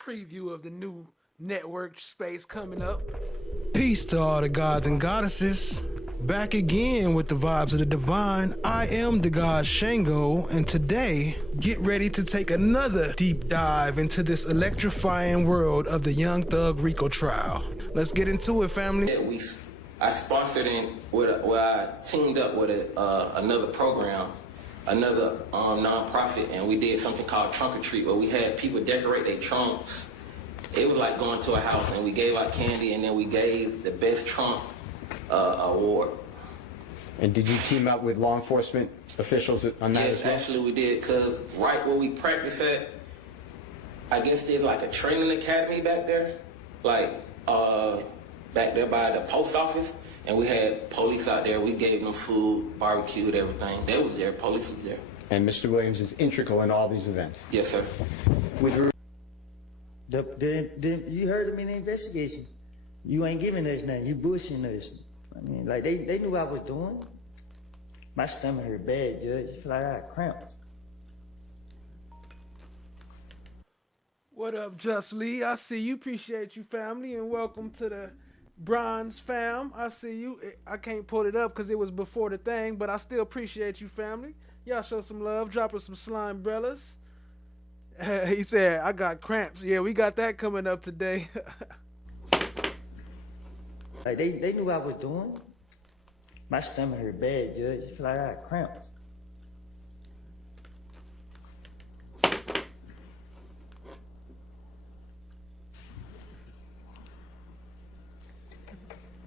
preview of the new network space coming up. Peace to all the gods and goddesses. Back again with the vibes of the divine. I am the god Shango, and today, get ready to take another deep dive into this electrifying world of the Young Thug Rico trial. Let's get into it, family. Yeah, I sponsored I teamed up with another program, another nonprofit, and we did something called Trunk or Treat, where we had people decorate their trunks. It was like going to a house, and we gave out candy, and then we gave the best trunk award. And did you team up with law enforcement officials on that as well? Yes, actually we did, because right where we practice at, I guess there's like a training academy back there, like back there by the post office, and we had police out there. We gave them food, barbecued, everything. They was there, police was there. And Mr. Williams is integral in all these events? Yes, sir. You heard him in the investigation. You ain't giving us nothing. You bushing us. I mean, like, they knew what I was doing. My stomach hurt bad, Judge. I feel like I had cramps. What up, Just Lee? I see you. Appreciate you, family, and welcome to the Bronze fam. I see you. I can't pull it up because it was before the thing, but I still appreciate you, family. Y'all show some love. Drop us some slime brellas. He said, I got cramps. Yeah, we got that coming up today. Like, they knew what I was doing. My stomach hurt bad, Judge. I feel like I had cramps.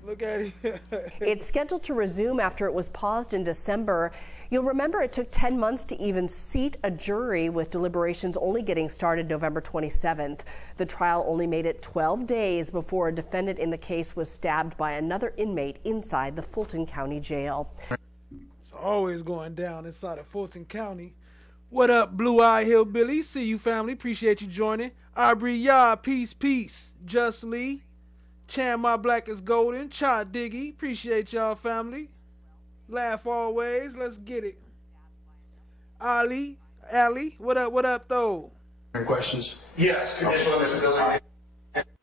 Look at it. It's scheduled to resume after it was paused in December. You'll remember it took 10 months to even seat a jury, with deliberations only getting started November 27th. The trial only made it 12 days before a defendant in the case was stabbed by another inmate inside the Fulton County Jail. It's always going down inside of Fulton County. What up, Blue Eye Hillbilly? See you, family. Appreciate you joining. Aubrey Yah, peace, peace. Just Lee. Chan, my black is golden. Cha Diggy, appreciate y'all, family. Laugh always, let's get it. Ali, what up, though? Any questions? Yes, conditional admissibility.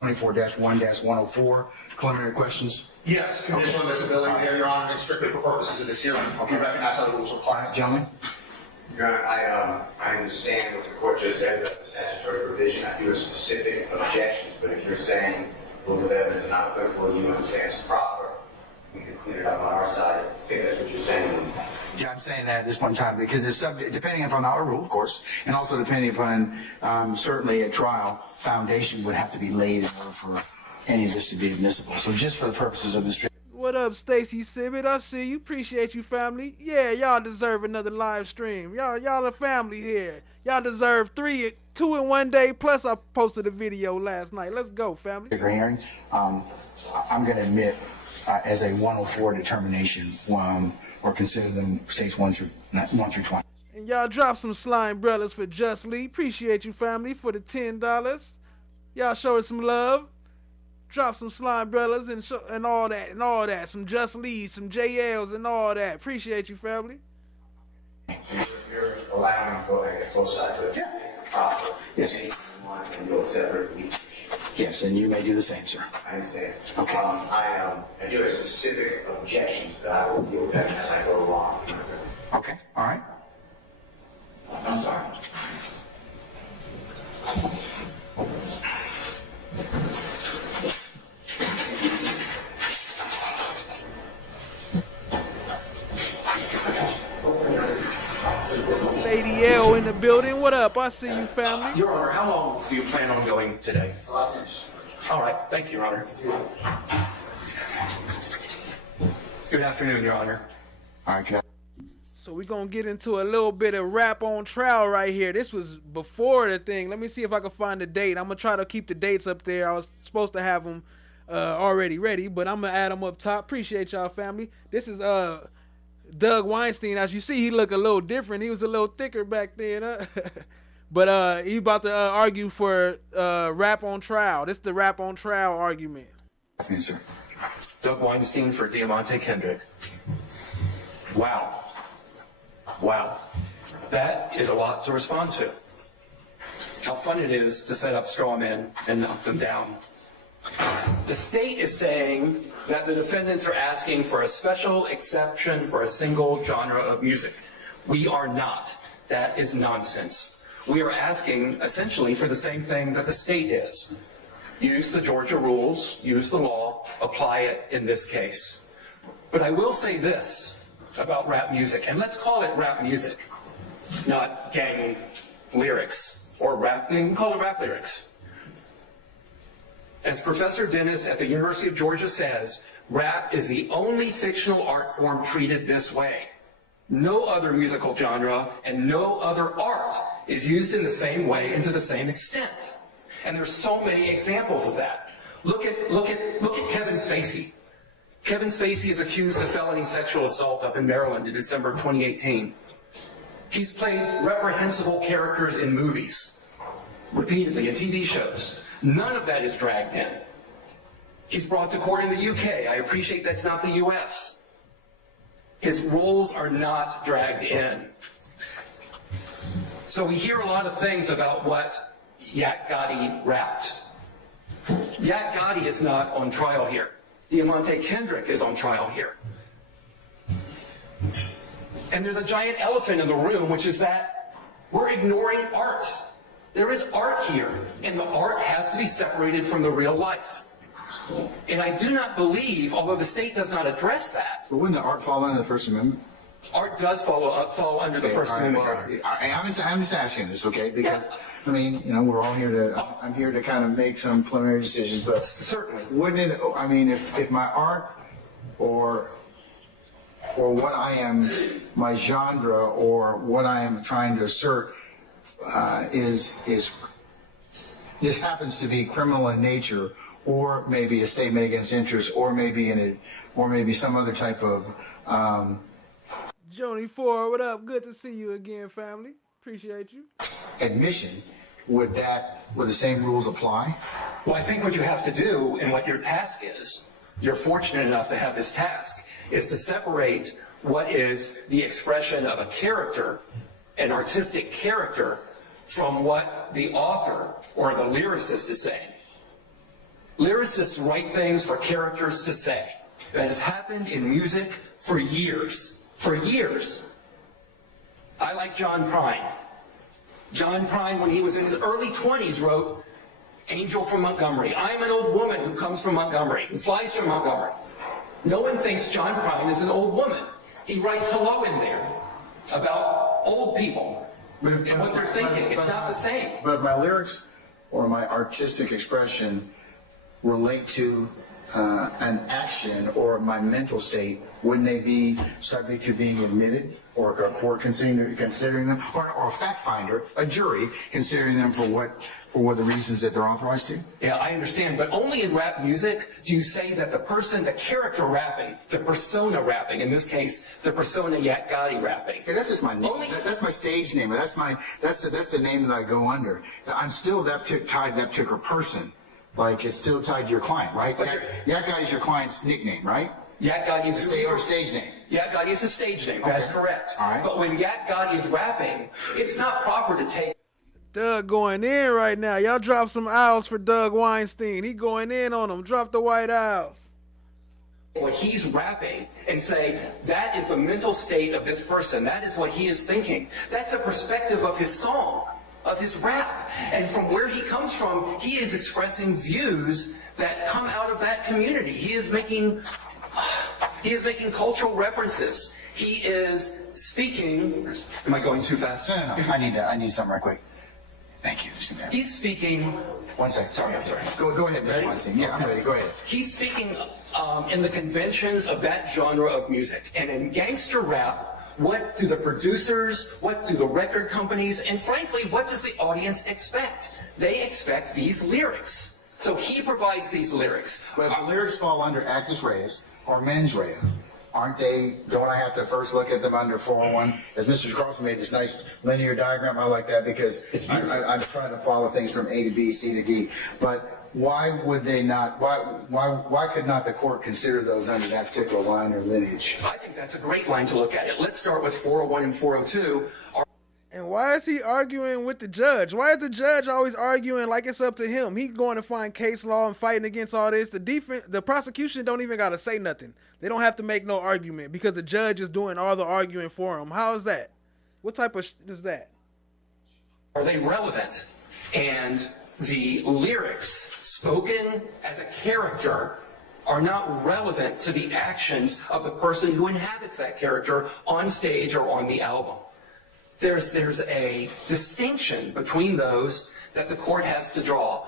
24-1-104. Preliminary questions? Yes, conditional admissibility there, Your Honor, it's strictly for purposes of this hearing. You recognize how the rules apply. Gentlemen? Your Honor, I understand what the court just said about the statutory provision. I do have specific objections, but if you're saying rules of evidence are not applicable, you understand it's proper, we can clean it up on our side. I think that's what you're saying. Yeah, I'm saying that at this point in time because it's subject, depending upon our rule, of course, and also depending upon certainly a trial foundation would have to be laid in order for any of this to be admissible. So just for the purposes of this. What up, Stacy Sibbett? I see you. Appreciate you, family. Yeah, y'all deserve another live stream. Y'all a family here. Y'all deserve 2 in 1 day. Plus, I posted a video last night. Let's go, family. Hearing, I'm going to admit as a 104 determination, or consider them states 1 through 20. And y'all drop some slime brothers for Just Lee. Appreciate you, family, for the $10. Y'all show us some love. Drop some slime brothers and all that. Some Just Lees, some JLs and all that. Appreciate you, family. You're allowing me to go ahead and both sides of it. Proper. Yes. And you'll separate each. Yes, and you may do the same, sir. I understand. Okay. I do have specific objections, but I will deal with them as I go along. Okay, all right. I'm sorry. Lady L in the building. What up? I see you, family. Your Honor, how long do you plan on going today? All right, thank you, Your Honor. Good afternoon, Your Honor. All right, Jeff. So we're going to get into a little bit of rap on trial right here. This was before the thing. Let me see if I can find the date. I'm going to try to keep the dates up there. I was supposed to have them already ready, but I'm going to add them up top. Appreciate y'all, family. This is Doug Weinstein. As you see, he look a little different. He was a little thicker back then. But he about to argue for rap on trial. This is the rap on trial argument. Yes, sir. Doug Weinstein for Diamante Kendrick. Wow. Wow. That is a lot to respond to. how fun it is to set up straw men and knock them down. The state is saying that the defendants are asking for a special exception for a single genre of music. We are not. That is nonsense. We are asking essentially for the same thing that the state is. Use the Georgia rules, use the law, apply it in this case. But I will say this about rap music, and let's call it rap music, not gang lyrics, or rap, you can call it rap lyrics. As Professor Dennis at the University of Georgia says, rap is the only fictional art form treated this way. No other musical genre and no other art is used in the same way and to the same extent. And there's so many examples of that. Look at Kevin Spacey. Kevin Spacey is accused of felony sexual assault up in Maryland in December of 2018. He's played reprehensible characters in movies, repeatedly, in TV shows. None of that is dragged in. He's brought to court in the UK. I appreciate that's not the US. His roles are not dragged in. So we hear a lot of things about what Yak Gotti rapped. Yak Gotti is not on trial here. Diamante Kendrick is on trial here. And there's a giant elephant in the room, which is that we're ignoring art. There is art here, and the art has to be separated from the real life. And I do not believe, although the state does not address that. But wouldn't the art fall under the First Amendment? Art does fall under the First Amendment. Well, I'm just asking this, okay? Because, I mean, you know, we're all here to, I'm here to kind of make some preliminary decisions, but certainly. Wouldn't it, I mean, if my art or what I am, my genre or what I am trying to assert is just happens to be criminal in nature, or maybe a statement against interest, or maybe some other type of Joni Ford, what up? Good to see you again, family. Appreciate you. Admission, would the same rules apply? Well, I think what you have to do, and what your task is, you're fortunate enough to have this task, is to separate what is the expression of a character, an artistic character, from what the author or the lyricist is saying. Lyricists write things for characters to say. That has happened in music for years. For years. I like John Prine. John Prine, when he was in his early 20s, wrote Angel from Montgomery. I'm an old woman who comes from Montgomery, who flies from Montgomery. No one thinks John Prine is an old woman. He writes hello in there about old people and what they're thinking. It's not the same. But if my lyrics or my artistic expression relate to an action or my mental state, wouldn't they be subject to being admitted, or a court considering them, or a fact finder, a jury, considering them for what the reasons that they're authorized to? Yeah, I understand, but only in rap music do you say that the person, the character rapping, the persona rapping, in this case, the persona Yak Gotti rapping. Okay, that's just my name. That's my stage name. That's the name that I go under. I'm still tied to that particular person. Like, it's still tied to your client, right? Yak Gotti is your client's nickname, right? Yak Gotti is a stage name. Yak Gotti is a stage name. Okay. That's correct. All right. But when Yak Gotti is rapping, it's not proper to take. Doug going in right now. Y'all drop some owls for Doug Weinstein. He going in on them. Drop the white owls. When he's rapping and say, that is the mental state of this person. That is what he is thinking. That's a perspective of his song, of his rap. And from where he comes from, he is expressing views that come out of that community. He is making cultural references. He is speaking. Am I going too fast? No. I need something right quick. Thank you. He's speaking. 1 second. Sorry. Go ahead, Mr. Weinstein. Yeah, I'm ready. Go ahead. He's speaking in the conventions of that genre of music. And in gangster rap, what do the producers, what do the record companies, and frankly, what does the audience expect? They expect these lyrics. So he provides these lyrics. But if the lyrics fall under actus reus or mens rea, aren't they, don't I have to first look at them under 401? As Mr. Carlson made this nice linear diagram, I like that because I'm trying to follow things from A to B, C to D. But why would they not, why could not the court consider those under that particular line or lineage? I think that's a great line to look at it. Let's start with 401 and 402. And why is he arguing with the judge? Why is the judge always arguing like it's up to him? He going to find case law and fighting against all this. The prosecution don't even got to say nothing. They don't have to make no argument because the judge is doing all the arguing for them. How is that? What type of is that? Are they relevant? And the lyrics spoken as a character are not relevant to the actions of the person who inhabits that character on stage or on the album. There's a distinction between those that the court has to draw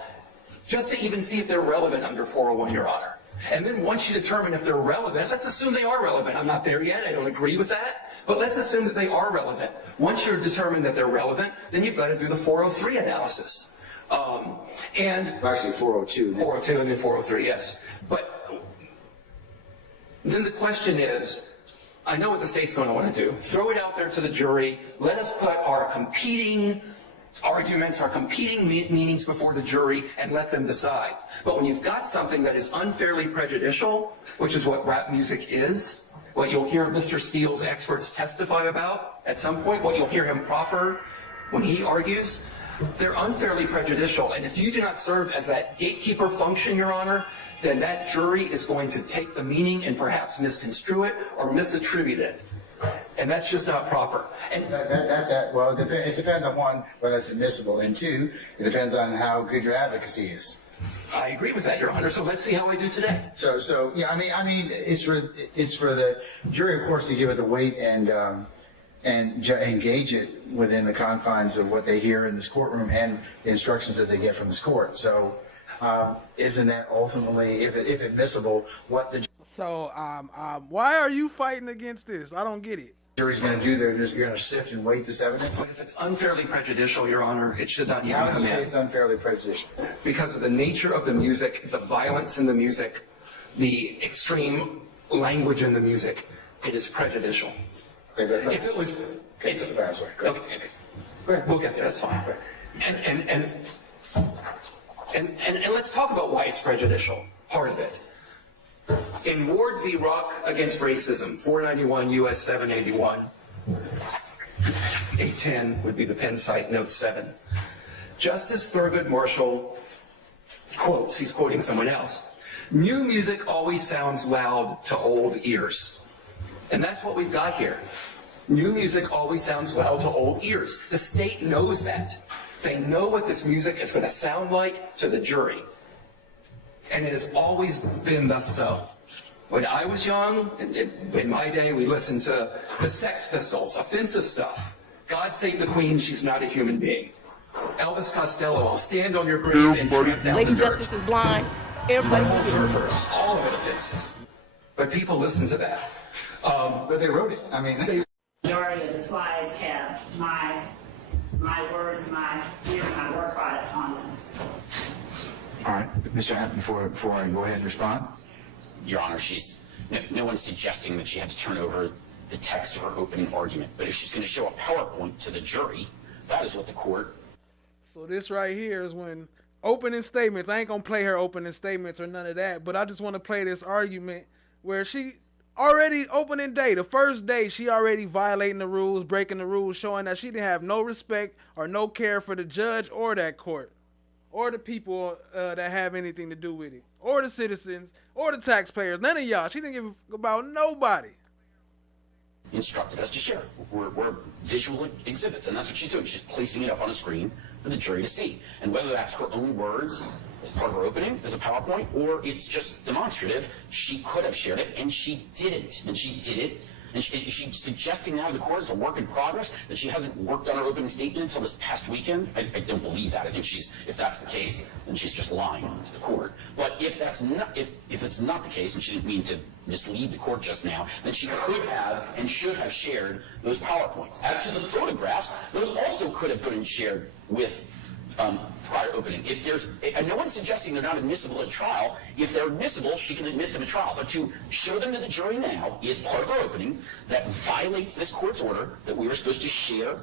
just to even see if they're relevant under 401, Your Honor. And then once you determine if they're relevant, let's assume they are relevant. I'm not there yet. I don't agree with that. But let's assume that they are relevant. Once you're determined that they're relevant, then you've got to do the 403 analysis. And Actually, 402. 402 and then 403, yes. But then the question is, I know what the state's going to want to do. Throw it out there to the jury. Let us put our competing arguments, our competing meanings before the jury and let them decide. But when you've got something that is unfairly prejudicial, which is what rap music is, what you'll hear Mr. Steele's experts testify about at some point, what you'll hear him proffer when he argues, they're unfairly prejudicial. And if you do not serve as that gatekeeper function, Your Honor, then that jury is going to take the meaning and perhaps misconstrue it or misattribute it. And that's just not proper. And That's that. Well, it depends on one, whether it's admissible, and two, it depends on how good your advocacy is. I agree with that, Your Honor. So let's see how we do today. So yeah, I mean, it's for the jury, of course, to give it the weight and engage it within the confines of what they hear in this courtroom and the instructions that they get from this court. So, isn't that ultimately, if admissible, what the So why are you fighting against this? I don't get it. jury's going to do? You're going to sift and weight this evidence? But if it's unfairly prejudicial, Your Honor, it should not even How do come you say in. it's unfairly prejudicial? Because of the nature of the music, the violence in the music, the extreme language in the music, it is prejudicial. If it was... I'm sorry. Go ahead. Go ahead. We'll get there, that's fine. And let's talk about why it's prejudicial, part of it. In Ward v. Rock Against Racism, 491 U.S. 781, 810 would be the Penn site, note 7. Justice Thurgood Marshall quotes, he's quoting someone else, "New music always sounds loud to old ears." And that's what we've got here. New music always sounds loud to old ears. The state knows that. They know what this music is going to sound like to the jury. And it has always been thus so. When I was young, in my day, we listened to the Sex Pistols, offensive stuff. God Save the Queen, she's not a human being. Elvis Costello, I'll stand on your grave and tramp down Lady the dirt. Justice is blind. Everybody Whole surfers, all of it offensive. But people listen to that. But they wrote it. I mean, The majority of the slides have my words, my work product on them. all right, Mr. Happ, before I go ahead and respond. Your Honor, no one's suggesting that she had to turn over the text of her opening argument, but if she's going to show a PowerPoint to the jury, that is what the court... So this right here is when opening statements, I ain't gonna play her opening statements or none of that, but I just want to play this argument where she already opening day, the first day, she already violating the rules, breaking the rules, showing that she didn't have no respect or no care for the judge or that court or the people that have anything to do with it or the citizens or the taxpayers. None of y'all. She didn't give about nobody. Instructed us to share. We're visual exhibits, and that's what she's doing. She's placing it up on a screen for the jury to see. And whether that's her own words as part of her opening, as a PowerPoint, or it's just demonstrative, she could have shared it, and she didn't. And she did it. And she's suggesting now to the court as a work in progress that she hasn't worked on her opening statement until this past weekend. I don't believe that. I think if that's the case, then she's just lying to the court. But if it's not the case, and she didn't mean to mislead the court just now, then she could have and should have shared those PowerPoints. As to the photographs, those also could have been shared with prior opening. And no one's suggesting they're not admissible at trial. If they're admissible, she can admit them at trial. But to show them to the jury now is part of our opening that violates this court's order that we were supposed to share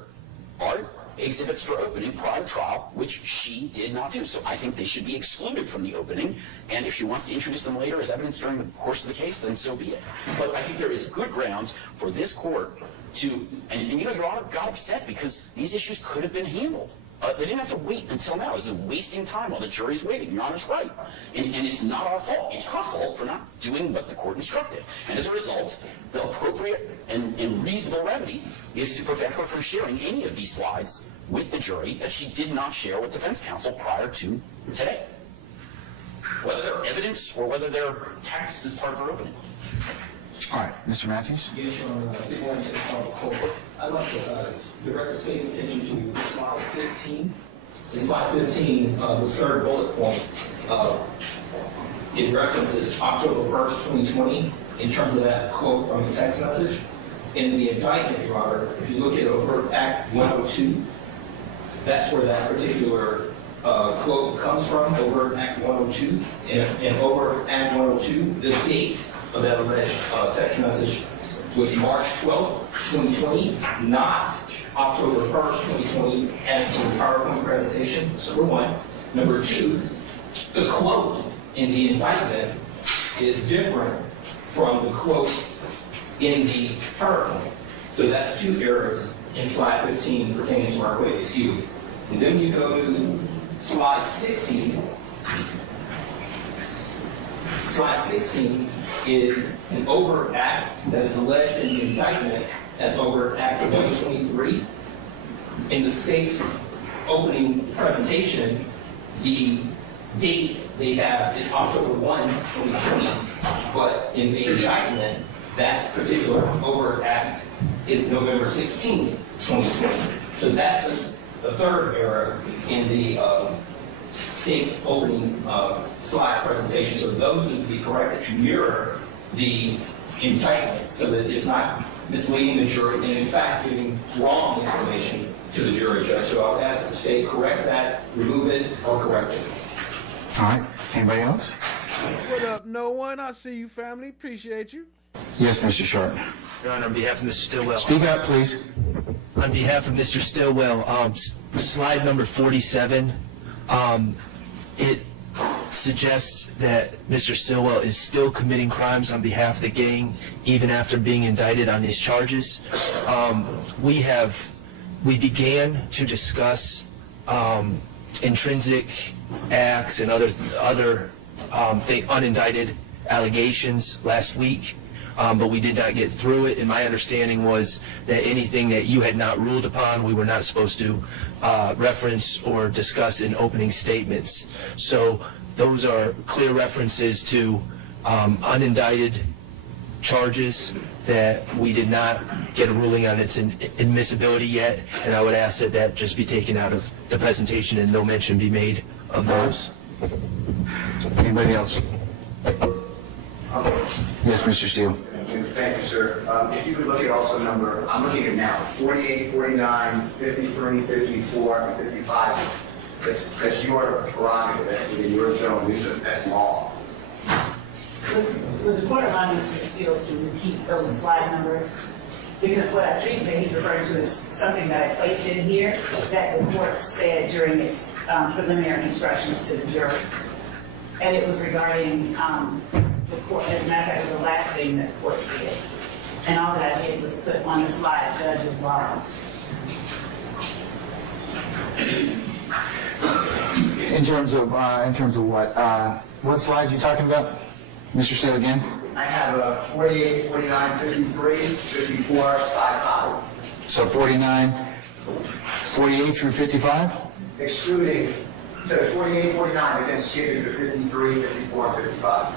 our exhibits for opening prior to trial, which she did not do. So I think they should be excluded from the opening, and if she wants to introduce them later as evidence during the course of the case, then so be it. But I think there is good grounds for this court to, and you know, Your Honor got upset because these issues could have been handled. They didn't have to wait until now. This is wasting time while the jury's waiting. Your Honor's right. And it's not our fault. It's her fault for not doing what the court instructed. And as a result, the appropriate and reasonable remedy is to prevent her from sharing any of these slides with the jury that she did not share with defense counsel prior to today. Whether they're evidence or whether they're text as part of her opening. All right, Mr. Matthews. Yes, Your Honor. Good morning to the court. I'd like to direct the state's attention to slide 15. In slide 15, the third bullet point, it references October 1st, 2020, in terms of that quote from the text message. In the indictment, Your Honor, if you look at Overt Act 102, that's where that particular quote comes from, Overt Act 102. In Overt Act 102, the date of that alleged text message was March 12th, 2020, not October 1st, 2020, as in the PowerPoint presentation. That's number one. Number two, the quote in the indictment is different from the quote in the PowerPoint. So that's two errors in slide 15 pertaining to our quick dispute. And then you go to slide 16. Slide 16 is an overt act that is alleged in the indictment as Overt Act 123. In the state's opening presentation, the date they have is October 1, 2020, but in the indictment, that particular overt act is November 16, 2020. So that's a third error in the state's opening slide presentation. So those need to be corrected to mirror the indictment so that it's not misleading the jury and in fact giving wrong information to the jury judge. So I'll ask the state correct that, remove it, or correct it. All right. Anybody else? What up, no one? I see you, family. Appreciate you. Yes, Mr. Sharp. Your Honor, on behalf of Mr. Stillwell. Speak up, please. On behalf of Mr. Stillwell, slide number 47, it suggests that Mr. Stillwell is still committing crimes on behalf of the gang even after being indicted on his charges. We began to discuss intrinsic acts and other unindicted allegations last week, but we did not get through it, and my understanding was that anything that you had not ruled upon, we were not supposed to reference or discuss in opening statements. So those are clear references to unindicted charges that we did not get a ruling on its admissibility yet, and I would ask that that just be taken out of the presentation and no mention be made of those. Anybody else? Yes, Mr. Steele. Thank you, sir. If you could look at also number, I'm looking at now, 48, 49, 53, 54, and 55. That's your prerogative. That's within your zone. That's law. Would the court allow Mr. Steele to repeat those slide numbers? Because what I think that he's referring to is something that I placed in here that the court said during its preliminary instructions to the jury. And it was regarding the court, as a matter of fact, it was the last thing that the court said. And all that I did was put on the slide, judge's law. In terms of what slides are you talking about? Mr. Steele again? I have 48, 49, 53, 54, 55. So 49, 48 through 55? Excluding, so 48, 49, but then skipping to 53, 54, 55.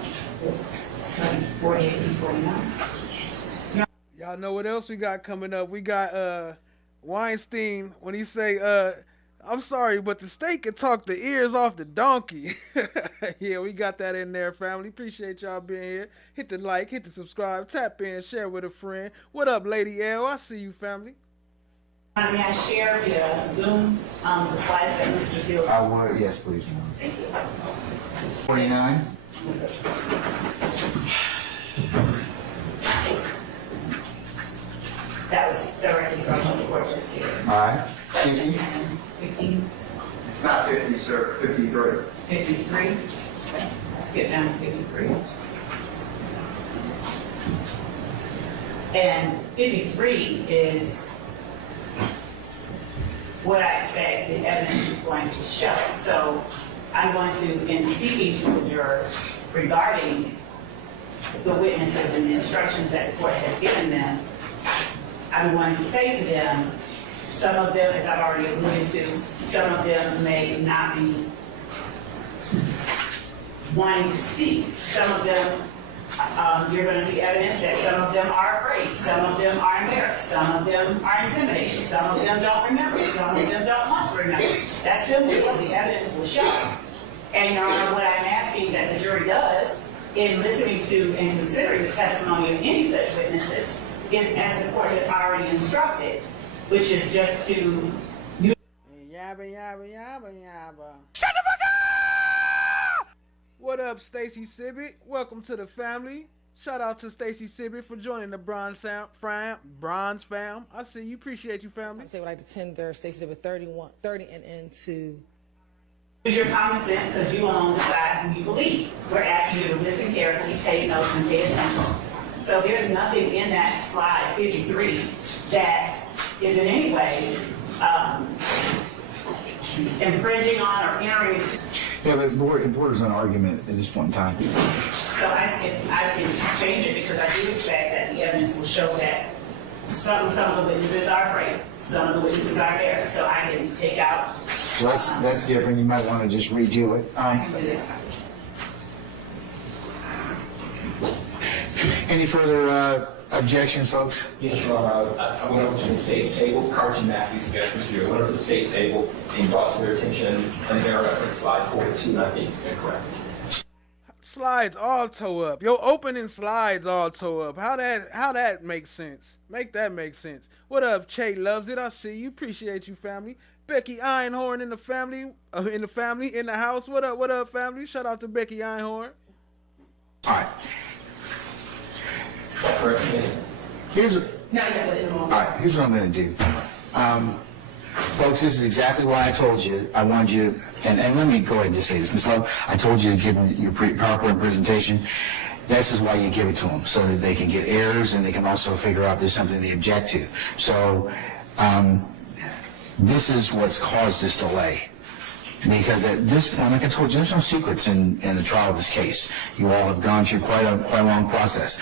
48 and 49. Y'all know what else we got coming up? We got Weinstein when he say, I'm sorry, but the state can talk the ears off the donkey. Yeah, we got that in there, family. Appreciate y'all being here. Hit the like, hit the subscribe, tap in, share with a friend. What up, Lady L? I see you, family. May I share the Zoom, the slides that Mr. Steele? I would, yes, please. Thank you. 49. That was directly from what the court just did. All right. 50. It's not 50, sir, 53. 53? Okay, let's get down to 53. And 53 is what I expect the evidence is going to show. So I'm going to, in speaking to the jurors regarding the witnesses and the instructions that the court has given them, I'm going to say to them, some of them, as I've already alluded to, some of them may not be wanting to speak. Some of them, you're going to see evidence that some of them are afraid, some of them are embarrassed, some of them are intimidated, some of them don't remember, some of them don't want to remember. That's simply what the evidence will show. And Your Honor, what I'm asking that the jury does in listening to and considering the testimony of any such witnesses is, as the court has already instructed, which is just to Yabba, yabba, yabba, yabba. Shut the fuck up! What up, Stacy Sibbett? Welcome to the family. Shout out to Stacy Sibbett for joining the Bronze fam. I see you. Appreciate you, family. I say what I attend there. Stacy Sibbett 30 and into. use your common sense because you alone decide who you believe. We're asking you to listen carefully, take notes, and pay attention. So there's nothing in that slide 53 that is in any way infringing on or entering. Yeah, but it borders on argument at this point in time. So I can change it because I do expect that the evidence will show that some of the witnesses are afraid, some of the witnesses are there. So I can take out. Well, that's different. You might want to just redo it. Any further objections, folks? Yes, Your Honor. I went over to the state's table. Carson Matthews, Mr. Chair, went over to the state's table and brought to their attention an error in slide 42, and I think it's incorrect. Slides all toe up. Your opening slides all toe up. How that makes sense? Make that make sense. What up, Che loves it. I see you. Appreciate you, family. Becky Einhorn in the family, in the house. What up, family? Shout out to Becky Einhorn. All right. Here's what I'm going to do. Folks, this is exactly why I told you. I wanted you, and let me go ahead and just say this. Ms. Love, I told you to give them your PowerPoint presentation. This is why you give it to them, so that they can get errors and they can also figure out if there's something they object to. So this is what's caused this delay. Because at this point, like I told you, there's no secrets in the trial of this case. You all have gone through quite a long process.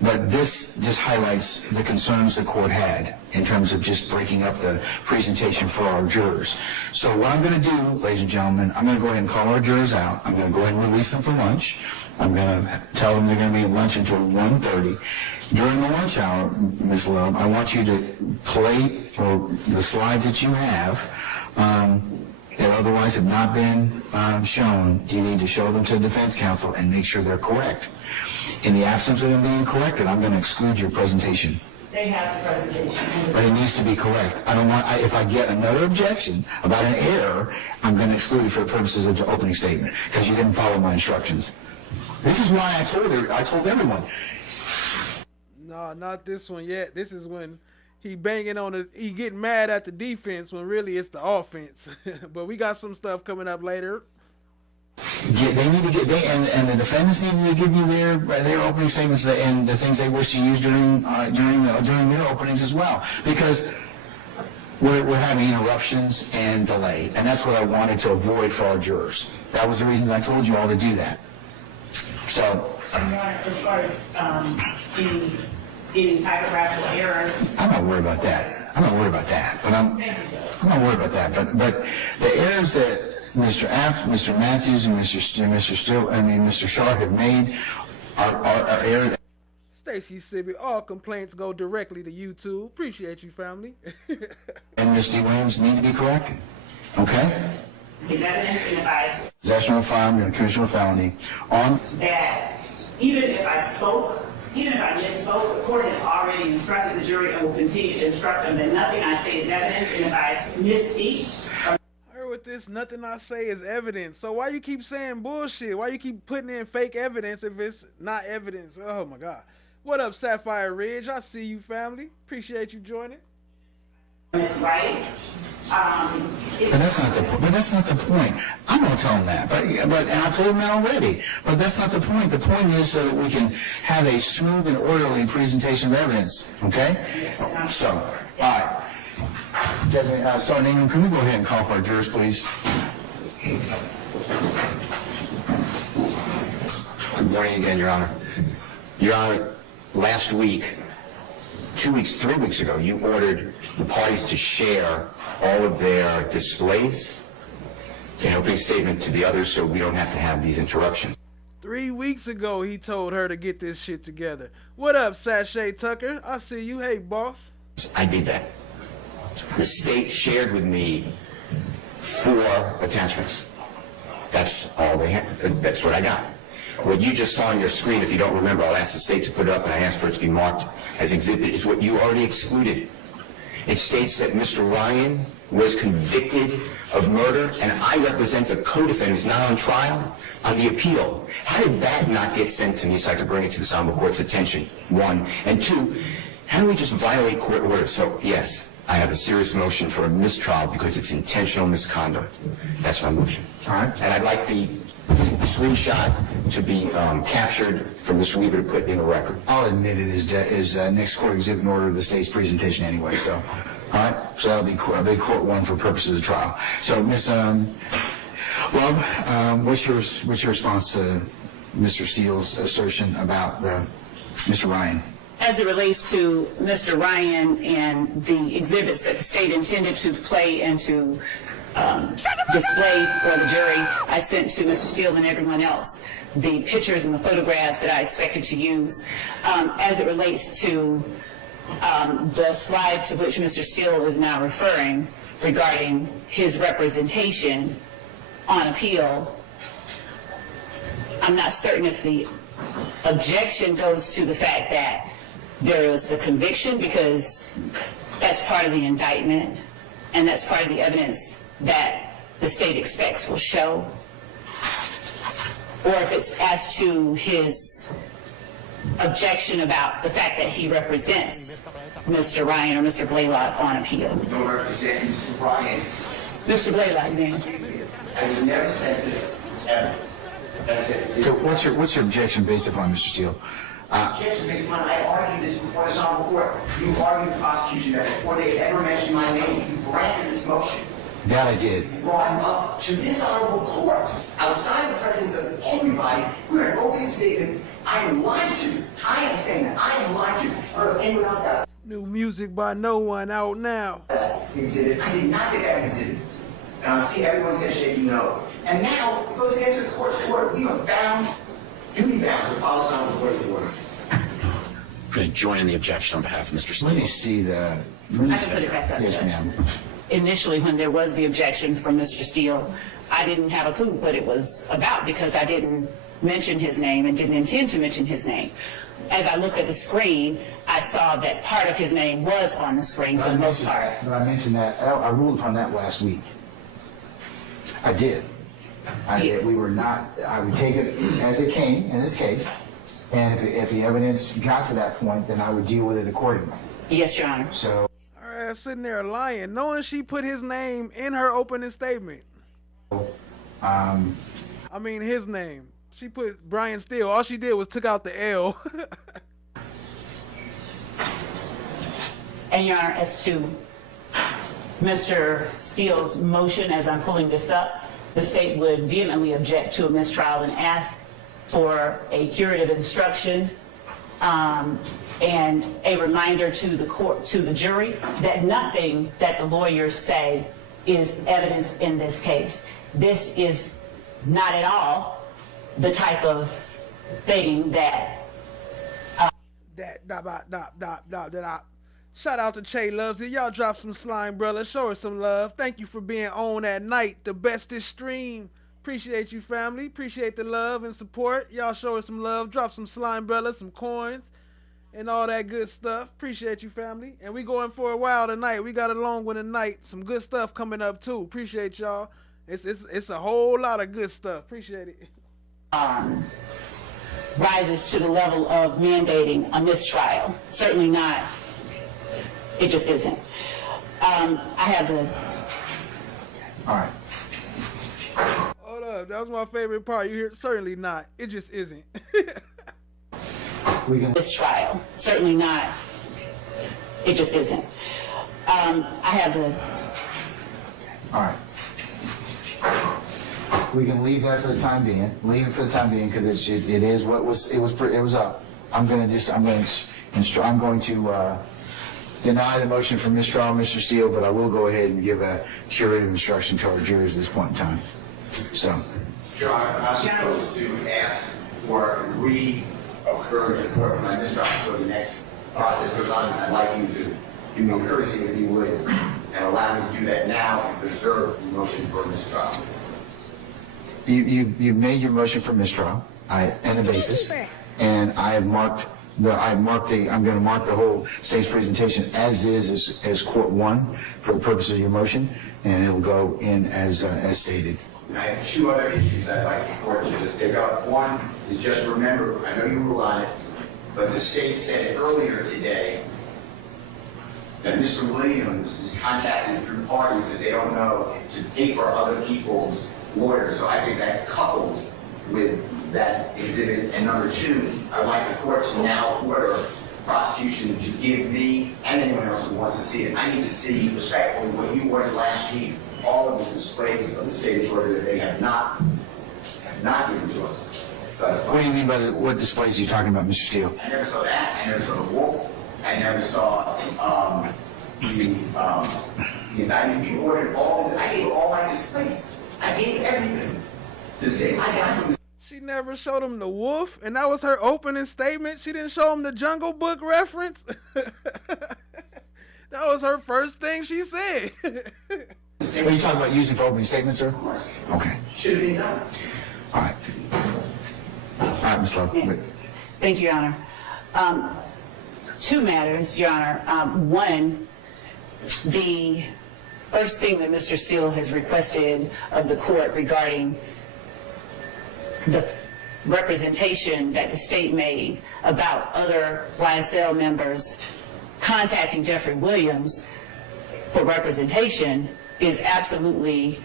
But this just highlights the concerns the court had in terms of just breaking up the presentation for our jurors. So what I'm going to do, ladies and gentlemen, I'm going to go ahead and call our jurors out. I'm going to go ahead and release them for lunch. I'm going to tell them they're going to be at lunch until 1:30. During the lunch hour, Ms. Love, I want you to play the slides that you have that otherwise have not been shown. You need to show them to the defense counsel and make sure they're correct. In the absence of them being corrected, I'm going to exclude your presentation. They have the presentation. But it needs to be correct. I don't want, if I get another objection about an error, I'm going to exclude it for the purposes of the opening statement because you didn't follow my instructions. This is why I told everyone. No, not this one yet. This is when he getting mad at the defense when really it's the offense. But we got some stuff coming up later. They need to get, and the defendants need to give you their opening statements and the things they wish to use during their openings as well, because we're having interruptions and delay, and that's what I wanted to avoid for our jurors. That was the reason I told you all to do that. So, as far as any typographical errors, I'm not worried about that. But I'm not worried about that. But the errors that Mr. Matthews and Mr. Sharp have made are errors. Stacy Sibbett, all complaints go directly to YouTube. Appreciate you, family. And Ms. D. Williams need to be corrected. Okay? is evidence in the Bible. Possession of a firearm and commission of a felony on That even if I misspoke, the court has already instructed the jury and will continue to instruct them that nothing I say is evidence, and if I misspeak. With this, nothing I say is evidence. So why you keep saying bullshit? Why you keep putting in fake evidence if it's not evidence? Oh my God. What up, Sapphire Ridge? I see you, family. Appreciate you joining. Ms. Wright. But that's not the point. But that's not the point. I'm gonna tell him that. But and I told him that already. But that's not the point. The point is so that we can have a smooth and orderly presentation of evidence. Okay? So, all right. So, Neiman, can we go ahead and call for our jurors, please? Good morning again, Your Honor. Your Honor, last week, 2 weeks, 3 weeks ago, you ordered the parties to share all of their displays in opening statement to the others so we don't have to have these interruptions. 3 weeks ago, he told her to get this shit together. What up, Sashay Tucker? I see you. Hey, boss. I did that. The state shared with me 4 attachments. That's all they had. That's what I got. What you just saw on your screen, if you don't remember, I'll ask the state to put it up, and I asked for it to be marked as exhibit, is what you already excluded. It states that Mr. Ryan was convicted of murder, and I represent the co-defendant who's not on trial on the appeal. How did that not get sent to me so I could bring it to the Honorable Court's attention? 1. And 2, how do we just violate court orders? So, yes, I have a serious motion for a mistrial because it's intentional misconduct. That's my motion. All right. And I'd like the screenshot to be captured for Mr. Weaver to put in the record. I'll admit it is next court exhibit in order of the state's presentation anyway. So, all right. So that'll be court 1 for purposes of the trial. So, Ms. Love, what's your response to Mr. Steele's assertion about Mr. Ryan? As it relates to Mr. Ryan and the exhibits that the state intended to play and to display for the jury, I sent to Mr. Steele and everyone else the pictures and the photographs that I expected to use. As it relates to the slide to which Mr. Steele is now referring regarding his representation on appeal, I'm not certain if the objection goes to the fact that there was the conviction, because that's part of the indictment and that's part of the evidence that the state expects will show, or if it's as to his objection about the fact that he represents Mr. Ryan or Mr. Blaylock on appeal. You don't represent Mr. Ryan. Mr. Blaylock, then. I would never say this ever. That's it. So what's your objection based upon, Mr. Steele? Objection based upon, I argued this before the Honorable Court. You argued the prosecution that before they ever mentioned my name, you granted this motion. That I did. You brought him up to this Honorable Court, outside the presence of everybody. We're an open statement. I am lied to. I am saying that. I am lied to. Or anyone else got New music by no one out now. exhibit. I did not get that exhibit. And I see everyone says shaking no. And now, it goes against the court's order. We are bound, duty bound, to follow some of the court's order. I'm going to join in the objection on behalf of Mr. Steele. Let me see the... I can put it back up. Yes, ma'am. Initially, when there was the objection from Mr. Steele, I didn't have a clue what it was about because I didn't mention his name and didn't intend to mention his name. As I looked at the screen, I saw that part of his name was on the screen for the most part. But I mentioned that. I ruled upon that last week. I did. We were not... I would take it as it came in this case, and if the evidence got to that point, then I would deal with it accordingly. Yes, Your Honor. So... Sitting there lying, knowing she put his name in her opening statement. I mean his name. She put Brian Steele. All she did was took out the L. And Your Honor, as to Mr. Steele's motion, as I'm pulling this up, the state would vehemently object to a mistrial and ask for a curative instruction and a reminder to the court, to the jury, that nothing that the lawyers say is evidence in this case. This is not at all the type of thing that... Shout out to Che Loves It. Y'all drop some slime, brother. Show her some love. Thank you for being on at night. The bestest stream. Appreciate you, family. Appreciate the love and support. Y'all show her some love. Drop some slime, brother, some coins, and all that good stuff. Appreciate you, family. And we going for a while tonight. We got a long one tonight. Some good stuff coming up, too. Appreciate y'all. It's a whole lot of good stuff. Appreciate it. Rises to the level of mandating a mistrial. Certainly not. It just isn't. I have the. All right. Hold up, that was my favorite part. You hear? Certainly not. It just isn't. This trial. Certainly not. It just isn't. I have the. All right. We can leave that for the time being. Leave it for the time being because it is what was it was up. I'm going to deny the motion for mistrial, Mr. Steele, but I will go ahead and give a curative instruction to our jurors at this point in time. So. Your Honor, I'm supposed to ask for a reoccurrence report for my mistrial until the next process goes on. I'd like you to do me a courtesy, if you would, and allow me to do that now and preserve the motion for mistrial. You made your motion for mistrial and the basis, and I'm going to mark the whole state's presentation as is as court one for the purpose of your motion, and it will go in as stated. And I have two other issues that I'd like the court to just take up. One is just remember, I know you rule on it, but the state said earlier today that Mr. Williams is contacting through parties that they don't know to pay for other people's lawyers. So I think that couples with that exhibit. And number two, I'd like the court to now order prosecution to give me and anyone else who wants to see it. I need to see respectfully what you ordered last week, all of the displays of the state of Georgia that they have not given to us. So what do you mean by what displays are you talking about, Mr. Steele? I never saw that. I never saw the wolf. I never saw the indictment. You ordered all. I gave all my displays. I gave everything to say I got from. She never showed him the wolf, and that was her opening statement. She didn't show him the Jungle Book reference. That was her first thing she said. What are you talking about using for opening statements, sir? Okay. Should have been done. All right. All right, Ms. Love. Thank you, Your Honor. Two matters, Your Honor. One, the first thing that Mr. Steele has requested of the court regarding the representation that the state made about other YSL members contacting Jeffrey Williams for representation is absolutely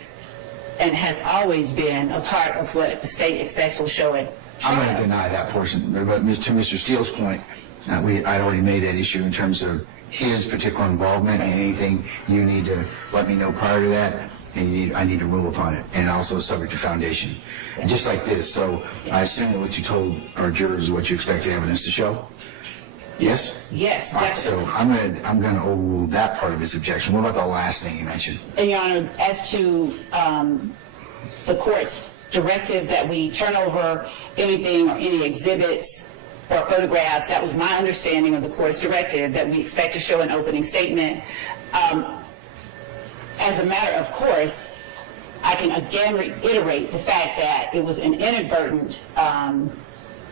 and has always been a part of what the state expects will show it. I'm going to deny that portion, but to Mr. Steele's point, I'd already made that issue in terms of his particular involvement, and anything you need to let me know prior to that, and I need to rule upon it, and also subject to foundation. And just like this, so I assume that what you told our jurors is what you expect the evidence to show? Yes? Yes. All right, so I'm going to overrule that part of his objection. What about the last thing you mentioned? And Your Honor, as to the court's directive that we turn over anything or any exhibits or photographs, that was my understanding of the court's directive, that we expect to show an opening statement. As a matter of course, I can again reiterate the fact that it was an inadvertent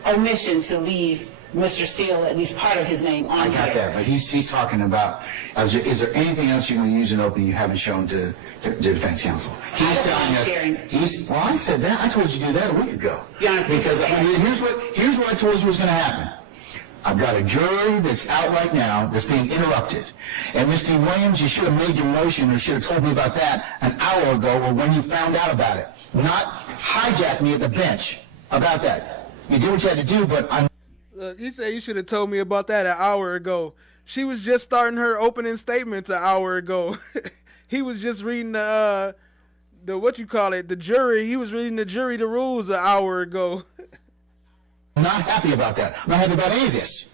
omission to leave Mr. Steele at least part of his name on here. I got that, but he's talking about, is there anything else you're going to use in opening you haven't shown to the defense counsel? He's telling us, well, I said that. I told you to do that a week ago. Because here's what I told you was going to happen. I've got a jury that's out right now that's being interrupted. And Mr. Williams, you should have made your motion or should have told me about that an hour ago or when you found out about it. Not hijack me at the bench about that. You did what you had to do, but I'm... You said you should have told me about that an hour ago. She was just starting her opening statements an hour ago. He was just reading the jury. He was reading the jury the rules an hour ago. I'm not happy about that. I'm not happy about any of this.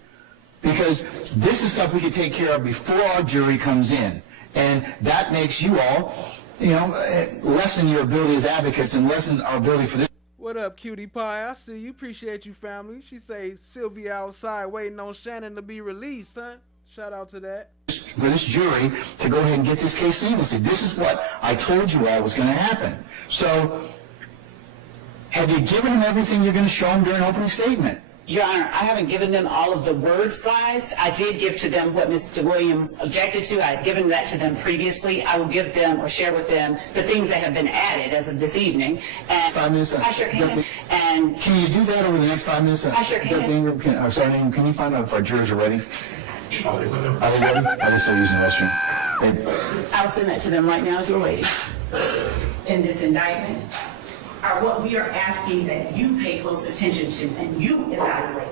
Because this is stuff we can take care of before our jury comes in. And that makes you all, lessen your ability as advocates and lessen our ability for this. What up, cutie pie? I see you. Appreciate you, family. She say Sylvia outside waiting on Shannon to be released, huh? Shout out to that. For this jury to go ahead and get this case seamlessly. This is what I told you all was going to happen. So, have you given them everything you're going to show them during opening statement? Your Honor, I haven't given them all of the word slides. I did give to them what Mr. Williams objected to. I had given that to them previously. I will give them or share with them the things that have been added as of this evening. And 5 minutes. I sure can. And can you do that over the next 5 minutes? I sure can. Can you find out if our jurors are ready? Are they ready? Are they still using the restroom? I'll send that to them right now as you're waiting. In this indictment are what we are asking that you pay close attention to and you evaluate.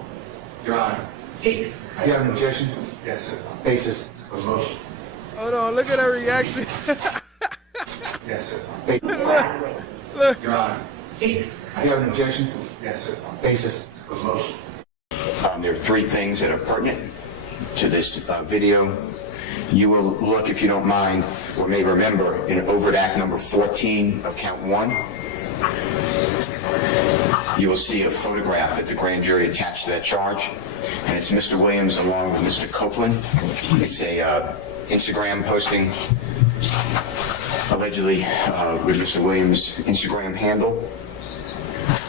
Your Honor. You have an objection? Yes, sir. Basis. A motion. Hold on, look at her reaction. Yes, sir. Evaluate. Look. Your Honor. You have an objection? Yes, sir. Basis. A motion. There are three things that are pertinent to this video. You will look, if you don't mind, or may remember, in overt act number 14 of count 1. You will see a photograph that the grand jury attached to that charge, and it's Mr. Williams along with Mr. Copeland. It's a Instagram posting, allegedly with Mr. Williams' Instagram handle,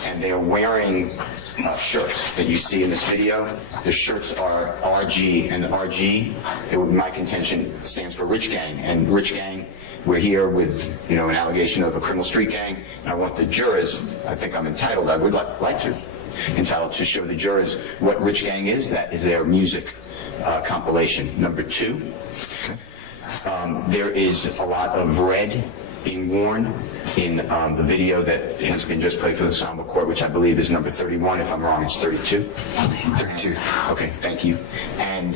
and they are wearing shirts that you see in this video. The shirts are RG, and RG, my contention, stands for Rich Gang. And Rich Gang, we're here with, an allegation of a criminal street gang, and I want the jurors, I think I'm entitled, I would like to, entitled to show the jurors what Rich Gang is. That is their music compilation. Number 2, there is a lot of red being worn in the video that has been just played for the Ensemble Court, which I believe is number 31. If I'm wrong, it's 32. 32. Okay, thank you. And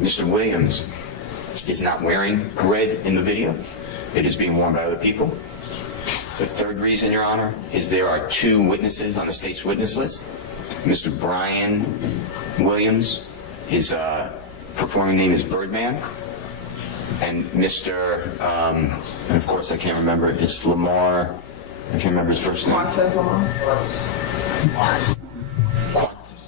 Mr. Williams is not wearing red in the video. It is being worn by other people. The third reason, Your Honor, is there are 2 witnesses on the state's witness list. Mr. Brian Williams, his performing name is Birdman. And Mr. And of course I can't remember, it's Lamar, I can't remember his first name. Quantas Lamar.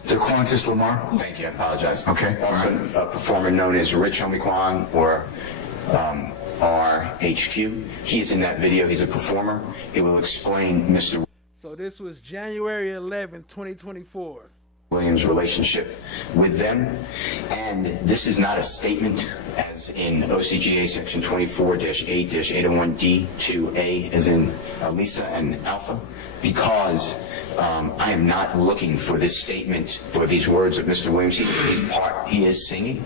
The Quantas Lamar? Thank you, I apologize. Okay. Also a performer known as Rich Homie Kwan, or RHQ. He is in that video, he's a performer. It will explain Mr. So this was January 11th, 2024. Williams' relationship with them, and this is not a statement as in OCGA section 24-8-801D2A as in Lisa and Alpha, because I am not looking for this statement or these words of Mr. Williams. He is singing,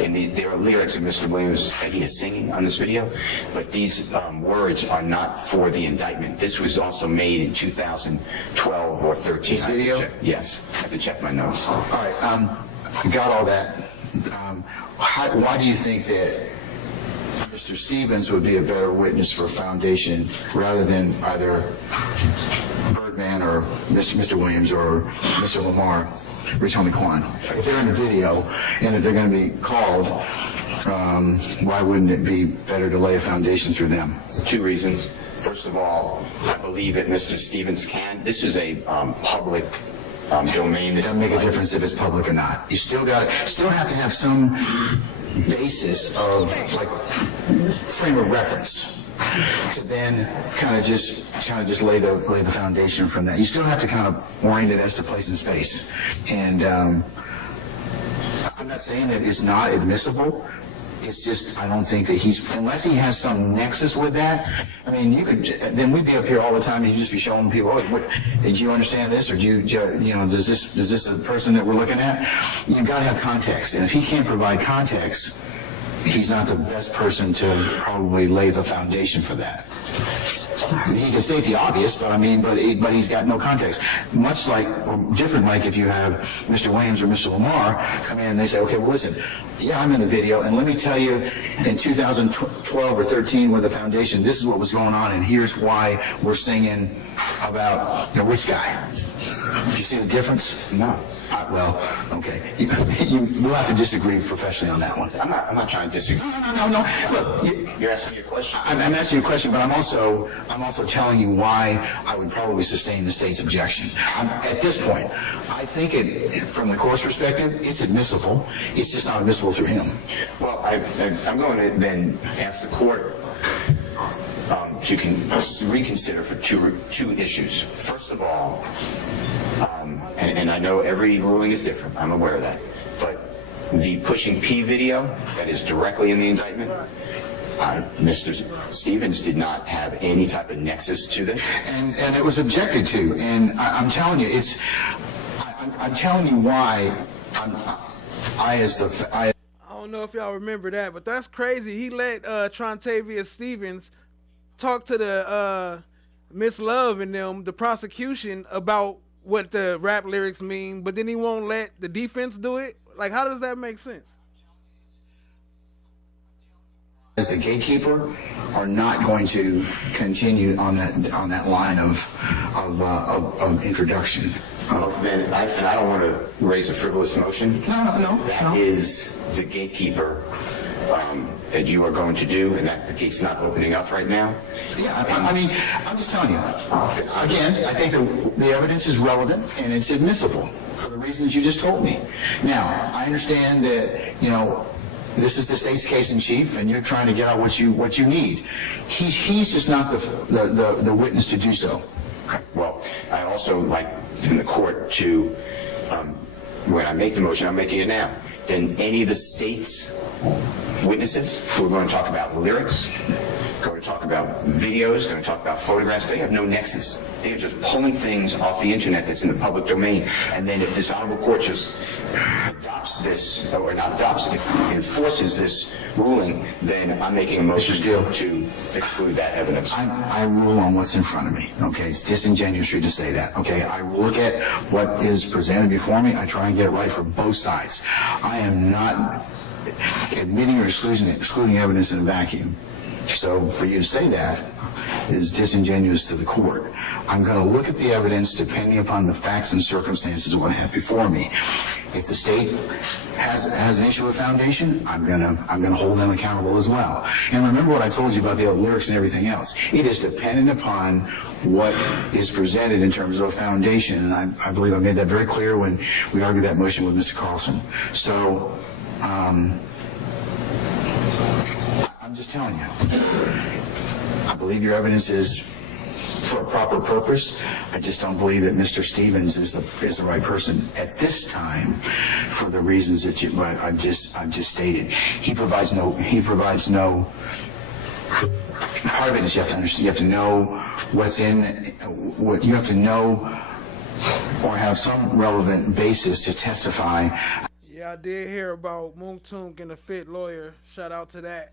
and there are lyrics of Mr. Williams that he is singing on this video, but these words are not for the indictment. This was also made in 2012 or 13. This video? Yes, I have to check my notes. All right, got all that. Why do you think that Mr. Stevens would be a better witness for foundation rather than either Birdman or Mr. Williams or Mr. Lamar, Rich Homie Kwan? If they're in the video and if they're going to be called, why wouldn't it be better to lay a foundation through them? 2 reasons. First of all, I believe that Mr. Stevens can. This is a public domain. It doesn't make a difference if it's public or not. You still have to have some basis of like frame of reference to then kind of just lay the foundation from that. You still have to kind of orient it as to place and space. And I'm not saying that it's not admissible. It's just, I don't think that unless he has some nexus with that, I mean, then we'd be up here all the time and you'd just be showing people, did you understand this? Or is this a person that we're looking at? You've got to have context. And if he can't provide context, he's not the best person to probably lay the foundation for that. He can state the obvious, but he's got no context. Much like, or different like if you have Mr. Williams or Mr. Lamar come in and they say, okay, well listen, yeah, I'm in the video, and let me tell you, in 2012 or 13 with the foundation, this is what was going on, and here's why we're singing about which guy. Do you see the difference? No. Well, okay. We'll have to disagree professionally on that one. I'm not trying to disagree. No. Look, you're asking me a question. I'm asking you a question, but I'm also telling you why I would probably sustain the state's objection. At this point, I think from the court's perspective, it's admissible. It's just not admissible through him. Well, I'm going to then ask the court to reconsider for two issues. First of all, and I know every ruling is different. I'm aware of that. But the Pushing P video that is directly in the indictment, Mr. Stevens did not have any type of nexus to this. And it was objected to. And I'm telling you, I'm telling you why I don't know if y'all remember that, but that's crazy. He let Trontavia Stevens talk to the Miss Love and them, the prosecution, about what the rap lyrics mean, but then he won't let the defense do it. Like, how does that make sense? As the gatekeeper, are not going to continue on that line of introduction. And I don't want to raise a frivolous motion. No. That is the gatekeeper that you are going to do, and that the gate's not opening up right now. Yeah, I mean, I'm just telling you. Again, I think the evidence is relevant and it's admissible for the reasons you just told me. Now, I understand that, you know, this is the state's case in chief, and you're trying to get out what you need. He's just not the witness to do so. Well, I also like in the court to, when I make the motion, I'm making it now, then any of the state's witnesses who are going to talk about lyrics, going to talk about videos, going to talk about photographs, they have no nexus. They are just pulling things off the internet that's in the public domain. And then if this honorable court just adopts this, or not adopts it, if it enforces this ruling, then I'm making a motion to exclude that evidence. I rule on what's in front of me, okay? It's disingenuous for you to say that, okay? I look at what is presented before me. I try and get it right for both sides. I am not admitting or excluding evidence in a vacuum. So for you to say that is disingenuous to the court. I'm going to look at the evidence depending upon the facts and circumstances of what I have before me. If the state has an issue with foundation, I'm gonna hold them accountable as well. And remember what I told you about the lyrics and everything else. It is dependent upon what is presented in terms of a foundation, and I believe I made that very clear when we argued that motion with Mr. Carlson. So I'm just telling you, I believe your evidence is for a proper purpose. I just don't believe that Mr. Stevens is the right person at this time for the reasons that I've just stated. He provides no. Part of it is you have to understand. You have to know what's in. What you have to know, or have some relevant basis to testify. Yeah, I did hear about Moon Tunk and the Fit Lawyer. Shout out to that.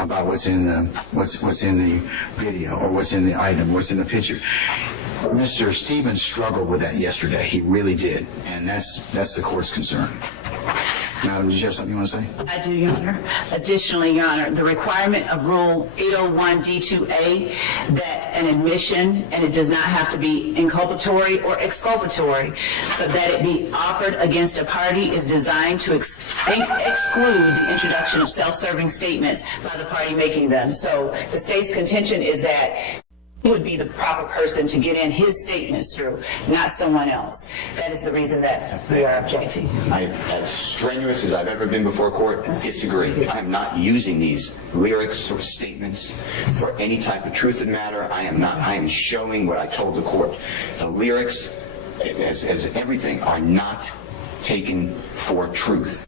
About what's in the video, or what's in the item, what's in the picture. Mr. Stevens struggled with that yesterday. He really did, and that's the court's concern. Madam, did you have something you want to say? I do, Your Honor. Additionally, Your Honor, the requirement of Rule 801 D2A that an admission, and it does not have to be inculpatory or exculpatory, but that it be offered against a party is designed to exclude the introduction of self-serving statements by the party making them. So the state's contention is that he would be the proper person to get in his statements through, not someone else. That is the reason that we are objecting. As strenuous as I've ever been before court, disagree. I am not using these lyrics or statements for any type of truth of matter. I am showing what I told the court. The lyrics, as everything, are not taken for truth.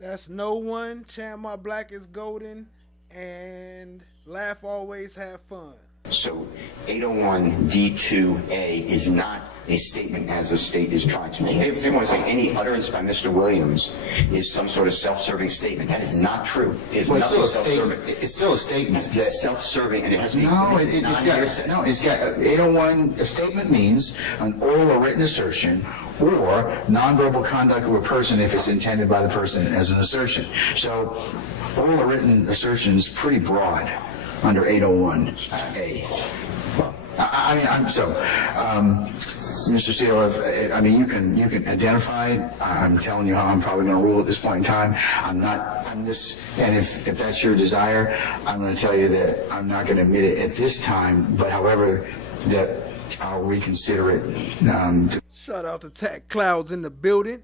That's No One, Chant My Black is Golden, and Laugh Always Have Fun. So 801 D2A is not a statement as the state is trying to make. They want to say any utterance by Mr. Williams is some sort of self-serving statement. That is not true. It's still a statement. It's still a statement. It's self-serving, and it has it's got 801. A statement means an oral or written assertion or nonverbal conduct of a person if it's intended by the person as an assertion. So oral or written assertion is pretty broad under 801A. Mr. Steele, you can identify it. I'm telling you how I'm probably going to rule at this point in time. And if that's your desire, I'm going to tell you that I'm not going to admit it at this time, but however, that I'll reconsider it. Shout out to Tech Clouds in the building.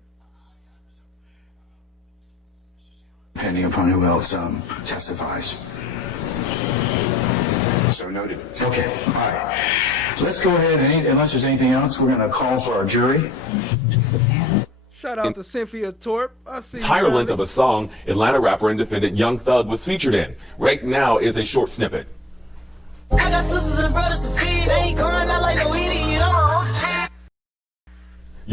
Depending upon who else testifies. So noted. Okay, all right. Let's go ahead, and unless there's anything else, we're going to call for our jury. Shout out to Cynthia Torp. I see Entire length of a song Atlanta rapper and defendant Young Thug was featured in. Right now is a short snippet. I got sisters and brothers to feed. I ain't going out like no idiot. I'm a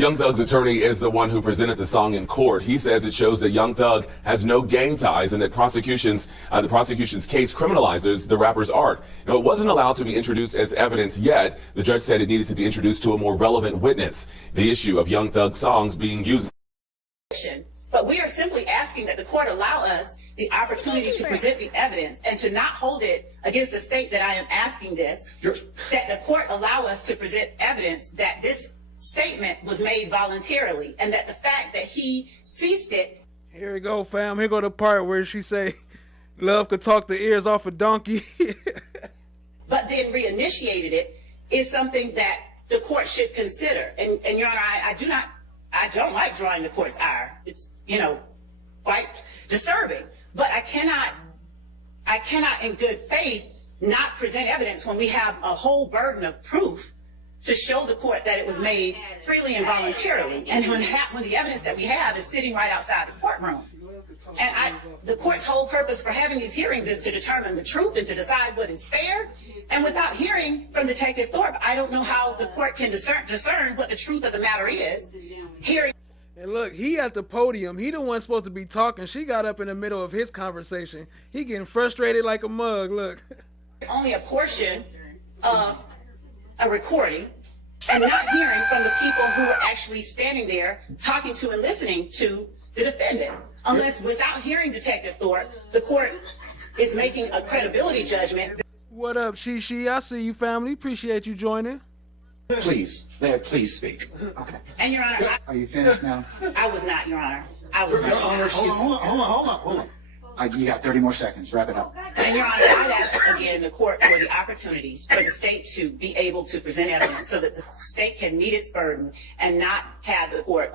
Young Thug's attorney is the one who presented the song in court. He says it shows that Young Thug has no gang ties and that the prosecution's case criminalizes the rapper's art. Now, it wasn't allowed to be introduced as evidence yet. The judge said it needed to be introduced to a more relevant witness. The issue of Young Thug's songs being used. But we are simply asking that the court allow us the opportunity to present the evidence and to not hold it against the state that I am asking this, that the court allow us to present evidence that this statement was made voluntarily and that the fact that he ceased it. Here we go, fam. Here go the part where she say, love could talk the ears off a donkey. But then reinitiated it is something that the court should consider. And Your Honor, I don't like drawing the court's ire. It's, quite disturbing. But I cannot in good faith not present evidence when we have a whole burden of proof to show the court that it was made freely and voluntarily. And when the evidence that we have is sitting right outside the courtroom. And the court's whole purpose for having these hearings is to determine the truth and to decide what is fair. And without hearing from Detective Thorpe, I don't know how the court can discern what the truth of the matter is. And look, he at the podium. He the one supposed to be talking. She got up in the middle of his conversation. He getting frustrated like a mug. Look. Only a portion of a recording and not hearing from the people who are actually standing there talking to and listening to the defendant. Unless without hearing Detective Thorpe, the court is making a credibility judgment. What up, Shishi? I see you, family. Appreciate you joining. Please, may I please speak? Okay. And Your Honor, Are you finished now? I was not, Your Honor. I was not. Hold on. You got 30 more seconds. Wrap it up. And Your Honor, I'd ask again the court for the opportunities for the state to be able to present evidence so that the state can meet its burden and not have the court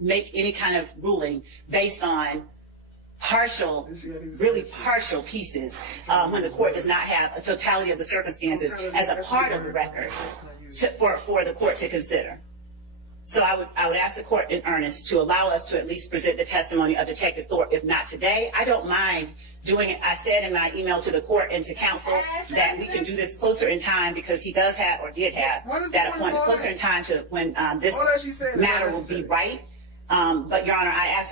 make any kind of ruling based on really partial pieces when the court does not have a totality of the circumstances as a part of the record for the court to consider. So I would ask the court in earnest to allow us to at least present the testimony of Detective Thorpe, if not today. I don't mind doing it. I said in my email to the court and to counsel that we can do this closer in time because he does have or did have that appointment closer in time to when this matter will be right. But Your Honor, I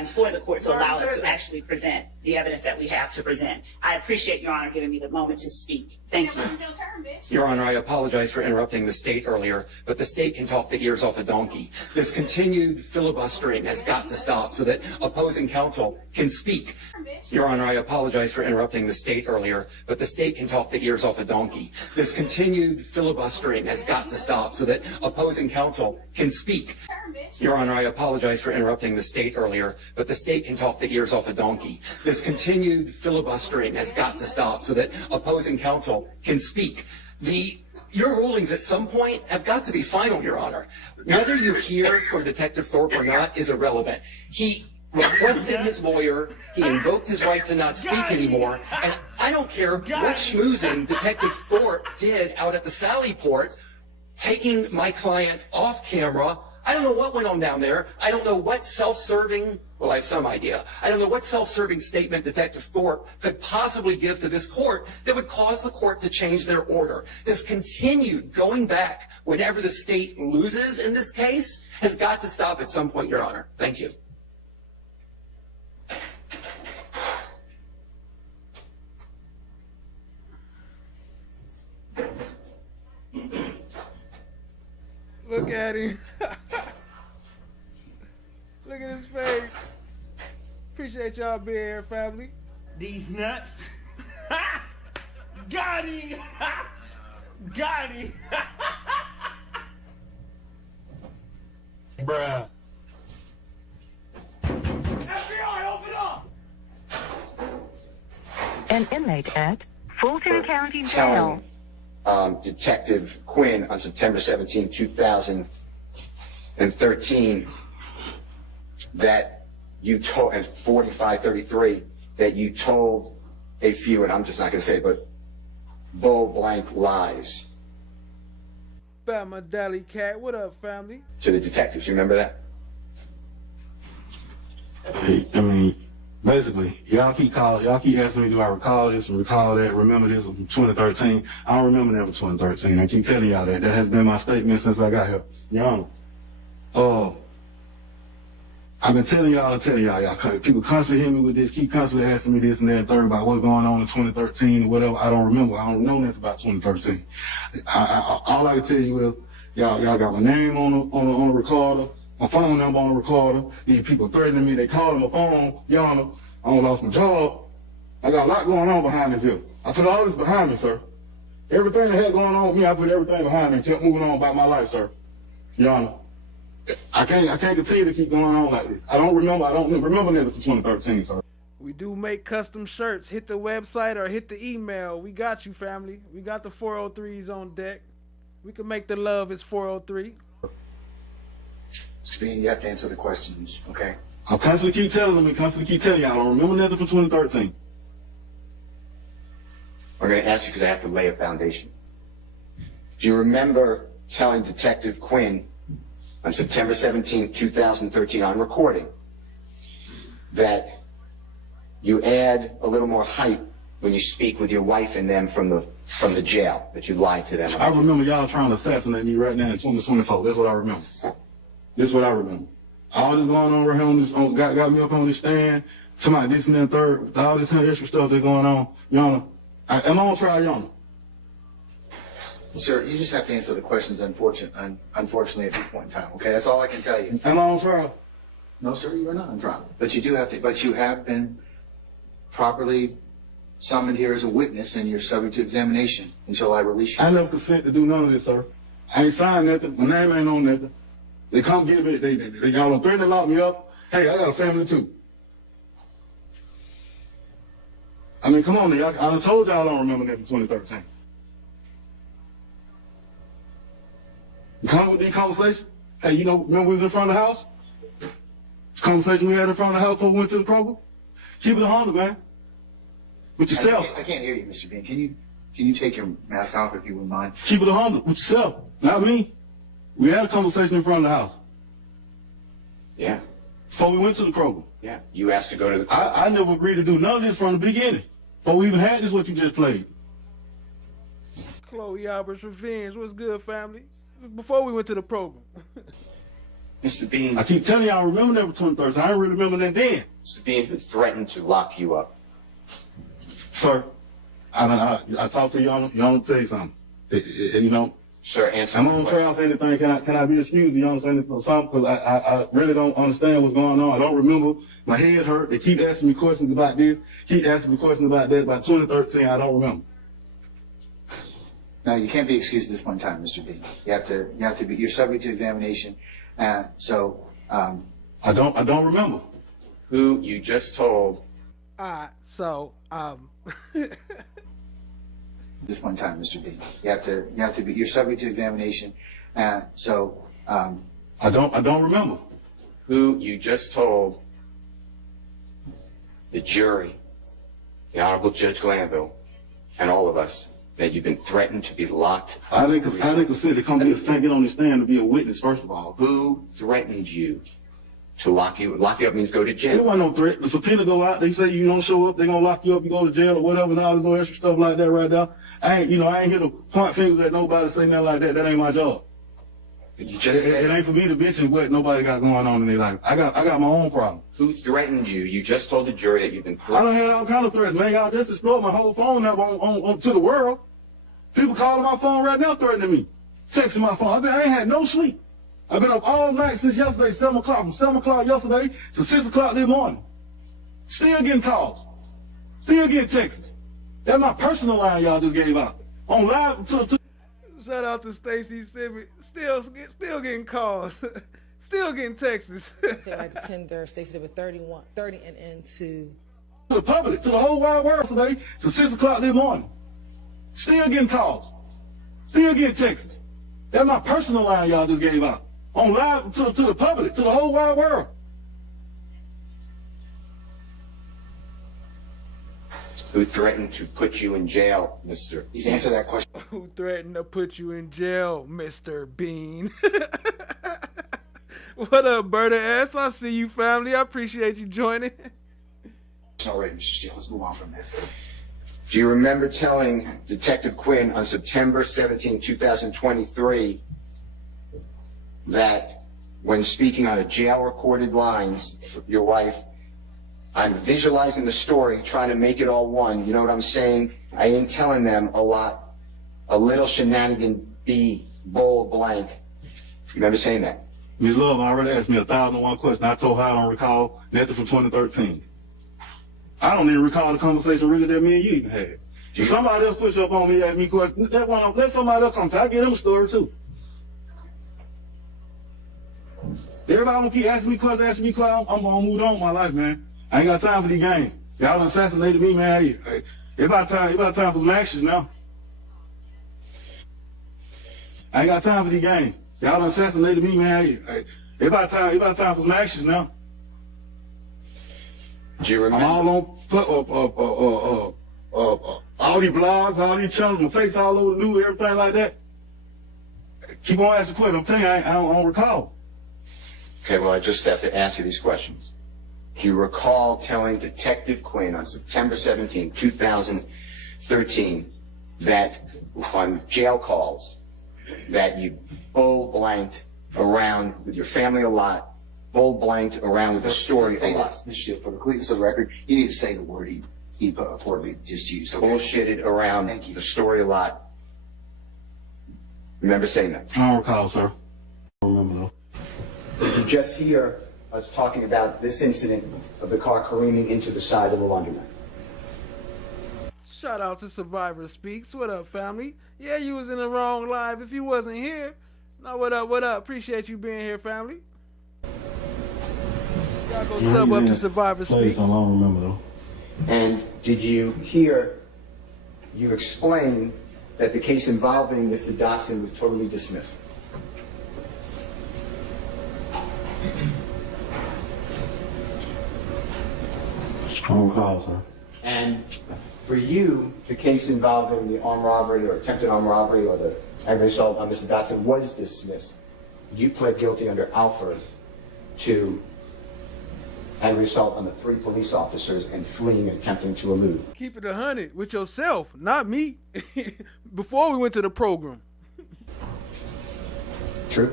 implore the court to allow us to actually present the evidence that we have to present. I appreciate Your Honor giving me the moment to speak. Thank you. Your Honor, I apologize for interrupting the state earlier, but the state can talk the ears off a donkey. This continued filibustering has got to stop so that opposing counsel can speak. Your Honor, I apologize for interrupting the state earlier, but the state can talk the ears off a donkey. This continued filibustering has got to stop so that opposing counsel can speak. Your Honor, I apologize for interrupting the state earlier, but the state can talk the ears off a donkey. This continued filibustering has got to stop so that opposing counsel can speak. Your rulings at some point have got to be final, Your Honor. Whether you hear from Detective Thorpe or not is irrelevant. He requested his lawyer, he invoked his right to not speak anymore, and I don't care what schmoozing Detective Thorpe did out at the Sally Port, taking my client off camera. I don't know what went on down there. I don't know what self-serving, well, I have some idea. I don't know what self-serving statement Detective Thorpe could possibly give to this court that would cause the court to change their order. This continued going back whenever the state loses in this case has got to stop at some point, Your Honor. Thank you. Look at him. Look at his face. Appreciate y'all being here, family. These nuts. Got him. Got him. Bruh. FBI, open up. An inmate at Fulton County Jail. Detective Quinn on September 17, 2013, that you told, and 4533, that you told a few, and I'm just not going to say, but bull blank lies. Bam, my dally cat. What up, family? To the detectives. You remember that? I mean, basically, y'all keep asking me, do I recall this and recall that, remember this from 2013? I don't remember that from 2013. I keep telling y'all that. That has been my statement since I got here. Your Honor. I've been telling y'all, people constantly hit me with this, keep constantly asking me this and that and third about what's going on in 2013 or whatever. I don't remember. I don't know nothing about 2013. All I can tell you is, y'all got my name on the recorder, my phone number on the recorder. These people threatening me. They calling my phone, yonder. I almost lost my job. I got a lot going on behind this here. I put all this behind me, sir. Everything that had going on with me, I put everything behind me and kept moving on about my life, sir. Yonder. I can't continue to keep going on like this. I don't remember nothing from 2013, sir. We do make custom shirts. Hit the website or hit the email. We got you, family. We got the 403s on deck. We can make the love as 403. Mr. Bean, you have to answer the questions, okay? I'll constantly keep telling y'all. I don't remember nothing from 2013. I'm going to ask you because I have to lay a foundation. Do you remember telling Detective Quinn on September 17, 2013, on recording, that you add a little more height when you speak with your wife and them from the jail, that you lied to them? I remember y'all trying to assassinate me right now in 2024. That's what I remember. All this going on right here on this, got me up on this stand, talking about this and that third, all this extra stuff that's going on. Yonder. I'm on trial, yonder. Sir, you just have to answer the questions, unfortunately, at this point in time, okay? That's all I can tell you. Am I on trial? No, sir, you are not on trial. But you have been properly summoned here as a witness, and you're subject to examination until I release you. I never consent to do none of this, sir. I ain't signed nothing. My name ain't on nothing. They come get me. They got on threatening to lock me up. Hey, I got a family too. I mean, come on, I done told y'all I don't remember that from 2013. You come with these conversations? Hey, remember we was in front of the house? This conversation we had in front of the house before we went to the program? Keep it 100, man. With yourself. I can't hear you, Mr. Bean. Can you take your mask off if you wouldn't mind? Keep it 100 with yourself, not me. We had a conversation in front of the house. Yeah. Before we went to the program. Yeah. You asked to go to the... I never agreed to do none of this from the beginning. Before we even had this, what you just played. Chloe Albert's Revenge. What's good, family? Before we went to the program. Mr. Bean... I keep telling you I remember that from 2013. I don't really remember that then. Mr. Bean, who threatened to lock you up? Sir, I talked to y'all. Y'all want to tell you something. Sir, answer I'm on trial for anything. Can I be excused? You understand something? Because I really don't understand what's going on. I don't remember. My head hurt. They keep asking me questions about this. Keep asking me questions about that. About 2013, I don't remember. No, you can't be excused at this point in time, Mr. B. You're subject to examination. I don't remember. Who you just told. At this point in time, Mr. B. You're subject to examination. I don't remember. Who you just told the jury, the Honorable Judge Glanville, and all of us that you've been threatened to be locked. I didn't consent to come get on the stand to be a witness, first of all. Who threatened you to lock you? Lock you up means go to jail. There wasn't no threat. The subpoena go out. They say you don't show up, they're going to lock you up, you go to jail or whatever, and all this other extra stuff like that right now. I ain't here to point fingers at nobody, say nothing like that. That ain't my job. You just said it ain't for me to bitch and what nobody got going on in their life. I got my own problem. Who threatened you? You just told the jury that you've been threatened. I done had all kind of threats, man. Y'all just explode my whole phone up on to the world. People calling my phone right now threatening me, texting my phone. I ain't had no sleep. I've been up all night since yesterday, 7 o'clock, from 7 o'clock yesterday to 6 o'clock this morning. Still getting calls. Still getting texts. That's my personal line y'all just gave out. On live to Shout out to Stacy Sibby. Still getting calls. Still getting texts. Like Tinder, Stacy with 30 and into the public, to the whole wide world today to 6 o'clock this morning. Still getting calls. Still getting texts. That's my personal line y'all just gave out. On live to the public, to the whole wide world. Who threatened to put you in jail, Mr. He's answered that question. Who threatened to put you in jail, Mr. Bean? What up, Berta S? I see you, family. I appreciate you joining. All right, Mr. Steele, let's move on from there. Do you remember telling Detective Quinn on September 17, 2023, that when speaking on a jail-recorded lines for your wife, I'm visualizing the story, trying to make it all one. You know what I'm saying? I ain't telling them a lot. A little shenanigan be bold blank. You remember saying that? Ms. Love already asked me 1,001 questions. I told her I don't recall nothing from 2013. I don't even recall the conversation really that me and you even had. If somebody else push up on me, ask me questions, let somebody else come to. I give them a story too. Everybody gonna keep asking me questions, I'm gonna move on with my life, man. I ain't got time for these games. Y'all done assassinated me, man. Hey, it's about time for some actions now. I ain't got time for these games. Y'all done assassinated me, man. Hey, it's about time for some actions now. Do you remember? I'm all on all these blogs, all these channels, my face all over the news, everything like that. Keep on asking questions. I'm telling you, I don't recall. Okay, well, I just have to ask you these questions. Do you recall telling Detective Quinn on September 17, 2013, that on jail calls, that you bull blanked around with your family a lot, bull blanked around with the story a lot? Mr. Shield, for the completeness of the record, you need to say the word he purportedly just used. Okay? Bullshitted around the story a lot. Remember saying that? I don't recall, sir. I don't remember, though. Did you just hear us talking about this incident of the car careening into the side of the laundromat? Shout out to Survivor Speaks. What up, family? Yeah, you was in the wrong live if you wasn't here. No, what up, what up? Appreciate you being here, family. Y'all go sub up to Survivor Speaks. I don't remember, though. And did you hear you explain that the case involving Mr. Dotson was totally dismissed? I don't recall, sir. And for you, the case involving the armed robbery or attempted armed robbery or the aggravated assault on Mr. Dotson was dismissed. You pled guilty under Alford to aggravated assault on the 3 police officers and fleeing and attempting to elude. Keep it 100 with yourself, not me. Before we went to the program. True?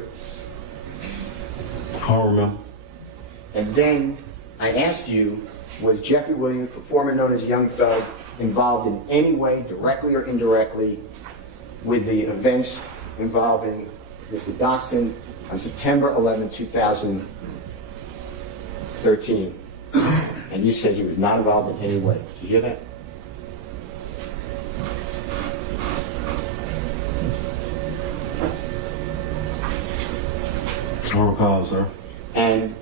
I don't remember. And then I asked you, was Jeffrey Williams, performer known as Young Thug, involved in any way, directly or indirectly, with the events involving Mr. Dotson on September 11, 2013? And you said he was not involved in any way. Did you hear that? I don't recall, sir. And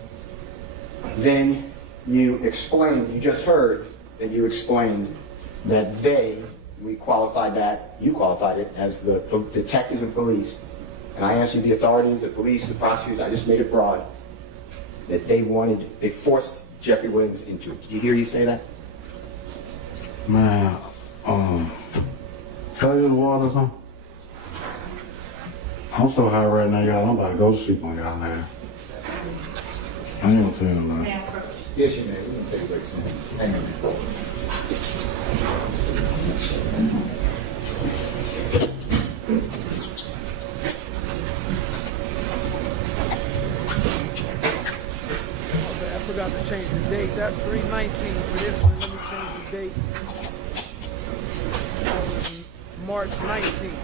then you explained, you just heard that you explained that you qualified it as the detectives and police. And I asked you, the authorities, the police, the prosecutors, I just made it broad, that they forced Jeffrey Williams into it. Did you hear you say that? Man, tell you the water or something? I'm so high right now, y'all. I'm about to go to sleep on y'all, man. I ain't gonna tell you no lie. Yes, you may. We can take a break soon. Hang on. I forgot to change the date. That's 3/19 for this one. Let me change the date. That was March 19th.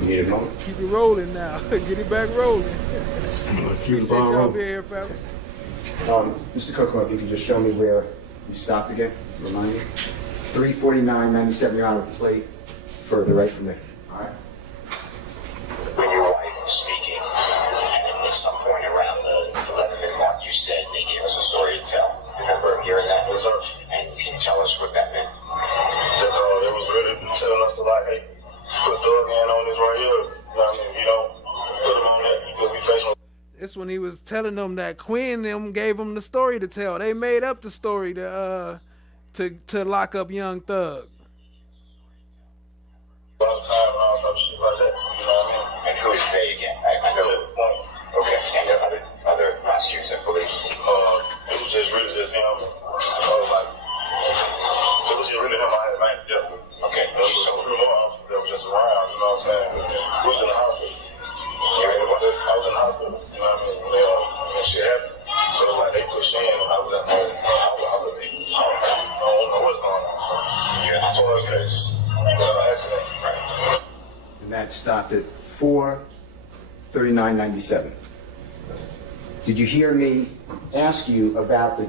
You need a moment? Keep it rolling now. Get it back rolling. Appreciate y'all being here, family. Mr. Coco, if you could just show me where you stopped again, remind me. 349.97, you're on a plate further right from there. All right. When your wife was speaking, and at some point around the 11-minute mark, you said they gave us a story to tell. Remember hearing that? And can you tell us what that meant? It was really telling us to, like, hey, put Doug hand on this right here. You know what I mean? If you don't put him on that, you could be facing. This when he was telling them that Quinn them gave him the story to tell. They made up the story to lock up Young Thug. All the time and all type of shit like that. You know what I mean? And who is they again? I know. Okay. And there are other prosecutors and police? It was just really just him. It was just really him. I had 90 definitely. Okay. So mess around, you know what I'm saying? We was in the hospital. I was in the hospital, you know what I mean? When shit happened. So it's like they push in, I was at home. I don't know what's going on. So, yeah, I told her just accident. Right. And that stopped at 4:39:97. Did you hear me ask you about the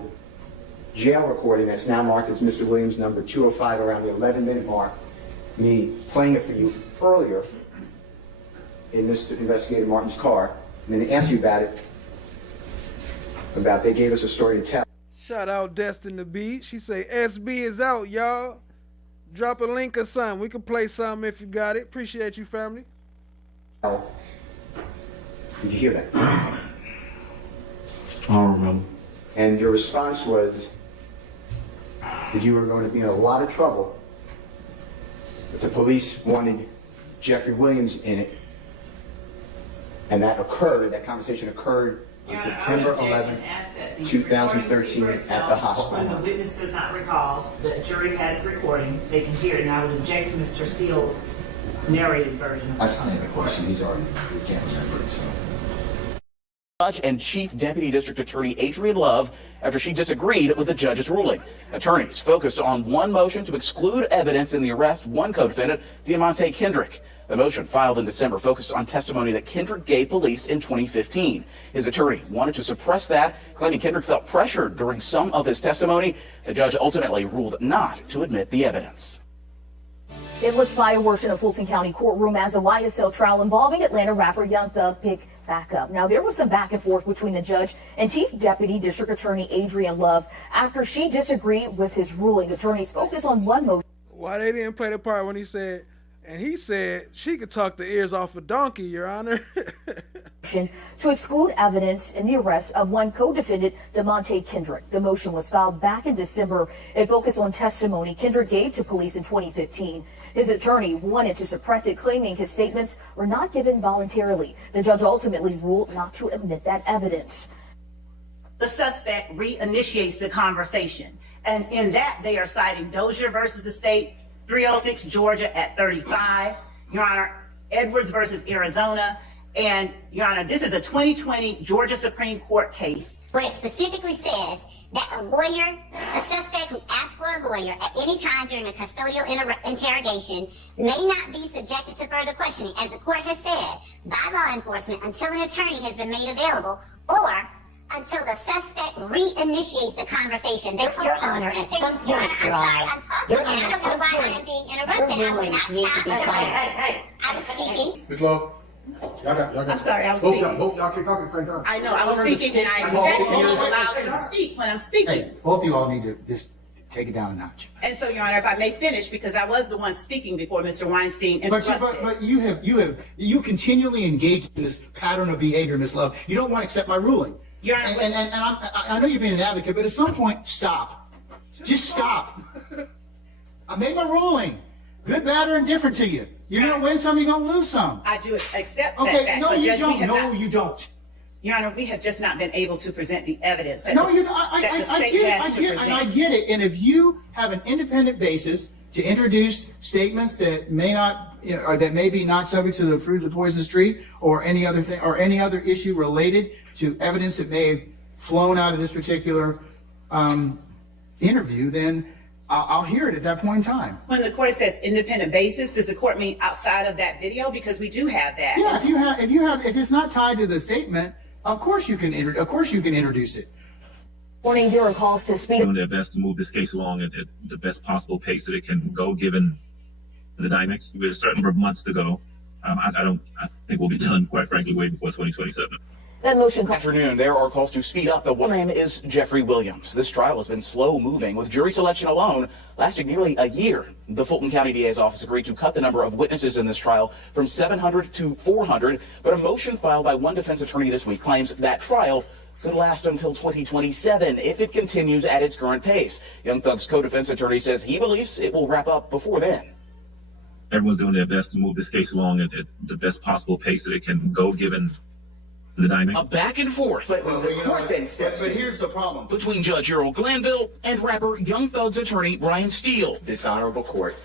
jail recording that's now marked as Mr. Williams number 205 around the 11-minute mark, me playing it for you earlier in Mr. Investigator Martin's car, and then ask you about it, about they gave us a story to tell. Shout out Destin the Beat. She say SB is out, y'all. Drop a link or something. We can play something if you got it. Appreciate you, family. Did you hear that? I don't remember. And your response was that you were going to be in a lot of trouble, that the police wanted Jeffrey Williams in it, and that conversation occurred on September 11th, 2013 at the hospital. When the witness does not recall, the jury has the recording, they can hear it, and I would object to Mr. Steele's narrated version. I stand the question. He's already, we can't remember it, so. Judge and Chief Deputy District Attorney Adrienne Love after she disagreed with the judge's ruling. Attorneys focused on one motion to exclude evidence in the arrest of one co-defendant, Diamante Kendrick. The motion filed in December focused on testimony that Kendrick gave police in 2015. His attorney wanted to suppress that, claiming Kendrick felt pressured during some of his testimony. The judge ultimately ruled not to admit the evidence. Endless fireworks in a Fulton County courtroom as the YSL trial involving Atlanta rapper Young Thug picked back up. Now, there was some back and forth between the judge and Chief Deputy District Attorney Adrienne Love after she disagreed with his ruling. Attorneys focus on one motion. Why they didn't play the part when he said she could talk the ears off a donkey, Your Honor. To exclude evidence in the arrest of one co-defendant, Diamante Kendrick. The motion was filed back in December. It focused on testimony Kendrick gave to police in 2015. His attorney wanted to suppress it, claiming his statements were not given voluntarily. The judge ultimately ruled not to admit that evidence. The suspect reinitiates the conversation, and in that they are citing Dozier versus the state, 306 Georgia at 35, Your Honor, Edwards versus Arizona, and Your Honor, this is a 2020 Georgia Supreme Court case where it specifically says that a suspect who asks for a lawyer at any time during a custodial interrogation may not be subjected to further questioning, as the court has said, by law enforcement until an attorney has been made available or until the suspect reinitiates the conversation. Your Honor, at some point, Your Honor, I'm talking, and I don't know why I am being interrupted. I will not stop. Hey. I was speaking. Ms. Lowe, y'all got. I'm sorry, I was speaking. Both y'all can talk at the same time. I know, I was speaking, and I expect to be allowed to speak when I'm speaking. Hey, both of you all need to just take it down a notch. And so, Your Honor, if I may finish, because I was the one speaking before Mr. Weinstein interrupted. But you continually engage in this pattern of behavior, Ms. Love. You don't want to accept my ruling. Your Honor, and I know you're being an advocate, but at some point, stop. Just stop. I made my ruling. Good, bad, or indifferent to you. You're going to win some, you're going to lose some. I do accept that. Okay, no, you don't. No, you don't. Your Honor, we have just not been able to present the evidence. No, I get it. And if you have an independent basis to introduce statements that may not, or that may be not subject to the fruit of the poisonous tree, or any other thing, or any other issue related to evidence that may have flown out of this particular interview, then I'll hear it at that point in time. When the court says independent basis, does the court mean outside of that video? Because we do have that. Yeah, if it's not tied to the statement, of course you can introduce it. Morning, there are calls to speak. Doing their best to move this case along at the best possible pace that it can go, given the dynamics. We have a certain number of months to go. I think we'll be done, quite frankly, way before 2027. That motion. This afternoon, there are calls to speed up. The one name is Jeffrey Williams. This trial has been slow moving, with jury selection alone lasting nearly a year. The Fulton County DA's office agreed to cut the number of witnesses in this trial from 700 to 400, but a motion filed by one defense attorney this week claims that trial could last until 2027 if it continues at its current pace. Young Thug's co-defense attorney says he believes it will wrap up before then. Everyone's doing their best to move this case along at the best possible pace that it can go, given the dynamics. A back and forth. But here's the problem. Between Judge Earl Glanville and rapper Young Thug's attorney Brian Steele. This honorable court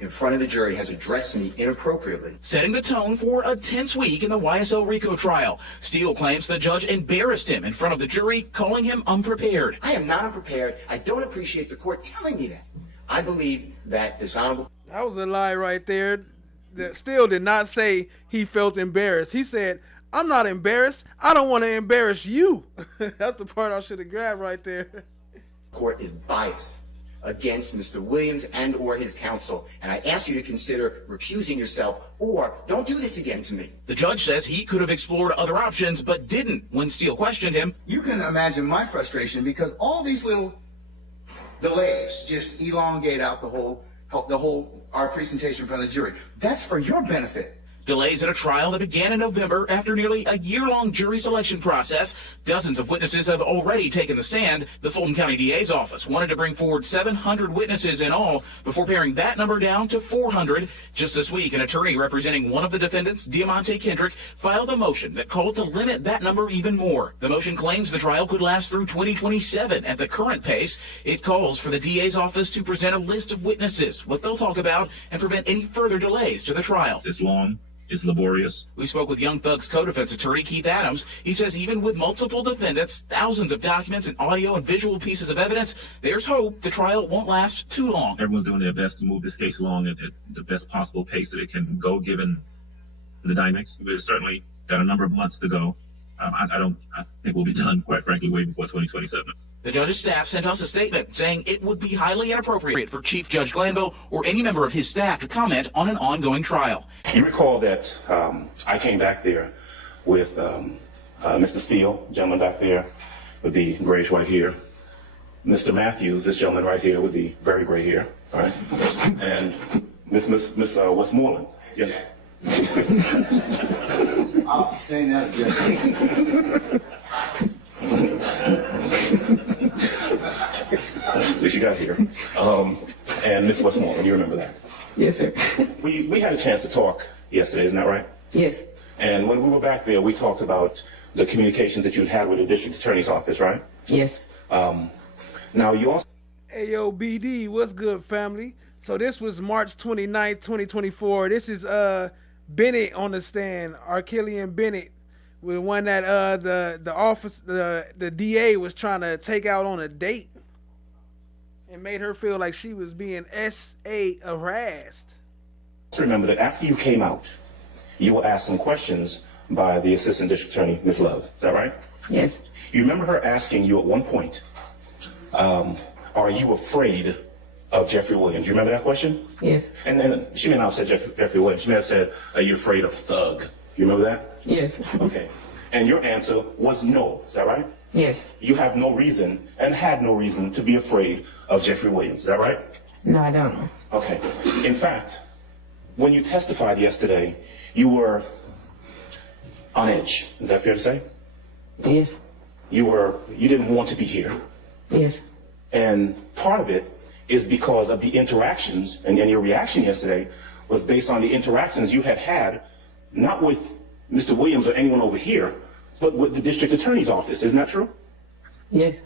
in front of the jury has addressed me inappropriately. Setting the tone for a tense week in the YSL RICO trial. Steele claims the judge embarrassed him in front of the jury, calling him unprepared. I am not unprepared. I don't appreciate the court telling me that. I believe that this honorable... That was a lie right there. That Steele did not say he felt embarrassed. He said, I'm not embarrassed. I don't want to embarrass you. That's the part I should have grabbed right there. Court is biased against Mr. Williams and or his counsel, and I ask you to consider recusing yourself or don't do this again to me. The judge says he could have explored other options but didn't when Steele questioned him. You can imagine my frustration because all these little delays just elongate out our presentation in front of the jury. That's for your benefit. Delays in a trial that began in November after nearly a year-long jury selection process. Dozens of witnesses have already taken the stand. The Fulton County DA's office wanted to bring forward 700 witnesses in all before paring that number down to 400. Just this week, an attorney representing one of the defendants, Diamante Kendrick, filed a motion that called to limit that number even more. The motion claims the trial could last through 2027 at the current pace. It calls for the DA's office to present a list of witnesses, what they'll talk about, and prevent any further delays to the trial. It's long. It's laborious. We spoke with Young Thug's co-defense attorney, Keith Adams. He says even with multiple defendants, thousands of documents and audio and visual pieces of evidence, there's hope the trial won't last too long. Everyone's doing their best to move this case along at the best possible pace that it can go, given the dynamics. We've certainly got a number of months to go. I think we'll be done, quite frankly, way before 2027. The judge's staff sent us a statement saying it would be highly inappropriate for Chief Judge Glanville or any member of his staff to comment on an ongoing trial. You recall that I came back there with Mr. Steele, gentleman back there with the grayish white hair, Mr. Matthews, this gentleman right here with the very gray hair, all right, and Miss Westmoreland. Yeah. I'll sustain that objection. At least you got here. And Miss Westmoreland, you remember that? Yes, sir. We had a chance to talk yesterday, isn't that right? Yes. And when we were back there, we talked about the communications that you'd had with the district attorney's office, right? Yes. Now you also... Hey, yo, BD, what's good, family? So this was March 29th, 2024. This is Bennett on the stand, Arkillian Bennett, with one that the DA was trying to take out on a date and made her feel like she was being SA harassed. Remember that after you came out, you were asked some questions by the assistant district attorney, Ms. Love. Is that right? Yes. You remember her asking you at one point, are you afraid of Jeffrey Williams? You remember that question? Yes. And then she may not have said Jeffrey Williams. She may have said, are you afraid of Thug? You remember that? Yes. Okay. And your answer was no. Is that right? Yes. You have no reason and had no reason to be afraid of Jeffrey Williams. Is that right? No, I don't. Okay. In fact, when you testified yesterday, you were on edge. Is that fair to say? Yes. You didn't want to be here. Yes. And part of it is because of the interactions, and your reaction yesterday was based on the interactions you had, not with Mr. Williams or anyone over here, but with the district attorney's office. Isn't that true? Yes.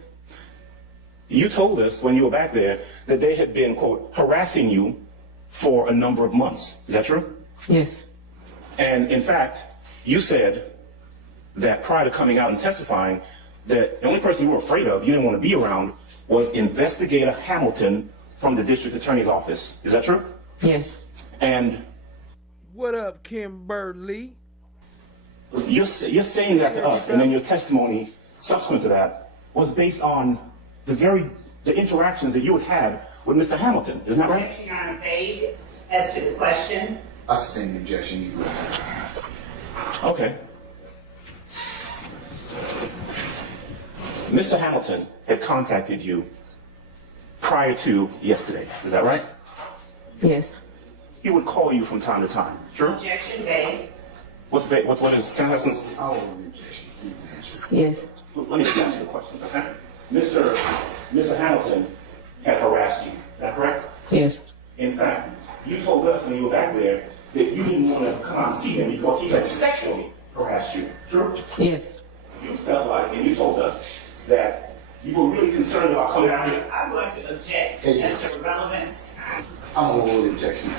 You told us when you were back there that they had been, quote, harassing you for a number of months. Is that true? Yes. And in fact, you said that prior to coming out and testifying, that the only person you were afraid of, you didn't want to be around, was Investigator Hamilton from the district attorney's office. Is that true? Yes. And what up, Kimberly? You're saying that to us, and then your testimony subsequent to that was based on the interactions that you had with Mr. Hamilton. Isn't that right? Objection, Your Honor, paid as to the question. I sustain the objection. Okay. Mr. Hamilton had contacted you prior to yesterday. Is that right? Yes. He would call you from time to time. True? Objection, paid. What is, can I have some? Yes. Let me just ask you a question, okay? Mr. Hamilton had harassed you. Is that correct? Yes. In fact, you told us when you were back there that you didn't want to come out and see him because he had sexually harassed you. True? Yes. You felt like, and you told us, that you were really concerned about coming out here. I'm going to object as to relevance I'm going to hold the objection.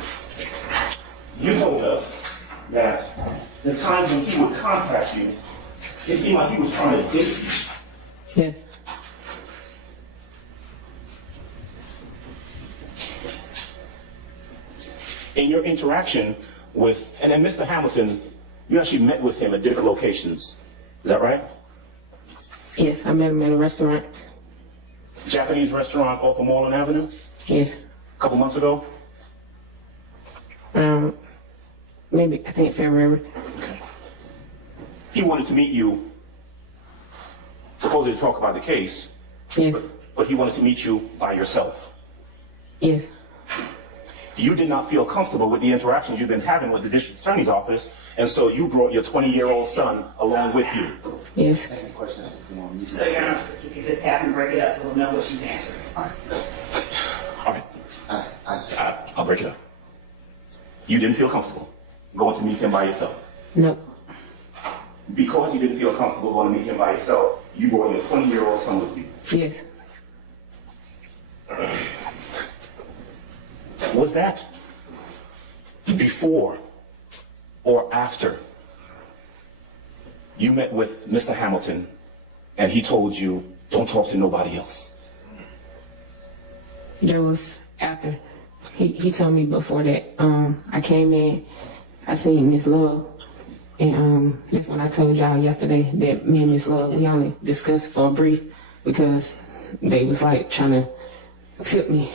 You told us that the times when he would contact you, it seemed like he was trying to diss you. Yes. In your interaction with, and then Mr. Hamilton, you actually met with him at different locations. Is that right? Yes, I met him at a restaurant. Japanese restaurant off of Moreland Avenue? Yes. A couple months ago? Maybe, I think February. Okay. He wanted to meet you, supposedly to talk about the case. Yes. But he wanted to meet you by yourself. Yes. You did not feel comfortable with the interactions you've been having with the district attorney's office, and so you brought your 20-year-old son along with you. Yes. Any questions? So Your Honor, you can just have him break it up so we'll know what she's answering. All right. I'll break it up. You didn't feel comfortable going to meet him by yourself. No. Because you didn't feel comfortable going to meet him by yourself, you brought your 20-year-old son with you. Yes. Was that before or after you met with Mr. Hamilton and he told you, don't talk to nobody else? There was after. He told me before that. I came in, I seen Miss Love, and that's when I told y'all yesterday that me and Miss Love, we only discussed for a brief because they was like trying to tip me.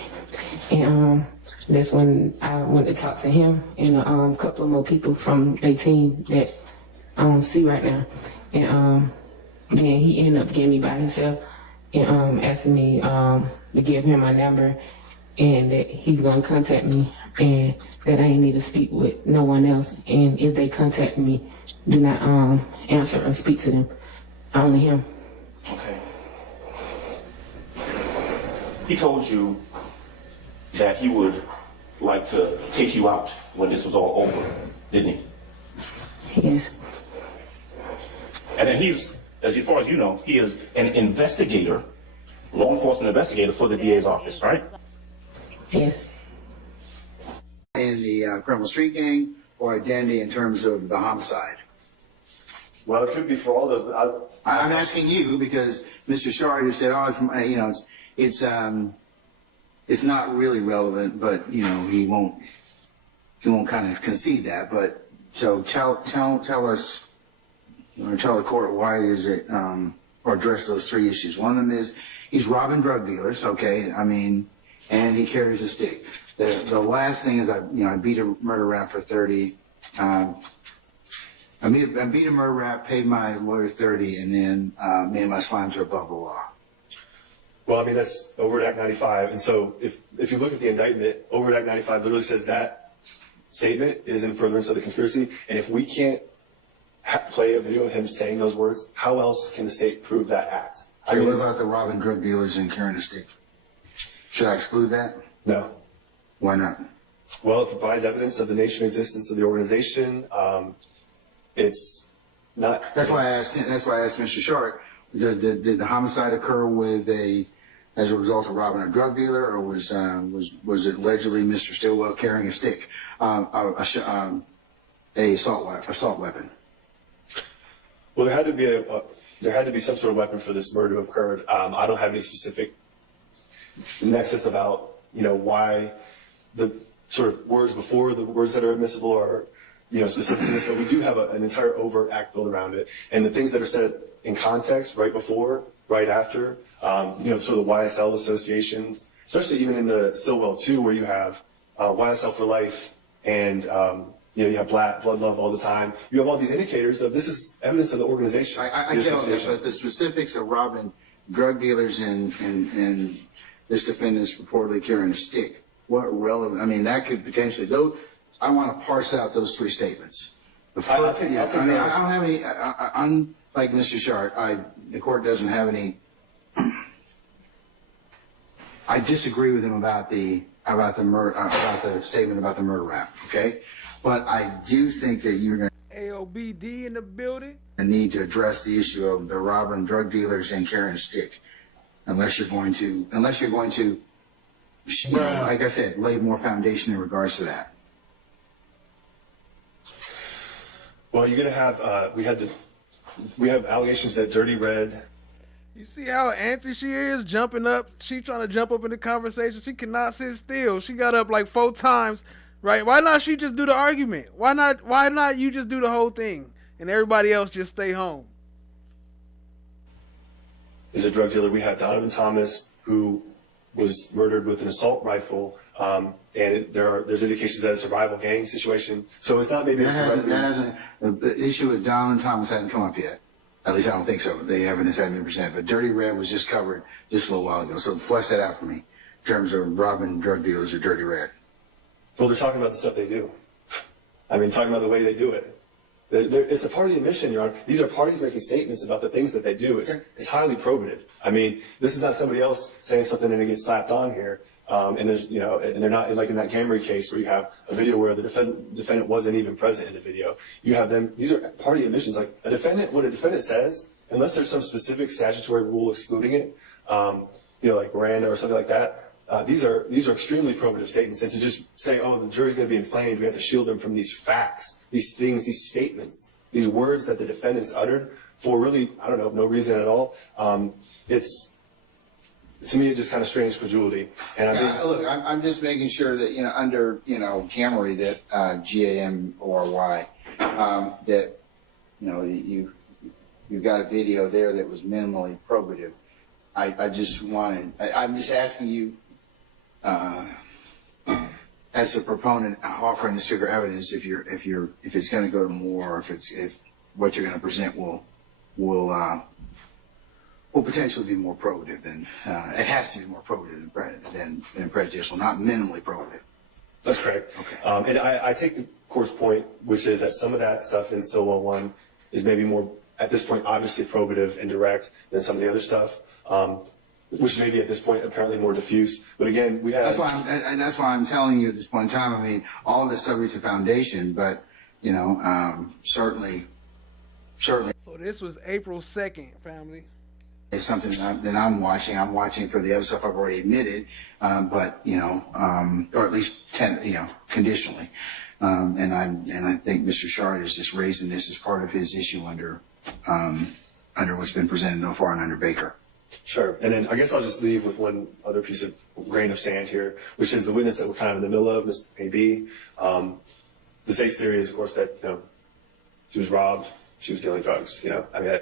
And that's when I went to talk to him and a couple of more people from their team that I don't see right now. And then he ended up getting me by himself and asking me to give him my number and that he's going to contact me and that I ain't need to speak with no one else. And if they contact me, do not answer or speak to them, only him. Okay. He told you that he would like to take you out when this was all over, didn't he? Yes. And then he's, as far as you know, he is an investigator, law enforcement investigator for the DA's office, right? Yes. In the criminal street gang or identity in terms of the homicide? Well, it could be for all those. I'm asking you because Mr. Shard said, "Oh, it's not really relevant," but he won't kind of concede that. But so tell us, or tell the court why is it, or address those three issues. One of them is he's robbing drug dealers. Okay, and he carries a stick. The last thing is I beat a murder rap for 30. I beat a murder rap, paid my lawyer 30, and then me and my slimes are above the law. Well, that's Overt Act 95. And so if you look at the indictment, Overt Act 95 literally says that statement is in furtherance of the conspiracy. And if we can't play a video of him saying those words, how else can the state prove that act? What about the robbing drug dealers and carrying a stick? Should I exclude that? No. Why not? Well, it provides evidence of the nature and existence of the organization. It's not. That's why I asked Mr. Short. Did the homicide occur as a result of robbing a drug dealer, or was it allegedly Mr. Stillwell carrying a stick, assault weapon? Well, there had to be some sort of weapon for this murder to have occurred. I don't have any specific nexus about why the sort of words before the words that are admissible are specific to this, but we do have an entire overt act built around it, and the things that are said in context, right before, right after, sort of the YSL associations, especially even in the Stillwell 2, where you have YSL for life, and you have blood love all the time. You have all these indicators of this is evidence of the organization. I get all that, but the specifics of robbing drug dealers and this defendant is purportedly carrying a stick. What relevant? That could potentially I want to parse out those three statements. I don't have any. Unlike Mr. Shart, the court doesn't have any. I disagree with him about the statement about the murder rap. Okay, but I do think that you're going to AOBD in the building. Need to address the issue of the robbing drug dealers and carrying a stick, unless you're going to you know, like I said, laid more foundation in regards to that. Well, you're gonna have we have allegations that Dirty Red. You see how antsy she is, jumping up. She trying to jump up in the conversation. She cannot sit still. She got up like 4 times, right? Why not she just do the argument? Why not you just do the whole thing and everybody else just stay home? Is a drug dealer. We have Donovan Thomas, who was murdered with an assault rifle, and there's indications that it's a rival gang situation. So it's not maybe the issue with Donovan Thomas hasn't come up yet. At least I don't think so. The evidence hasn't been presented. But Dirty Red was just covered just a little while ago. So flesh that out for me in terms of robbing drug dealers or Dirty Red. Well, they're talking about the stuff they do. I mean, talking about the way they do it. It's a party admission, Your Honor. These are parties making statements about the things that they do. It's highly probative. I mean, this is not somebody else saying something and it gets slapped on here. And there's, you know, and they're not like in that Camry case where you have a video where the defendant wasn't even present in the video. You have them. These are party admissions. Like what a defendant says, unless there's some specific statutory rule excluding it, you know, like Miranda or something like that. These are extremely probative statements. And to just say, oh, the jury's going to be inflamed, we have to shield them from these facts, these things, these statements, these words that the defendants uttered for really, I don't know, no reason at all. To me, it just kind of strains credulity. And I think, look, I'm just making sure that, you know, under, you know, Gamory, that Gamory, that, you know, you got a video there that was minimally probative. I'm just asking you, as a proponent offering this figure evidence, if it's going to go to more, or if what you're going to present will potentially be more probative than it has to be more probative than prejudicial, not minimally probative. That's correct. Okay. And I take the court's point, which is that some of that stuff in Solo 1 is maybe more, at this point, obviously probative and direct than some of the other stuff, which may be at this point apparently more diffuse. But again, we have. That's why I'm telling you at this point in time. I mean, all of it's subject to foundation, but you know, certainly. So this was April 2nd, family. It's something that I'm watching. I'm watching for the other stuff I've already admitted, but you know, or at least conditionally. And I think Mr. Shard is just raising this as part of his issue under what's been presented so far and under Baker. Sure. And then I guess I'll just leave with one other piece of grain of sand here, which is the witness that we're kind of in the middle of, Ms. A.B. The state's theory is, of course, that she was robbed, she was dealing drugs. You know, I mean,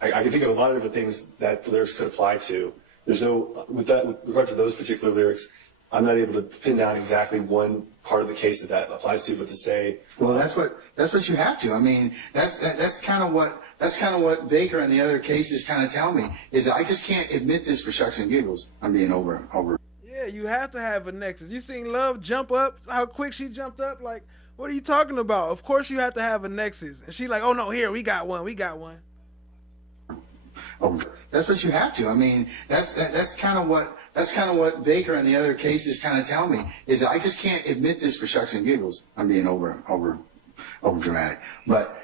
I can think of a lot of different things that the lyrics could apply to. There's no, with regard to those particular lyrics, I'm not able to pin down exactly one part of the case that applies to, but to say. Well, that's what you have to. I mean, that's kind of what Baker and the other cases kind of tell me, is that I just can't admit this for shucks and giggles. I'm being over. Yeah, you have to have a nexus. You seen Love jump up, how quick she jumped up? Like, what are you talking about? Of course you have to have a nexus. And she like, oh no, here, we got one. Oh, that's what you have to. I mean, that's kind of what Baker and the other cases kind of tell me, is that I just can't admit this for shucks and giggles. I'm being over dramatic, but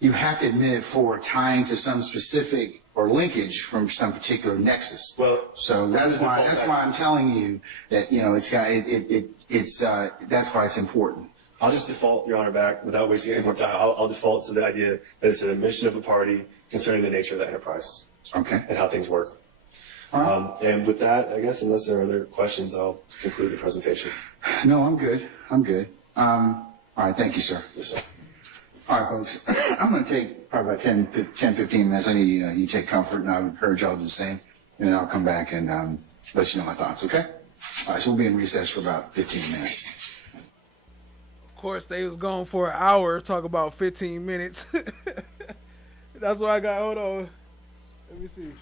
you have to admit it for tying to some specific or linkage from some particular nexus. Well, so that's why I'm telling you that, you know, that's why it's important. I'll just default, Your Honor, back without wasting any more time. I'll default to the idea that it's an admission of a party concerning the nature of the enterprise. Okay. And how things work. And with that, I guess, unless there are other questions, I'll conclude the presentation. No, I'm good. All right, thank you, sir. Yes, sir. All right, folks. I'm going to take probably about 10, 15 minutes. I need you to take comfort, and I would encourage y'all to do the same. And then I'll come back and let you know my thoughts, okay? All right, so we'll be in recess for about 15 minutes. Of course, they was gone for an hour, talk about 15 minutes. That's why I got, hold on. Let me see.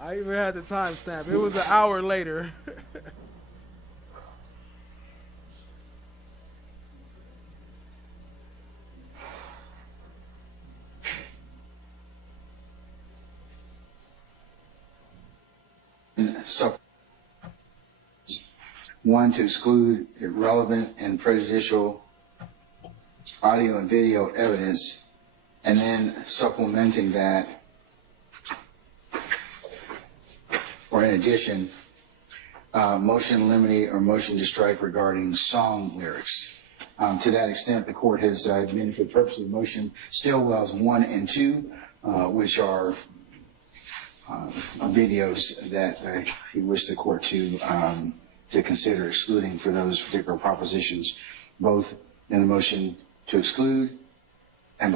I even had the timestamp. It was an hour later. So, one, to exclude irrelevant and prejudicial audio and video evidence, and then supplementing that, or in addition, motion in limine or motion to strike regarding song lyrics. To that extent, the court has admitted for the purpose of the motion Stillwell's 1 and 2, which are videos that he wished the court to consider excluding for those particular propositions, both in the motion to exclude and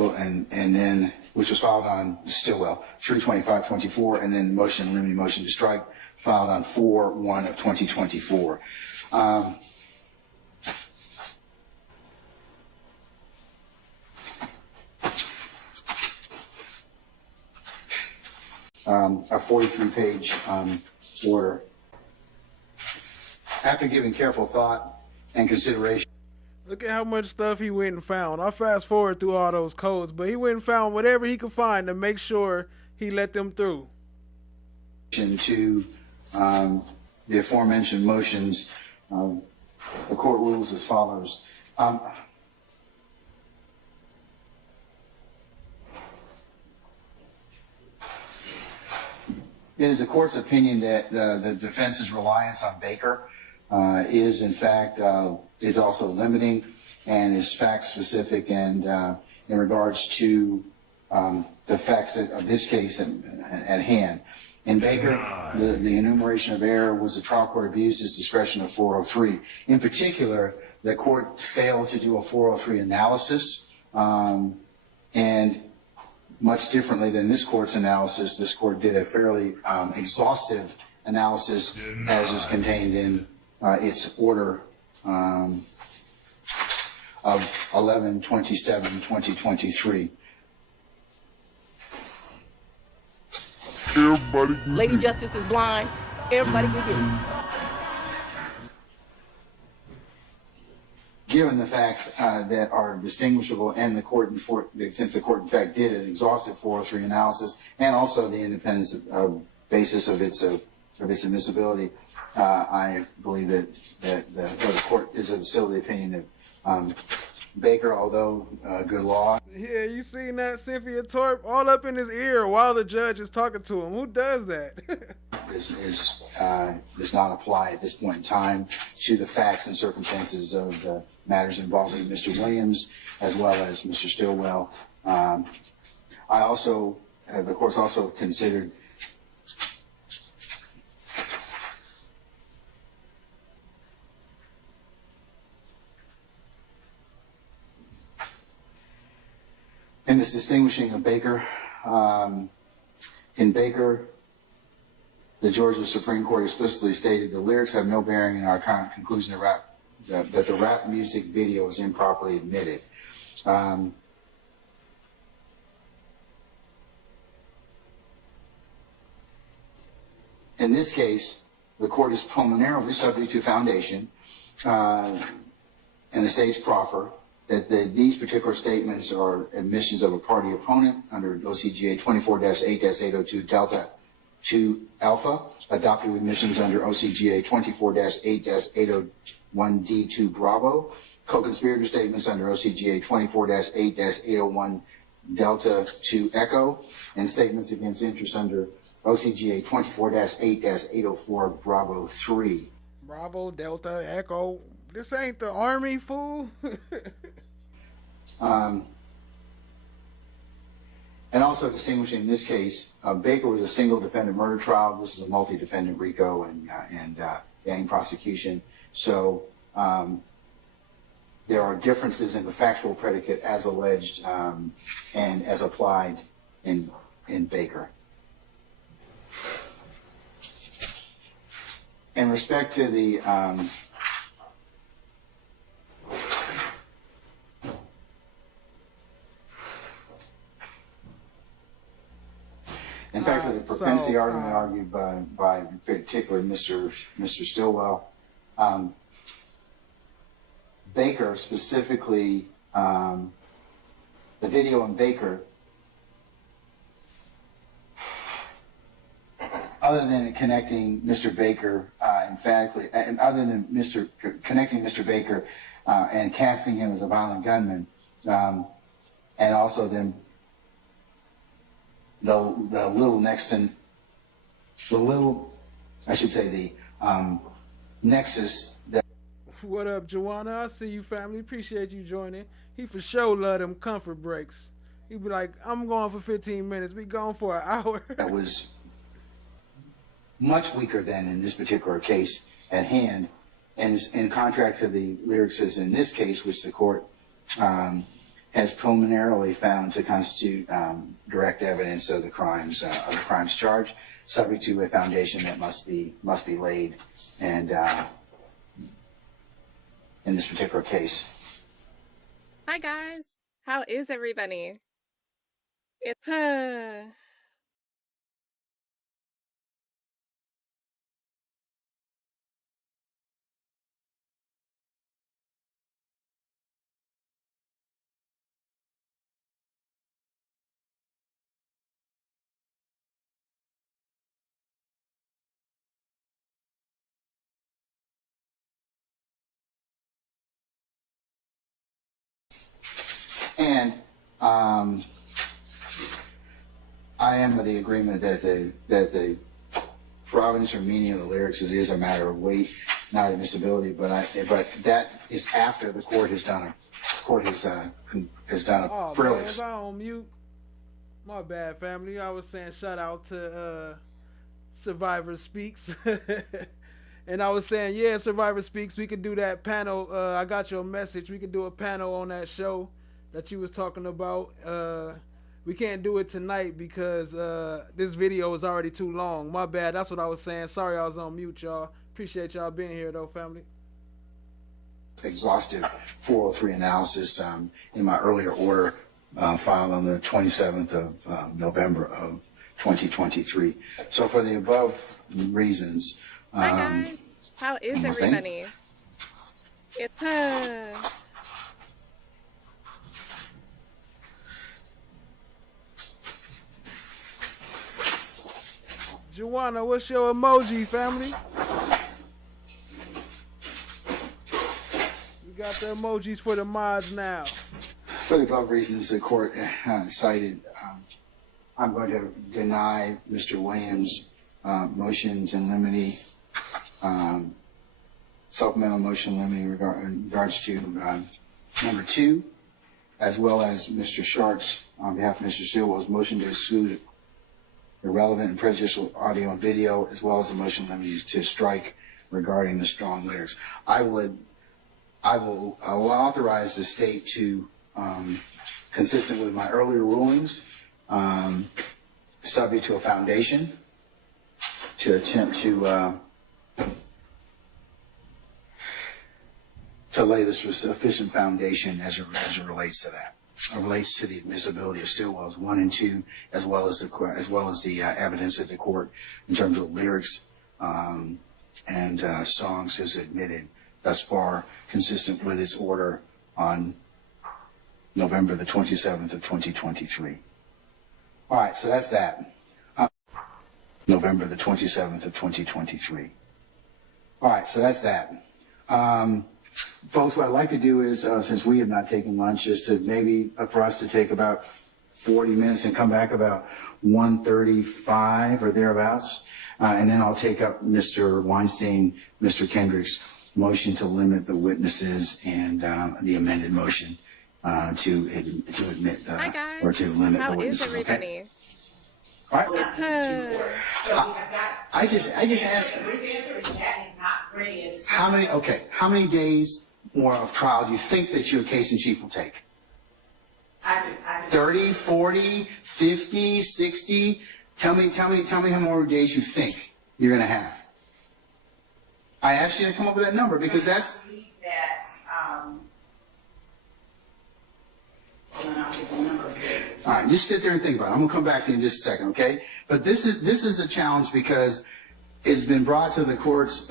then, which was filed on Stillwell 3/25/24, and then the motion in limine motion to strike filed on 4/1 of 2024. A 43-page order. After giving careful thought and consideration. Look at how much stuff he went and found. I fast forward through all those codes, but he went and found whatever he could find to make sure he let them through. To the aforementioned motions, the court rules as follows. It is the court's opinion that the defense's reliance on Baker is in fact is also limiting and is fact specific, and in regards to the facts of this case at hand. In Baker, the enumeration of error was the trial court abused its discretion of 403. In particular, the court failed to do a 403 analysis, and much differently than this court's analysis, this court did a fairly exhaustive analysis as is contained in its order of 11/27/2023. Lady Justice is blind. Everybody can hear. Given the facts that are distinguishable, and the court, since the court in fact did an exhaustive 403 analysis, and also the independence basis of its admissibility, I believe that the court is still the opinion that Baker, although good law. Yeah, you seen that, Cynthia Torp, all up in his ear while the judge is talking to him. Who does that? Does not apply at this point in time to the facts and circumstances of the matters involving Mr. Williams as well as Mr. Stillwell. I also, the court's also considered in this distinguishing of Baker. In Baker, the Georgia Supreme Court explicitly stated the lyrics have no bearing in our conclusion that the rap music video is improperly admitted. In this case, the court is preliminarily subject to foundation and the state's proffer that these particular statements are admissions of a party opponent under OCGA 24-8-802 Delta 2 Alpha, adopted admissions under OCGA 24-8-801 D2 Bravo, co-conspirator statements under OCGA 24-8-801 Delta 2 Echo, and statements against interest under OCGA 24-8-804 Bravo 3. Bravo, Delta, Echo. This ain't the Army, fool. And also distinguishing in this case, Baker was a single defendant murder trial. This is a multi-defendant RICO and gang prosecution. So there are differences in the factual predicate as alleged and as applied in Baker. In respect to the in fact, for the propensity argument argued by in particular Mr. Stillwell, Baker specifically, the video in Baker, other than connecting Mr. Baker emphatically, and other than connecting Mr. Baker and casting him as a violent gunman, and also then the little nexus that. What up, Joanna? I see you, family. Appreciate you joining. He for sure love them comfort breaks. He be like, I'm going for 15 minutes. Be gone for an hour. That was much weaker than in this particular case at hand, and is in contrast to the lyrics as in this case, which the court has preliminarily found to constitute direct evidence of the crimes charged, subject to a foundation that must be laid, and in this particular case. Hi guys, how is everybody? It's And I am of the agreement that the provenance or meaning of the lyrics is a matter of weight, not admissibility. But that is after the court has done a Oh, fairly. man, was I on mute? My bad, family. I was saying shout out to Survivor Speaks. And I was saying, yeah, Survivor Speaks, we could do that panel. I got your message. We could do a panel on that show that you was talking about. We can't do it tonight because this video is already too long. My bad. That's what I was saying. Sorry I was on mute, y'all. Appreciate y'all being here, though, family. Exhaustive 403 analysis in my earlier order filed on the 27th of November of 2023. So for the above reasons. Hi guys, how is everybody? It's Joanna, what's your emoji, family? We got the emojis for the mods now. For the above reasons the court cited, I'm going to deny Mr. Williams' motions in limine, supplemental motion limiting in regards to number 2, as well as Mr. Shark's, on behalf of Mr. Stilwell's motion to exclude irrelevant and prejudicial audio and video, as well as the motion limiting to strike regarding the strong lyrics. I will authorize the state to, consistent with my earlier rulings, subject to a foundation, to attempt to lay this sufficient foundation as it relates to that. It relates to the admissibility of Stilwell's 1 and 2, as well as the evidence that the court, in terms of lyrics and songs, has admitted thus far, consistent with its order on November the 27th of 2023. All right, so that's that. November the 27th of 2023. All right, so that's that. Folks, what I'd like to do is, since we have not taken lunch, is to maybe for us to take about 40 minutes and come back about 1:35 or thereabouts. And then I'll take up Mr. Weinstein, Mr. Kendrick's motion to limit the witnesses and the amended motion to admit or to limit the witnesses. How is everybody? All right. I just asked how many days more of trial do you think that your case in chief will take? 30, 40, 50, 60? Tell me how many more days you think you're going to have. I asked you to come up with that number because that's. All right, just sit there and think about it. I'm going to come back to you in just a second, okay? But this is a challenge because it's been brought to the courts.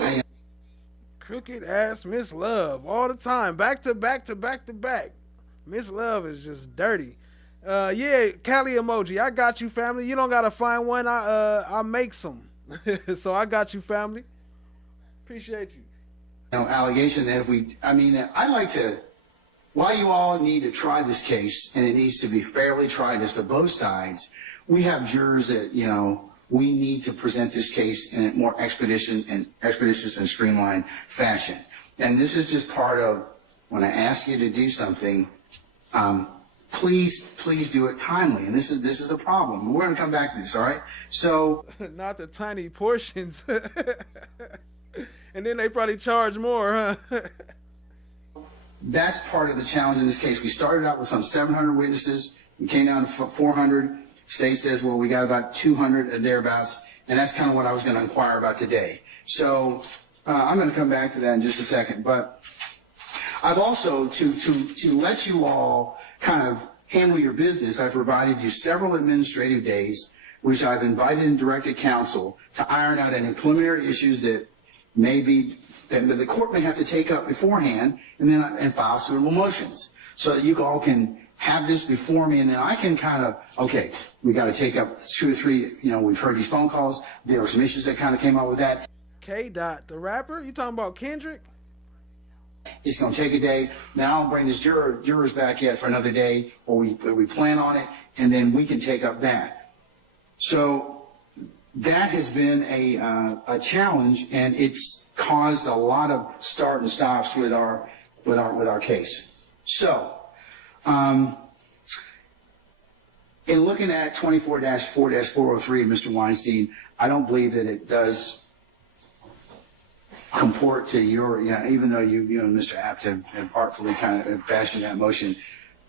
Crooked ass Miss Love all the time, back to back to back to back. Miss Love is just dirty. Yeah, Cali emoji. I got you, family. You don't gotta find one. I make some. So I got you, family. Appreciate you. Allegation that I like to while you all need to try this case, and it needs to be fairly tried as to both sides, we have jurors that, you know, we need to present this case in a more expeditious and streamlined fashion. And this is just part of, when I ask you to do something, please do it timely. And this is a problem. We're going to come back to this, all right? So, not the tiny portions. And then they probably charge more, huh? That's part of the challenge in this case. We started out with some 700 witnesses. We came down to 400. State says, well, we got about 200 or thereabouts. And that's kind of what I was going to inquire about today. So I'm going to come back to that in just a second. But I've also, to let you all kind of handle your business, I've provided you several administrative days, which I've invited and directed counsel to iron out any preliminary issues that may be, that the court may have to take up beforehand and file suitable motions so that you all can have this before me, and then I can kind of, okay, we got to take up 2 or 3, you know, we've heard these phone calls. There were some issues that kind of came up with that. K-Dot, the rapper? You talking about Kendrick? It's going to take a day. Then I don't bring this jurors back yet for another day, or we plan on it, and then we can take up that. So that has been a challenge, and it's caused a lot of start and stops with our case. So, in looking at 24-4-403, Mr. Weinstein, I don't believe that it does comport to your, even though you and Mr. Apt have artfully kind of fashioned that motion,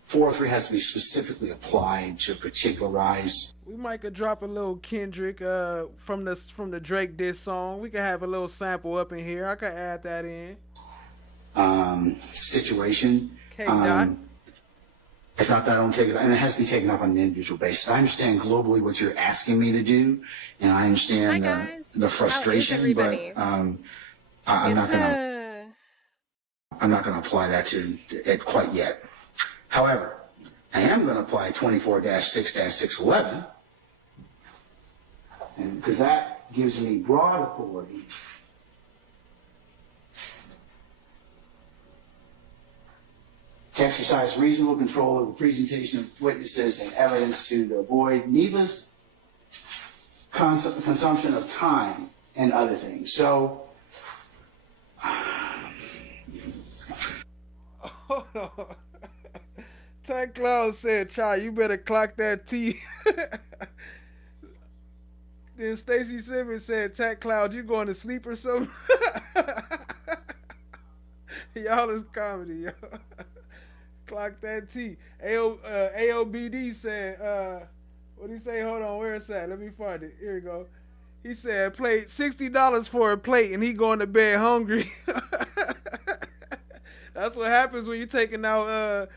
403 has to be specifically applied to particularize. We might could drop a little Kendrick from the Drake diss song. We could have a little sample up in here. I could add that in. Situation. K-Dot. It's not that I don't take it, and it has to be taken up on an individual basis. I understand globally what you're asking me to do, and I understand the frustration, but I'm not gonna apply that to it quite yet. However, I am going to apply 24-6-611, because that gives me broad authority to exercise reasonable control of the presentation of witnesses and evidence to avoid needless consumption of time and other things. So, hold on. Tech Cloud said, "Child, you better clock that T." Then Stacy Simmons said, "Tech Cloud, you going to sleep or something?" Y'all is comedy, yo. Clock that T. AOBD said, what he say? Hold on, where is that? Let me find it. Here we go. He said, "Plate $60 for a plate," and he going to bed hungry. That's what happens when you're taking out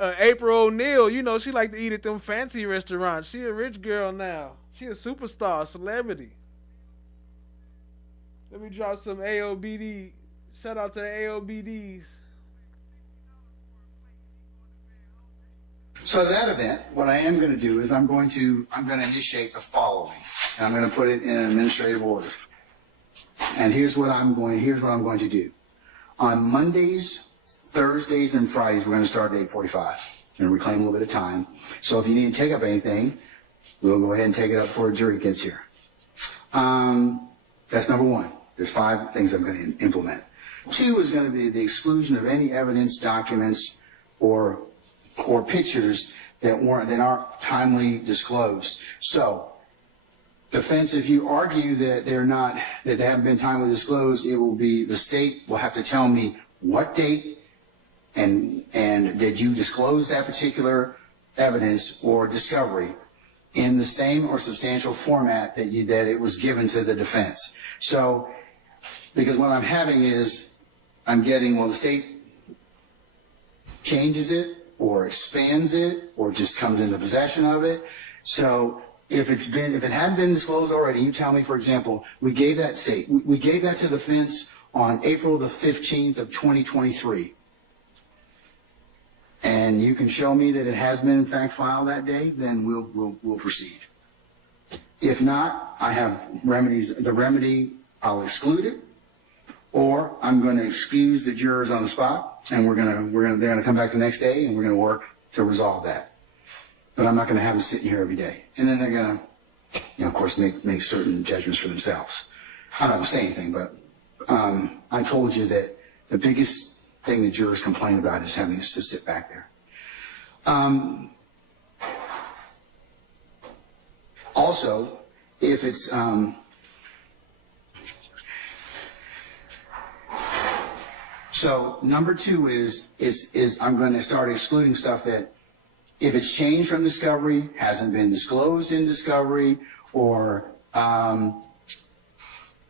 April O'Neil. You know, she like to eat at them fancy restaurants. She a rich girl now. She a superstar, celebrity. Let me drop some AOBD. Shout out to the AOBDs. So that event, what I am going to do is I'm going to initiate the following, and I'm going to put it in administrative order. And here's what I'm going to do. On Mondays, Thursdays, and Fridays, we're going to start at 8:45 and reclaim a little bit of time. So if you need to take up anything, we'll go ahead and take it up before a jury gets here. That's number one. There's 5 things I'm going to implement. 2 is going to be the exclusion of any evidence, documents, or pictures that aren't timely disclosed. So, defense, if you argue that they haven't been timely disclosed, it will be, the state will have to tell me what date and did you disclose that particular evidence or discovery in the same or substantial format that it was given to the defense. So, because what I'm having is, I'm getting, well, the state changes it or expands it or just comes into possession of it. So if it hadn't been disclosed already, you tell me, for example, we gave that to the defense on April the 15th of 2023. And you can show me that it has been in fact filed that day, then we'll proceed. If not, I have remedies. The remedy, I'll exclude it, or I'm going to excuse the jurors on the spot, and they're going to come back the next day, and we're going to work to resolve that. But I'm not going to have them sitting here every day. And then they're going to, of course, make certain judgments for themselves. I'm not going to say anything, but I told you that the biggest thing the jurors complain about is having us to sit back there. Also, if it's so number two is I'm going to start excluding stuff that if it's changed from discovery, hasn't been disclosed in discovery, or I'm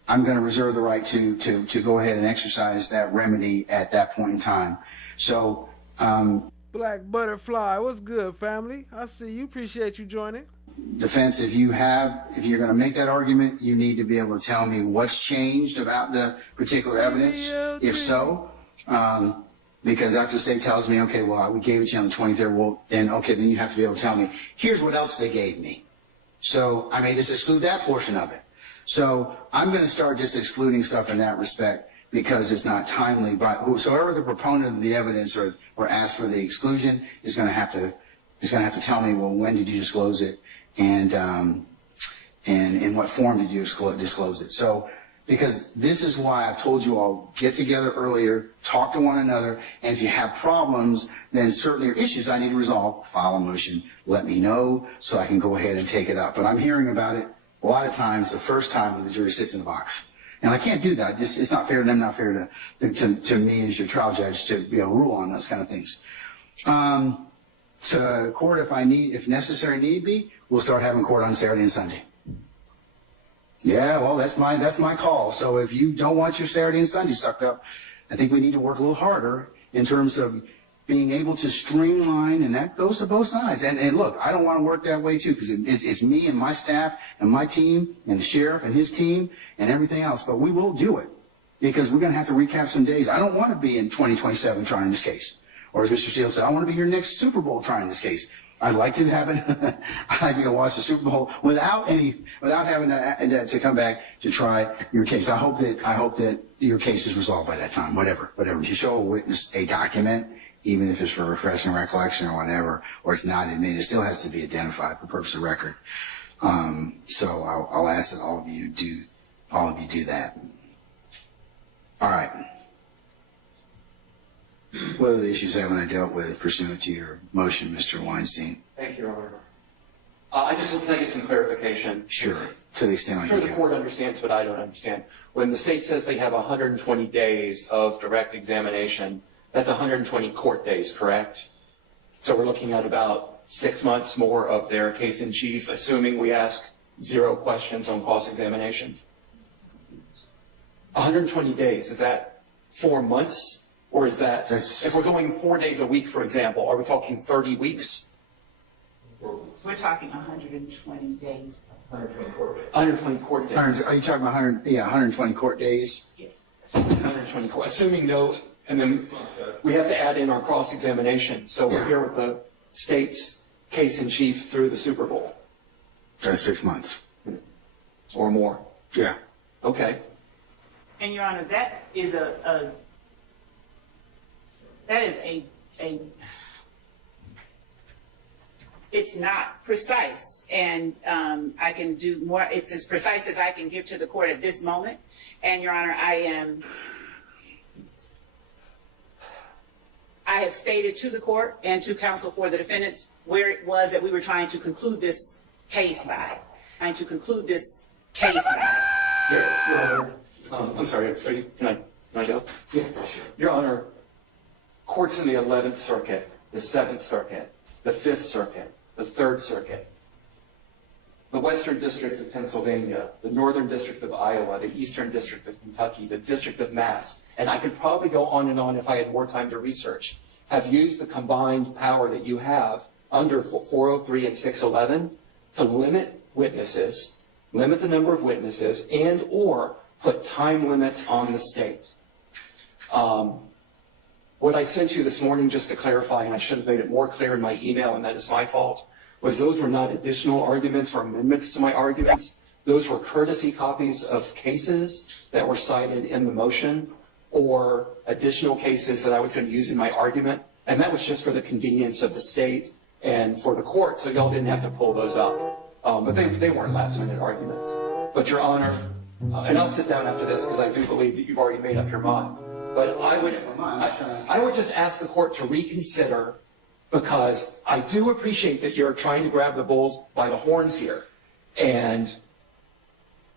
going to reserve the right to go ahead and exercise that remedy at that point in time. So Black Butterfly, what's good, family? I see you. Appreciate you joining. Defense, if you're going to make that argument, you need to be able to tell me what's changed about the particular evidence. If so, because after the state tells me, okay, well, we gave it to you on the 23rd, well, then you have to be able to tell me, here's what else they gave me. So I may just exclude that portion of it. So I'm going to start just excluding stuff in that respect because it's not timely. But whoever the proponent of the evidence or asked for the exclusion is going to have to tell me, well, when did you disclose it, and in what form did you disclose it? So because this is why I've told you all, get together earlier, talk to one another, and if you have problems, then certainly are issues I need to resolve, file a motion, let me know so I can go ahead and take it up. But I'm hearing about it a lot of times the first time when the jury sits in the box. And I can't do that. It's not fair to them, not fair to me as your trial judge to be able to rule on those kind of things. So court, if necessary need be, we'll start having court on Saturday and Sunday. Yeah, well, that's my call. So if you don't want your Saturday and Sunday sucked up, I think we need to work a little harder in terms of being able to streamline, and that goes to both sides. And look, I don't want to work that way too, because it's me and my staff and my team and the sheriff and his team and everything else. But we will do it because we're going to have to recap some days. I don't want to be in 2027 trying this case. Or as Mr. Steele said, I want to be here next Super Bowl trying this case. I'd like to have it. I'd like to watch the Super Bowl without having to come back to try your case. I hope that your case is resolved by that time. Whatever. If you show a witness a document, even if it's for refreshing recollection or whatever, or it's not admitted, it still has to be identified for purpose of record. So I'll ask that all of you do that. All right. What other issues haven't I dealt with pursuant to your motion, Mr. Weinstein? Thank you, Your Honor. I just hope I get some clarification. Sure, to the extent I can. I'm sure the court understands what I don't understand. When the state says they have 120 days of direct examination, that's 120 court days, correct? So we're looking at about 6 months more of their case in chief, assuming we ask 0 questions on cross-examination. 120 days, is that 4 months? Or is that, if we're going 4 days a week, for example, are we talking 30 weeks? We're talking 120 days. 120 court days. 120 court days. Are you talking about 120 court days? Yes. 120 court, assuming no, and then we have to add in our cross-examination. So we're here with the state's case in chief through the Super Bowl. That's 6 months. Or more. Yeah. Okay. And Your Honor, that is a it's not precise, and I can do more. It's as precise as I can give to the court at this moment. And Your Honor, I have stated to the court and to counsel for the defendants where it was that we were trying to conclude this case by. Your Honor, I'm sorry, can I go? Yeah. Your Honor, courts in the 11th Circuit, the 7th Circuit, the 5th Circuit, the 3rd Circuit, the Western District of Pennsylvania, the Northern District of Iowa, the Eastern District of Kentucky, the District of Mass, and I could probably go on and on if I had more time to research, have used the combined power that you have under 403 and 611 to limit witnesses, limit the number of witnesses, and or put time limits on the state. What I sent you this morning, just to clarify, and I should have made it more clear in my email, and that is my fault, was those were not additional arguments or amendments to my arguments. those were courtesy copies of cases that were cited in the motion or additional cases that I was going to use in my argument. And that was just for the convenience of the state and for the court, so y'all didn't have to pull those up. But they weren't last-minute arguments. But, Your Honor, and I'll sit down after this because I do believe that you've already made up your mind. But I would just ask the court to reconsider, because I do appreciate that you're trying to grab the bulls by the horns here and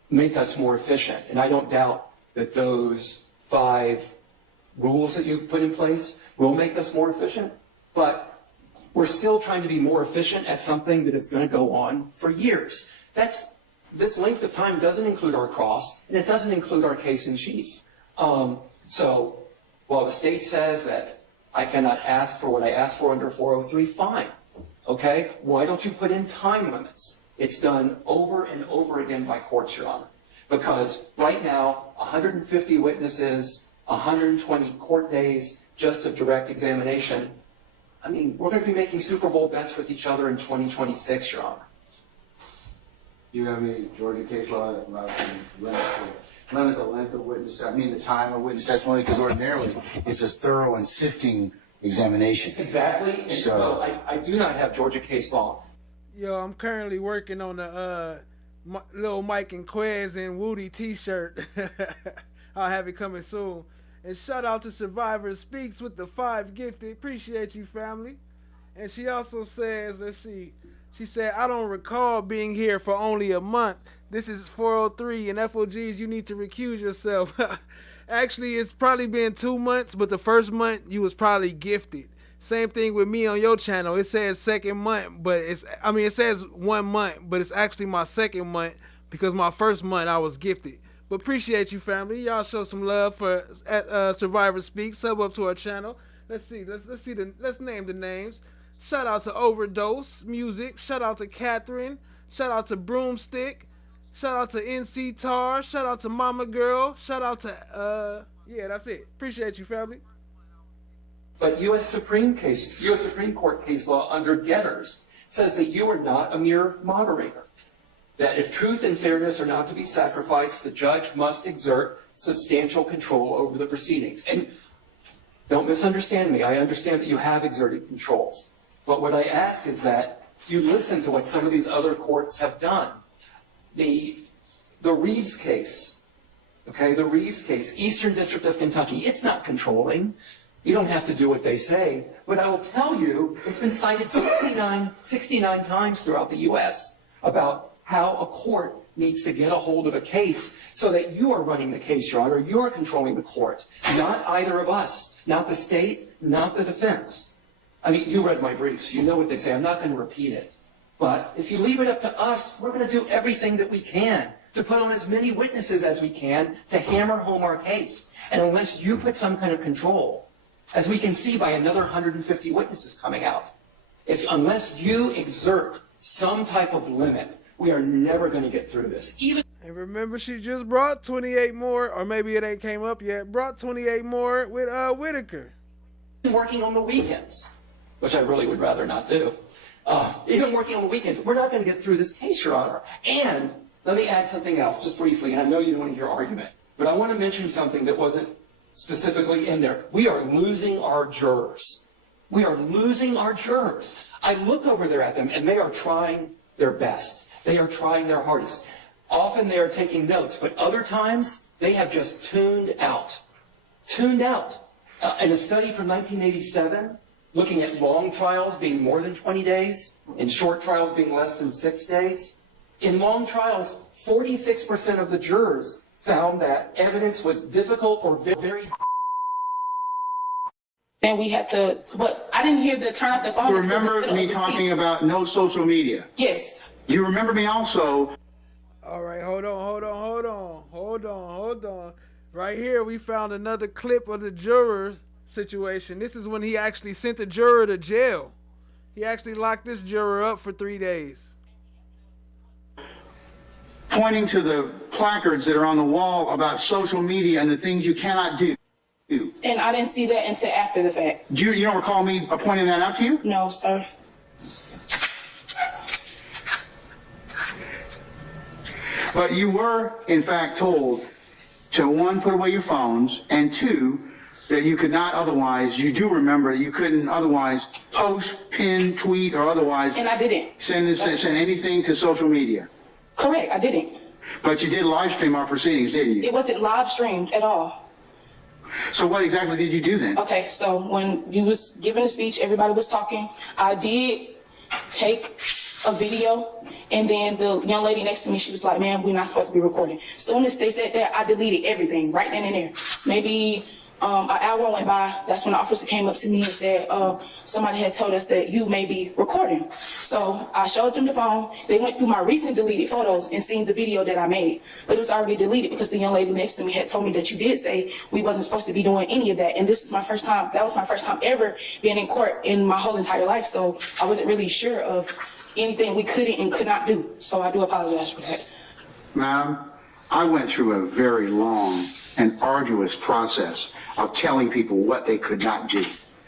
make us more efficient. And I don't doubt that those 5 rules that you've put in place will make us more efficient. But we're still trying to be more efficient at something that is going to go on for years. This length of time doesn't include our cross, and it doesn't include our case in chief. So while the state says that I cannot ask for what I asked for under 403, fine. Okay? Why don't you put in time limits? It's done over and over again by courts, Your Honor. Because right now, 150 witnesses, 120 court days just of direct examination. I mean, we're going to be making Super Bowl bets with each other in 2026, Your Honor. Do you have any Georgia case law about limit the length of witness, the time of witness testimony? Because ordinarily, it's a thorough and sifting examination. Exactly. And so I do not have Georgia case law. Yo, I'm currently working on the little Mike and Quez and Woody t-shirt. I'll have it coming soon. And shout out to Survivor Speaks with the 5 gifted. Appreciate you, family. And she also says, let's see. She said, I don't recall being here for only a month. This is 403 and FOGs, you need to recuse yourself. Actually, it's probably been 2 months, but the first month you was probably gifted. Same thing with me on your channel. It says second month, but it says 1 month, but it's actually my second month because my first month I was gifted. But appreciate you, family. Y'all show some love for Survivor Speak. Sub up to our channel. Let's see. Let's name the names. Shout out to Overdose Music. Shout out to Catherine. Shout out to Broomstick. Shout out to NC Tar. Shout out to Mama Girl. Shout out to yeah, that's it. Appreciate you, family. But U.S. Supreme Court case law under Getters says that you are not a mere moderator. That if truth and fairness are not to be sacrificed, the judge must exert substantial control over the proceedings. And don't misunderstand me. I understand that you have exerted control. But what I ask is that you listen to what some of these other courts have done. The Reeves case, okay, the Reeves case, Eastern District of Kentucky, it's not controlling. You don't have to do what they say. But I will tell you, it's been cited 69 times throughout the U.S. about how a court needs to get a hold of a case so that you are running the case, Your Honor. You're controlling the court, not either of us, not the state, not the defense. I mean, you read my briefs. You know what they say. I'm not going to repeat it. But if you leave it up to us, we're going to do everything that we can to put on as many witnesses as we can to hammer home our case. And unless you put some kind of control, as we can see by another 150 witnesses coming out, unless you exert some type of limit, we are never going to get through this. And remember, she just brought 28 more, or maybe it ain't came up yet, brought 28 more with Whitaker. Working on the weekends, which I really would rather not do. Even working on the weekends, we're not going to get through this case, Your Honor. And let me add something else, just briefly, and I know you don't want to hear argument, but I want to mention something that wasn't specifically in there. We are losing our jurors. We are losing our jurors. I look over there at them, and they are trying their best. They are trying their hardest. Often they are taking notes, but other times they have just tuned out. Tuned out. In a study from 1987, looking at long trials being more than 20 days, and short trials being less than 6 days, in long trials, 46% of the jurors found that evidence was difficult or very... Then we had to, but I didn't hear the turn off the phone. You remember me talking about no social media? Yes. You remember me also. All right, hold on. Right here, we found another clip of the juror situation. This is when he actually sent the juror to jail. He actually locked this juror up for 3 days. Pointing to the placards that are on the wall about social media and the things you cannot do. And I didn't see that until after the fact. You don't recall me pointing that out to you? No, sir. But you were, in fact, told to, one, put away your phones, and two, that you could not otherwise, you do remember, you couldn't otherwise post, pin, tweet, or otherwise. And I didn't. Send anything to social media. Correct, I didn't. But you did live stream our proceedings, didn't you? It wasn't live streamed at all. So what exactly did you do then? Okay, so when you was giving a speech, everybody was talking. I did take a video, and then the young lady next to me, she was like, "Ma'am, we're not supposed to be recording." Soon as they said that, I deleted everything right then and there. Maybe an hour went by. That's when the officer came up to me and said, somebody had told us that you may be recording. So I showed them the phone. They went through my recent deleted photos and seen the video that I made. But it was already deleted because the young lady next to me had told me that you did say we wasn't supposed to be doing any of that. And this is my first time. That was my first time ever being in court in my whole entire life. So I wasn't really sure of anything we couldn't and could not do. So I do apologize for that. Madam, I went through a very long and arduous process of telling people what they could not do.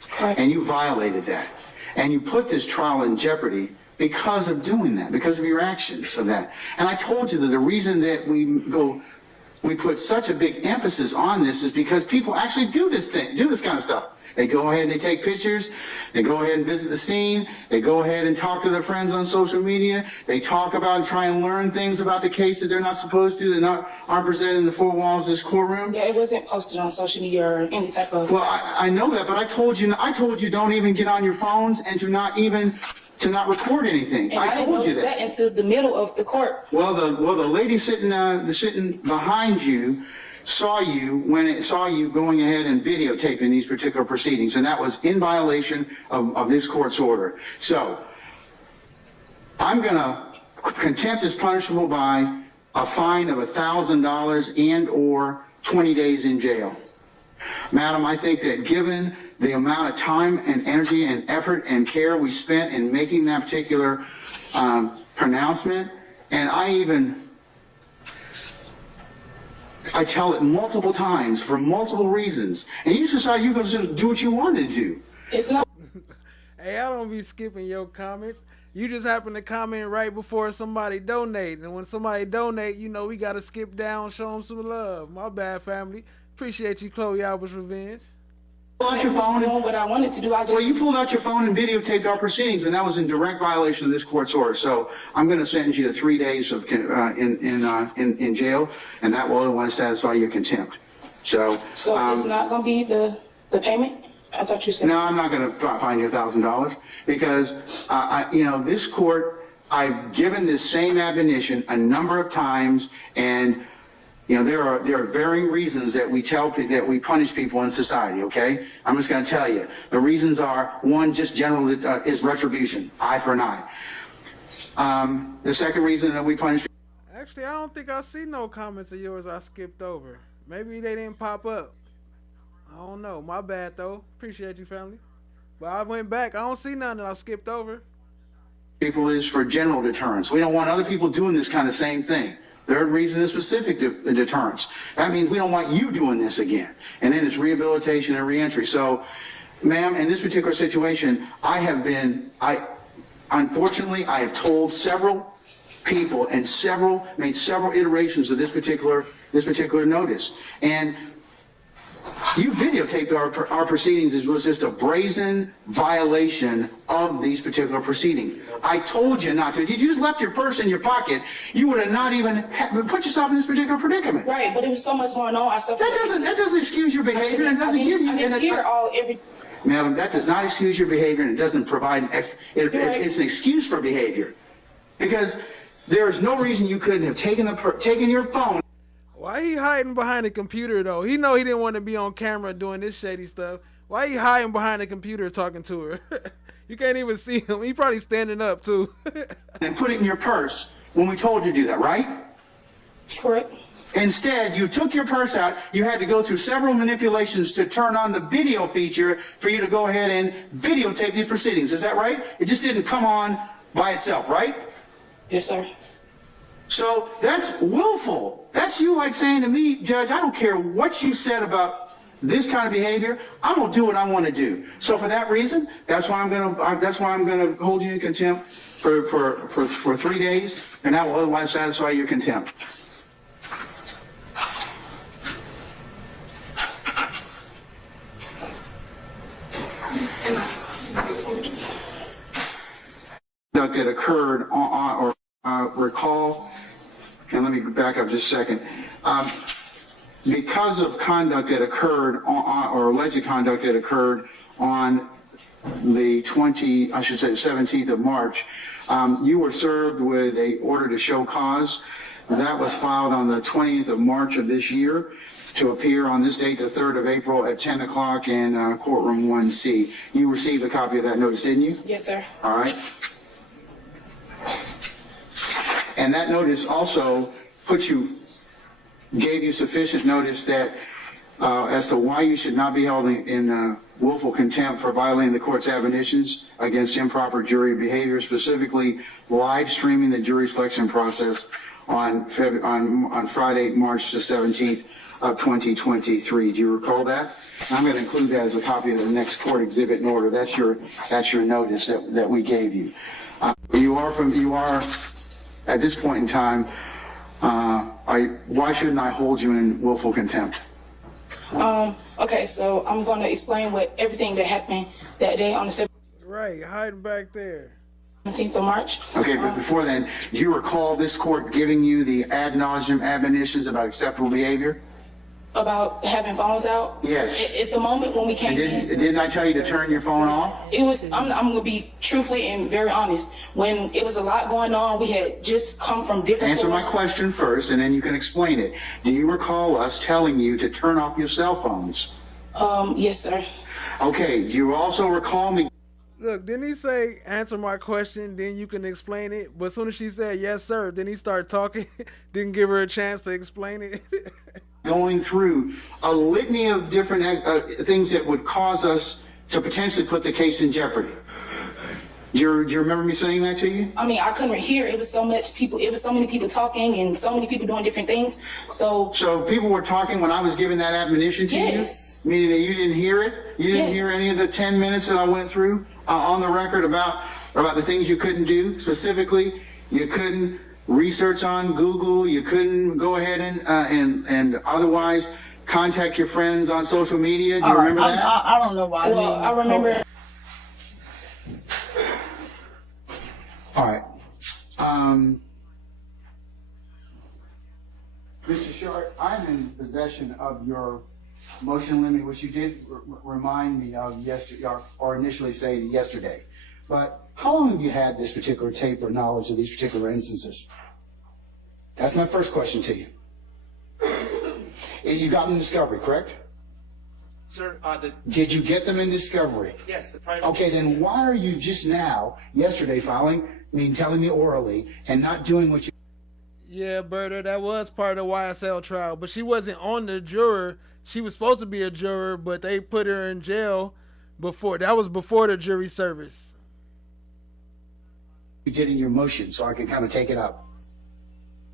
Correct. And you violated that. And you put this trial in jeopardy because of doing that, because of your actions of that. And I told you that the reason that we put such a big emphasis on this is because people actually do this kind of stuff. They go ahead and they take pictures, they go ahead and visit the scene, they go ahead and talk to their friends on social media, they talk about and try and learn things about the case that they're not supposed to, aren't presented in the four walls of this courtroom. Yeah, it wasn't posted on social media or any type of... Well, I know that, but I told you don't even get on your phones and to not record anything. And I didn't notice that into the middle of the court. Well, the lady sitting behind you saw you going ahead and videotaping these particular proceedings, and that was in violation of this court's order. So I'm going to contempt is punishable by a fine of $1,000 and or 20 days in jail. Madam, I think that given the amount of time and energy and effort and care we spent in making that particular pronouncement, and I tell it multiple times for multiple reasons, and you decide you're going to do what you wanted to do. It's not. Hey, I don't be skipping your comments. You just happen to comment right before somebody donate, and when somebody donate, we got to skip down, show them some love. My bad, family. Appreciate you, Chloe Albert's Revenge. Pull out your phone. What I wanted to do, Well, you pulled out your phone and videotaped our proceedings, and that was in direct violation of this court's order. So I'm going to sentence you to 3 days of in jail, and that will otherwise satisfy your contempt. So it's not going to be the payment? I thought you said. No, I'm not going to fine you $1,000 because this court, I've given this same admonition a number of times, and there are varying reasons that we punish people in society, okay? I'm just going to tell you. The reasons are, one, just general is retribution, eye for an eye. The second reason that we punish... Actually, I don't think I see no comments of yours I skipped over. Maybe they didn't pop up. I don't know. My bad, though. Appreciate you, family. But I went back. I don't see none that I skipped over. People is for general deterrence. We don't want other people doing this kind of same thing. Third reason is specific deterrence. That means we don't want you doing this again. And then it's rehabilitation and reentry. So, ma'am, in this particular situation, unfortunately, I have told several people and made several iterations of this particular notice. And you videotaped our proceedings. It was just a brazen violation of these particular proceedings. I told you not to. If you just left your purse in your pocket, you would have not even put yourself in this particular predicament. Right, but there was so much going on. That doesn't excuse your behavior. And doesn't give you. I didn't hear every. Madam, that does not excuse your behavior, and it doesn't provide it's an excuse for behavior, because there is no reason you couldn't have taken your phone. Why he hiding behind the computer, though? He know he didn't want to be on camera doing this shady stuff. Why he hiding behind the computer talking to her? You can't even see him. He probably standing up, too. And put it in your purse when we told you to do that, right? Correct. Instead, you took your purse out. You had to go through several manipulations to turn on the video feature for you to go ahead and videotape these proceedings. Is that right? It just didn't come on by itself, right? Yes, sir. So that's willful. That's you like saying to me, Judge, I don't care what you said about this kind of behavior, I'm gonna do what I want to do. So for that reason, that's why I'm gonna hold you in contempt for 3 days, and that will otherwise satisfy your contempt. That occurred recall, and let me back up just a second. Because of conduct that occurred or alleged conduct that occurred on the 17th of March, you were served with a order to show cause. That was filed on the 20th of March of this year to appear on this date, the 3rd of April at 10 o'clock in courtroom 1C. You received a copy of that notice, didn't you? Yes, sir. All right. And that notice also gave you sufficient notice that as to why you should not be held in willful contempt for violating the court's admonitions against improper jury behavior, specifically live streaming the jury selection process on Friday, March the 17th of 2023. Do you recall that? I'm going to include that as a copy of the next court exhibit in order. That's your notice that we gave you. You are at this point in time. Why shouldn't I hold you in willful contempt? Okay, so I'm going to explain everything that happened that day on the 17th. Right, hiding back there. 17th of March. Okay, but before then, do you recall this court giving you the ad nauseum admonitions about acceptable behavior? About having phones out? Yes. At the moment when we came in. Didn't I tell you to turn your phone off? It was, I'm going to be truthfully and very honest. When it was a lot going on, we had just come from different Answer my question first, and then you can explain it. Do you recall us telling you to turn off your cell phones? Yes, sir. Okay, do you also recall me? Look, didn't he say, answer my question, then you can explain it? But as soon as she said, yes, sir, then he started talking, didn't give her a chance to explain it. Going through a litany of different things that would cause us to potentially put the case in jeopardy. Do you remember me saying that to you? I mean, I couldn't hear. It was so much people. It was so many people talking and so many people doing different things. So people were talking when I was giving that admonition to you? Meaning that you didn't hear it? You didn't hear any of the 10 minutes that I went through on the record about the things you couldn't do? Specifically, you couldn't research on Google. You couldn't go ahead and otherwise contact your friends on social media. Do you remember that? I don't know why. Well, I remember. All right. Mr. Short, I'm in possession of your motion limit, which you did remind me of yesterday, or initially say yesterday. But how long have you had this particular tape or knowledge of these particular instances? That's my first question to you. You got them in discovery, correct? Sir, Did you get them in discovery? Yes, the prior. Okay, then why are you just now, yesterday, telling me orally and not doing what you... Yeah, Berta, that was part of the YSL trial, but she wasn't on the juror. She was supposed to be a juror, but they put her in jail before. That was before the jury service. You did in your motion, so I can kind of take it up.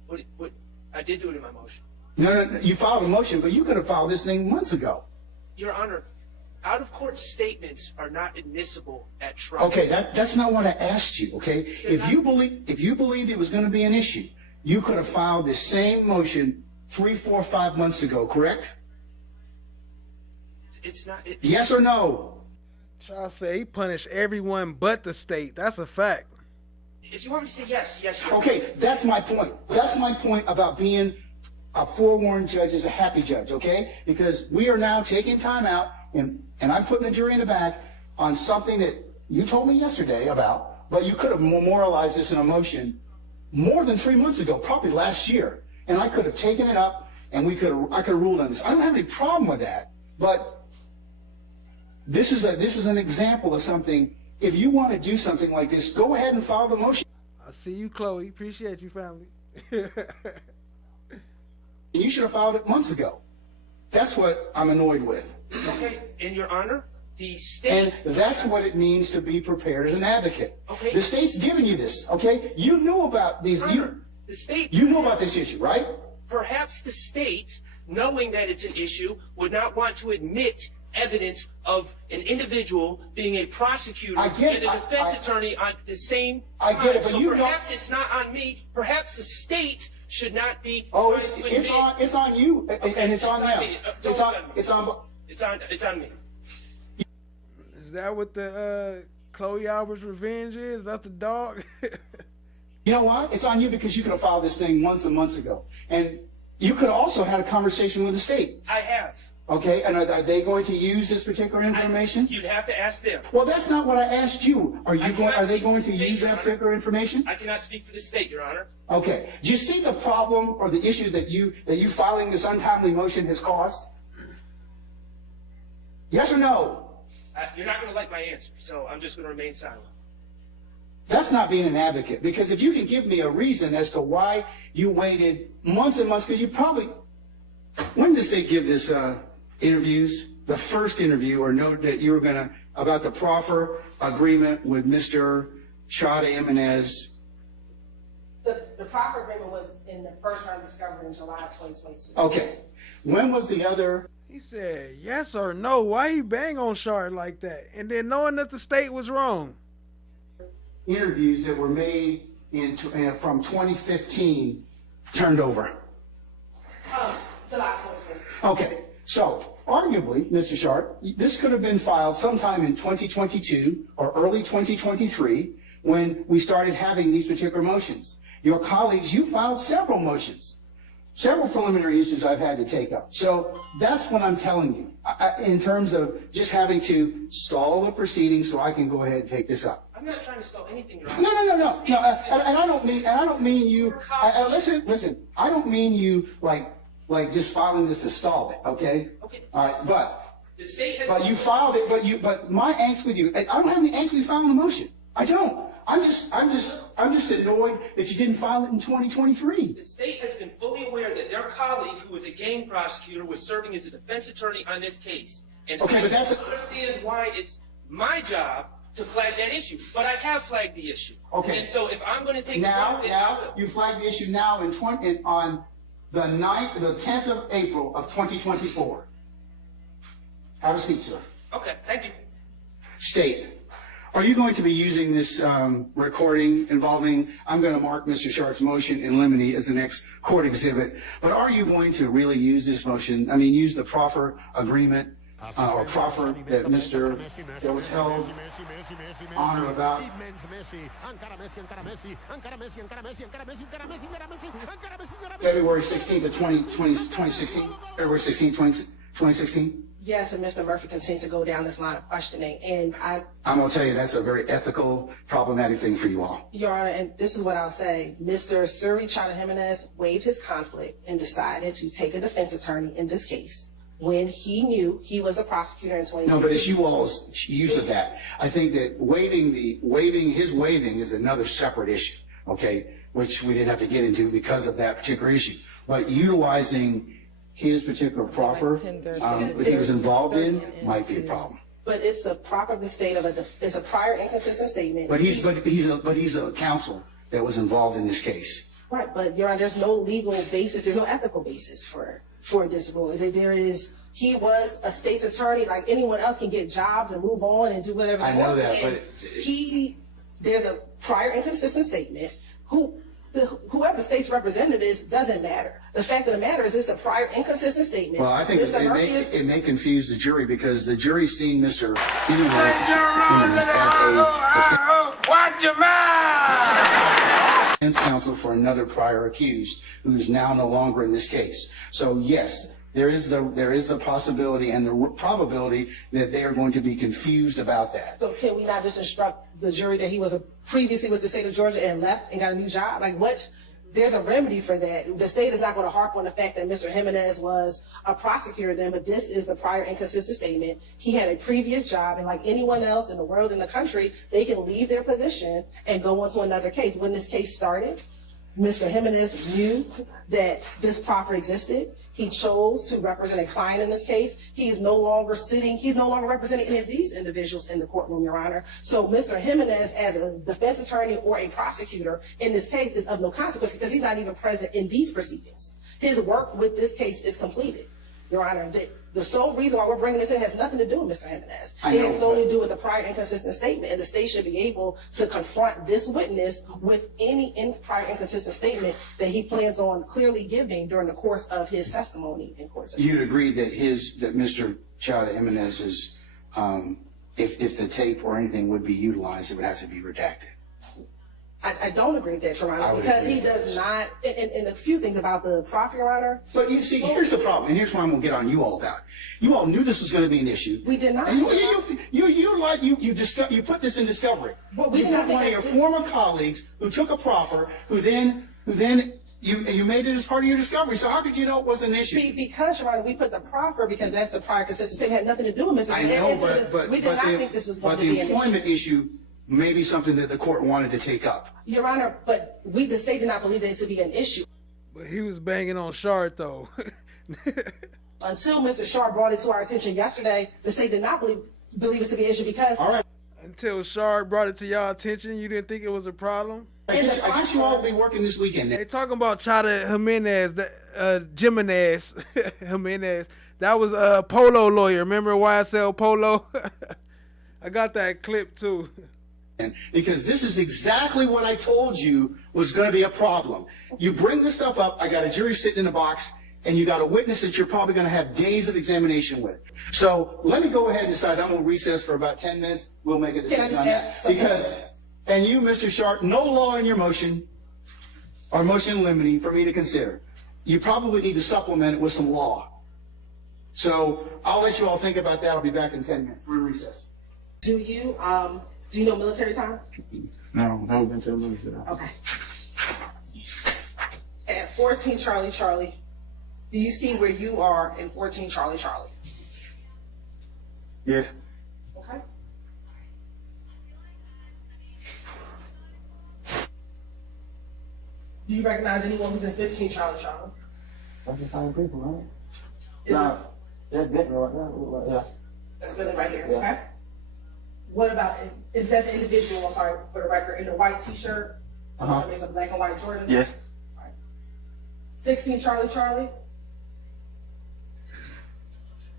What? I did do it in my motion. No, you filed a motion, but you could have filed this thing months ago. Your Honor, out-of-court statements are not admissible at trial. Okay, that's not what I asked you, okay? If you believed it was going to be an issue, you could have filed the same motion 3, 4, 5 months ago, correct? It's not... Yes or no? Child say he punished everyone but the state. That's a fact. If you want me to say yes, yes, sir. Okay, that's my point. That's my point about being a forewarned judge is a happy judge, okay? Because we are now taking time out, and I'm putting the jury in the back on something that you told me yesterday about, but you could have memorialized this in a motion more than 3 months ago, probably last year, and I could have taken it up, and I could have ruled on this. I don't have any problem with that, but this is an example of something. If you want to do something like this, go ahead and file the motion. I see you, Chloe. Appreciate you, family. You should have filed it months ago. That's what I'm annoyed with. Okay, in Your Honor, the state... And that's what it means to be prepared as an advocate. Okay. The state's giving you this, okay? You knew about these... Your Honor, the state... You knew about this issue, right? Perhaps the state knowing that it's an issue, would not want to admit evidence of an individual being a prosecutor and a defense attorney on the same time. I get it, but so you perhaps it's not on me. Perhaps the state should not be. Oh, it's on you, and it's on them. It's on me. Is that what the Chloe Albert's revenge is? That's the dog. You know what? It's on you because you could have filed this thing months and months ago, and you could also have had a conversation with the state. I have. Okay, and are they going to use this particular information? You'd have to ask them. Well, that's not what I asked you. Are they going to use that particular information? I cannot speak for the state, Your Honor. Okay. Do you see the problem or the issue that you filing this untimely motion has caused? Yes or no? You're not going to like my answer, so I'm just going to remain silent. That's not being an advocate, because if you can give me a reason as to why you waited months and months, because you probably, when did they give this interviews? The first interview, or note that you were going to, about the proffer agreement with Mr. Chada Jimenez. The proffer agreement was in the first round of discovery in July of 2022. Okay. When was the other? He said yes or no. Why he bang on Shard like that? And then knowing that the state was wrong. Interviews that were made from 2015 turned over. July 2022. Okay. So arguably, Mr. Shard, this could have been filed sometime in 2022 or early 2023 when we started having these particular motions. Your colleagues, you filed several motions. Several preliminary issues I've had to take up. So that's what I'm telling you in terms of just having to stall the proceedings so I can go ahead and take this up. I'm not trying to stall anything. No. And I don't mean you. Listen. I don't mean you like just filing this to stall it. Okay. Okay. All right. But the state has. But you filed it. But my angst with you. I don't have any angst with you filing the motion. I don't. I'm just annoyed that you didn't file it in 2023. The state has been fully aware that their colleague, who was a gang prosecutor, was serving as a defense attorney on this case. And okay, but I understand why it's my job to flag that issue. But I have flagged the issue. Okay. And so if I'm going to take now you flagged the issue now on the 10th of April of 2024. Have a seat, sir. Okay. Thank you. State. Are you going to be using this recording involving, I'm going to mark Mr. Sharp's motion in limine as the next court exhibit, but are you going to really use this motion, use the proffer agreement or proffer that that was held on or about February 16th of 2016, February 16th, 2016? Yes, and Mr. Murphy continues to go down this line of questioning, and I'm going to tell you that's a very ethical, problematic thing for you all. Your Honor, and this is what I'll say. Mr. Suri Chada Jimenez waived his conflict and decided to take a defense attorney in this case when he knew he was a prosecutor in 2016. No, but it's you all's use of that. I think that his waiving is another separate issue, okay, which we didn't have to get into because of that particular issue. But utilizing his particular proffer that he was involved in might be a problem. But it's a proffer of the state of it's a prior inconsistent statement. But he's a counsel that was involved in this case. Right, but Your Honor, there's no legal basis, there's no ethical basis for this rule. He was a state's attorney, like anyone else can get jobs and move on and do whatever he wants. I know that, but there's a prior inconsistent statement. Whoever the state's representative is doesn't matter. The fact of the matter is it's a prior inconsistent statement. Well, I think it may confuse the jury because the jury's seen Mr. Jimenez Watch your mouth! Defense counsel for another prior accused who is now no longer in this case. So yes, there is the possibility and the probability that they are going to be confused about that. So can we not just instruct the jury that he was previously with the state of Georgia and left and got a new job? Like what? There's a remedy for that. The state is not going to harp on the fact that Mr. Jimenez was a prosecutor then, but this is the prior inconsistent statement. He had a previous job, and like anyone else in the world, in the country, they can leave their position and go on to another case. When this case started, Mr. Jimenez knew that this proffer existed. He chose to represent a client in this case. He's no longer representing any of these individuals in the courtroom, Your Honor. So Mr. Jimenez, as a defense attorney or a prosecutor in this case, is of no consequence because he's not even present in these proceedings. His work with this case is completed, Your Honor. The sole reason why we're bringing this in has nothing to do with Mr. Jimenez. It has solely to do with the prior inconsistent statement, and the state should be able to confront this witness with any prior inconsistent statement that he plans on clearly giving during the course of his testimony in court. You'd agree that Mr. Chowder Jimenez's, if the tape or anything would be utilized, it would have to be redacted. I don't agree with that, Your Honor, because he does not, and a few things about the proffer, Your Honor. But you see, here's the problem, and here's what I'm going to get on you all about. You all knew this was going to be an issue. We did not. And you put this in discovery. But we you did not got one of your former colleagues who took a proffer, who then you made it as part of your discovery. So how could you know it was an issue? Because, Your Honor, we put the proffer because that's the prior consistent statement. It had nothing to do with Mr. I know, but we did not think this was going to be an issue. But the employment issue may be something that the court wanted to take up. Your Honor, but the state did not believe that it to be an issue. But he was banging on Shard, though. Until Mr. Shard brought it to our attention yesterday, the state did not believe it to be an issue because... All right. Until Shard brought it to y'all attention, you didn't think it was a problem? I guess you all will be working this weekend. They talking about Chowder Jimenez, Jimenez. That was a Polo lawyer. Remember YSL Polo? I got that clip, too. Because this is exactly what I told you was going to be a problem. You bring this stuff up, I got a jury sitting in the box, and you got a witness that you're probably going to have days of examination with. So let me go ahead and decide I'm going to recess for about 10 minutes. We'll make a decision on that. And you, Mr. Sharp, no law in your motion, or motion in limine for me to consider. You probably need to supplement it with some law. So I'll let you all think about that. I'll be back in 10 minutes. We're in recess. Do you know military time? No, never been to the military. Okay. At 14 Charlie, do you see where you are in 14 Charlie? Yes. Okay. Do you recognize anyone who's in 15 Charlie? That's the same people, right? That's Bentley right now. Yeah. That's Bentley right here, Yeah. okay? What about, is that the individual, I'm sorry, for the record, in the white t-shirt? Some black and white Jordans? Yes. Right. 16 Charlie?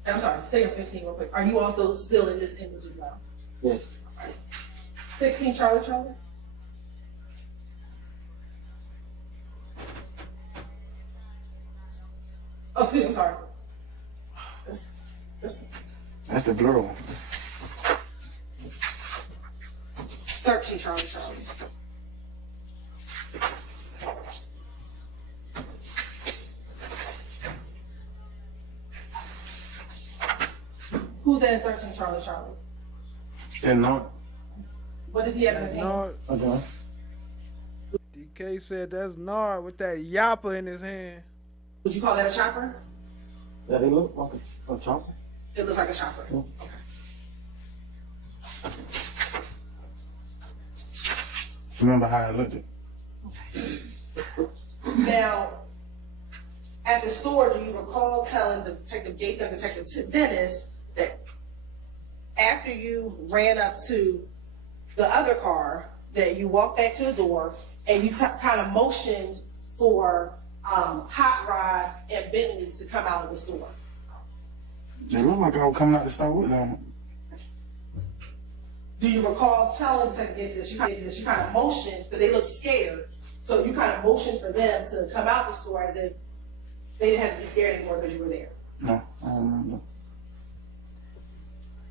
I'm sorry, stay on 15 real quick. Are you also still in this image as well? Yes. Right. 16 Charlie? Oh, excuse me, I'm sorry. That's the blue one. 13 Charlie. Who's that in 13 Charlie? And not. What does he have in his hand? Okay. DK said that's Nard with that yapper in his hand. Would you call that a chopper? That it look like a chopper? It looks like a chopper. Yeah. Okay. Remember how I looked at it? Now, at the store, do you recall telling Detective Gates and Detective Dennis that after you ran up to the other car, that you walked back to the door and you kind of motioned for Hot Rod and Bentley to come out of the store? They look like I was coming out the store with them. Do you recall telling Detective Gates that you kind of motioned, because they looked scared, so you kind of motioned for them to come out the store as if they didn't have to be scared anymore because you were there? No, I don't remember.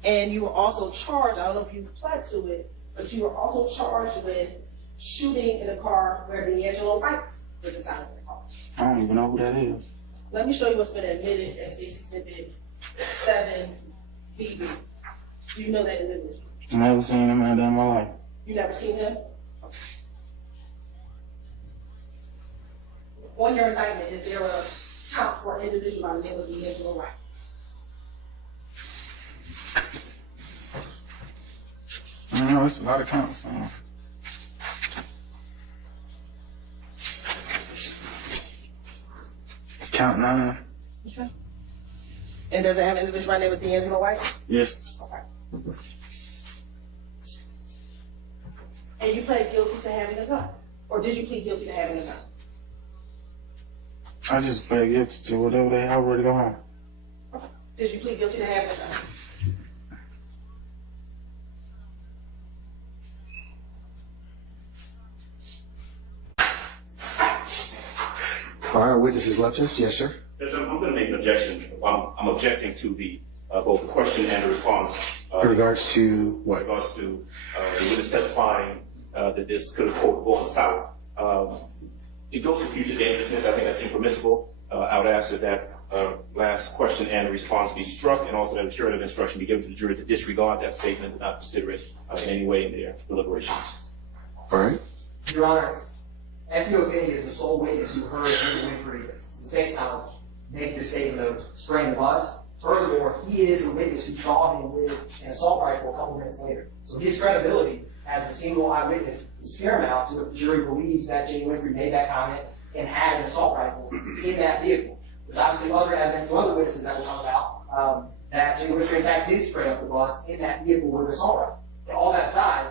And you were also charged, I don't know if you pled to it, but you were also charged with shooting in a car where D'Angelo Wright was inside of the car. I don't even know who that is. Let me show you what's been admitted as State's Exhibit 7BB. Do you know that individual? Never seen him in my life. You never seen him? Okay. On your indictment, is there a count for an individual by the name of D'Angelo Wright? I don't know, it's a lot of counts. Count 9. Okay. And does it have an individual by the name of D'Angelo Wright? Yes. Okay. And you pled guilty to having a gun? Or did you plead guilty to having a gun? I just plead guilty to whatever they already gone. Did you plead guilty to having All right, our witnesses left us. Yes, sir. Judge, I'm going to make an objection. I'm objecting to the both the question and the response. In regards to what? In regards to the witness testifying that this could have, quote, gone south. It goes to future dangerousness. I think that's impermissible. I would ask that last question and the response be struck, and also that a curative instruction be given to the jury to disregard that statement and not consider it in any way in their deliberations. All right. Your Honor, SBO Finney is the sole witness who heard Andrew Winfrey, the state knowledge, make the statement of spraying the bus. Furthermore, he is the witness who saw him with an assault rifle a couple minutes later. So his credibility as the single eyewitness is paramount to if the jury believes that Jay Winfrey made that comment and had an assault rifle in that vehicle. There's obviously other evidence, other witnesses that will come about that Jay Winfrey in fact did spray up the bus in that vehicle with an assault rifle. But all that aside,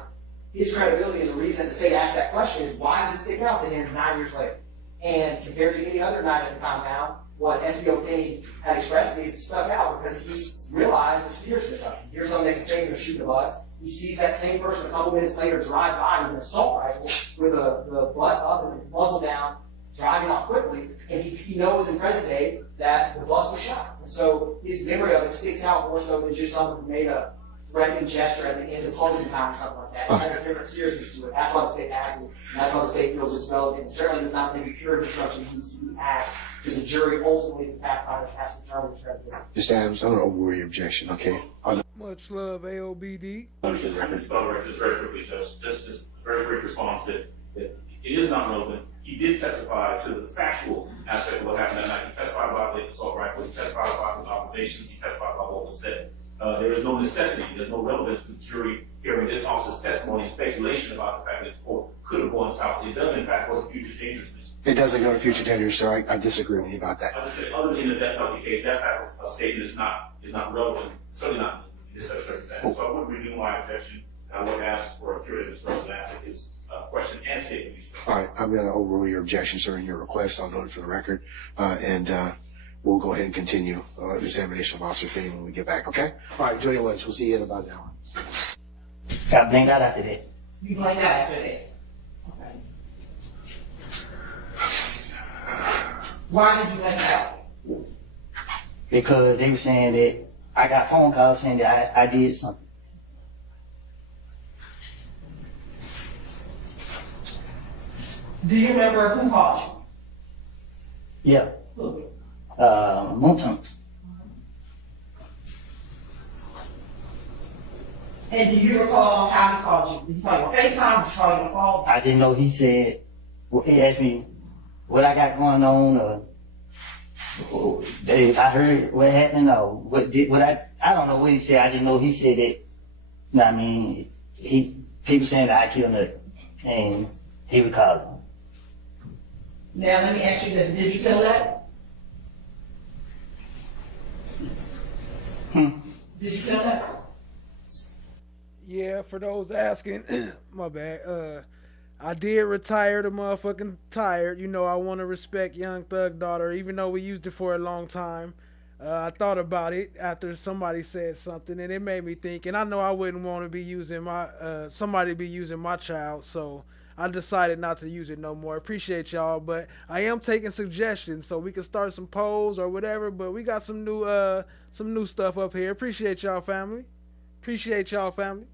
his credibility is the reason that the state asked that question is why does it stick out to him 9 years later? And compared to any other night at the compound, what SBO Finney had expressed is it stuck out because he realized the seriousness of it. He hears someone make a statement of shooting the bus. He sees that same person a couple minutes later drive by with an assault rifle with the butt up and the muzzle down, driving off quickly, and he knows in present day that the bus was shot. And so his memory of it sticks out more so than just someone who made a threatening gesture at the end of closing time or something like that. It has a different seriousness to it. That's why the state asked it, and that's why the state feels it's relevant. It certainly does not think the curative instruction needs to be asked, because the jury ultimately is the fact finder has to determine the credibility. Mr. Adams, I'm going to overrule your objection, okay? Much love, AOBD. Just very quickly, Judge, just this very brief response that it is not relevant. He did testify to the factual aspect of what happened that night. He testified about the assault rifle. He testified about his observations. He testified about what was said. There is no necessity, there's no relevance to the jury hearing this officer's testimony and speculation about the fact that the court could have gone south. It does, in fact, go to future dangerousness. It doesn't go to future dangerousness, sir. I disagree with you about that. I just say, other than the death of the case, that type of statement is not relevant, certainly not in this circumstance. So I would renew my objection, and I would ask for a curative instruction after his question and statement. All right, I'm going to overrule your objection, sir, and your request. I'll note it for the record, and we'll go ahead and continue the examination of Officer Finney when we get back, okay? All right, enjoy your lunch. We'll see you in about an hour. Got blanked out after that. You blanked out after that? Okay. Why did you blank out? Because they were saying that I got phone calls saying that I did something. Do you remember who called you? Yeah. Who? Mountain. And do you recall how he called you? Did he call you on FaceTime? Did he call you on the phone? I didn't know he said, he asked me what I got going on, or if I heard what happened, or I don't know what he said. I just know he said that, you know what I mean, people saying that I killed her, and he would call him. Now let me ask you this, did you kill that? Did you kill that? Yeah, for those asking, my bad. I did retire the motherfucking tired. You know, I want to respect Young Thug daughter, even though we used it for a long time. I thought about it after somebody said something, and it made me think. And I know I wouldn't want to be using somebody be using my child, so I decided not to use it no more. Appreciate y'all, but I am taking suggestions so we can start some polls or whatever. But we got some new stuff up here. Appreciate y'all, family. Appreciate y'all, family.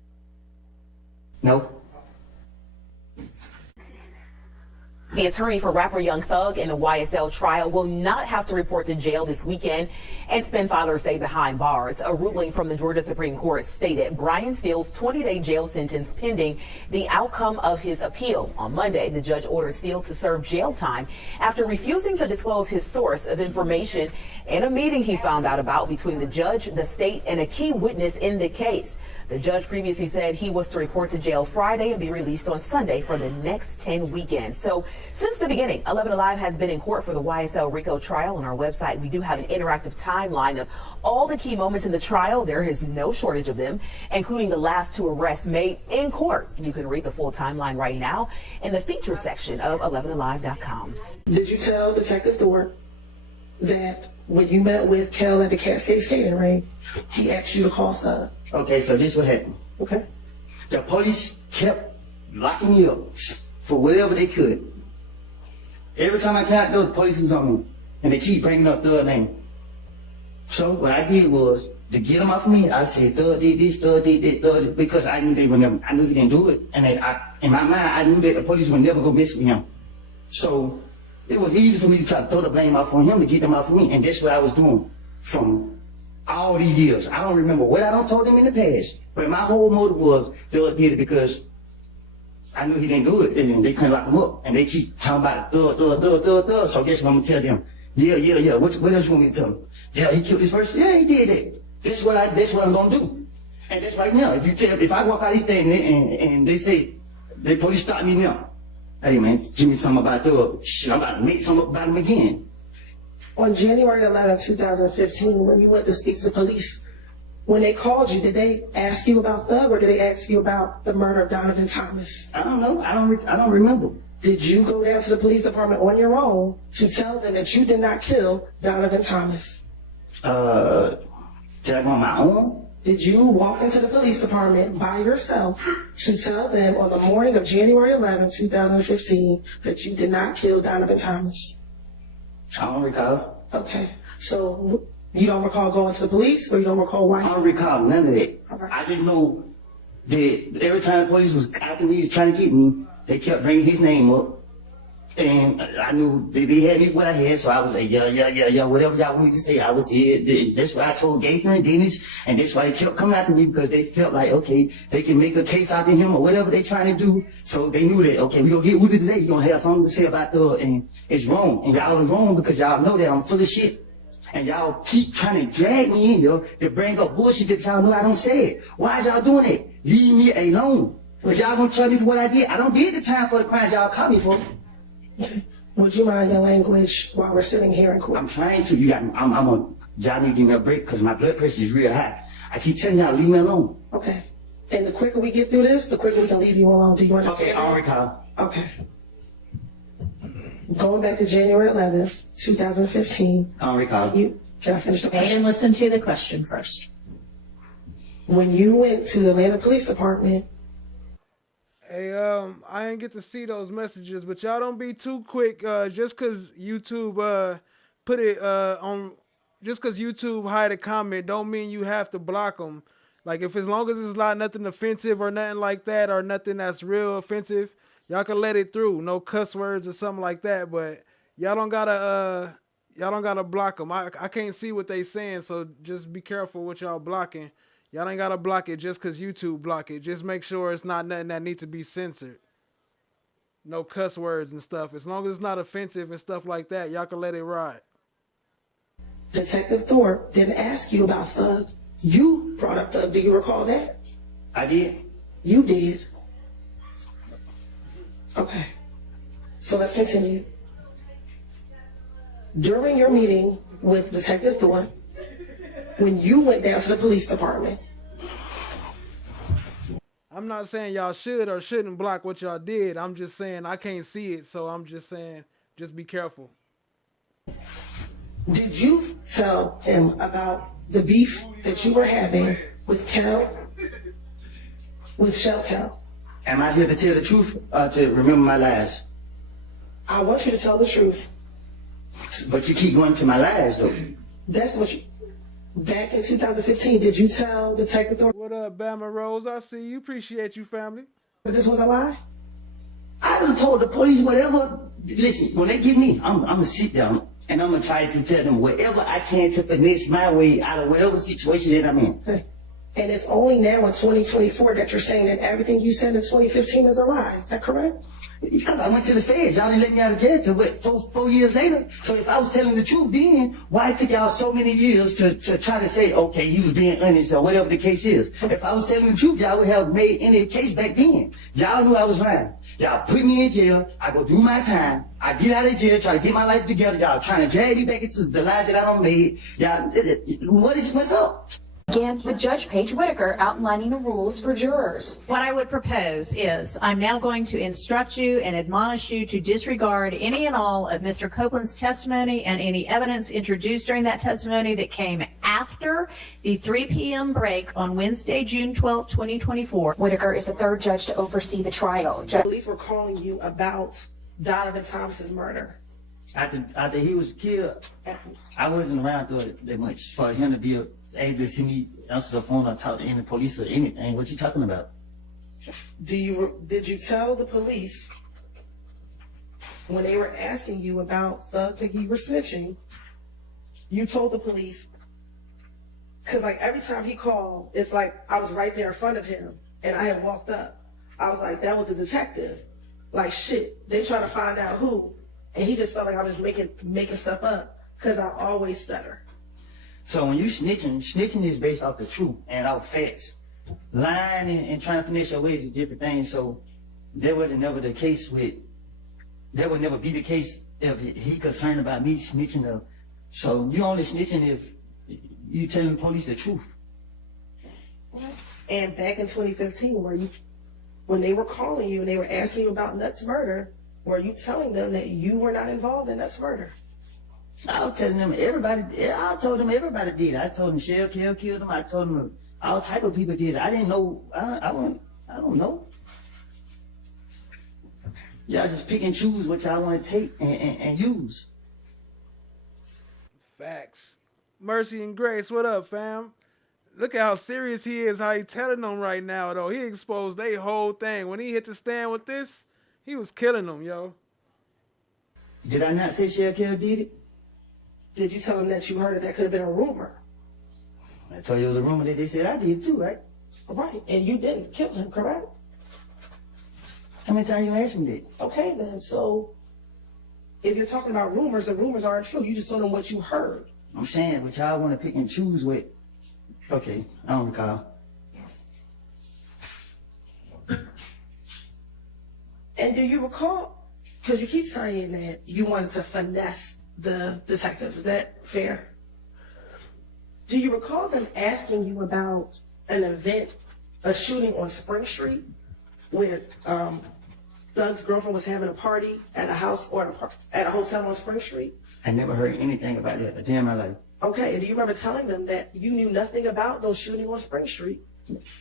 Nope. The attorney for rapper Young Thug in the YSL trial will not have to report to jail this weekend and spend Father's Day behind bars. A ruling from the Georgia Supreme Court stated Brian Steele's 20-day jail sentence pending the outcome of his appeal. On Monday, the judge ordered Steele to serve jail time after refusing to disclose his source of information in a meeting he found out about between the judge, the state, and a key witness in the case. The judge previously said he was to report to jail Friday and be released on Sunday for the next 10 weekends. So since the beginning, 11 Alive has been in court for the YSL RICO trial. On our website, we do have an interactive timeline of all the key moments in the trial. There is no shortage of them, including the last 2 arrests made in court. You can read the full timeline right now in the feature section of 11alive.com. Did you tell Detective Thorpe that when you met with Kel at the Cascade skating rink, he asked you to call Thug. Okay, so this what happened. Okay. The police kept locking me up for whatever they could. Every time I came out there, the police was on me, and they keep bringing up Thug's name. So what I did was, to get them off of me, I said, Thug did this, Thug did that, Thug did, because I knew they would never, I knew he didn't do it, and in my mind, I knew that the police would never go mess with him. So it was easy for me to try to throw the blame off on him to get them off of me, and that's what I was doing from all these years. I don't remember what I done told them in the past, but my whole motive was Thug did it because I knew he didn't do it, and they couldn't lock him up, and they keep talking about Thug. So guess what I'm gonna tell them? Yeah. What else you want me to tell them? Yeah, he killed this person. Yeah, he did it. That's what I'm gonna do. And that's right now. If I walk out these things and they say, the police stop me now. Hey man, give me something about Thug. Shit, I'm about to make something about him again. On January 11, 2015, when you went to speak to the police, when they called you, did they ask you about Thug or did they ask you about the murder of Donovan Thomas? I don't know. I don't remember. Did you go down to the police department on your own to tell them that you did not kill Donovan Thomas? Did I go on my own? Did you walk into the police department by yourself to tell them on the morning of January 11, 2015 that you did not kill Donovan Thomas? I don't recall. Okay. So you don't recall going to the police or you don't recall why? I don't recall none of that. Okay. I just know that every time the police was after me trying to get me, they kept bringing his name up. And I knew they had me what I had, so I was like, yeah, whatever y'all want me to say, I was here. That's why I told Gaither and Dennis, and that's why they kept coming after me, because they felt like, okay, they can make a case out of him or whatever they trying to do. So they knew that, okay, we gonna get Woody today, you gonna have something to say about Thug, and it's wrong. And y'all is wrong because y'all know that I'm full of shit. And y'all keep trying to drag me in here to bring up bullshit that y'all know I don't say it. Why is y'all doing it? Leave me alone. Because y'all gonna charge me for what I did. I don't did the time for the crimes y'all caught me for. Would you mind your language while we're sitting here in court? I'm trying to. Y'all need to give me a break because my blood pressure is real high. I keep telling y'all, leave me alone. Okay. And the quicker we get through this, the quicker we can leave you alone. Do you understand? Okay, I don't recall. Okay. Going back to January 11th, 2015. I don't recall. Can I finish the question? And listen to the question first. When you went to the Atlanta Police Department. Hey, I didn't get to see those messages, but y'all don't be too quick. Just cause YouTube put it on, just cause YouTube hide a comment, don't mean you have to block them. Like if as long as it's not nothing offensive or nothing like that, or nothing that's real offensive, y'all can let it through. No cuss words or something like that. But y'all don't gotta block them. I can't see what they saying, so just be careful what y'all blocking. Y'all ain't gotta block it just cause YouTube block it. Just make sure it's not nothing that needs to be censored. No cuss words and stuff. As long as it's not offensive and stuff like that, y'all can let it ride. Detective Thorpe didn't ask you about Thug. You brought up Thug. Do you recall that? I did. You did. Okay. So let's continue. During your meeting with Detective Thorpe, when you went down to the police department. I'm not saying y'all should or shouldn't block what y'all did. I'm just saying I can't see it, so I'm just saying just be careful. Did you tell him about the beef that you were having with Kel, with Shell Kel? Am I here to tell the truth or to remember my lies? I want you to tell the truth. But you keep going to my lies, though. That's what you... Back in 2015, did you tell Detective Thorpe? What up, Bama Rose? I see you. Appreciate you, family. But this was a lie? I done told the police whatever. Listen, when they get me, I'm going to sit down and I'm going to try to tell them whatever I can to finesse my way out of whatever situation that I'm in. Okay. And it's only now in 2024 that you're saying that everything you said in 2015 is a lie. Is that correct? Because I went to the feds. Y'all didn't let me out of jail till 4 years later. So if I was telling the truth then, why it took y'all so many years to try to say, okay, he was being honest or whatever the case is? If I was telling the truth, y'all would have made any case back then. Y'all knew I was lying. Y'all put me in jail. I go do my time. I get out of jail, try to get my life together. Y'all trying to drag me back into the lies that I done made. Y'all, what's up? Again, with Judge Paige Whitaker outlining the rules for jurors. What I would propose is I'm now going to instruct you and admonish you to disregard any and all of Mr. Copeland's testimony and any evidence introduced during that testimony that came after the 3 p.m. break on Wednesday, June 12, 2024. Whitaker is the third judge to oversee the trial. Police were calling you about Donovan Thomas's murder. After he was killed, I wasn't around that much for him to be able to see me answer the phone or talk to any police or anything. What you talking about? Did you tell the police when they were asking you about Thug that you were snitching? You told the police, because like every time he called, it's like I was right there in front of him and I had walked up. I was like, that was the detective. Like shit, they trying to find out who, and he just felt like I was making stuff up because I always stutter. So when you snitching is based off the truth and off facts. Lying and trying to finish your ways is different things. So that wasn't never the case that would never be the case if he concerned about me snitching. So you only snitching if you telling the police the truth. And back in 2015, when they were calling you and they were asking you about Nutt's murder, were you telling them that you were not involved in Nutt's murder? I was telling them everybody. I told them everybody did. I told them Shell killed them. I told them all type of people did. I didn't know. I don't know. Y'all just pick and choose what y'all want to take and use. Facts. Mercy and Grace, what up, fam? Look at how serious he is, how he telling them right now, though. He exposed their whole thing. When he hit the stand with this, he was killing them, yo. Did I not say Shell did it? Did you tell them that you heard that could have been a rumor? I told you it was a rumor that they said I did too, right? Right, and you didn't kill him, correct? How many times you asked me that? Okay then, so if you're talking about rumors, the rumors aren't true. You just told them what you heard. I'm saying, but y'all want to pick and choose with. Okay, I don't recall. And do you recall, because you keep saying that you wanted to finesse the detectives, is that fair? Do you recall them asking you about an event, a shooting on Spring Street, where Doug's girlfriend was having a party at a house or at a hotel on Spring Street? I never heard anything about that a day in my life. Okay, and do you remember telling them that you knew nothing about those shooting on Spring Street?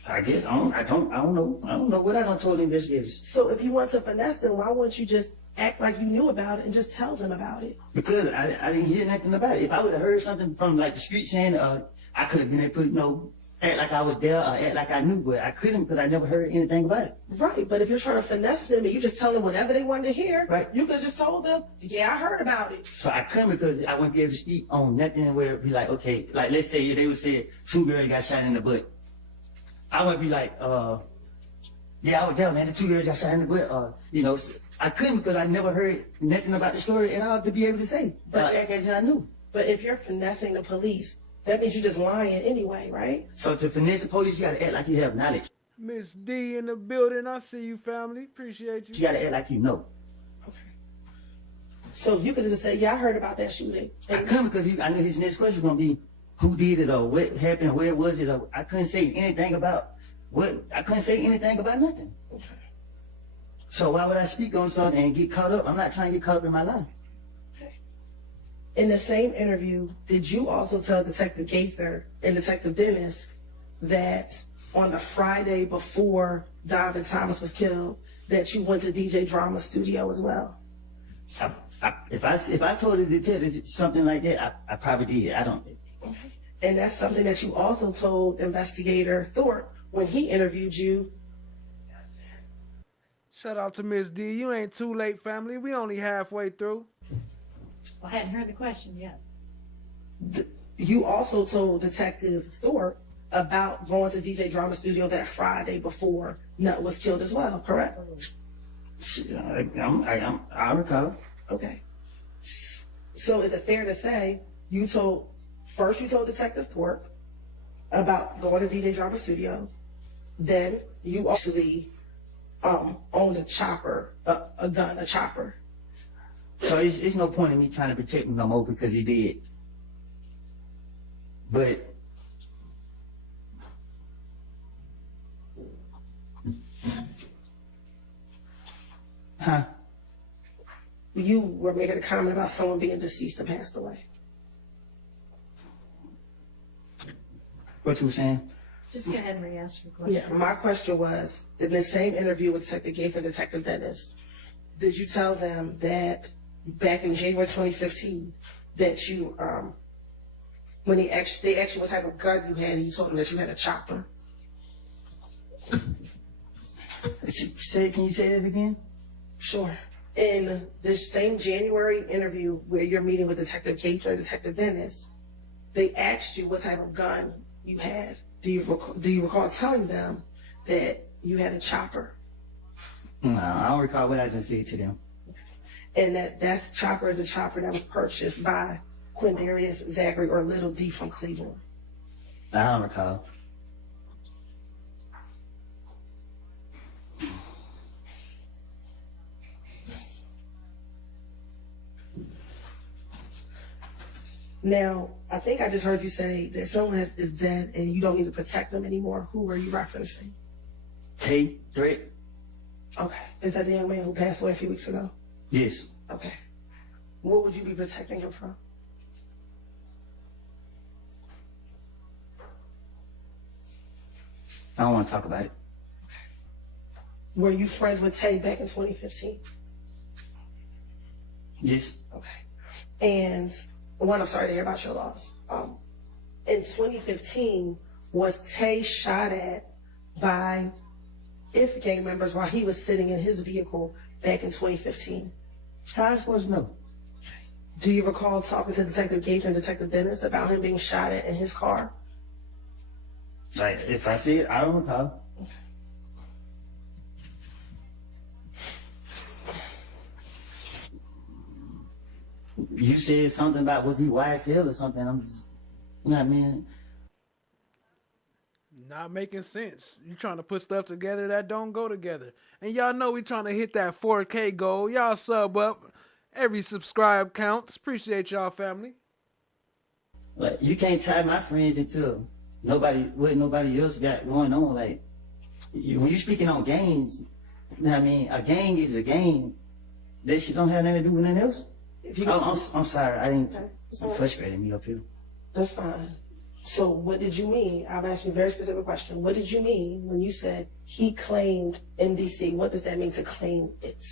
I guess I don't know. I don't know what I done told the investigators. So if you want to finesse them, why wouldn't you just act like you knew about it and just tell them about it? Because I didn't hear nothing about it. If I would have heard something from like the street saying, I could have been able to, act like I was there or act like I knew, but I couldn't because I never heard anything about it. Right, but if you're trying to finesse them and you just tell them whatever they wanted to hear, right, you could have just told them, yeah, I heard about it. So I couldn't because I wouldn't be able to speak on nothing where it'd be like, okay, like let's say they would say 2 girls got shot in the butt. I would be like, yeah, I was there, man, the 2 girls got shot in the butt, I couldn't because I never heard nothing about the story at all to be able to say, act as I knew. But if you're finessing the police, that means you're just lying anyway, right? So to finesse the police, you gotta act like you have knowledge. Miss D in the building. I see you, family. Appreciate you. You gotta act like you know. Okay. So you could just say, yeah, I heard about that shooting. I couldn't because I knew his next question was gonna be who did it or what happened, where was it, or I couldn't say anything about nothing. Okay. So why would I speak on something and get caught up? I'm not trying to get caught up in my life. In the same interview, did you also tell Detective Gaither and Detective Dennis that on the Friday before Donovan Thomas was killed, that you went to DJ Drama's studio as well? If I told the detective something like that, I probably did. I don't think. Okay. And that's something that you also told Investigator Thorpe when he interviewed you. Shout out to Miss D. You ain't too late, family. We only halfway through. I hadn't heard the question yet. You also told Detective Thorpe about going to DJ Drama Studio that Friday before Nutt was killed as well, correct? I recall. Okay. So is it fair to say you told Detective Thorpe about going to DJ Drama Studio, then you actually owned a chopper, a gun, a chopper? So it's no point in me trying to protect him no more because he did. But Huh? You were making a comment about someone being deceased and passed away. What you were saying? Just go ahead and re-ask your question. Yeah, my question was, in the same interview with Detective Gates and Detective Dennis, did you tell them that back in January 2015, that you, when they asked you what type of gun you had, and you told them that you had a chopper? Can you say that again? Sure. In this same January interview where you're meeting with Detective Gates or Detective Dennis, they asked you what type of gun you had. Do you recall telling them that you had a chopper? No, I don't recall what I just said to them. And that chopper is a chopper that was purchased by Quindarius Zachary or Little D from Cleveland. I don't recall. Now, I think I just heard you say that someone is dead and you don't need to protect them anymore. Who were you referencing? Tay Drake? Okay. Is that the young man who passed away a few weeks ago? Yes. Okay. What would you be protecting him from? I don't want to talk about it. Were you friends with Tay back in 2015? Yes. Okay. And one, I'm sorry to hear about your loss. In 2015, was Tay shot at by IF gang members while he was sitting in his vehicle back in 2015? How I supposed to know? Do you recall talking to Detective Gates and Detective Dennis about him being shot at in his car? Like, if I see it, I don't recall. You said something about, was he YSL or something? I'm just, you know what I mean? Not making sense. You trying to put stuff together that don't go together. And y'all know we trying to hit that 4K goal. Y'all sub up. Every subscribe counts. Appreciate y'all, family. Like, you can't tie my friends into what nobody else got going on. Like, when you're speaking on games, you know what I mean? A gang is a game. That shit don't have nothing to do with nothing else. I'm sorry. I didn't. I'm frustrating me up here. That's fine. So what did you mean? I'm asking a very specific question. What did you mean when you said he claimed MDC? What does that mean to claim it?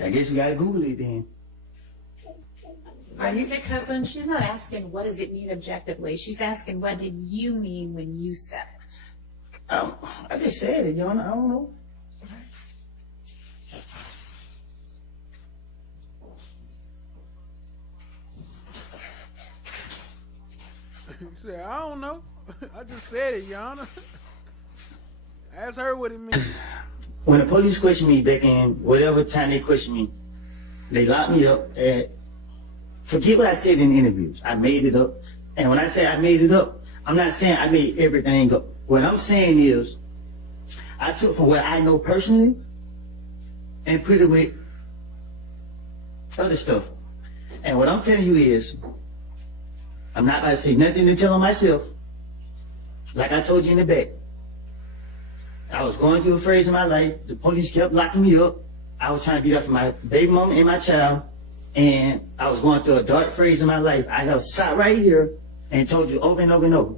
I guess we gotta Google it then. Mr. Copeland, she's not asking what does it mean objectively. She's asking what did you mean when you said it? I just said it, Your Honor. I don't know. You said, I don't know. I just said it, Your Honor. Ask her what it means. When the police questioned me back in whatever time they questioned me, they locked me up at, forget what I said in interviews. I made it up. And when I say I made it up, I'm not saying I made everything up. What I'm saying is, I took from what I know personally and put it with other stuff. And what I'm telling you is, I'm not about to say nothing to tell on myself. Like I told you in the back. I was going through a phase in my life. The police kept locking me up. I was trying to be there for my baby mama and my child. And I was going through a dark phase in my life. I have sat right here and told you over and over and over.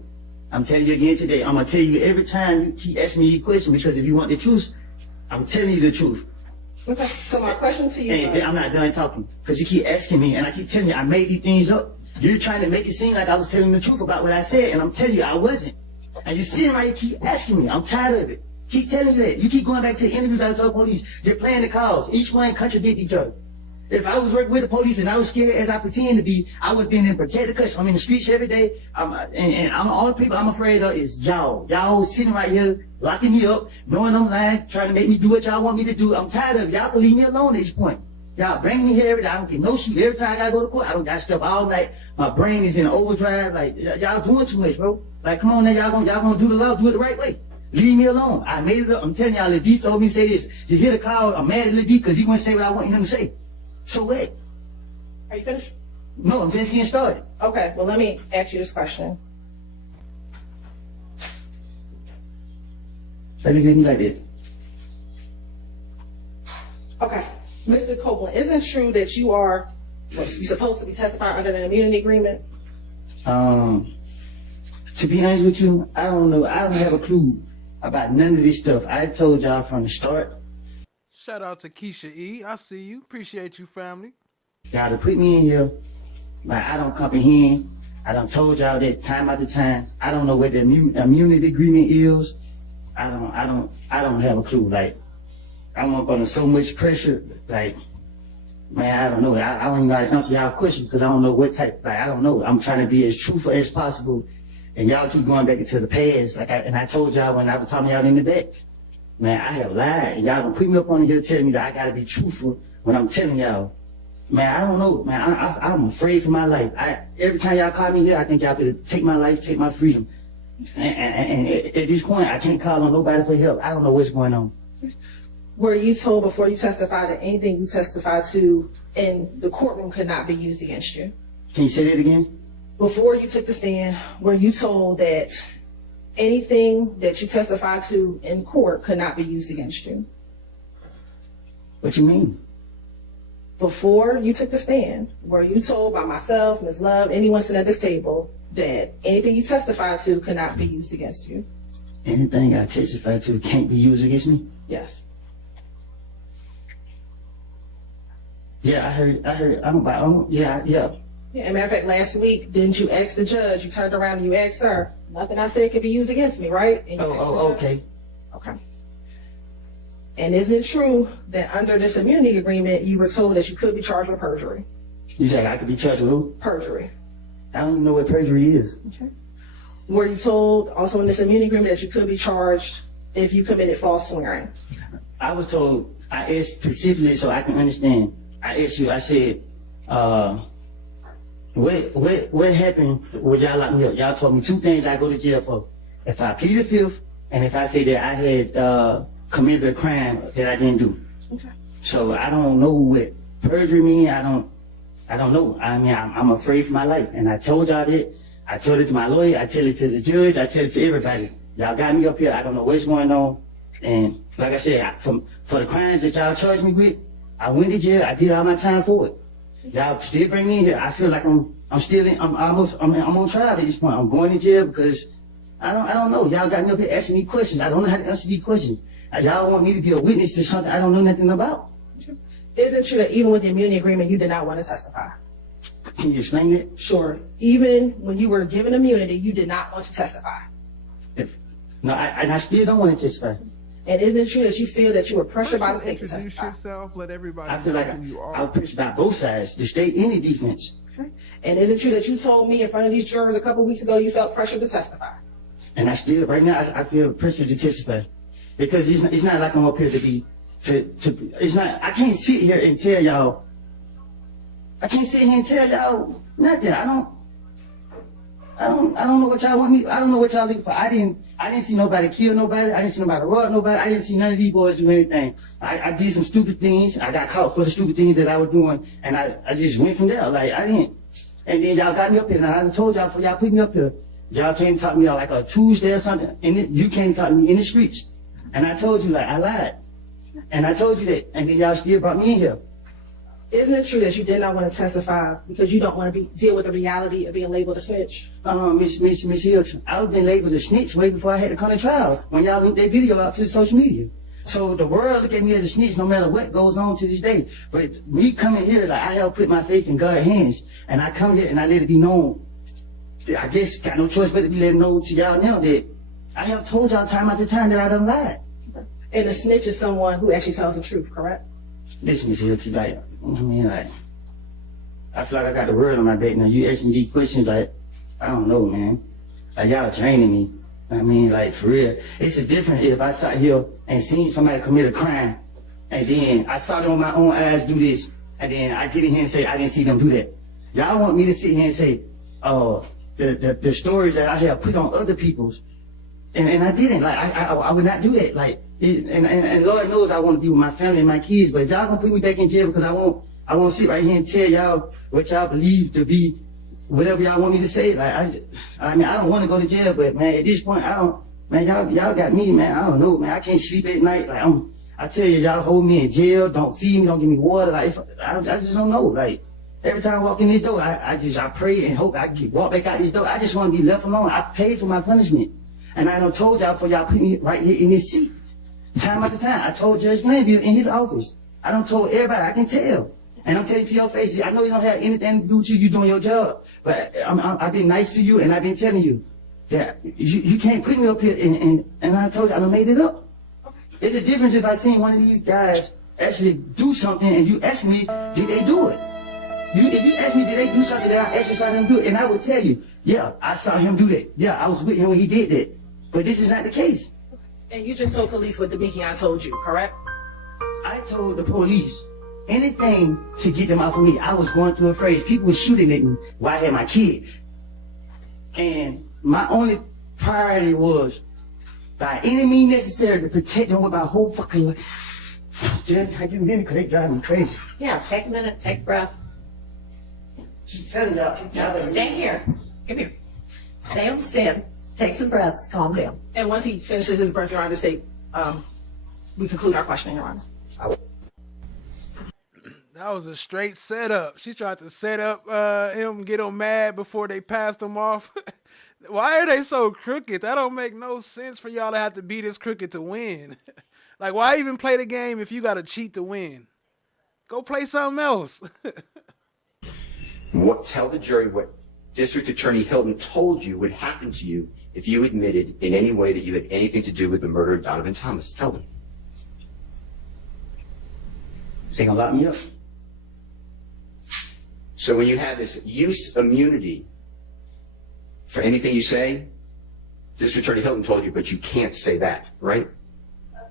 I'm telling you again today. I'm going to tell you every time you keep asking me these questions, because if you want the truth, I'm telling you the truth. Okay, so my question to you And I'm not done talking, because you keep asking me, and I keep telling you I made these things up. You're trying to make it seem like I was telling the truth about what I said, and I'm telling you I wasn't. And you're sitting right here, keep asking me. I'm tired of it. Keep telling you that. You keep going back to the interviews I told police. They're playing the calls. Each one contradict each other. If I was working with the police and I was scared as I pretend to be, I would have been in protected custody. I'm in the streets every day. And all the people I'm afraid of is y'all. Y'all sitting right here, locking me up, knowing I'm lying, trying to make me do what y'all want me to do. I'm tired of it. Y'all can leave me alone at this point. Y'all bring me here every day. I don't get no sleep. Every time I gotta go to court, I don't got stuff all night. My brain is in overdrive. Like, y'all doing too much, bro. Like, come on now, y'all gonna do the law, do it the right way. Leave me alone. I made it up. I'm telling y'all, Lil D told me to say this. You hear the call, I'm mad at Lil D because he wouldn't say what I want him to say. So what? Are you finished? No, I'm just getting started. Okay, well, let me ask you this question. Let me get me like this. Okay, Mr. Copeland, isn't it true that you're supposed to be testifying under an immunity agreement? To be honest with you, I don't know. I don't have a clue about none of this stuff. I told y'all from the start. Shout out to Keisha E. I see you. Appreciate you, family. Y'all to put me in here, but I don't comprehend. I done told y'all that time after time. I don't know what the immunity agreement is. I don't have a clue. Like, I'm up under so much pressure. Like, man, I don't know. I don't even know how to answer y'all questions because I don't know what type. Like, I don't know. I'm trying to be as truthful as possible. And y'all keep going back into the past. And I told y'all when I was talking to y'all in the back, man, I have lied. And y'all gonna put me up on here telling me that I gotta be truthful when I'm telling y'all. Man, I don't know. Man, I'm afraid for my life. Every time y'all call me here, I think y'all could take my life, take my freedom. And at this point, I can't call on nobody for help. I don't know what's going on. Were you told before you testified that anything you testified to in the courtroom could not be used against you? Can you say that again? Before you took the stand, were you told that anything that you testified to in court could not be used against you? What you mean? Before you took the stand, were you told by myself, Ms. Love, anyone sitting at this table, that anything you testified to could not be used against you? Anything I testified to can't be used against me? Yes. Yeah, I heard, yeah. Yeah, as a matter of fact, last week, didn't you ask the judge, you turned around and you asked her, nothing I said could be used against me, right? And okay. Okay. And isn't it true that under this immunity agreement, you were told that you could be charged with perjury? You said I could be charged with who? Perjury. I don't even know what perjury is. Okay. Were you told also in this immunity agreement that you could be charged if you committed false swearing? I was told, I asked specifically so I can understand. I asked you, I said, what happened when y'all locked me up? Y'all told me two things I go to jail for. If I plead the fifth, and if I say that I had committed a crime that I didn't do. Okay. So I don't know what perjury means. I don't know. I mean, I'm afraid for my life. And I told y'all that. I told it to my lawyer. I tell it to the judge. I tell it to everybody. Y'all got me up here. I don't know what's going on. And like I said, for the crimes that y'all charged me with, I went to jail. I did all my time for it. Y'all still bring me in here. I feel like I'm on trial at this point. I'm going to jail because I don't know. Y'all got me up here asking me questions. I don't know how to answer these questions. Y'all want me to be a witness to something I don't know nothing about. Is it true that even with the immunity agreement, you did not want to testify? Can you explain that? Sure. Even when you were given immunity, you did not want to testify? I still don't want to testify. And isn't it true that you feel that you were pressured by the state to Introduce testify? yourself. Let everybody I feel know like who you I are. was pressured by both sides, the state and the defense. Okay. And is it true that you told me in front of these jurors a couple weeks ago you felt pressured to testify? And I still, right now, I feel pressured to testify. Because it's not like I'm up here it's not, I can't sit here and tell y'all, nothing. I don't know what y'all want me, I don't know what y'all looking for. I didn't see nobody kill nobody. I didn't see nobody rob nobody. I didn't see none of these boys do anything. I did some stupid things. I got caught for the stupid things that I was doing. And I just went from there. Like, I didn't. And then y'all got me up here. And I told y'all before y'all put me up here, y'all came to talk to me on like a Tuesday or something. And you came to talk to me in the streets. And I told you, like, I lied. And I told you that. And then y'all still brought me in here. Isn't it true that you did not want to testify because you don't want to deal with the reality of being labeled a snitch? Miss Hilton, I was been labeled a snitch way before I had to come to trial when y'all linked that video out to the social media. So the world look at me as a snitch no matter what goes on to this day. But me coming here, like, I have put my faith in God's hands. And I come here and I let it be known. I guess got no choice but to be let know to y'all now that I have told y'all time after time that I done lied. And a snitch is someone who actually tells the truth, correct? Listen, Miss Hilton, like, I mean, like, I feel like I got the word on my back now. You asking me these questions, like, I don't know, man. Like, y'all training me. I mean, like, for real. It's a difference if I sat here and seen somebody commit a crime, and then I saw them with my own eyes do this, and then I get in here and say, I didn't see them do that. Y'all want me to sit here and say, the stories that I have put on other people's, and I didn't. Like, I would not do that. Like, and Lord knows I want to be with my family and my kids, but if y'all gonna put me back in jail because I won't sit right here and tell y'all what y'all believe to be whatever y'all want me to say. Like, I mean, I don't want to go to jail, but man, at this point, y'all got me, man. I don't know, man. I can't sleep at night. Like, I tell you, y'all hold me in jail, don't feed me, don't give me water. Like, I just don't know. Like, every time I walk in this door, I pray and hope I can walk back out this door. I just want to be left alone. I paid for my punishment. And I done told y'all for y'all put me right here in this seat. Time after time, I told Judge Glanville in his office. I done told everybody, I can tell. And I'm telling you to your face, I know you don't have anything to do with you doing your job. But I've been nice to you, and I've been telling you that you can't put me up here, and I told you, I done made it up. It's a difference if I seen one of you guys actually do something, and you ask me, did they do it? If you ask me, did they do something, that I actually saw them do it, and I would tell you, yeah, I saw him do that. Yeah, I was with him when he did that. But this is not the case. And you just told police what Demekion told you, correct? I told the police anything to get them off of me. I was going through a phase. People were shooting at me while I had my kid. And my only priority was, by any means necessary, to protect them with my whole fucking life. Just, I give a minute because they drive me crazy. Yeah, take a minute, take a breath. Keep telling y'all. Stay here. Come here. Stay on the stand. Take some breaths. Calm down. And once he finishes his breath, Your Honor, state, we conclude our questioning, Your Honor. That was a straight setup. She tried to set up him, get him mad before they passed him off. Why are they so crooked? That don't make no sense for y'all to have to be this crooked to win. Like, why even play the game if you got to cheat to win? Go play something else. Tell the jury what District Attorney Hilton told you would happen to you if you admitted in any way that you had anything to do with the murder of Donovan Thomas. Tell them. They gonna lock me up. So when you have this use immunity for anything you say, District Attorney Hilton told you, but you can't say that, right?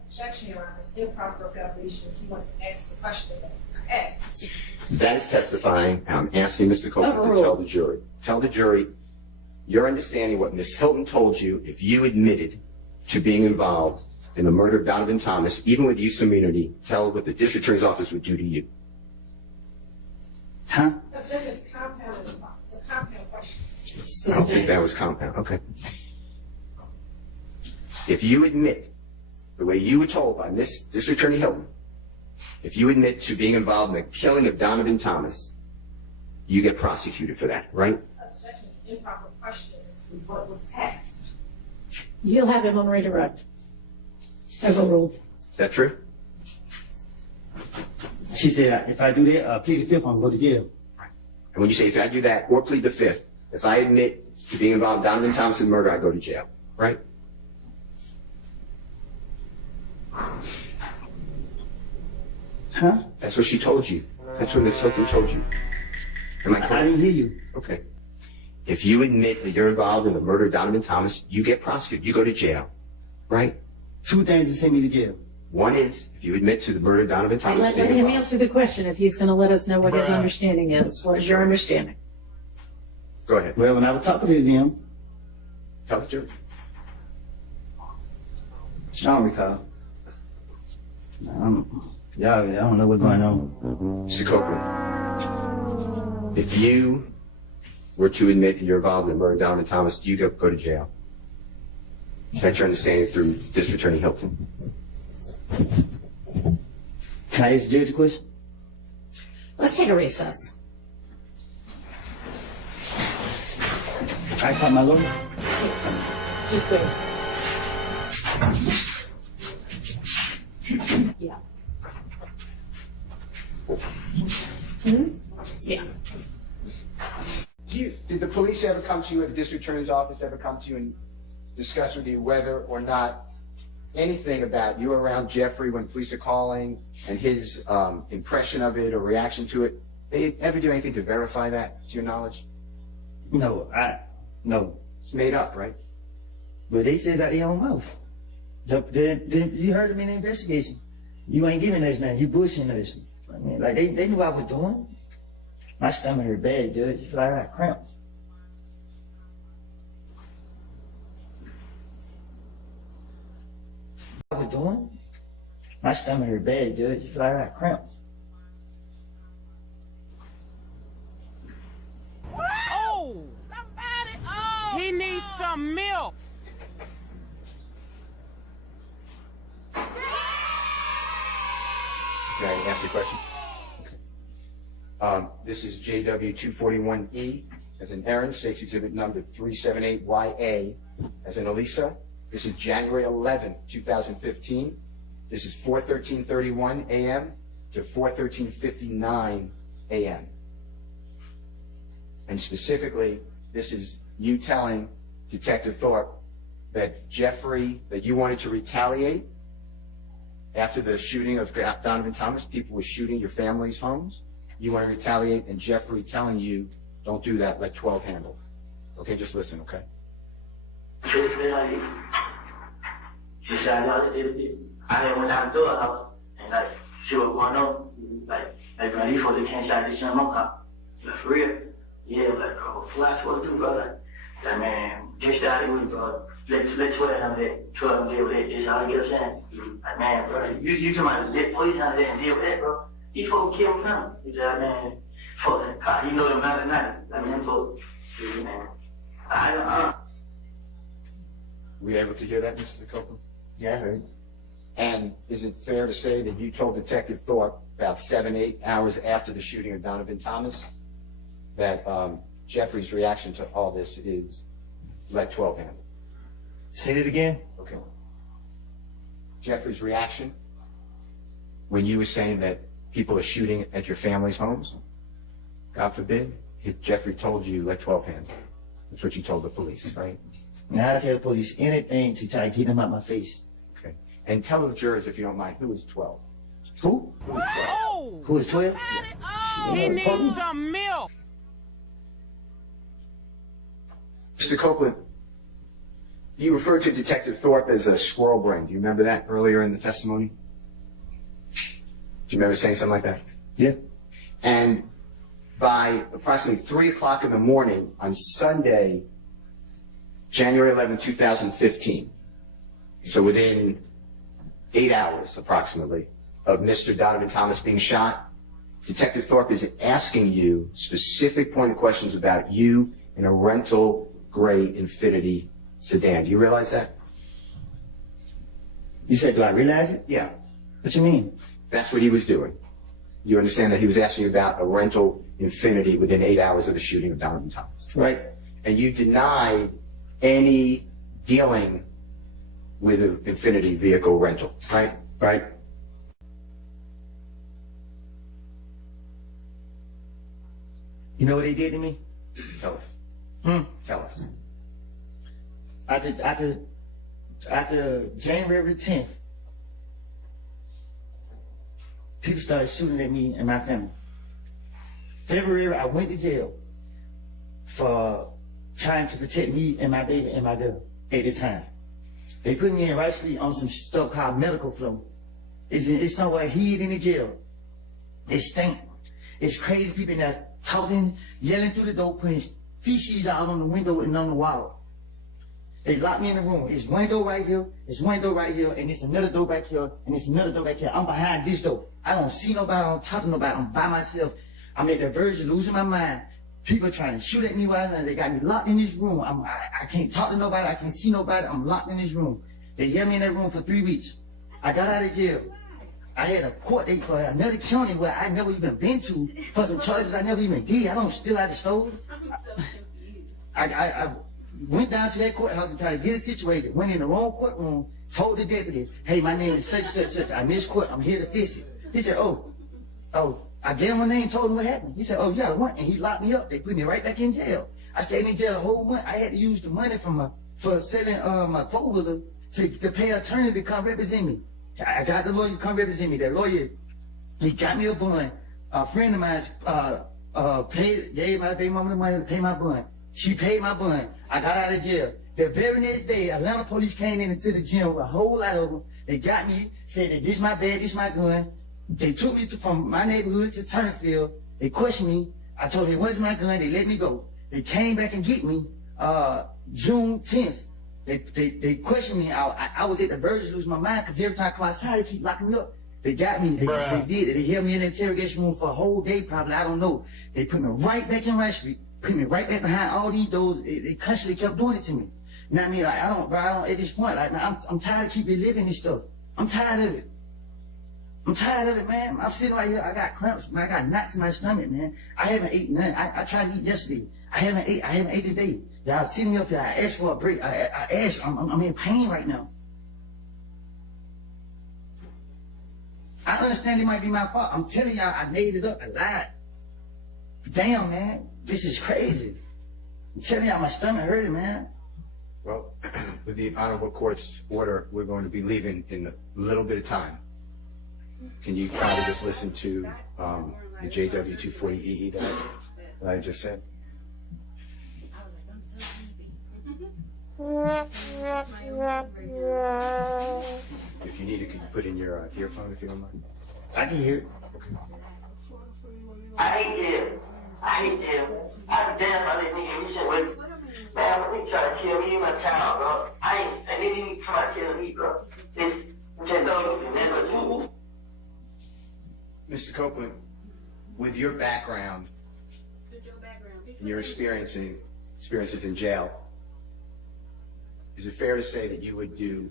Objection, Your Honor. Improper calculations. He wants to ask the question that I asked. That is testifying. I'm asking Mr. Copeland to tell the jury. Tell the jury your understanding what Ms. Hilton told you if you admitted to being involved in the murder of Donovan Thomas, even with use immunity. Tell what the District Attorney's Office would do to you. Huh? Objection is compound. It's a compound question. I don't think that was compound. Okay. If you admit, the way you were told by Miss District Attorney Hilton, if you admit to being involved in the killing of Donovan Thomas, you get prosecuted for that, right? Objection is improper question as to what was asked. You'll have him on redirect. Overruled. Is that true? She said, if I do that, plead the fifth, I'm gonna go to jail. And when you say, if I do that, or plead the fifth, if I admit to being involved in Donovan Thomas' murder, I go to jail, right? Huh? That's what she told you. That's what Ms. Hilton told you. Am I correct? I didn't hear you. Okay. If you admit that you're involved in the murder of Donovan Thomas, you get prosecuted. You go to jail, right? Two things to send me to jail. One is, if you admit to the murder of Donovan Thomas, Let him answer the question if he's going to let us know what his understanding is. What is your understanding? Go ahead. Well, when I was talking to them, tell the jury. I don't recall. I don't know what's going on. Mr. Copeland, if you were to admit that you're involved in the murder of Donovan Thomas, do you go to jail? Is that your understanding through District Attorney Hilton? Can I ask the judge a question? Let's take a recess. I call my lawyer? Just please. Yeah. Yeah. Did the police ever come to you, or the District Attorney's Office ever come to you and discuss with you whether or not anything about you around Jeffrey when police are calling and his impression of it or reaction to it? They ever do anything to verify that, to your knowledge? No. It's made up, right? But they said that their own mouth. You heard them in the investigation. You ain't giving us nothing. You bushing us. I mean, like they knew what I was doing. My stomach hurt bad, Judge. It's like I got cramps. What I was doing? My stomach hurt bad, Judge. It's like I got cramps. Oh! Somebody! Oh! He needs some milk! Ask your question. This is JW241E as in Aaron, State's Exhibit number 378YA as in Elisa. This is January 11th, 2015. This is 4:13:31 a.m. to 4:13:59 a.m. And specifically, this is you telling Detective Thorpe that that you wanted to retaliate after the shooting of Donovan Thomas. People were shooting your family's homes. You want to retaliate, and Jeffrey telling you, don't do that, let 12 handle. Okay, just listen, okay? She said, I didn't want to do it, and like, she was going on, like ready for the cancer, this and that. Like, for real. Yeah, like, flash, what do, brother? Like, man, just out of it, bro. Let's 12 deal with it, just how to get a chance. Like, man, bro, you come out and let police out there and deal with that, bro. He fucking killed him. He's like, man, fuck that car. He know them 99. Like, man, fuck. Man. Were you able to hear that, Mr. Copeland? Yeah, I heard. And is it fair to say that you told Detective Thorpe about 7-8 hours after the shooting of Donovan Thomas that Jeffrey's reaction to all this is let 12 handle? Say it again? Okay. Jeffrey's reaction when you were saying that people are shooting at your family's homes, God forbid, Jeffrey told you let 12 handle. That's what you told the police, right? Now I tell the police anything to try to get them out my face. Okay. And tell the jurors, if you don't mind, who is 12? Who? Who is 12? Who is 12? He needs some milk. Mr. Copeland, you referred to Detective Thorpe as a squirrel brain. Do you remember that earlier in the testimony? Do you remember saying something like that? Yeah. And by approximately 3 o'clock in the morning on Sunday, January 11, 2015, so within 8 hours approximately of Mr. Donovan Thomas being shot, Detective Thorpe is asking you specific pointed questions about you in a rental gray Infiniti sedan. Do you realize that? You said, do I realize it? Yeah. What you mean? That's what he was doing. You understand that he was asking you about a rental Infiniti within 8 hours of the shooting of Donovan Thomas. Right. And you denied any dealing with an Infiniti vehicle rental, right? Right. You know what they did to me? Tell us. Tell us. After January 10th, people started shooting at me and my family. February, I went to jail for trying to protect me and my baby and my girl at the time. They put me in Rice Street on some stuff called medical flow. It's somewhere hid in the jail. It stink. It's crazy people that's talking, yelling through the door, putting feces out on the window and on the wall. They locked me in the room. It's one door right here, it's one door right here, and it's another door back here, and it's another door back here. I'm behind this door. I don't see nobody, I don't talk to nobody, I'm by myself. I'm at the verge of losing my mind. People trying to shoot at me right now. They got me locked in this room. I can't talk to nobody, I can't see nobody, I'm locked in this room. They held me in that room for 3 weeks. I got out of jail. I had a court date for another county where I never even been to for some charges I never even did. I don't steal out the stove. I went down to that courthouse and tried to get it situated. Went in the wrong courtroom, told the deputy, hey, my name is such and such, such. I missed court, I'm here to fix it. He said, oh, I gave him my name, told him what happened. He said, oh, you got a warrant, and he locked me up. They put me right back in jail. I stayed in jail a whole month. I had to use the money for selling my four-wheeler to pay an attorney to come represent me. I got the lawyer to come represent me. That lawyer, he got me a bond. A friend of mine gave my baby mama the money to pay my bond. She paid my bond. I got out of jail. The very next day, Atlanta police came into the gym with a whole lot of them. They got me, said that this my bag, this my gun. They took me from my neighborhood to Turnfield. They questioned me. I told them it wasn't my gun. They let me go. They came back and get me June 10th. They questioned me. I was at the verge of losing my mind because every time I come outside, they keep locking me up. They got me. They did it. They held me in the interrogation room for a whole day, probably. I don't know. They put me right back in Rice Street. Put me right back behind all these doors. They constantly kept doing it to me. You know what I mean? Like, I don't, at this point, like, man, I'm tired of keeping living this stuff. I'm tired of it. I'm tired of it, man. I'm sitting right here. I got cramps, man. I got knots in my stomach, man. I haven't eaten nothing. I tried to eat yesterday. I haven't ate today. Y'all sitting up here. I asked for a break. I asked. I'm in pain right now. I understand it might be my fault. I'm telling y'all, I made it up. I lied. Damn, man. This is crazy. I'm telling y'all, my stomach hurting, man. Well, with the Honorable Court's order, we're going to be leaving in a little bit of time. Can you probably just listen to the JW240EE that I just said? If you need it, can you put in your earphone if you don't mind? I can hear it. Okay. I hate jail. I hate jail. I'm damn about this nigga. You should wait. Man, they try to kill me and my child, bro. And they didn't even try to kill me, bro. This just don't remember too. Mr. Copeland, with your background and your experiences in jail, is it fair to say that you would do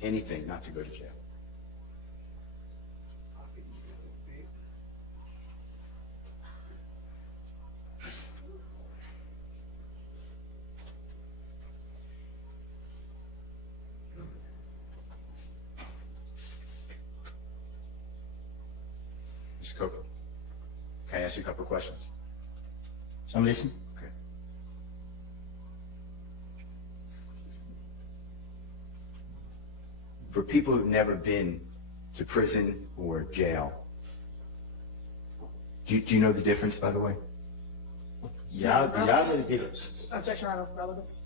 anything not to go to jail? Mr. Copeland, can I ask you a couple of questions? I'm listening. Okay. For people who've never been to prison or jail, do you know the difference, by the way? Y'all know the difference. Objection, Your Honor, relevance.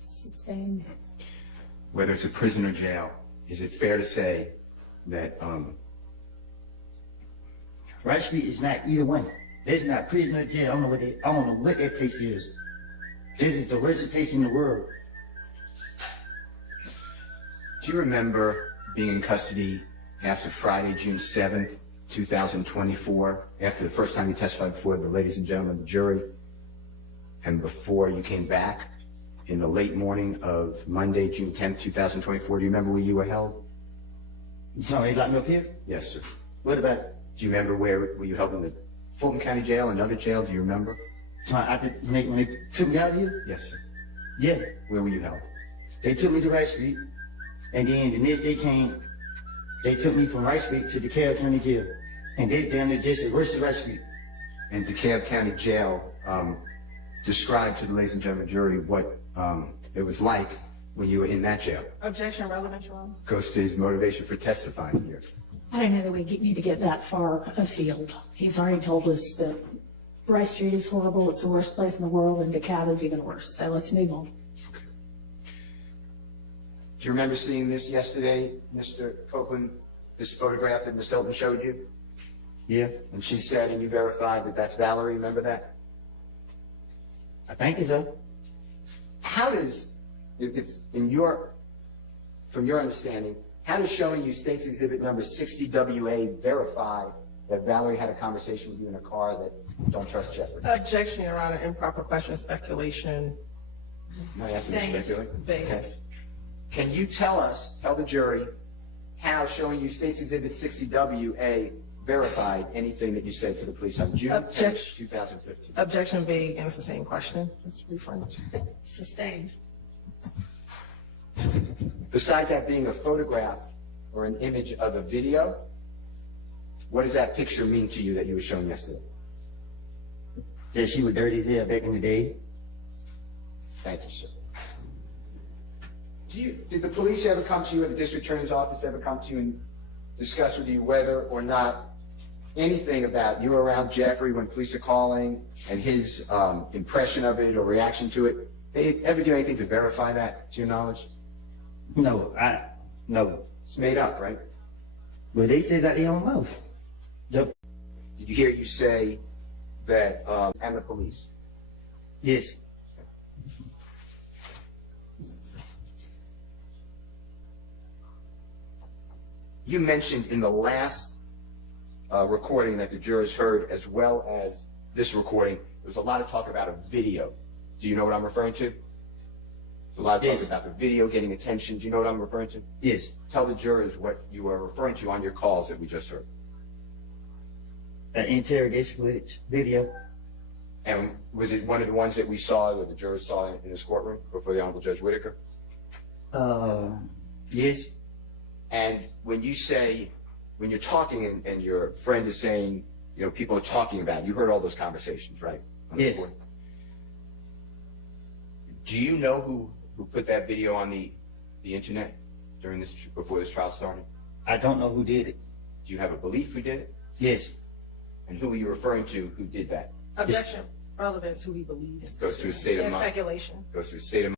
Sustained. Whether it's a prison or jail, is it fair to say that Rice Street is not either one. There's not prison or jail. I don't know what that place is. This is the worst place in the world. do you remember being in custody after Friday, June 7th, 2024, after the first time you testified before the ladies and gentlemen of the jury, and before you came back in the late morning of Monday, June 10th, 2024? Do you remember where you were held? You talking about locked me up here? Yes, sir. What about it? Do you remember where were you held in the Fulton County Jail, another jail? Do you remember? So when they took me out of here? Yes, sir. Yeah. Where were you held? They took me to Rice Street, and then the next day came, they took me from Rice Street to DeKalb County Jail, and they down there just as worse as Rice Street. And DeKalb County Jail, describe to the ladies and gentlemen jury what it was like when you were in that jail. Objection, relevant, Your Honor. Goes to his motivation for testifying here. I don't know that we need to get that far afield. He's already told us that Rice Street is horrible, it's the worst place in the world, and DeKalb is even worse. So let's move on. Okay. Do you remember seeing this yesterday, Mr. Copeland, this photograph that Ms. Hilton showed you? Yeah. And she said, and you verified that that's Valerie, remember that? I think so. How does, from your understanding, how does showing you State's Exhibit number 60WA verify that Valerie had a conversation with you in a car that don't trust Jeffrey? Objection, Your Honor. Improper question, speculation. Not asking to speculate. Vague. Okay. Can you tell the jury, how showing you State's Exhibit 60WA verified anything that you said to the police on June 10th, 2015? Objection, vague, and it's the same question. Just refrain. Sustained. Besides that being a photograph or an image of a video, what does that picture mean to you that you were shown yesterday? That she was dirty as hell back in the day. Thank you, sir. Did the police ever come to you at the district attorney's office, ever come to you and discuss with you whether or not anything about you were around Jeffrey when police are calling and his impression of it or reaction to it? They ever do anything to verify that, to your knowledge? No, no. It's made up, right? Well, they said that they own mouth. Yep. Did you hear you say that, and the police? Yes. You mentioned in the last recording that the jurors heard, as well as this recording, there was a lot of talk about a video. Do you know what I'm referring to? a lot of talk about the video getting attention. Do you know what I'm referring to? Yes. Tell the jurors what you are referring to on your calls that we just heard. An interrogation footage video. And was it one of the ones that we saw, that the jurors saw in this courtroom before the Honorable Judge Whitaker? Yes. And when you say, when you're talking and your friend is saying, you know, people are talking about it, you heard all those conversations, right? Yes. Do you know who put that video on the internet during this, before this trial started? I don't know who did it. Do you have a belief who did it? Yes. And who are you referring to who did that? Objection. Relevant to who he believes. Goes to a state of mind. Speculation. Goes to a state of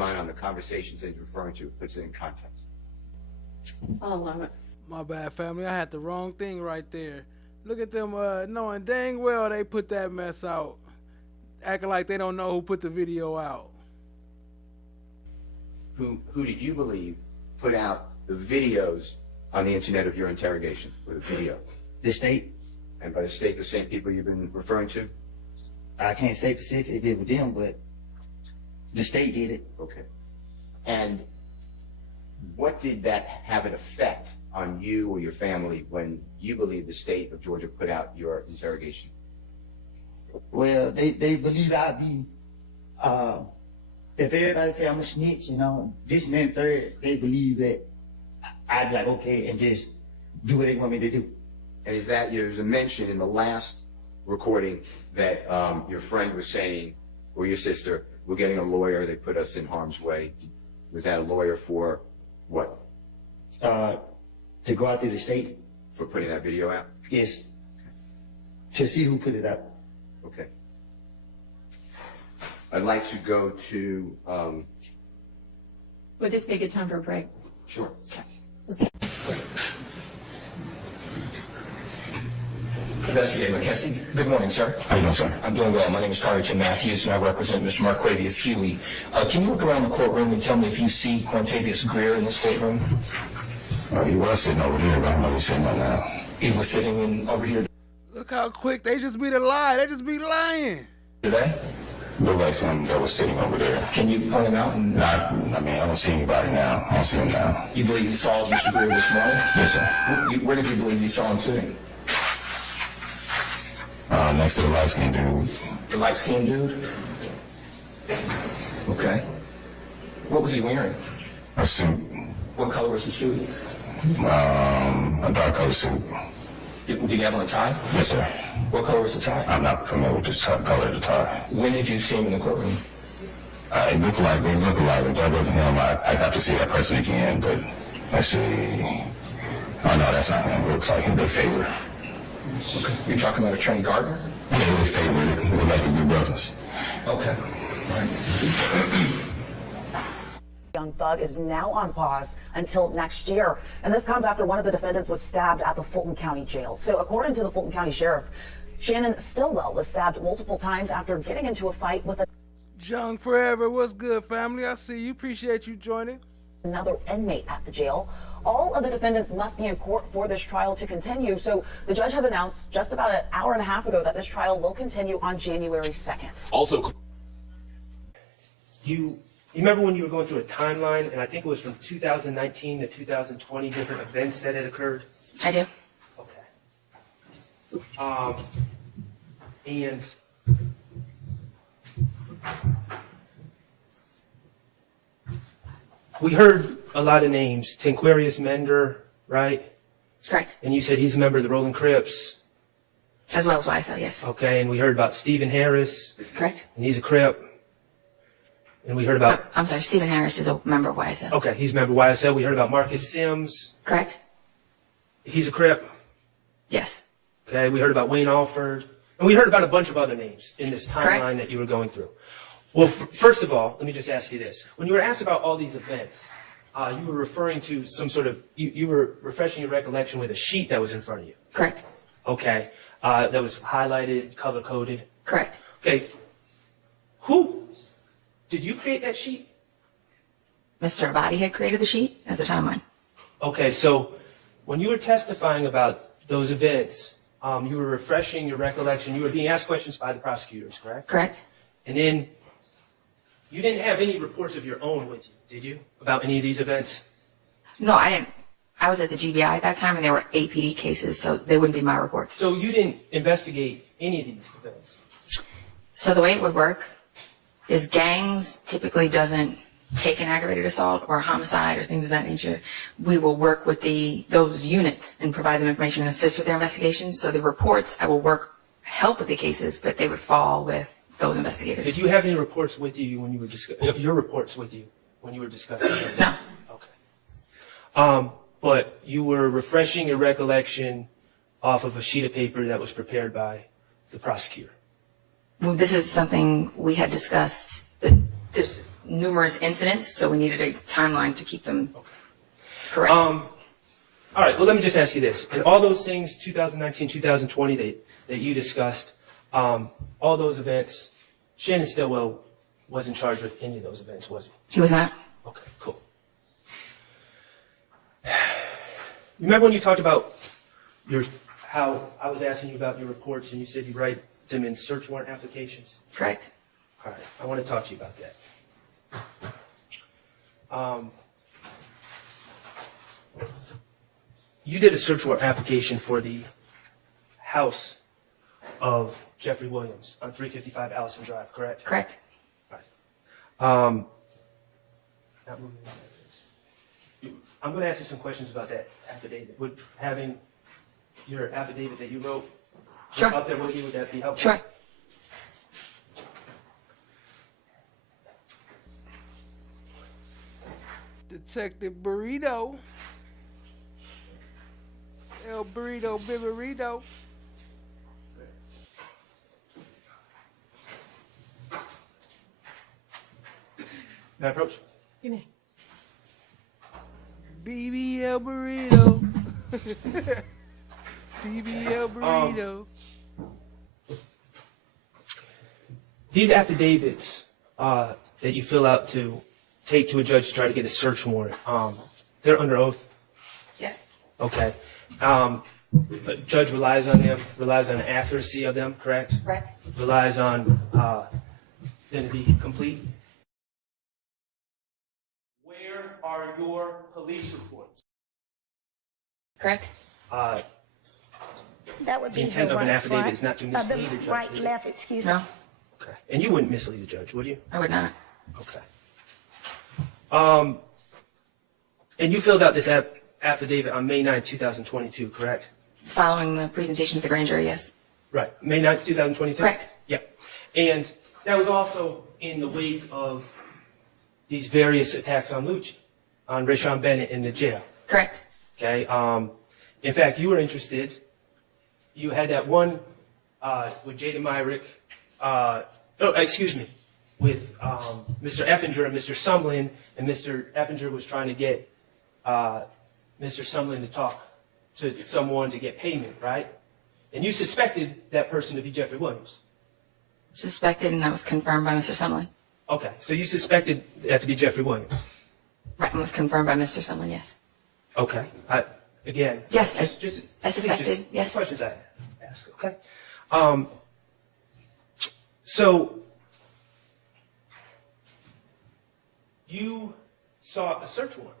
mind on the conversations that you're referring to, puts it in context. I'll allow it. My bad, family. I had the wrong thing right there. Look at them knowing dang well they put that mess out. Acting like they don't know who put the video out. Who did you believe put out the videos on the internet of your interrogation, or the video? The state. And by the state, the same people you've been referring to? I can't say specifically if it was them, but the state did it. Okay. And what did that have an effect on you or your family when you believe the state of Georgia put out your interrogation? Well, they believe I'd be, if everybody say I'm a snitch, you know, this and that and third, they believe that I'd be like, okay, and just do what they want me to do. And is that, there's a mention in the last recording that your friend was saying, or your sister, we're getting a lawyer, they put us in harm's way. Was that a lawyer for what? To go out to the state. For putting that video out? Yes. Okay. To see who put it out. Okay. I'd like to go to, Would this be a good time for a break? sure. Investigator McKessie. Good morning, sir. How you doing, sir? I'm doing well. My name is Carrington Matthews, and I represent Mr. Marquavius Huey. Can you look around the courtroom and tell me if you see Quintavious Greer in this courtroom? He was sitting over there, but I don't know he's sitting right now. He was sitting in over here Look how quick they just be to lie. They just be lying. today. Looked like something that was sitting over there. Can you point him out? And I don't see anybody now. I don't see him now. you believe you saw Mr. Greer this morning? Yes, sir. Where did you believe you saw him sitting? Next to the light-skinned dude. The light-skinned dude? Okay. What was he wearing? A suit. What color was the suit? A dark color suit. Did he have on a tie? Yes, sir. What color was the tie? I'm not familiar with the color of the tie. When did you see him in the courtroom? They look alike. If that wasn't him, I'd have to see that person again, but let's see. Oh, no, that's not him. It looks like him. They favor. Okay. You're talking about Attorney Gardner? Yeah, they favor. They look like the Blue Brothers. Okay. All right. Young thug is now on pause until next year. And this comes after one of the defendants was stabbed at the Fulton County Jail. So according to the Fulton County Sheriff, Shannon Stillwell was stabbed multiple times after getting into a fight with Jung Forever, what's good, family? I see you. Appreciate you joining. another inmate at the jail. All of the defendants must be in court for this trial to continue. So the judge has announced just about an hour and a half ago that this trial will continue on January 2nd. Also, you remember when you were going through a timeline, and I think it was from 2019 to 2020, different events that had occurred? I do. And we heard a lot of names. Tanquarius Mender, right? Correct. And you said he's a member of the Rolling Crips. As well as YSL, yes. Okay, and we heard about Stephen Harris. Correct. And he's a Crip. And we heard about... I'm sorry, Stephen Harris is a member of YSL. Okay, he's a member of YSL. We heard about Marcus Sims. Correct. He's a Crip. Yes. Okay, we heard about Wayne Alford. And we heard about a bunch of other names in this timeline Correct. that you were going through. Well, first of all, let me just ask you this. When you were asked about all these events, you were referring to some sort of... You were refreshing your recollection with a sheet that was in front of you. Correct. Okay. That was highlighted, color-coded. Correct. Okay. Who... Did you create that sheet? Mr. Abadi had created the sheet as a timeline. Okay, so when you were testifying about those events, you were refreshing your recollection. You were being asked questions by the prosecutors, correct? Correct. And then you didn't have any reports of your own with you, did you, about any of these events? No, I didn't. I was at the GBI at that time, and there were APD cases, so they wouldn't be my reports. So you didn't investigate any of these events? So the way it would work is gangs typically doesn't take an aggravated assault or homicide or things of that nature. We will work with those units and provide them information and assist with their investigations. So the reports, I will help with the cases, but they would fall with those investigators. Did you have any reports with you when you were your reports with you when you were discussing it? No. Okay. But you were refreshing your recollection off of a sheet of paper that was prepared by the prosecutor. Well, this is something we had discussed. There's numerous incidents, so we needed a timeline to keep them correct. All right, well, let me just ask you this. In all those things, 2019, 2020, that you discussed, all those events, Shannon Stillwell wasn't charged with any of those events, was he? He was not. Okay, cool. Remember when you talked about how I was asking you about your reports and you said you write them in search warrant applications? Correct. All right, I want to talk to you about that. You did a search warrant application for the house of Jeffrey Williams on 355 Allison Drive, correct? Correct. Not moving I'm going to ask you some questions about that affidavit. Would having your affidavit that you wrote up there with you, would that be helpful? Sure. Detective Burrito. El Burrito Bibarito. May I approach? You may. BBL Burrito. BBL Burrito. These affidavits that you fill out to take to a judge to try to get a search warrant, they're under oath? Yes. Okay. The judge relies on them, relies on the accuracy of them, correct? Correct. Relies on them to be complete? Where are your police reports? Correct. That would The be intent the of an right affidavit front. is not to mislead a judge, Right, is it? left, excuse No. me. Okay. And you wouldn't mislead a judge, would you? I would not. Okay. And you filled out this affidavit on May 9, 2022, correct? Following the presentation to the grand jury, yes. Right. May 9, 2022? Correct. Yep. And that was also in the wake of these various attacks on Lucci, on Rashawn Bennett in the jail. Correct. Okay. In fact, you were interested. You had that one with Jada Myrick. With Mr. Eppinger and Mr. Sumlin, and Mr. Eppinger was trying to get Mr. Sumlin to talk to someone to get payment, right? And you suspected that person to be Jeffrey Williams. Suspected, and that was confirmed by Mr. Sumlin. Okay, so you suspected that to be Jeffrey Williams. Right, and was confirmed by Mr. Sumlin, yes. Okay. Again. Yes, just I suspected, just yes. Questions I ask. Okay. So you sought a search warrant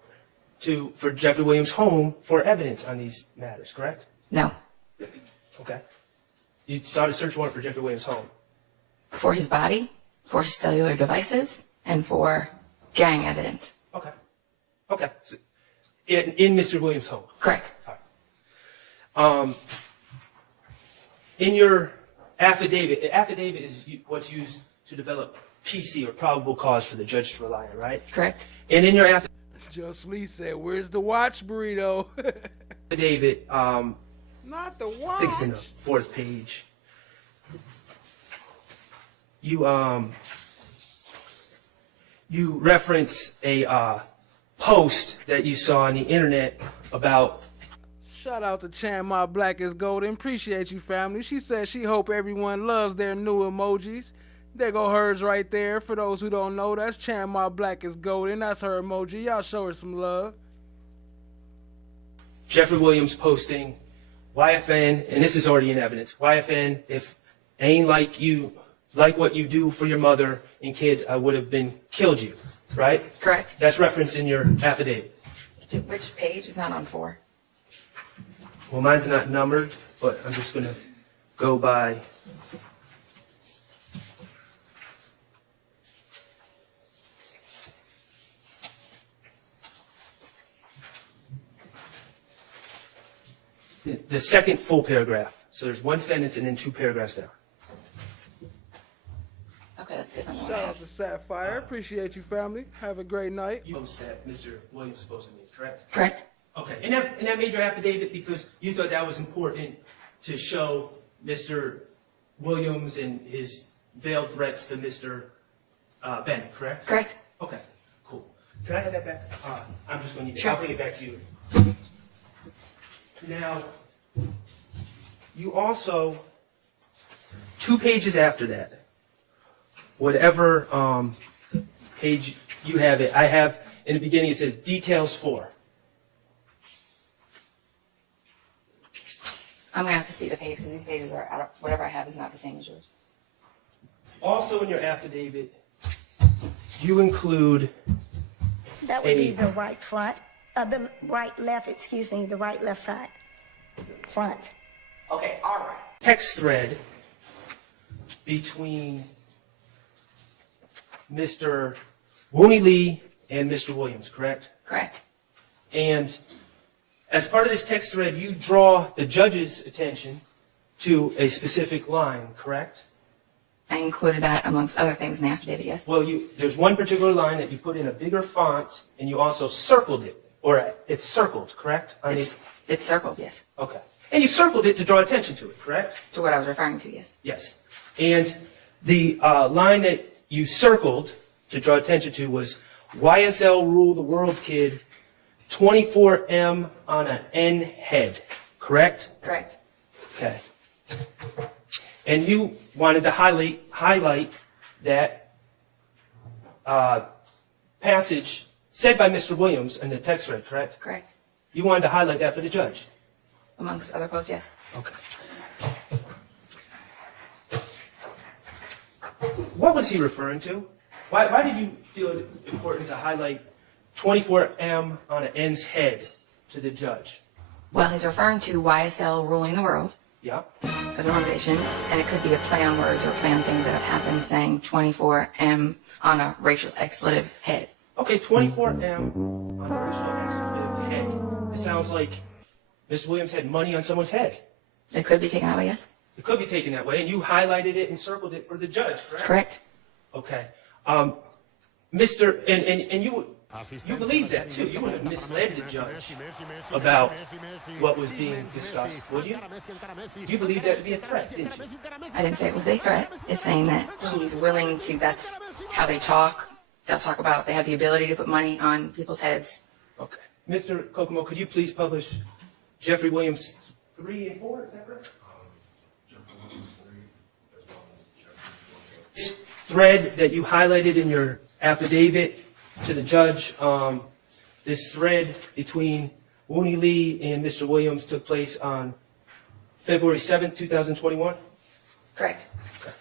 for Jeffrey Williams' home for evidence on these matters, correct? No. Okay. You sought a search warrant for Jeffrey Williams' home. For his body, for his cellular devices, and for gang evidence. Okay. Okay. So, in Mr. Williams' home. Correct. In your affidavit is what's used to develop PC or probable cause for the judge to rely on, right? Correct. And in your affidavit, Just Lee said, "Where's the watch, Burrito?" Not the watch. I think it's in the fourth page. You reference a post that you saw on the internet about. Shout out to Chan My Black is Golden. Appreciate you, family. She said she hope everyone loves their new emojis. There go hers right there. For those who don't know, that's Chan My Black is Golden. That's her emoji. Y'all show her some love. Jeffrey Williams posting, YFN, and this is already in evidence, YFN, if ain't like what you do for your mother and kids, I would have killed you, right? Correct. That's referenced in your affidavit. Which page is not on 4? Well, mine's not numbered, but I'm just going to go by. The second full paragraph. So there's one sentence and then 2 paragraphs down. Okay, that's different. Shout out to Sapphire. Appreciate you, family. Have a great night. You post that Mr. Williams supposed to me, correct? Correct. Okay, and that made your affidavit because you thought that was important to show Mr. Williams and his veiled threats to Mr. Bennett, correct? Correct. Okay, cool. Can I have that back? I'm just going to need it. Sure. I'll bring it back to you. Now, you also, 2 pages after that, whatever page you have it, I have in the beginning it says details 4. I'm going to have to see the page because these pages are, whatever I have is not the same as yours. Also in your affidavit, you include That would be the right front, the right left, excuse me, the right left side. Front. Okay, all right. Text thread between Mr. Wooney Lee and Mr. Williams, correct? Correct. And as part of this text thread, you draw the judge's attention to a specific line, correct? I included that amongst other things in the affidavit, yes. Well, there's one particular line that you put in a bigger font, and you also circled it, or it's circled, correct? It's circled, yes. Okay. And you circled it to draw attention to it, correct? To what I was referring to, yes. Yes. And the line that you circled to draw attention to was YSL rule the world, kid, 24M on an N head, correct? Correct. Okay. And you wanted to highlight that passage said by Mr. Williams in the text thread, correct? Correct. You wanted to highlight that for the judge. Amongst other posts, yes. Okay. What was he referring to? Why did you feel it important to highlight 24M on an N's head to the judge? Well, he's referring to YSL ruling the world. Yeah. As an organization, and it could be a play on words or a play on things that have happened, saying 24M on a racial expletive head. Okay, 24M on a racial expletive head. It sounds like Mr. Williams had money on someone's head. It could be taken that way, yes. It could be taken that way, and you highlighted it and circled it for the judge, correct? Correct. Okay. And you believe that too. You would have misled the judge about what was being discussed, would you? You believe that to be a threat, didn't you? I didn't say it was a threat. It's saying that he's willing to, that's how they talk. They'll talk about, they have the ability to put money on people's heads. Okay. Mr. Kokomo, could you please publish Jeffrey Williams 3 and 4, is that correct? This thread that you highlighted in your affidavit to the judge, this thread between Wooney Lee and Mr. Williams took place on February 7th, 2021? Correct. Okay.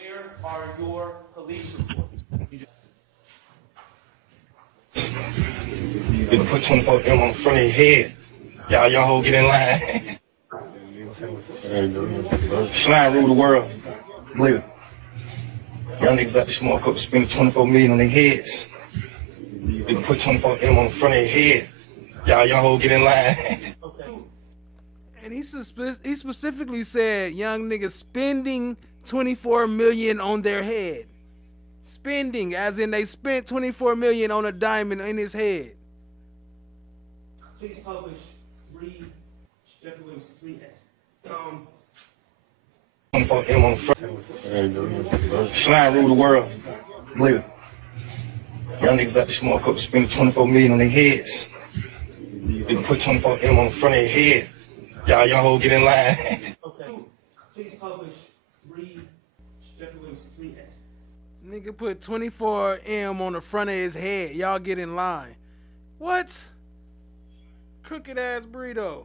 Where are your police reports? You can put 24M on the front of your head. Y'all hold get in line. Slime rule the world. Believe it. Young niggas out this motherfucker spending 24 million on their heads. You can put 24M on the front of your head. Y'all hold get in line. And he specifically said young niggas spending 24 million on their head. Spending, as in they spent 24 million on a diamond in his head. Please publish Jeffrey Williams 3. 24M on the front. Slime rule the world. Believe it. Young niggas out this motherfucker spending 24 million on their heads. You can put 24M on the front of your head. Y'all hold get in line. Okay. Please publish Jeffrey Williams 3. Nigga put 24M on the front of his head. Y'all get in line. What? Crooked ass burrito.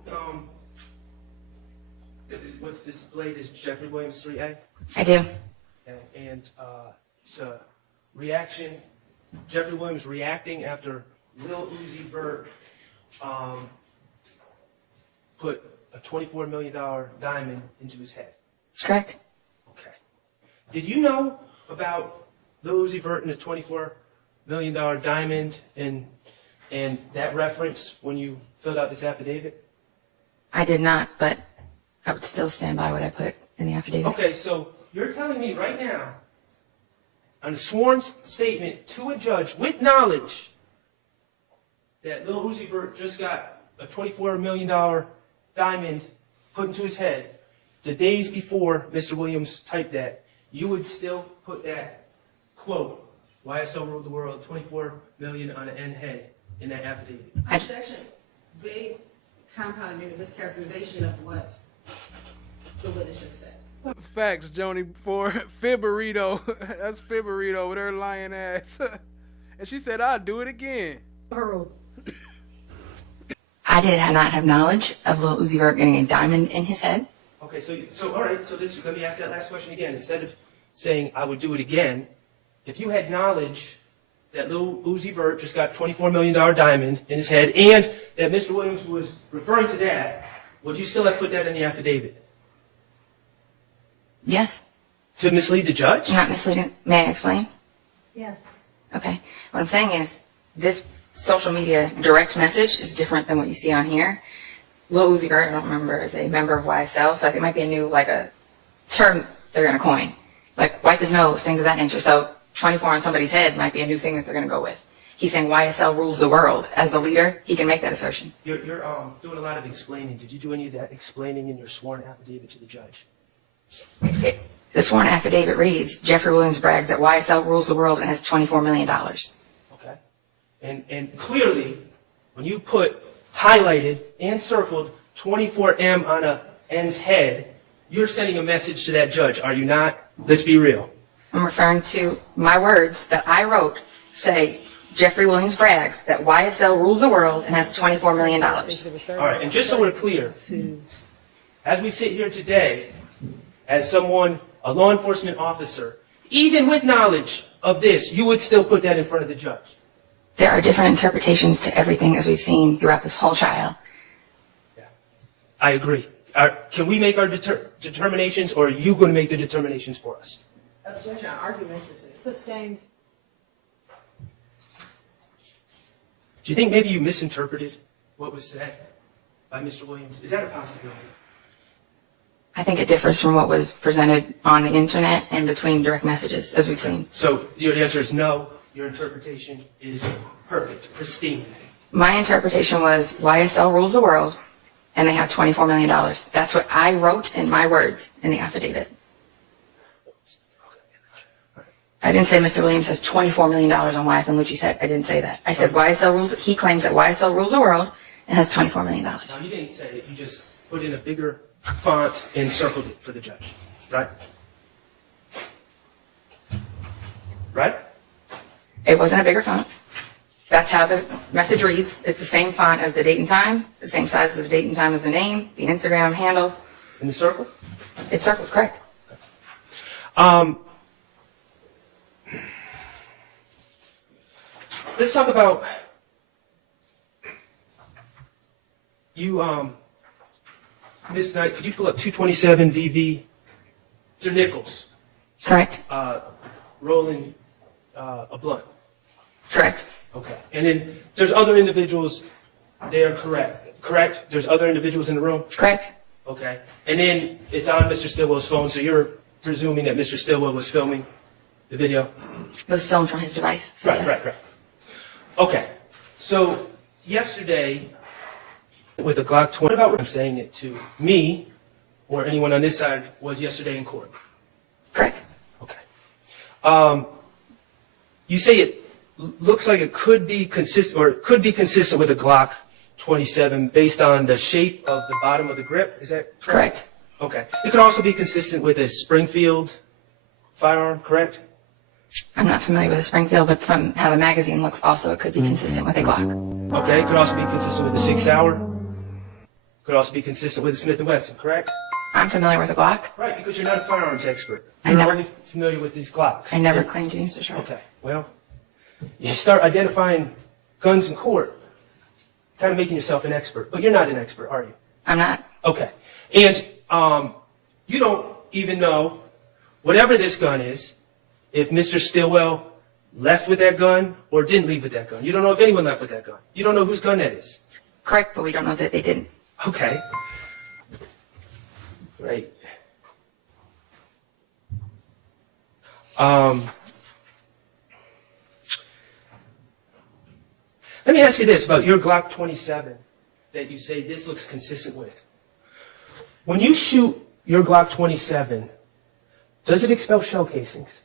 What's displayed is Jeffrey Williams 3A. I do. And it's a reaction. Jeffrey Williams reacting after Lil Uzi Vert put a $24 million diamond into his head. Correct. Okay. Did you know about Lil Uzi Vert and the $24 million diamond and that reference when you filled out this affidavit? I did not, but I would still stand by what I put in the affidavit. Okay, so you're telling me right now, on a sworn statement to a judge with knowledge that Lil Uzi Vert just got a $24 million diamond put into his head the days before Mr. Williams typed that, you would still put that quote, YSL ruled the world, 24 million on an N head in that affidavit? Objection. Vague, compounded mischaracterization of what the witness just said. Facts, Joni, for Fibberito. That's Fibberito with her lying ass. And she said, I'll do it again. I did not have knowledge of Lil Uzi Vert getting a diamond in his head. Okay, so all right, so let me ask that last question again. Instead of saying I would do it again, if you had knowledge that Lil Uzi Vert just got $24 million diamond in his head and that Mr. Williams was referring to that, would you still have put that in the affidavit? Yes. To mislead the judge? Not misleading. May I explain? Yes. Okay. What I'm saying is this social media direct message is different than what you see on here. Lil Uzi Vert, I don't remember, is a member of YSL, so I think it might be a new, like a term they're going to coin. Like wipe his nose, things of that nature. So 24 on somebody's head might be a new thing that they're going to go with. He's saying YSL rules the world. As the leader, he can make that assertion. You're doing a lot of explaining. Did you do any of that explaining in your sworn affidavit to the judge? The sworn affidavit reads, Jeffrey Williams brags that YSL rules the world and has $24 million. Okay. And clearly, when you put highlighted and circled 24M on a N's head, you're sending a message to that judge, are you not? Let's be real. I'm referring to my words that I wrote say, Jeffrey Williams brags that YSL rules the world and has $24 million. All right, and just so we're clear, as we sit here today, as someone, a law enforcement officer, even with knowledge of this, you would still put that in front of the judge? There are different interpretations to everything as we've seen throughout this whole trial. Yeah, I agree. Can we make our determinations, or are you going to make the determinations for us? Objection. Argument is sustained. Do you think maybe you misinterpreted what was said by Mr. Williams? Is that a possibility? I think it differs from what was presented on the internet and between direct messages, as we've seen. So your answer is no. Your interpretation is perfect, pristine. My interpretation was YSL rules the world, and they have $24 million. That's what I wrote in my words in the affidavit. I didn't say Mr. Williams has $24 million on YF and Lucci's head. I didn't say that. I said YSL rules. He claims that YSL rules the world and has $24 million. Now, you didn't say it. You just put in a bigger font and circled it for the judge, right? Right? It wasn't a bigger font. That's how the message reads. It's the same font as the date and time, the same size as the date and time as the name, the Instagram handle. In the circle? It's circled, correct. Let's talk about you, Miss Knight. Could you pull up 227 VV? Mr. Nichols. Correct. Rolling a blunt. Correct. Okay. And then there's other individuals there, correct? There's other individuals in the room? Correct. Okay. And then it's on Mr. Stillwell's phone, so you're presuming that Mr. Stillwell was filming the video? It was filmed from his device. So yes. Right. Okay. So yesterday, with a Glock 20, about I'm saying it to me or anyone on this side was yesterday in court. Correct. Okay. You say it looks like it could be consistent, or it could be consistent with a Glock 27 based on the shape of the bottom of the grip. Is that correct? Okay. It could also be consistent with a Springfield firearm, correct? I'm not familiar with the Springfield, but from how the magazine looks, also it could be consistent with a Glock. Okay, it could also be consistent with the 6 Sauer. Could also be consistent with the Smith & Wesson, correct? I'm familiar with a Glock. Right, because you're not a firearms expert. I You're never- only familiar with these Glocks. I never claimed to be, Mr. Sharp. Okay, well, you start identifying guns in court, kind of making yourself an expert. But you're not an expert, are you? I'm not. Okay. And you don't even know, whatever this gun is, if Mr. Stillwell left with that gun or didn't leave with that gun. You don't know if anyone left with that gun. You don't know whose gun that is. Correct, but we don't know that they didn't. Okay. Right. Let me ask you this about your Glock 27 that you say this looks consistent with. When you shoot your Glock 27, does it expel shell casings?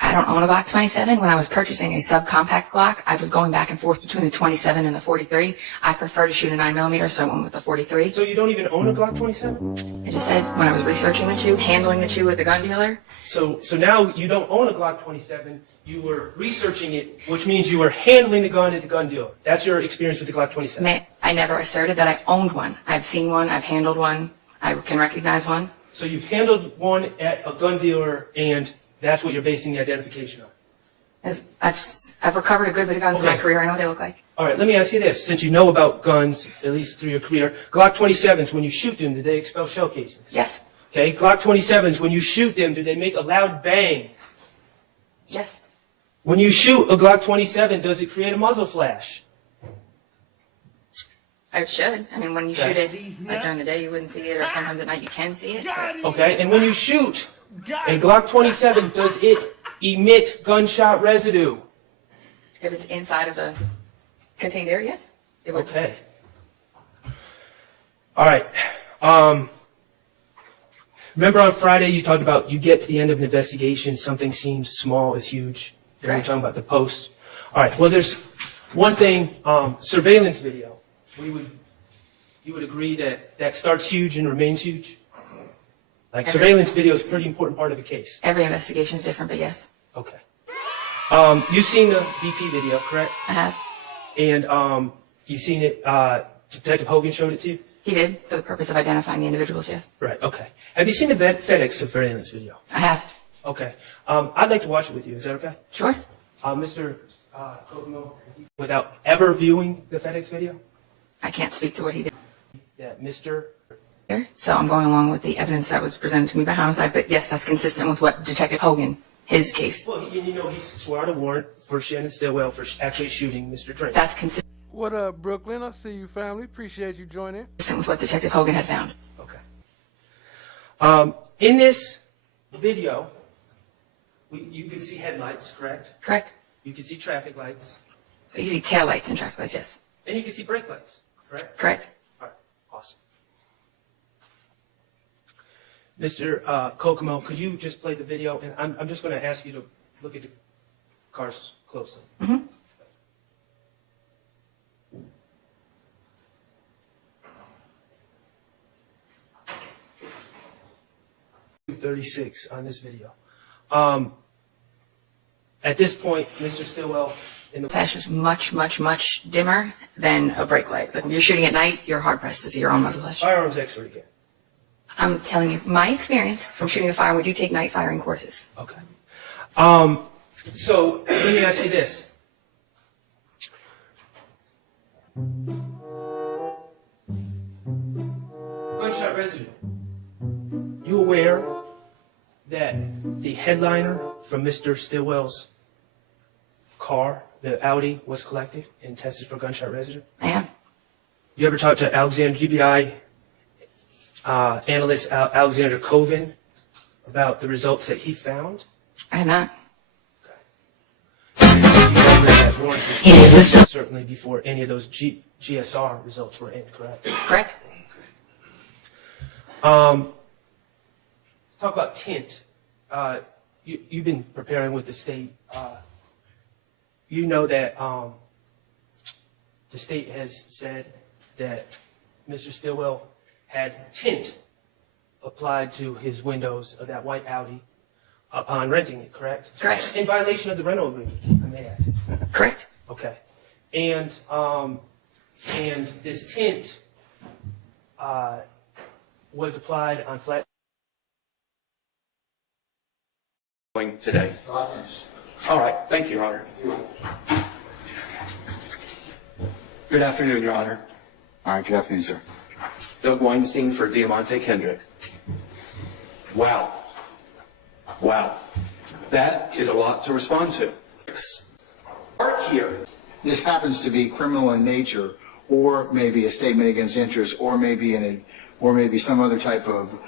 I don't own a Glock 27. When I was purchasing a subcompact Glock, I was going back and forth between the 27 and the 43. I prefer to shoot a 9mm, so I went with the 43. So you don't even own a Glock 27? I just said when I was researching the chew, handling the chew with the gun dealer. So now you don't own a Glock 27. You were researching it, which means you were handling the gun at the gun dealer. That's your experience with the Glock 27. I never asserted that I owned one. I've seen one. I've handled one. I can recognize one. So you've handled one at a gun dealer, and that's what you're basing the identification on? I've recovered a good bit of guns in my career. I know what they look like. All right, let me ask you this. Since you know about guns, at least through your career, Glock 27s, when you shoot them, do they expel shell casings? Yes. Okay, Glock 27s, when you shoot them, do they make a loud bang? Yes. When you shoot a Glock 27, does it create a muzzle flash? It should. I mean, when you shoot it, like during the day, you wouldn't see it, or sometimes at night you can see it. But Okay, and when you shoot a Glock 27, does it emit gunshot residue? if it's inside of a contained area, yes. It would. Okay. All right. Remember on Friday you talked about you get to the end of an investigation, something seems small is huge. We were talking about the post. All right. Well, there's one thing, surveillance video. You would agree that starts huge and remains huge? Like surveillance video is a pretty important part of the case. Every investigation is different, but yes. Okay. You've seen the BP video, correct? I have. And you've seen it, Detective Hogan showed it to you? He did, for the purpose of identifying the individuals, yes. Right, okay. Have you seen the FedEx surveillance video? I have. Okay. I'd like to watch it with you. Is that okay? Sure. Mr. Kokomo, without ever viewing the FedEx video? I can't speak to what he did. That Mr. So I'm going along with the evidence that was presented to me by homicide, but yes, that's consistent with what Detective Hogan, his case. Well, you know, he swore out a warrant for Shannon Stillwell for actually shooting Mr. Drake. That's consistent What up, Brooklyn? I see you, family. Appreciate you joining. with what Detective Hogan had found. Okay. In this video, you can see headlights, correct? Correct. You can see traffic lights. You see tail lights and traffic lights, yes. And you can see brake lights, correct? Correct. All right, awesome. Mr. Kokomo, could you just play the video? And I'm just going to ask you to look at the cars closely. Mm-hmm. 36 on this video. At this point, Mr. Stillwell, in the Flash is much, much, much dimmer than a brake light. Like when you're shooting at night, you're hard pressed to see your own muzzle flash. firearms expert again. I'm telling you, my experience from shooting a firearm, we do take night firing courses. Okay. So let me ask you this. Gunshot residue. You aware that the headliner from Mr. Stillwell's car, the Audi, was collected and tested for gunshot residue? I am. You ever talk to Alexander GBI analyst Alexander Coven about the results that he found? I have not. Certainly before any of those GSR results were in, correct? Correct. Let's talk about tint. You've been preparing with the state. You know that the state has said that Mr. Stillwell had tint applied to his windows of that white Audi. upon renting it, correct? Correct. In violation of the rental agreement, I may add. Correct. Okay. And this tint was applied on flat. Today. All right. Thank you, Your Honor. Good afternoon, Your Honor. All right, good afternoon, sir. Doug Weinstein for Diamante Kendrick. Wow. Wow. That is a lot to respond to. Art here. This happens to be criminal in nature, or maybe a statement against interest, or maybe some other type of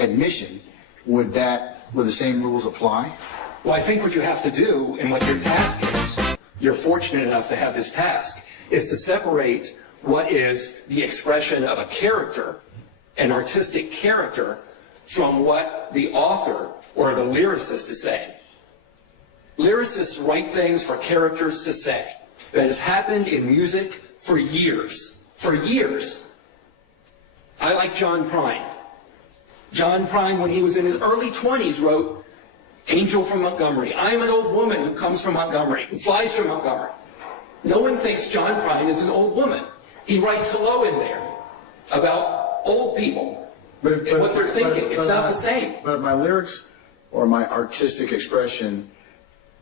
admission. Would the same rules apply? Well, I think what you have to do, and what your task is, you're fortunate enough to have this task, is to separate what is the expression of a character, an artistic character, from what the author or the lyricist is saying. Lyricists write things for characters to say. That has happened in music for years. For years. I like John Prine. John Prine, when he was in his early 20s, wrote, "Angel from Montgomery. I am an old woman who comes from Montgomery, who flies from Montgomery." No one thinks John Prine is an old woman. He writes hello in there about old people and what they're thinking. It's not the same. But if my lyrics or my artistic expression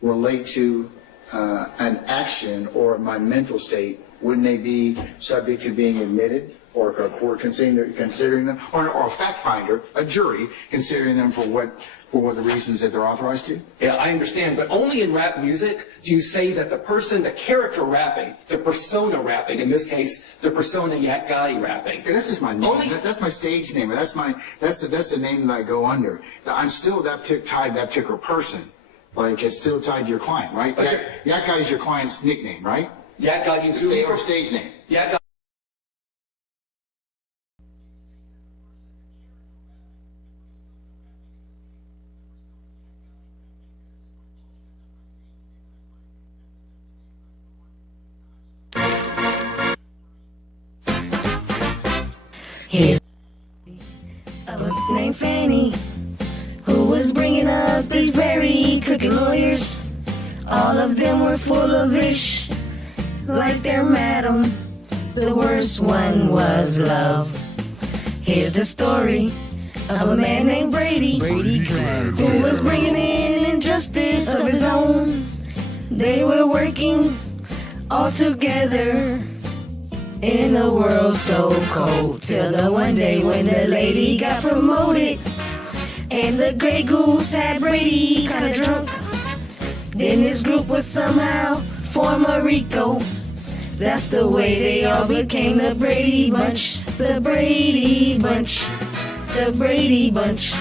relate to an action or my mental state, wouldn't they be subject to being admitted, or a court considering them, or a fact finder, a jury, considering them for what the reasons that they're authorized to? Yeah, I understand, but only in rap music do you say that the person, the character rapping, the persona rapping, in this case, the persona Yak Gotti rapping. Okay, that's just my name. That's my stage name. That's the name that I go under. I'm still tied to that particular person. Like, it's still tied to your client, right? Yak Gotti is your client's nickname, right? Yak Gotti's or stage name. Yak Gotti. Here's of a named Fanny, who was bringing up these very crooked lawyers. All of them were full of ish, like their madam. The worst one was love. Here's the story of a man named Brady, who was bringing in injustice of his own. They were working all together in a world so cold, till the one day when the lady got promoted and the Grey Goose had Brady kinda drunk. Then his group would somehow form a Rico. That's the way they all became the Brady Bunch. The Brady Bunch. The Brady Bunch.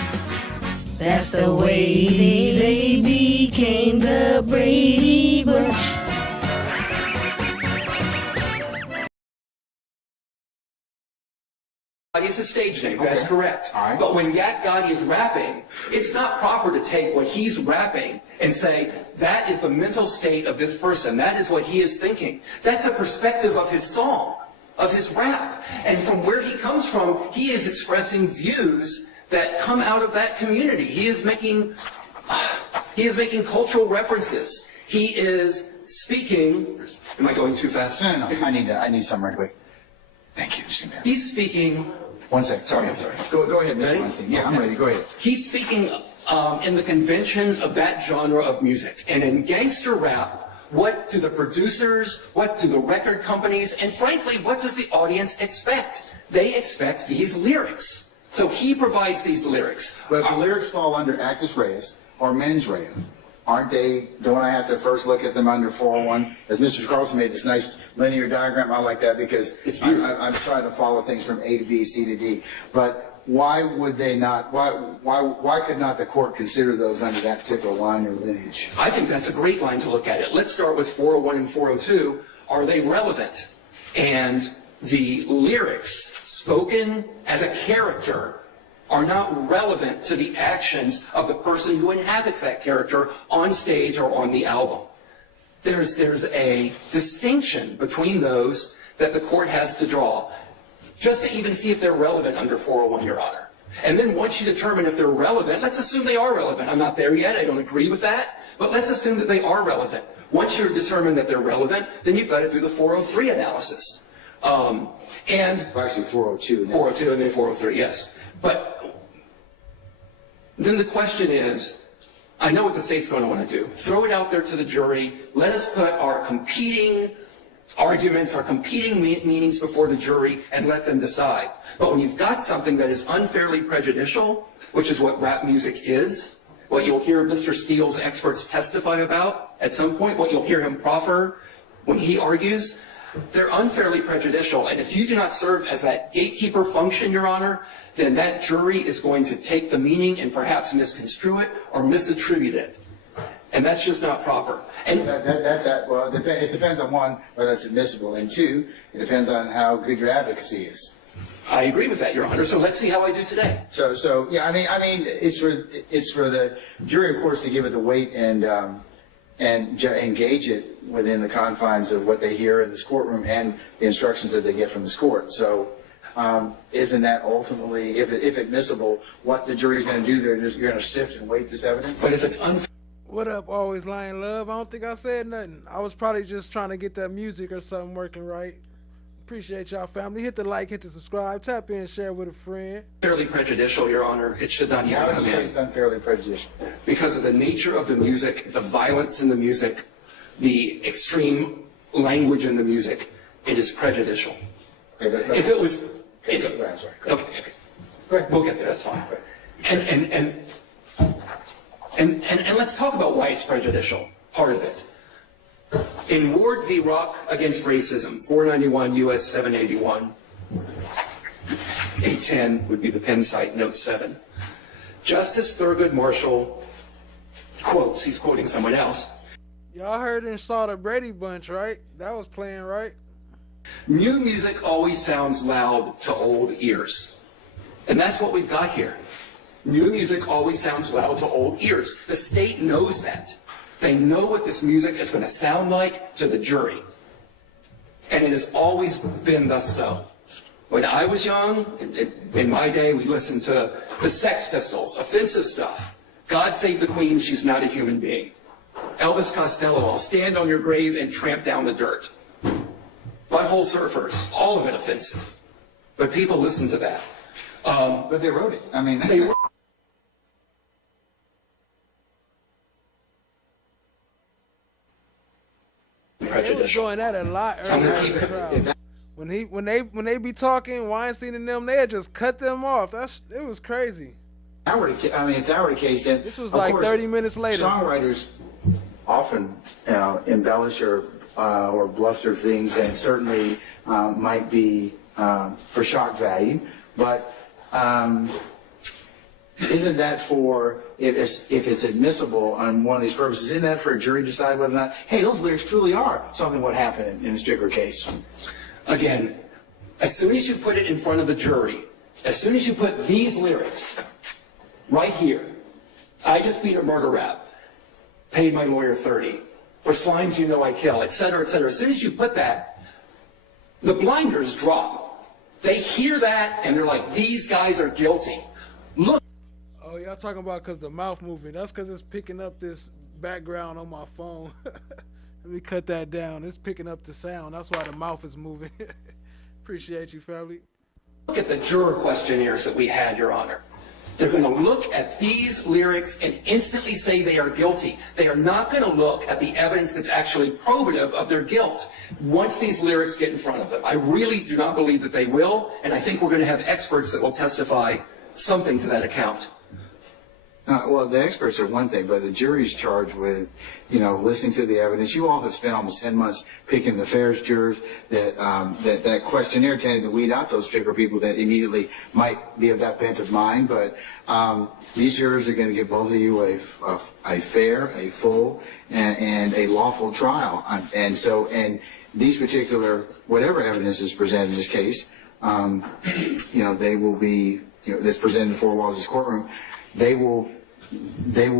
That's the way they became the Brady Bunch. It's a stage name, that's correct. Right. But when Yak Gotti is rapping, it's not proper to take what he's rapping and say, that is the mental state of this person, that is what he is thinking. That's a perspective of his song, of his rap. And from where he comes from, he is expressing views that come out of that community. He is making cultural references. He is speaking, am I going too fast? No, I need something right away. Thank you. He's speaking. One second. Sorry, I'm sorry. Go ahead, Mr. Weinstein. Yeah, I'm ready. Go ahead. He's speaking in the conventions of that genre of music. And in gangster rap, what do the producers, what do the record companies, and frankly, what does the audience expect? They expect these lyrics. So he provides these lyrics. But if the lyrics fall under actus reus or mens rea, aren't they, don't I have to first look at them under 401? As Mr. Carlson made this nice linear diagram, I like that because I'm trying to follow things from A to B, C to D. But why would they not, why could not the court consider those under that particular line or lineage? I think that's a great line to look at it. Let's start with 401 and 402. Are they relevant? And the lyrics spoken as a character are not relevant to the actions of the person who inhabits that character on stage or on the album. There's a distinction between those that the court has to draw, just to even see if they're relevant under 401, Your Honor. And then once you determine if they're relevant, let's assume they are relevant. I'm not there yet. I don't agree with that. But let's assume that they are relevant. Once you're determined that they're relevant, then you've got to do the 403 analysis. And actually 402. 402 and then 403, yes. But then the question is, I know what the state's going to want to do. Throw it out there to the jury. Let us put our competing arguments, our competing meanings before the jury and let them decide. But when you've got something that is unfairly prejudicial, which is what rap music is, what you'll hear Mr. Steele's experts testify about at some point, what you'll hear him proffer when he argues, they're unfairly prejudicial. And if you do not serve as that gatekeeper function, Your Honor, then that jury is going to take the meaning and perhaps misconstrue it or misattribute it. And that's just not proper. And Well, it depends on one, whether it's admissible, and two, it depends on how good your advocacy is. I agree with that, Your Honor. So let's see how I do today. So yeah, I mean, it's for the jury, of course, to give it the weight and engage it within the confines of what they hear in this courtroom and the instructions that they get from this court. So, isn't that ultimately, if admissible, what the jury's going to do? You're going to sift and weight this evidence. But if it's unfair. What up, Always Lying Love? I don't think I said nothing. I was probably just trying to get that music or something working right. Appreciate y'all, family. Hit the like, hit the subscribe, tap in, share with a friend. Fairly prejudicial, Your Honor. It should not even How come would you say in. it's unfairly prejudicial? Because of the nature of the music, the violence in the music, the extreme language in the music, it is prejudicial. If it was... I'm sorry. Okay. We'll get there, that's fine. And let's talk about why it's prejudicial, part of it. In Ward v. Rock against racism, 491 U.S. 781, 810 would be the Penn site, note 7. Justice Thurgood Marshall quotes, he's quoting someone else. Y'all heard and saw the Brady Bunch, right? That was playing, right? New music always sounds loud to old ears. And that's what we've got here. New music always sounds loud to old ears. The state knows that. They know what this music is going to sound like to the jury. And it has always been thus so. When I was young, in my day, we listened to the Sex Pistols, offensive stuff. God Save the Queen, she's not a human being. Elvis Costello, I'll stand on your grave and tramp down the dirt. Butthole Surfers, all of it offensive. But people listen to that. But they wrote it. I mean, they wrote They was doing that a lot earlier in the trial. When they be talking, Weinstein and them, they had just cut them off. It was crazy. if that were the case, then this was like 30 minutes later. Songwriters often embellish or bluster things, and certainly might be for shock value. But isn't that for, if it's admissible on one of these purposes, isn't that for a jury to decide whether or not, hey, those lyrics truly are something what happened in this particular case? Again, as soon as you put it in front of the jury, as soon as you put these lyrics right here, I just beat a murder rap, paid my lawyer $30, for slimes you know I kill, etc., etc. As soon as you put that, the blinders drop. They hear that and they're like, these guys are guilty. Look. Oh, y'all talking about because the mouth moving. That's because it's picking up this background on my phone. Let me cut that down. It's picking up the sound. That's why the mouth is moving. Appreciate you, family. Look at the juror questionnaires that we had, Your Honor. They're going to look at these lyrics and instantly say they are guilty. They are not going to look at the evidence that's actually probative of their guilt once these lyrics get in front of them. I really do not believe that they will, and I think we're going to have experts that will testify something to that account. Well, the experts are one thing, but the jury's charged with, listening to the evidence. You all have spent almost 10 months picking the fairest jurors. That questionnaire tended to weed out those particular people that immediately might be of that bent of mind. But these jurors are going to give both of you a fair, a full, and a lawful trial. And these particular, whatever evidence is presented in this case, they will be, that's presented in the four walls of this courtroom. They will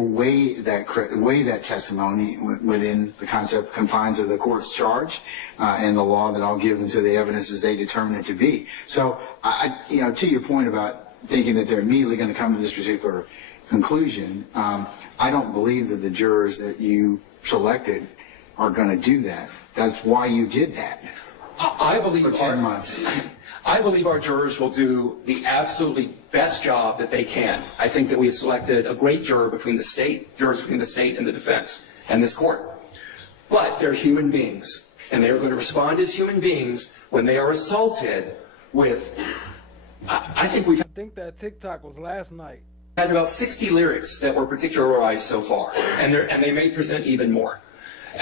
weigh that testimony within the confines of the court's charge and the law that I'll give them to the evidence as they determine it to be. So, to your point about thinking that they're immediately going to come to this particular conclusion. I don't believe that the jurors that you selected are going to do that. That's why you did that. I believe for 10 months. I believe our jurors will do the absolutely best job that they can. I think that we have selected a great jurors between the state and the defense and this court. But they're human beings, and they are going to respond as human beings when they are assaulted with, I think that TikTok was last night. Had about 60 lyrics that were particularized so far, and they may present even more.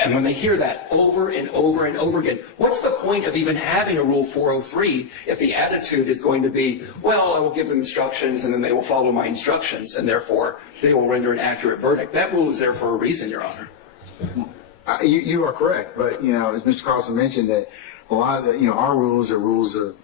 And when they hear that over and over and over again, what's the point of even having a Rule 403 if the attitude is going to be, well, I will give them instructions and then they will follow my instructions, and therefore they will render an accurate verdict? That rule is there for a reason, Your Honor. You are correct, but, as Mr. Carlson mentioned, that a lot of our rules are rules of,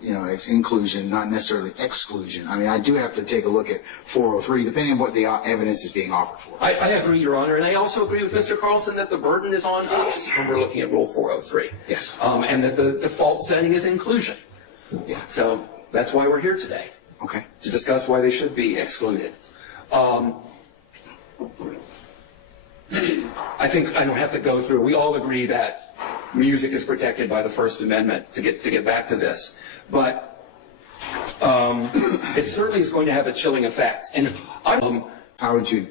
inclusion, not necessarily exclusion. I mean, I do have to take a look at 403, depending on what the evidence is being offered for. I agree, Your Honor, and I also agree with Mr. Carlson that the burden is on us when we're looking at Rule 403. Yes. And that the default setting is inclusion. Yeah. So that's why we're here today. Okay. To discuss why they should be excluded. I think I don't have to go through. We all agree that music is protected by the First Amendment, to get back to this. But it certainly is going to have a chilling effect. And how would you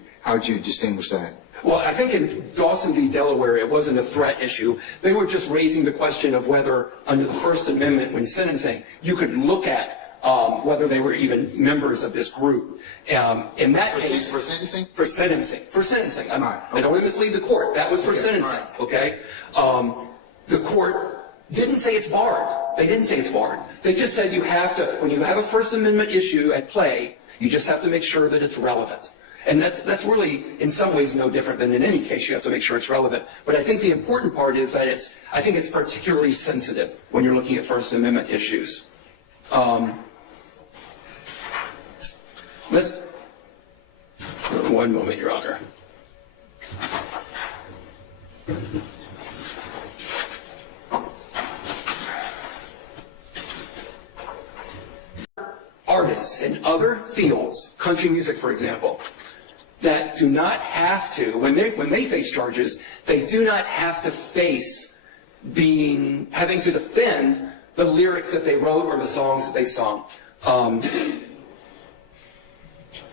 distinguish that? Well, I think in Dawson v. Delaware, it wasn't a threat issue. They were just raising the question of whether, under the First Amendment, when sentencing, you could look at whether they were even members of this group. In that case, for sentencing? For sentencing. For sentencing. I don't want to mislead the court. That was for sentencing. Okay. The court didn't say it's barred. They didn't say it's barred. They just said you have to, when you have a First Amendment issue at play, you just have to make sure that it's relevant. And that's really, in some ways, no different than in any case. You have to make sure it's relevant. But I think the important part is that I think it's particularly sensitive when you're looking at First Amendment issues. One moment, Your Honor. Artists in other fields, country music, for example, that do not have to, when they face charges, they do not have to face having to defend the lyrics that they wrote or the songs that they sung.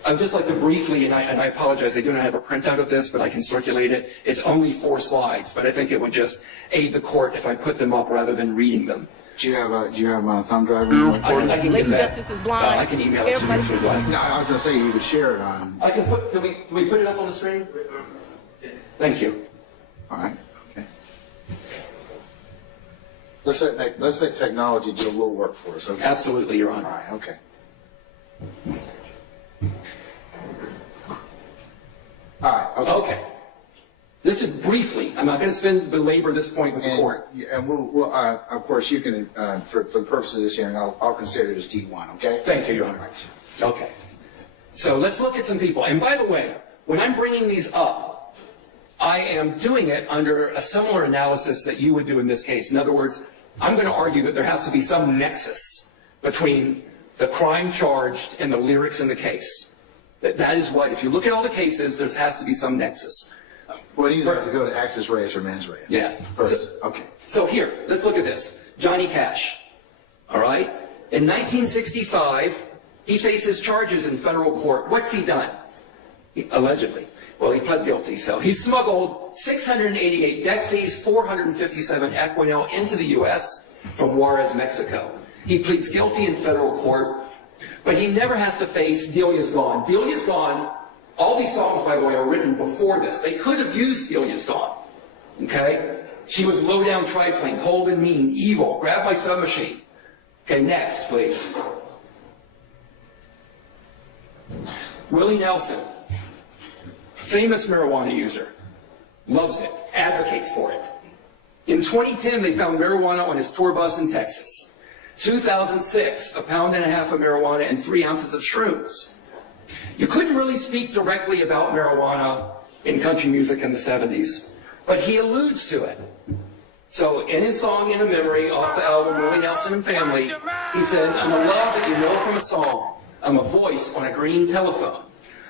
I'd just like to briefly, and I apologize, I do not have a printout of this, but I can circulate it. It's only 4 slides, but I think it would just aid the court if I put them up rather than reading them. Do you have a thumb drive? I can get that. Justice is blind. I can email it to you if you'd like. No, I was going to say you could share it on. I can put. Can we put it up on the screen? Thank you. All right. Okay. Let's let technology do a little work for us. Okay? Absolutely, Your Honor. All right. Okay. All right. Okay. Just briefly, I'm not going to belabor this point with the court. And we'll of course, you can, for the purpose of this hearing, I'll consider it as D1, okay? Thank you, Your Honor. Okay. So let's look at some people. And by the way, when I'm bringing these up, I am doing it under a similar analysis that you would do in this case. In other words, I'm going to argue that there has to be some nexus between the crime charged and the lyrics in the case. That is what, if you look at all the cases, there has to be some nexus. Well, you have to go to access reus or mens rea. Yeah. Okay. So here, let's look at this. Johnny Cash. All right? In 1965, he faces charges in federal court. What's he done? Allegedly. Well, he pled guilty. So he smuggled 688 Dexys, 457 Equinel into the U.S. from Juarez, Mexico. He pleads guilty in federal court, but he never has to face Delia's Gone. Delia's Gone, all these songs, by the way, are written before this. They could have used Delia's Gone. Okay? She was low down, trifling, cold and mean, evil, grab my submachine. Okay, next, please. Willie Nelson, famous marijuana user, loves it, advocates for it. In 2010, they found marijuana on his tour bus in Texas. 2006, 1.5 pounds of marijuana and 3 ounces of shrooms. You couldn't really speak directly about marijuana in country music in the 70s, but he alludes to it. So in his song, In a Memory, off the album Willie Nelson and Family, he says, I'm a love that you know from a song, I'm a voice on a green telephone.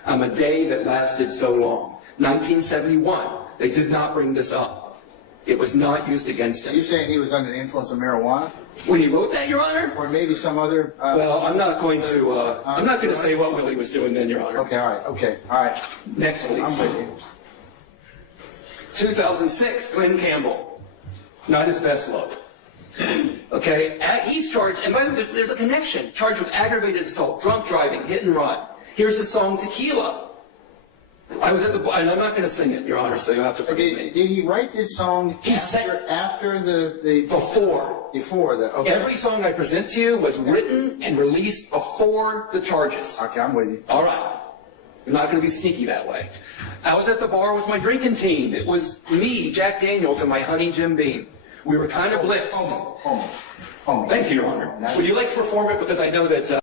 I'm a day that lasted so long. 1971. They did not bring this up. It was not used against him. So you're saying he was under the influence of marijuana? When he wrote that, Your Honor? Or maybe some other... well, I'm not going to say what Willie was doing then, Your Honor. Okay, all right. Next, please. I'm with you. 2006, Glenn Campbell. Not his best look. Okay, he's charged, and by the way, there's a connection. Charged with aggravated assault, drunk driving, hit and run. Here's his song, Tequila. I was at the, and I'm not going to sing it, Your Honor, so you'll have to forgive me. Did he write this song after the... Before the... Okay. Every song I present to you was written and released before the charges. Okay, I'm with you. All right. I'm not going to be sneaky that way. I was at the bar with my drinking team. It was me, Jack Daniels, and my honey, Jim Beam. We were kind of blitzed. Hold on. Thank you, Your Honor. Would you like to perform it? Because I know that...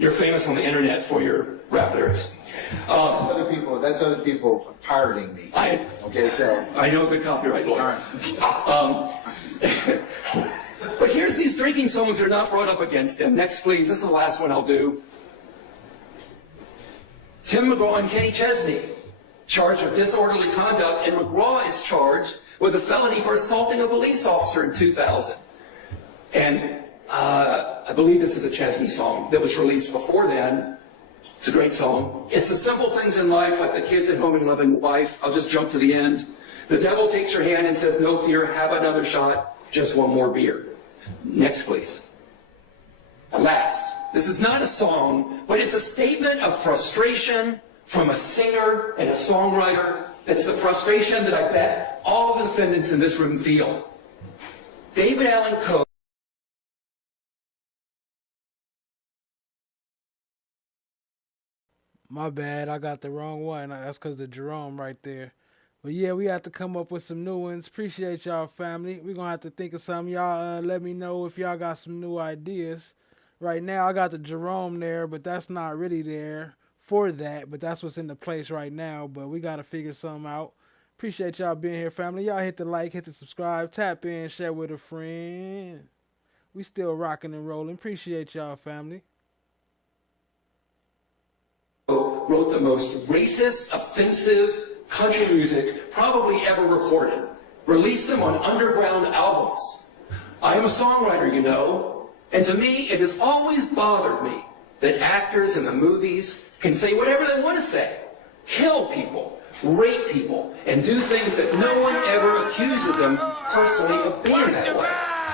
You're famous on the internet for your rap lyrics. That's other people pirating me. Okay, so... I know a good copyright lawyer. All right. But here's these drinking songs that are not brought up against him. Next, please. This is the last one I'll do. Tim McGraw and Kenny Chesney, charged with disorderly conduct, and McGraw is charged with a felony for assaulting a police officer in 2000. And I believe this is a Chesney song that was released before then. It's a great song. It's the simple things in life, like the kids at home and loving wife. I'll just jump to the end. The devil takes your hand and says, no fear, have another shot, just one more beer. Next, please. Last. This is not a song, but it's a statement of frustration from a singer and a songwriter. It's the frustration that I bet all the defendants in this room feel. David Allen Coe. My bad, I got the wrong one. That's because of Jerome right there. But yeah, we have to come up with some new ones. Appreciate y'all, family. We're going to have to think of some. Y'all let me know if y'all got some new ideas. Right now, I got the Jerome there, but that's not really there for that. But that's what's in the place right now. But we got to figure something out. Appreciate y'all being here, family. Y'all hit the like, hit the subscribe, tap in, share with a friend. We still rocking and rolling. Appreciate y'all, family. Wrote the most racist, offensive country music probably ever recorded. Released them on underground albums. I am a songwriter, you know, and to me it has always bothered me that actors in the movies can say whatever they want to say. Kill people, rape people, and do things that no one ever accuses them personally of being that way.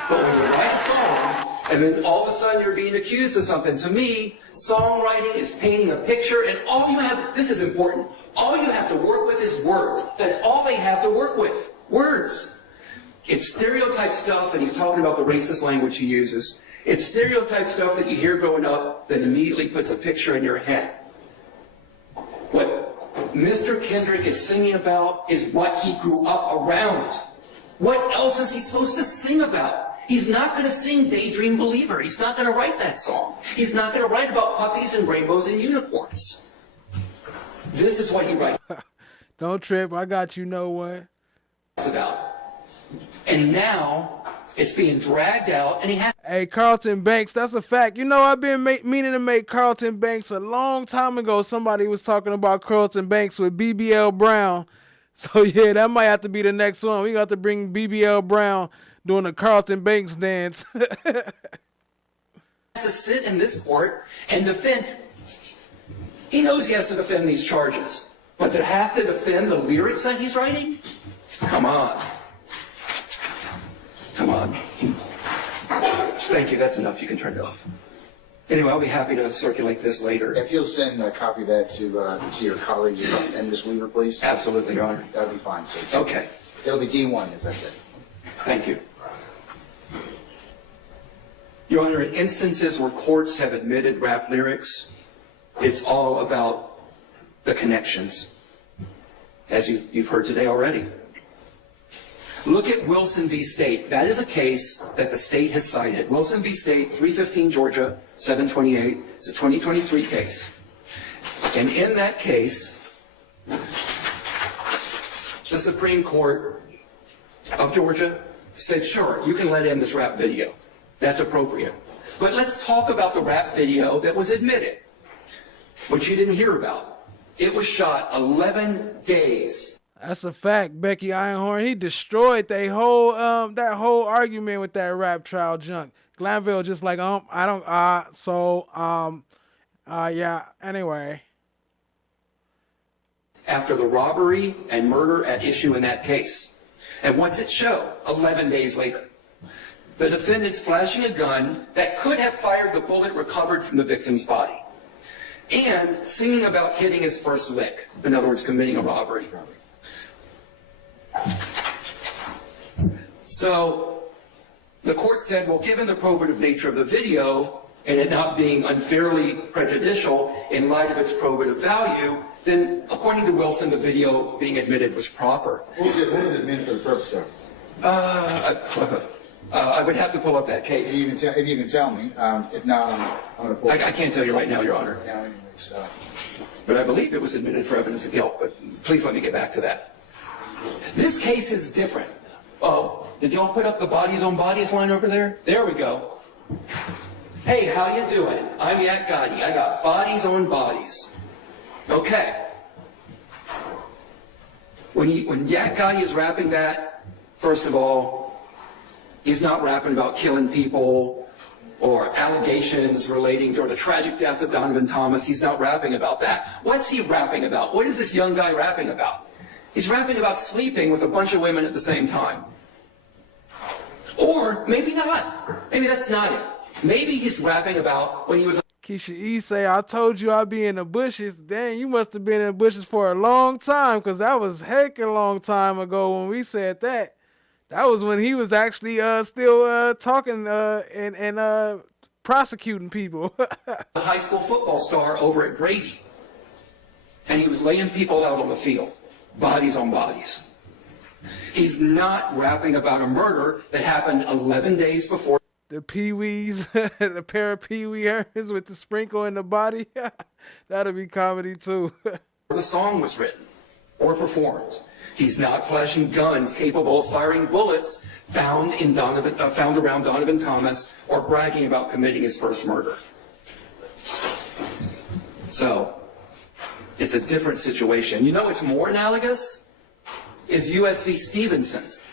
But when you write a song, and then all of a sudden you're being accused of something. To me, songwriting is painting a picture, and all you have, this is important, all you have to work with is words. That's all they have to work with, words. It's stereotype stuff, and he's talking about the racist language he uses. It's stereotype stuff that you hear growing up that immediately puts a picture in your head. What Mr. Kendrick is singing about is what he grew up around. What else is he supposed to sing about? He's not going to sing Daydream Believer. He's not going to write that song. He's not going to write about puppies and rainbows and unicorns. This is what he writes. Don't trip. I got you, no one. About. And now it's being dragged out, and he has. Hey, Carlton Banks, that's a fact. You know, I've been meaning to make Carlton Banks a long time ago. Somebody was talking about Carlton Banks with BBL Brown. So yeah, that might have to be the next one. We got to bring BBL Brown doing a Carlton Banks dance. To sit in this court and defend. He knows he has to defend these charges, but to have to defend the lyrics that he's writing? Come on. Come on. Thank you. That's enough. You can turn it off. Anyway, I'll be happy to circulate this later. If you'll send a copy of that to your colleagues and Ms. Weaver, please. Absolutely, Your Honor. That would be fine, sir. Okay. It'll be D1, as I said. Thank you. Your Honor, in instances where courts have admitted rap lyrics, it's all about the connections, as you've heard today already. Look at Wilson v. State. That is a case that the state has cited. Wilson v. State, 315 Georgia, 728. It's a 2023 case. And in that case, the Supreme Court of Georgia said, sure, you can let in this rap video. That's appropriate. But let's talk about the rap video that was admitted, which you didn't hear about. It was shot 11 days. That's a fact, Becky Einhorn. He destroyed that whole argument with that rap trial junk. Glanville just like, yeah, anyway. After the robbery and murder at issue in that case. And what's it show 11 days later? The defendant's flashing a gun that could have fired the bullet recovered from the victim's body. And singing about hitting his first lick. In other words, committing a robbery. So the court said, well, given the probative nature of the video and it not being unfairly prejudicial in light of its probative value, then according to Wilson, the video being admitted was proper. What was it meant for the purpose of? I would have to pull up that case. If you can tell me. If not, I'm going to pull it up. I can't tell you right now, Your Honor. Yeah, anyway, so. But I believe it was admitted for evidence of guilt, but please let me get back to that. This case is different. Oh, did y'all put up the bodies on bodies line over there? There we go. Hey, how you doing? I'm Yak Gotti. I got bodies on bodies. Okay. When Yak Gotti is rapping that, first of all, he's not rapping about killing people or allegations relating to the tragic death of Donovan Thomas. He's not rapping about that. What's he rapping about? What is this young guy rapping about? He's rapping about sleeping with a bunch of women at the same time. Or maybe not. Maybe that's not it. Maybe he's rapping about when he was... Keisha E say, I told you I'd be in the bushes. Dang, you must have been in the bushes for a long time, because that was heck a long time ago when we said that. That was when he was actually still talking and prosecuting people. a high school football star over at Grady. And he was laying people out on the field. Bodies on bodies. He's not rapping about a murder that happened 11 days before. The Pee-wees, the pair of Pee-wee hairs with the sprinkle in the body. That'll be comedy too. The song was written or performed. He's not flashing guns capable of firing bullets found around Donovan Thomas or bragging about committing his first murder. So, it's a different situation. You know what's more analogous? Is U.S. v. Stevenson's.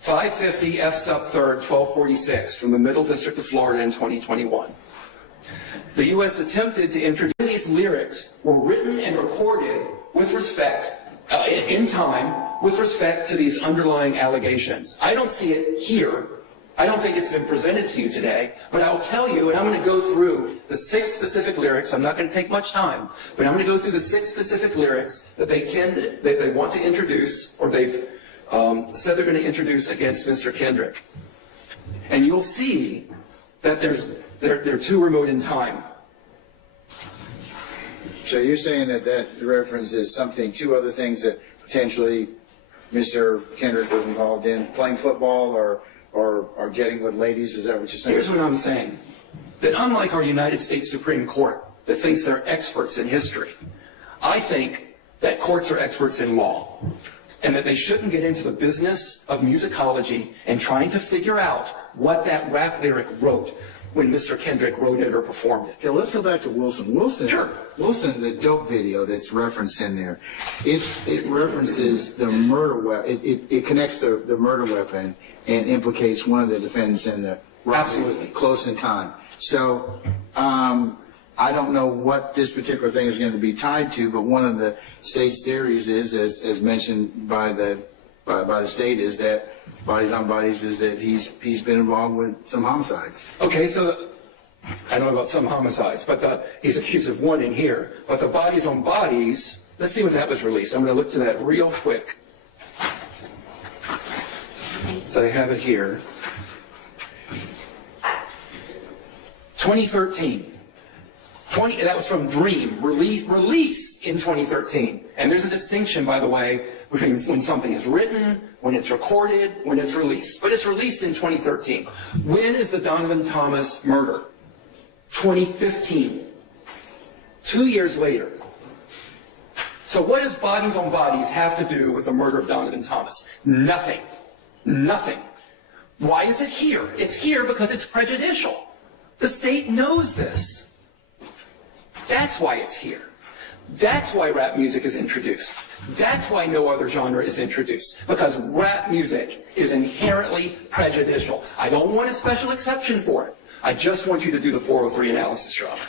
550 F sub 3rd 1246 from the Middle District of Florida in 2021. The U.S. attempted to introduce these lyrics were written and recorded with respect, in time, with respect to these underlying allegations. I don't see it here. I don't think it's been presented to you today, but I'll tell you, and I'm going to go through the 6 specific lyrics. I'm not going to take much time, but I'm going to go through the 6 specific lyrics that they want to introduce, or they've said they're going to introduce against Mr. Kendrick. And you'll see that they're too remote in time. So you're saying that references something, 2 other things that potentially Mr. Kendrick was involved in, playing football or getting with ladies? Is that what you're saying? Here's what I'm saying. That unlike our United States Supreme Court that thinks they're experts in history, I think that courts are experts in law. And that they shouldn't get into the business of musicology and trying to figure out what that rap lyric wrote when Mr. Kendrick wrote it or performed it. Okay, let's go back to Wilson. Wilson, the dope video that's referenced in there, it references the murder weapon. It connects the murder weapon and implicates one of the defendants in the Absolutely. Close in time. So I don't know what this particular thing is going to be tied to, but one of the state's theories is, as mentioned by the state, is that bodies on bodies is that he's been involved with some homicides. Okay, so I don't know about some homicides, but he's accused of one in here. But the bodies on bodies, let's see when that was released. I'm going to look to that real quick. So I have it here. 2013. That was from Dream, released in 2013. And there's a distinction, by the way, between when something is written, when it's recorded, when it's released. But it's released in 2013. When is the Donovan Thomas murder? 2015. 2 years later. So what does Bodies on Bodies have to do with the murder of Donovan Thomas? Nothing. Nothing. Why is it here? It's here because it's prejudicial. The state knows this. That's why it's here. That's why rap music is introduced. That's why no other genre is introduced. Because rap music is inherently prejudicial. I don't want a special exception for it. I just want you to do the 403 analysis, Your Honor.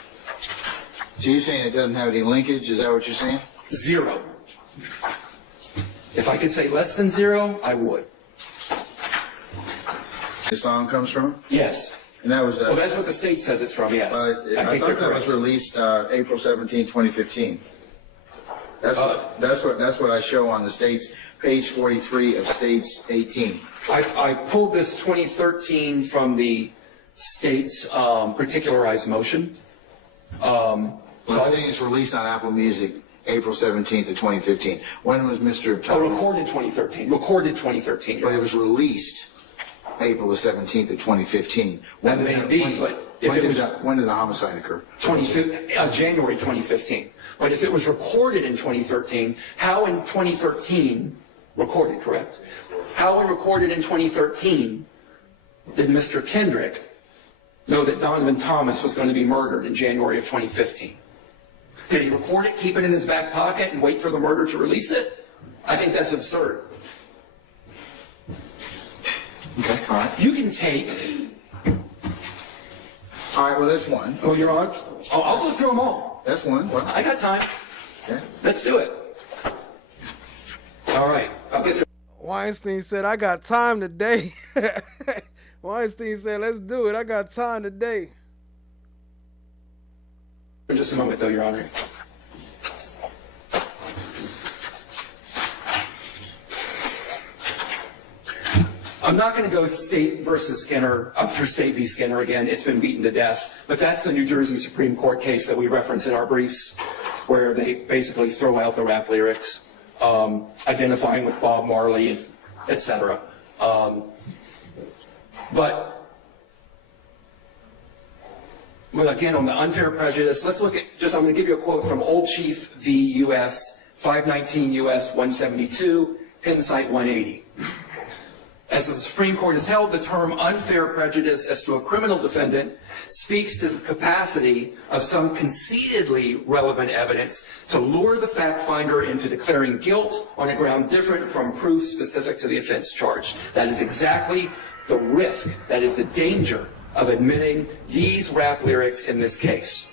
So you're saying it doesn't have any linkage? Is that what you're saying? Zero. If I could say less than zero, I would. The song comes from? Yes. And that was... well, that's what the state says it's from, yes. I thought that was released April 17, 2015. That's what I show on the state's page 43 of state's 18. I pulled this 2013 from the state's particularized motion. So I think it's released on Apple Music April 17th of 2015. When was Mr. Thomas? Recorded 2013. Recorded 2013. But it was released April the 17th of 2015. That may be, but if it was... When did the homicide occur? January 2015. But if it was recorded in 2013, how in 2013, recorded, correct? How when recorded in 2013 did Mr. Kendrick know that Donovan Thomas was going to be murdered in January of 2015? Did he record it, keep it in his back pocket, and wait for the murder to release it? I think that's absurd. Okay, all right. You can take... All right, well, that's one. Oh, you're on? I'll go through them all. That's one. What? I got time. Okay. Let's do it. All right. I'll get through. Weinstein said, I got time today. Weinstein said, let's do it. I got time today. For just a moment, though, Your Honor. I'm not going to go State versus Skinner, up for State v. Skinner again. It's been beaten to death. But that's the New Jersey Supreme Court case that we reference in our briefs, where they basically throw out the rap lyrics, identifying with Bob Marley, etc. But again, on the unfair prejudice, let's look at I'm going to give you a quote from Old Chief v. U.S., 519 U.S. 172, Penn Site 180. As the Supreme Court has held, the term unfair prejudice as to a criminal defendant speaks to the capacity of some concededly relevant evidence to lure the fact finder into declaring guilt on a ground different from proof specific to the offense charged. That is exactly the risk, that is the danger of admitting these rap lyrics in this case.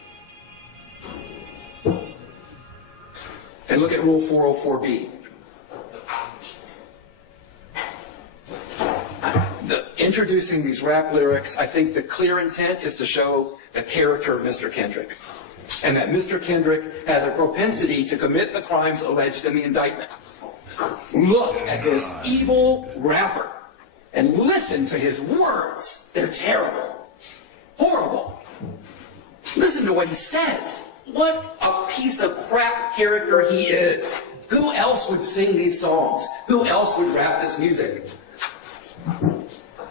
And look at Rule 404B. Introducing these rap lyrics, I think the clear intent is to show the character of Mr. Kendrick, and that Mr. Kendrick has a propensity to commit the crimes alleged in the indictment. Look at this evil rapper and listen to his words. They're terrible, horrible. Listen to what he says. What a piece of crap character he is. Who else would sing these songs? Who else would rap this music?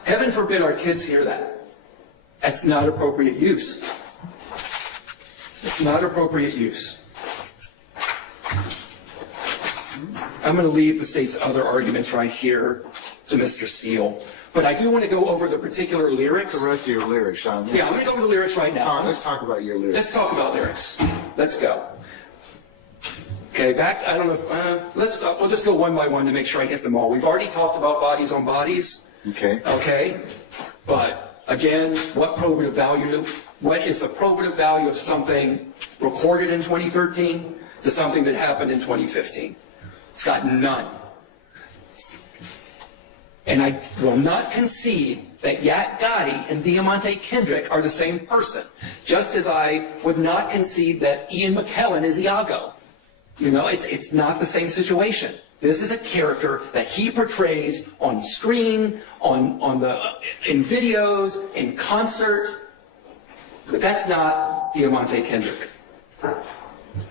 Heaven forbid our kids hear that. That's not appropriate use. It's not appropriate use. I'm going to leave the state's other arguments right here to Mr. Steele. But I do want to go over the particular lyrics. The rest of your lyrics, Sean. Yeah, I'm going to go over the lyrics right now. All right, let's talk about your lyrics. Let's talk about lyrics. Let's go. Okay, back, I don't know if, we'll just go one by one to make sure I hit them all. We've already talked about Bodies on Bodies. Okay, but again, what is the probative value of something recorded in 2013 to something that happened in 2015? It's got none. And I will not concede that Yak Gotti and Diamante Kendrick are the same person, just as I would not concede that Ian McKellen is Iago. You know, it's not the same situation. This is a character that he portrays on screen, in videos, in concert, but that's not Diamante Kendrick.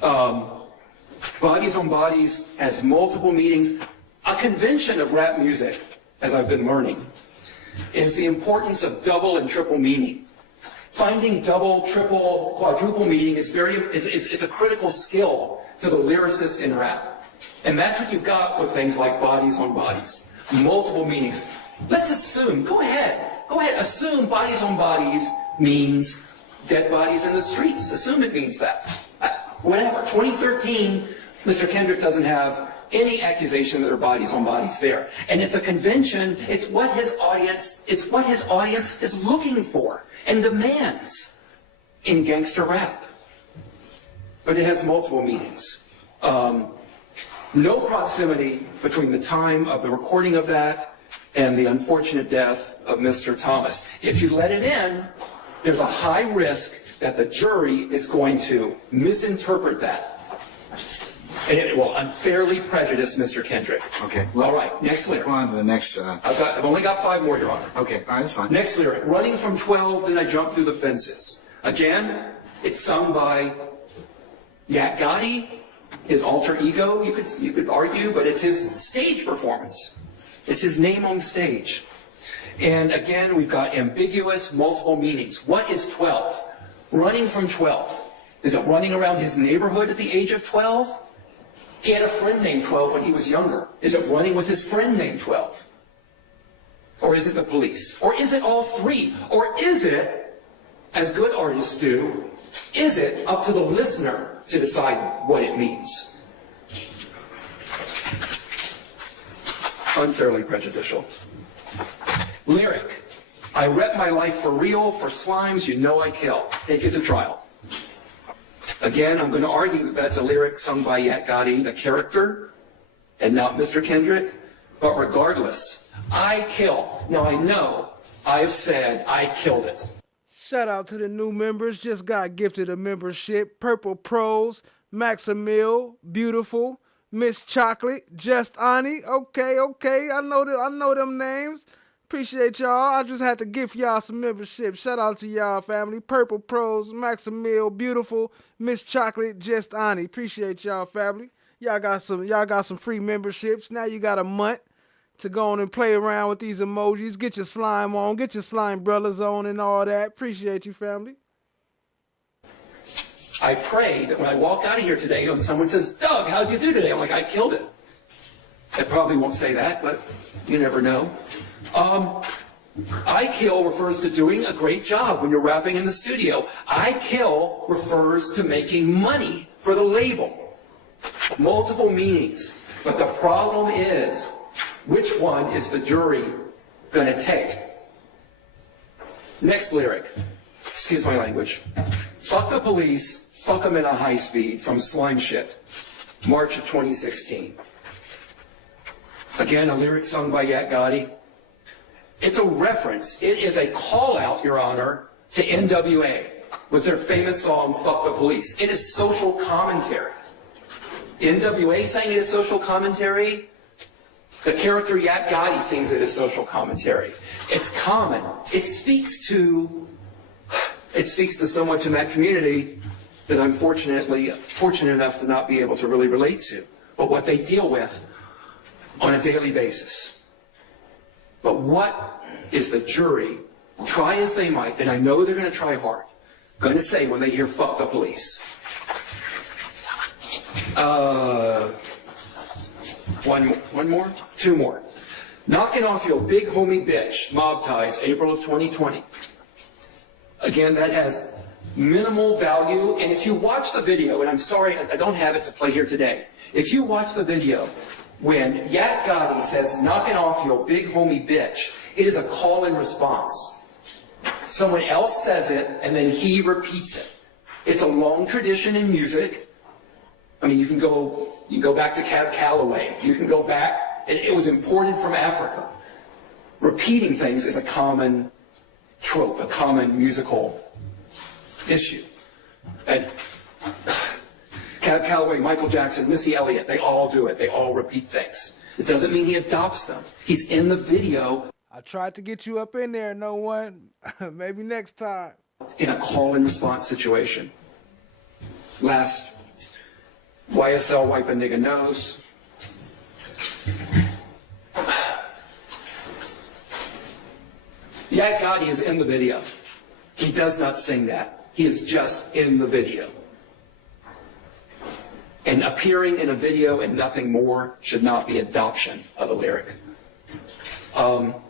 Bodies on Bodies has multiple meanings. A convention of rap music, as I've been learning, is the importance of double and triple meaning. Finding double, triple, quadruple meaning is it's a critical skill to the lyricist in rap. And that's what you've got with things like bodies on bodies. Multiple meanings. Let's assume, go ahead, assume bodies on bodies means dead bodies in the streets. Assume it means that. Whatever. 2013, Mr. Kendrick doesn't have any accusation that there are bodies on bodies there. And it's a convention, it's what his audience is looking for and demands in gangster rap. But it has multiple meanings. No proximity between the time of the recording of that and the unfortunate death of Mr. Thomas. If you let it in, there's a high risk that the jury is going to misinterpret that. And it will unfairly prejudice Mr. Kendrick. Okay. All right, next lyric. On to the next. I've only got 5 more, Your Honor. Okay, all right, that's fine. Next lyric. Running from 12, then I jump through the fences. Again, it's sung by Yak Gotti, his alter ego, you could argue, but it's his stage performance. It's his name on stage. And again, we've got ambiguous, multiple meanings. What is 12? Running from 12. Is it running around his neighborhood at the age of 12? He had a friend named 12 when he was younger. Is it running with his friend named 12? Or is it the police? Or is it all three? Or is it, as good artists do, is it up to the listener to decide what it means? Unfairly prejudicial. Lyric. I rep my life for real, for slimes you know I kill. Take it to trial. Again, I'm going to argue that that's a lyric sung by Yak Gotti, the character, and not Mr. Kendrick. But regardless, I kill. Now I know I have said I killed it. Shout out to the new members. Just got gifted a membership. Purple Pros, Maximil, Beautiful, Miss Chocolate, Just Ani. Okay. I know them names. Appreciate y'all. I just had to gift y'all some membership. Shout out to y'all, family. Purple Pros, Maximil, Beautiful, Miss Chocolate, Just Ani. Appreciate y'all, family. Y'all got some free memberships. Now you got a month to go on and play around with these emojis. Get your slime on. Get your slime brothers on and all that. Appreciate you, family. I pray that when I walk out of here today and someone says, Doug, how'd you do today? I'm like, I killed it. I probably won't say that, but you never know. I kill refers to doing a great job when you're rapping in the studio. I kill refers to making money for the label. Multiple meanings. But the problem is, which one is the jury going to take? Next lyric. Excuse my language. Fuck the police, fuck them in a high speed from Slime Shit. March of 2016. Again, a lyric sung by Yak Gotti. It's a reference. It is a call out, Your Honor, to NWA with their famous song, Fuck the Police. It is social commentary. NWA saying it is social commentary. The character Yak Gotti sings it as social commentary. It's common. It speaks to so much in that community that I'm fortunate enough to not be able to really relate to, but what they deal with on a daily basis. But what is the jury, try as they might, and I know they're going to try hard, going to say when they hear fuck the police? One more? 2 more. Knocking off your big homie bitch, Mob Ties, April of 2020. Again, that has minimal value, and if you watch the video, and I'm sorry, I don't have it to play here today. If you watch the video, when Yak Gotti says, knocking off your big homie bitch, it is a call and response. Someone else says it, and then he repeats it. It's a long tradition in music. I mean, you can go back to Cab Calloway. You can go back, it was imported from Africa. Repeating things is a common trope, a common musical issue. And Cab Calloway, Michael Jackson, Missy Elliott, they all do it. They all repeat things. It doesn't mean he adopts them. He's in the video. I tried to get you up in there, no one. Maybe next time. In a call and response situation. Last, YSL, wipe a nigga nose. Yak Gotti is in the video. He does not sing that. He is just in the video. And appearing in a video and nothing more should not be adoption of a lyric. Well,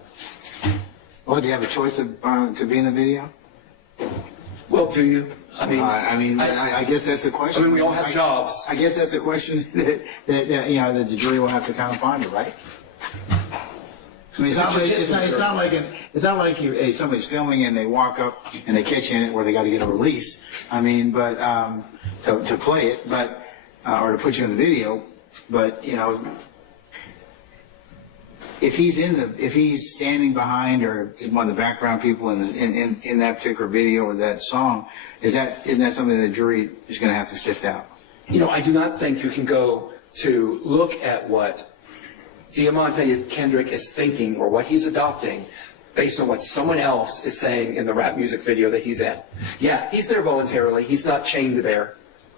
do you have a choice to be in the video? Well, do you? I guess that's the question. I mean, we all have jobs. I guess that's the question that the jury will have to kind of ponder, right? I mean, it's not like somebody's filming and they walk up and they catch you in it where they got to get a release. I mean, but to play it, but or to put you in the video, but if he's standing behind or one of the background people in that particular video or that song, isn't that something the jury is going to have to sift out? I do not think you can go to look at what Diamante Kendrick is thinking or what he's adopting based on what someone else is saying in the rap music video that he's in. Yeah, he's there voluntarily. He's not chained there,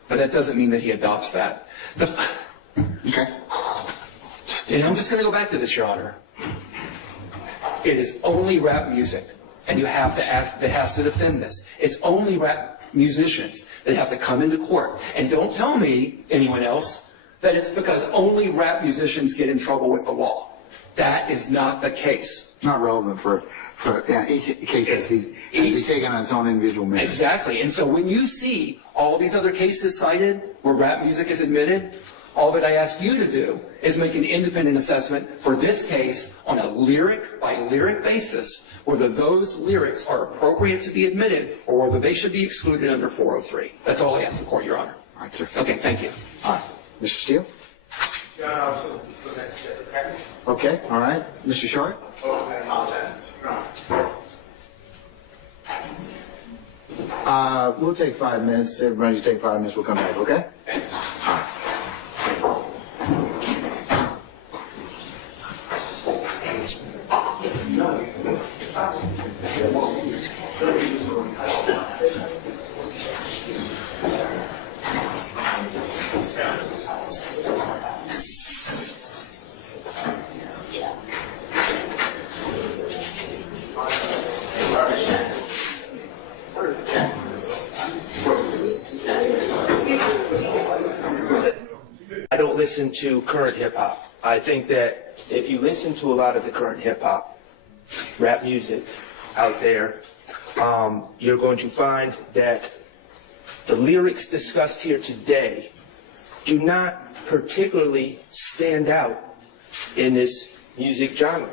but that doesn't mean that he adopts that. Okay. And I'm just going to go back to this, Your Honor. It is only rap music, and you have to ask, that has to defend this. It's only rap musicians that have to come into court. And don't tell me, anyone else, that it's because only rap musicians get in trouble with the law. That is not the case. Not relevant for each case has to be taken on its own individual merit. Exactly. And so when you see all these other cases cited where rap music is admitted, all that I ask you to do is make an independent assessment for this case on a lyric by lyric basis, whether those lyrics are appropriate to be admitted or whether they should be excluded under 403. That's all I ask the court, Your Honor. All right, sir. Okay, thank you. All right. Mr. Steele? Okay, all right. Mr. Short? We'll take 5 minutes. Everybody take 5 minutes. We'll come back, okay? All right. I don't listen to current hip-hop. I think that if you listen to a lot of the current hip-hop, rap music out there, you're going to find that the lyrics discussed here today do not particularly stand out in this music genre.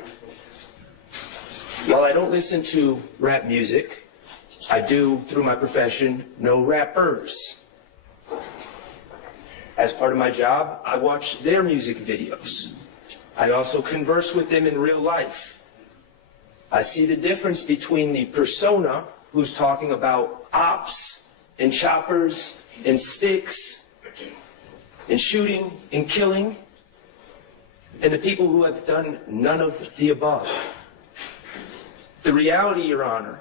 While I don't listen to rap music, I do, through my profession, know rappers. As part of my job, I watch their music videos. I also converse with them in real life. I see the difference between the persona who's talking about ops and choppers and sticks and shooting and killing, and the people who have done none of the above. The reality, Your Honor,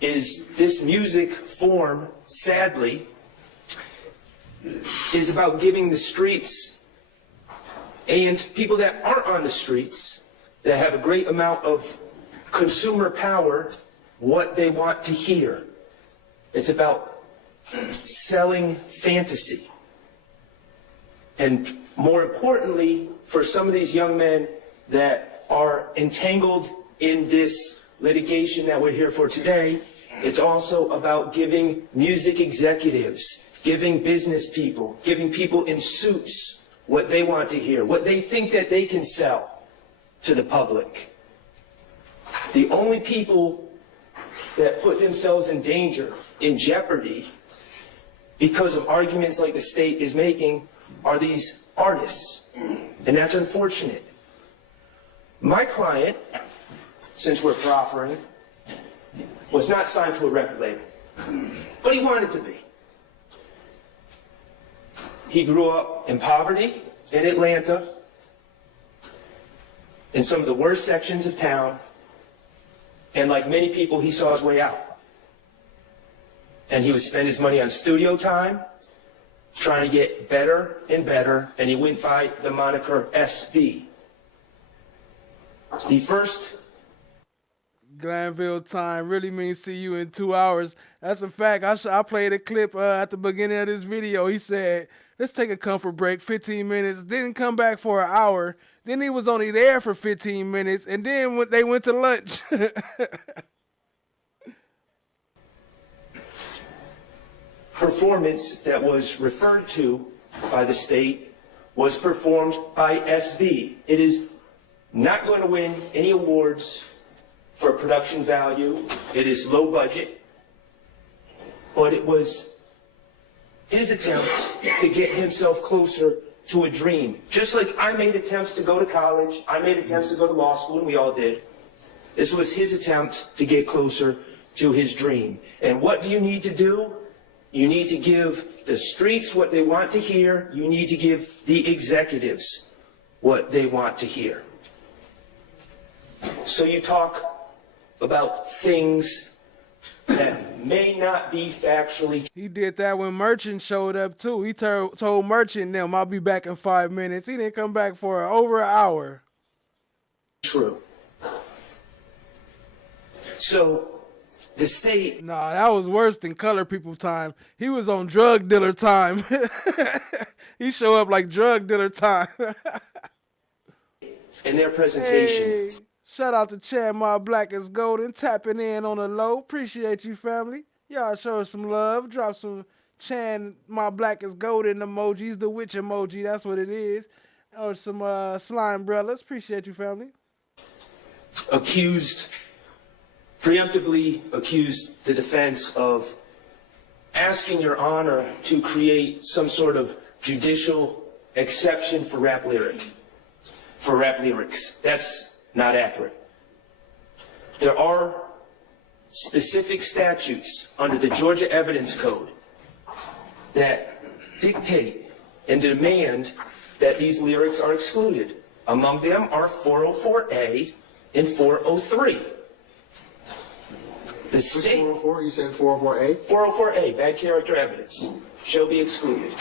is this music form, sadly, is about giving the streets and people that aren't on the streets, that have a great amount of consumer power, what they want to hear. It's about selling fantasy. And more importantly, for some of these young men that are entangled in this litigation that we're here for today, it's also about giving music executives, giving business people, giving people in suits what they want to hear, what they think that they can sell to the public. The only people that put themselves in danger, in jeopardy, because of arguments like the state is making, are these artists. And that's unfortunate. My client, since we're proffering, was not signed to a record label, but he wanted to be. He grew up in poverty in Atlanta, in some of the worst sections of town, and like many people, he saw his way out. And he would spend his money on studio time, trying to get better and better, and he went by the moniker SB. The first Glanville time really means see you in 2 hours. That's a fact. I played a clip at the beginning of this video. He said, let's take a comfort break, 15 minutes, didn't come back for an hour. Then he was only there for 15 minutes, and then they went to lunch. Performance that was referred to by the state was performed by SB. It is not going to win any awards for production value. It is low budget, but it was his attempt to get himself closer to a dream. Just like I made attempts to go to college, I made attempts to go to law school, and we all did. This was his attempt to get closer to his dream. And what do you need to do? You need to give the streets what they want to hear. You need to give the executives what they want to hear. So you talk about things that may not be factually. He did that when Merchant showed up too. He told Merchant them, I'll be back in 5 minutes. He didn't come back for over an hour. True. So the state. Nah, that was worse than color people time. He was on drug dealer time. He showed up like drug dealer time. In their presentation. Hey, shout out to Chad, my black is golden, tapping in on the low. Appreciate you, family. Y'all show us some love. Drop some Chan, my black is golden emojis, the witch emoji. That's what it is. Or some slime brothers. Appreciate you, family. Preemptively accused the defense of asking Your Honor to create some sort of judicial exception for rap lyrics. That's not accurate. There are specific statutes under the Georgia Evidence Code that dictate and demand that these lyrics are excluded. Among them are 404A and 403. The state. 404? You said 404A? 404A, bad character evidence, shall be excluded.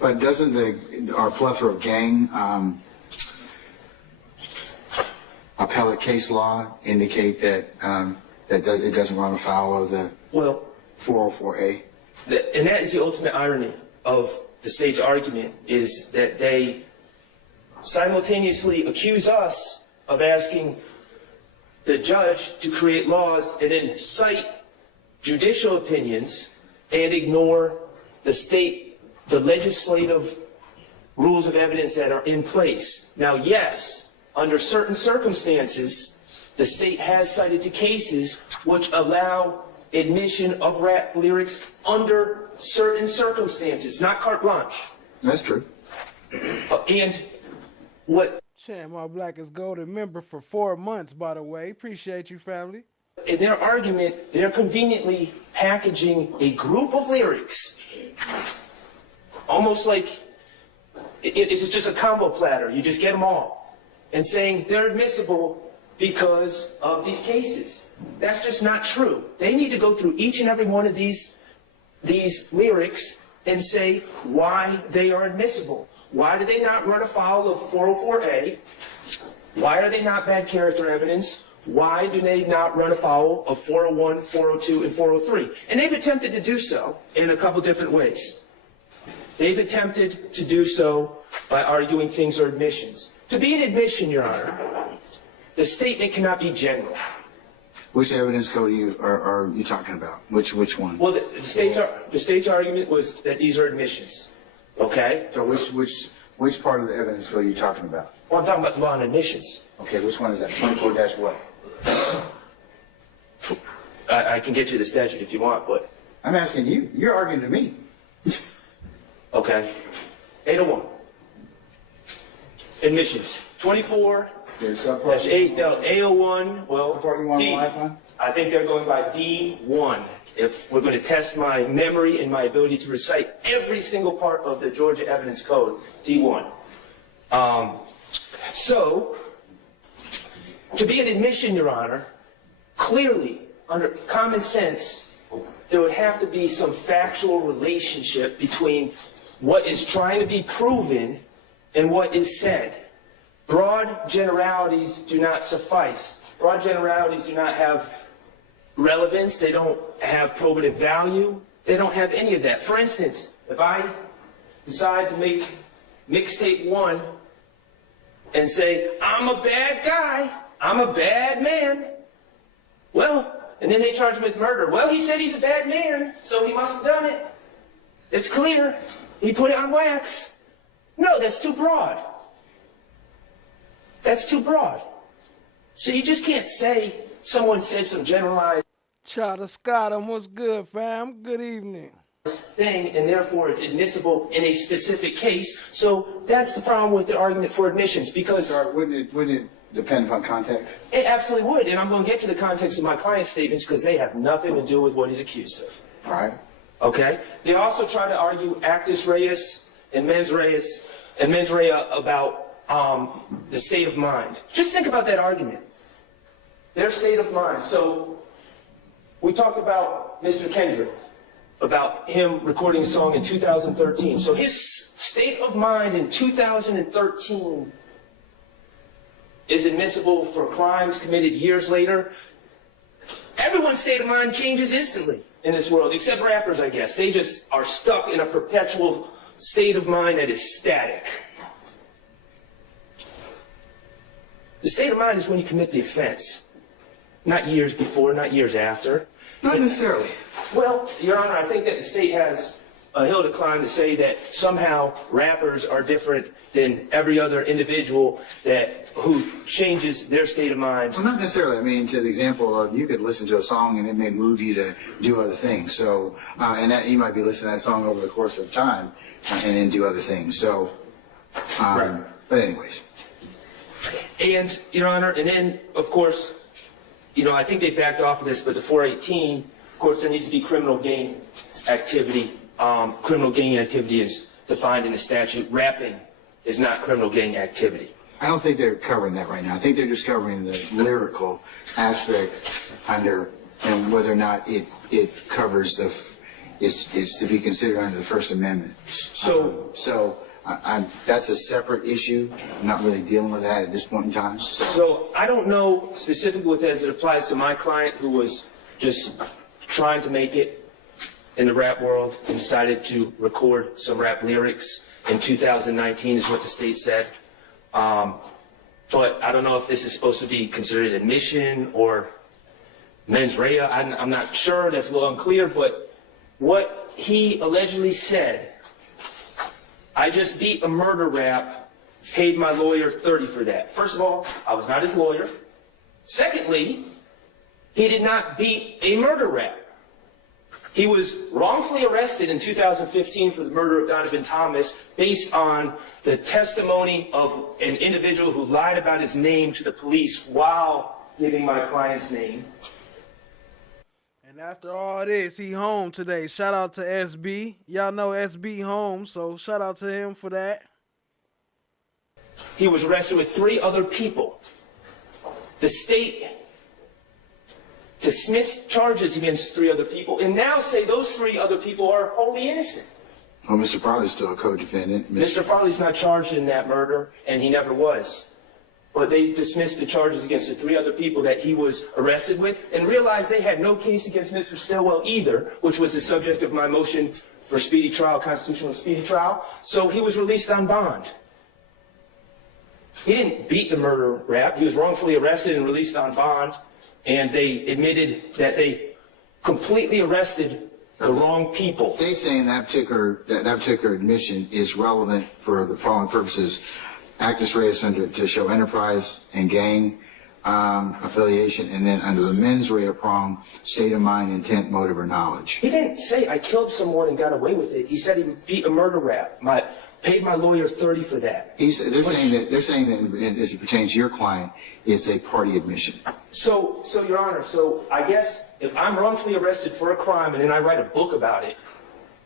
But doesn't our plethora of gang appellate case law indicate that it doesn't run afoul of the 404A? And that is the ultimate irony of the state's argument, is that they simultaneously accuse us of asking the judge to create laws and then cite judicial opinions and ignore the legislative rules of evidence that are in place. Now, yes, under certain circumstances, the state has cited to cases which allow admission of rap lyrics under certain circumstances, not carte blanche. That's true. And what... Chan, my black is golden member for 4 months, by the way. Appreciate you, family. In their argument, they're conveniently packaging a group of lyrics, almost like it's just a combo platter. You just get them all, and saying they're admissible because of these cases. That's just not true. They need to go through each and every one of these lyrics and say why they are admissible. Why do they not run afoul of 404A? Why are they not bad character evidence? Why do they not run afoul of 401, 402, and 403? And they've attempted to do so in a couple different ways. They've attempted to do so by arguing things are admissions. To be an admission, Your Honor, the statement cannot be general. Which evidence code are you talking about? Which one? Well, the state's argument was that these are admissions. Okay? So which part of the evidence code are you talking about? Well, I'm talking about the law on admissions. Okay, which one is that? 24-what? I can get you the statute if you want, but... I'm asking you. You're arguing to me. Okay. 801. Admissions. 24... That's 801, well, D. I think they're going by D1. If we're going to test my memory and my ability to recite every single part of the Georgia Evidence Code, D1. So, to be an admission, Your Honor, clearly, under common sense, there would have to be some factual relationship between what is trying to be proven and what is said. Broad generalities do not suffice. Broad generalities do not have relevance. They don't have probative value. They don't have any of that. For instance, if I decide to make mixtape 1 and say, I'm a bad guy, I'm a bad man, well, and then they charge him with murder. Well, he said he's a bad man, so he must have done it. It's clear. He put it on wax. No, that's too broad. That's too broad. So you just can't say someone said some generalized Chada Scottum, what's good, fam? Good evening. thing, and therefore it's admissible in a specific case. So that's the problem with the argument for admissions, because wouldn't it depend upon context? It absolutely would, and I'm going to get to the context of my client's statements because they have nothing to do with what he's accused of. All right. Okay? They also try to argue actus reus and mens rea about the state of mind. Just think about that argument. Their state of mind. So we talked about Mr. Kendrick, about him recording a song in 2013. So his state of mind in 2013 is admissible for crimes committed years later. Everyone's state of mind changes instantly in this world, except rappers, I guess. They just are stuck in a perpetual state of mind that is static. The state of mind is when you commit the offense, not years before, not years after. Not necessarily. Well, Your Honor, I think that the state has a hill to climb to say that somehow rappers are different than every other individual who changes their state of mind. Well, not necessarily. I mean, to the example of you could listen to a song and it may move you to do other things. So, and that, you might be listening to that song over the course of time and then do other things. So, Right. But anyways. And, Your Honor, and then, of course, I think they backed off of this, but the 418, of course, there needs to be criminal gang activity. Criminal gang activity is defined in the statute. Rapping is not criminal gang activity. I don't think they're covering that right now. I think they're just covering the lyrical aspect under, and whether or not it covers it's to be considered under the First Amendment. So that's a separate issue. I'm not really dealing with that at this point in time. So I don't know specifically what as it applies to my client who was just trying to make it in the rap world and decided to record some rap lyrics in 2019 is what the state said. But I don't know if this is supposed to be considered admission or mens rea. I'm not sure. That's a little unclear. But what he allegedly said, I just beat a murder rap, paid my lawyer $30 for that. First of all, I was not his lawyer. Secondly, he did not beat a murder rap. He was wrongfully arrested in 2015 for the murder of Donovan Thomas based on the testimony of an individual who lied about his name to the police while giving my client's name. And after all this, he home today. Shout out to SB. Y'all know SB home, so shout out to him for that. He was arrested with 3 other people. The state dismissed charges against 3 other people and now say those 3 other people are wholly innocent. Well, Mr. Farley's still a co-defendant. Mr. Farley's not charged in that murder, and he never was. But they dismissed the charges against the 3 other people that he was arrested with and realized they had no case against Mr. Stillwell either, which was the subject of my motion for speedy trial, constitutional speedy trial. So he was released on bond. He didn't beat the murder rap. He was wrongfully arrested and released on bond. And they admitted that they completely arrested the wrong people. State's saying that particular admission is relevant for the following purposes: actus reus to show enterprise and gang affiliation, and then under the mens rea prong, state of mind, intent, motive, or knowledge. He didn't say I killed someone and got away with it. He said he beat a murder rap. Paid my lawyer $30 for that. They're saying that as it pertains to your client, it's a party admission. So Your Honor, I guess if I'm wrongfully arrested for a crime and then I write a book about it,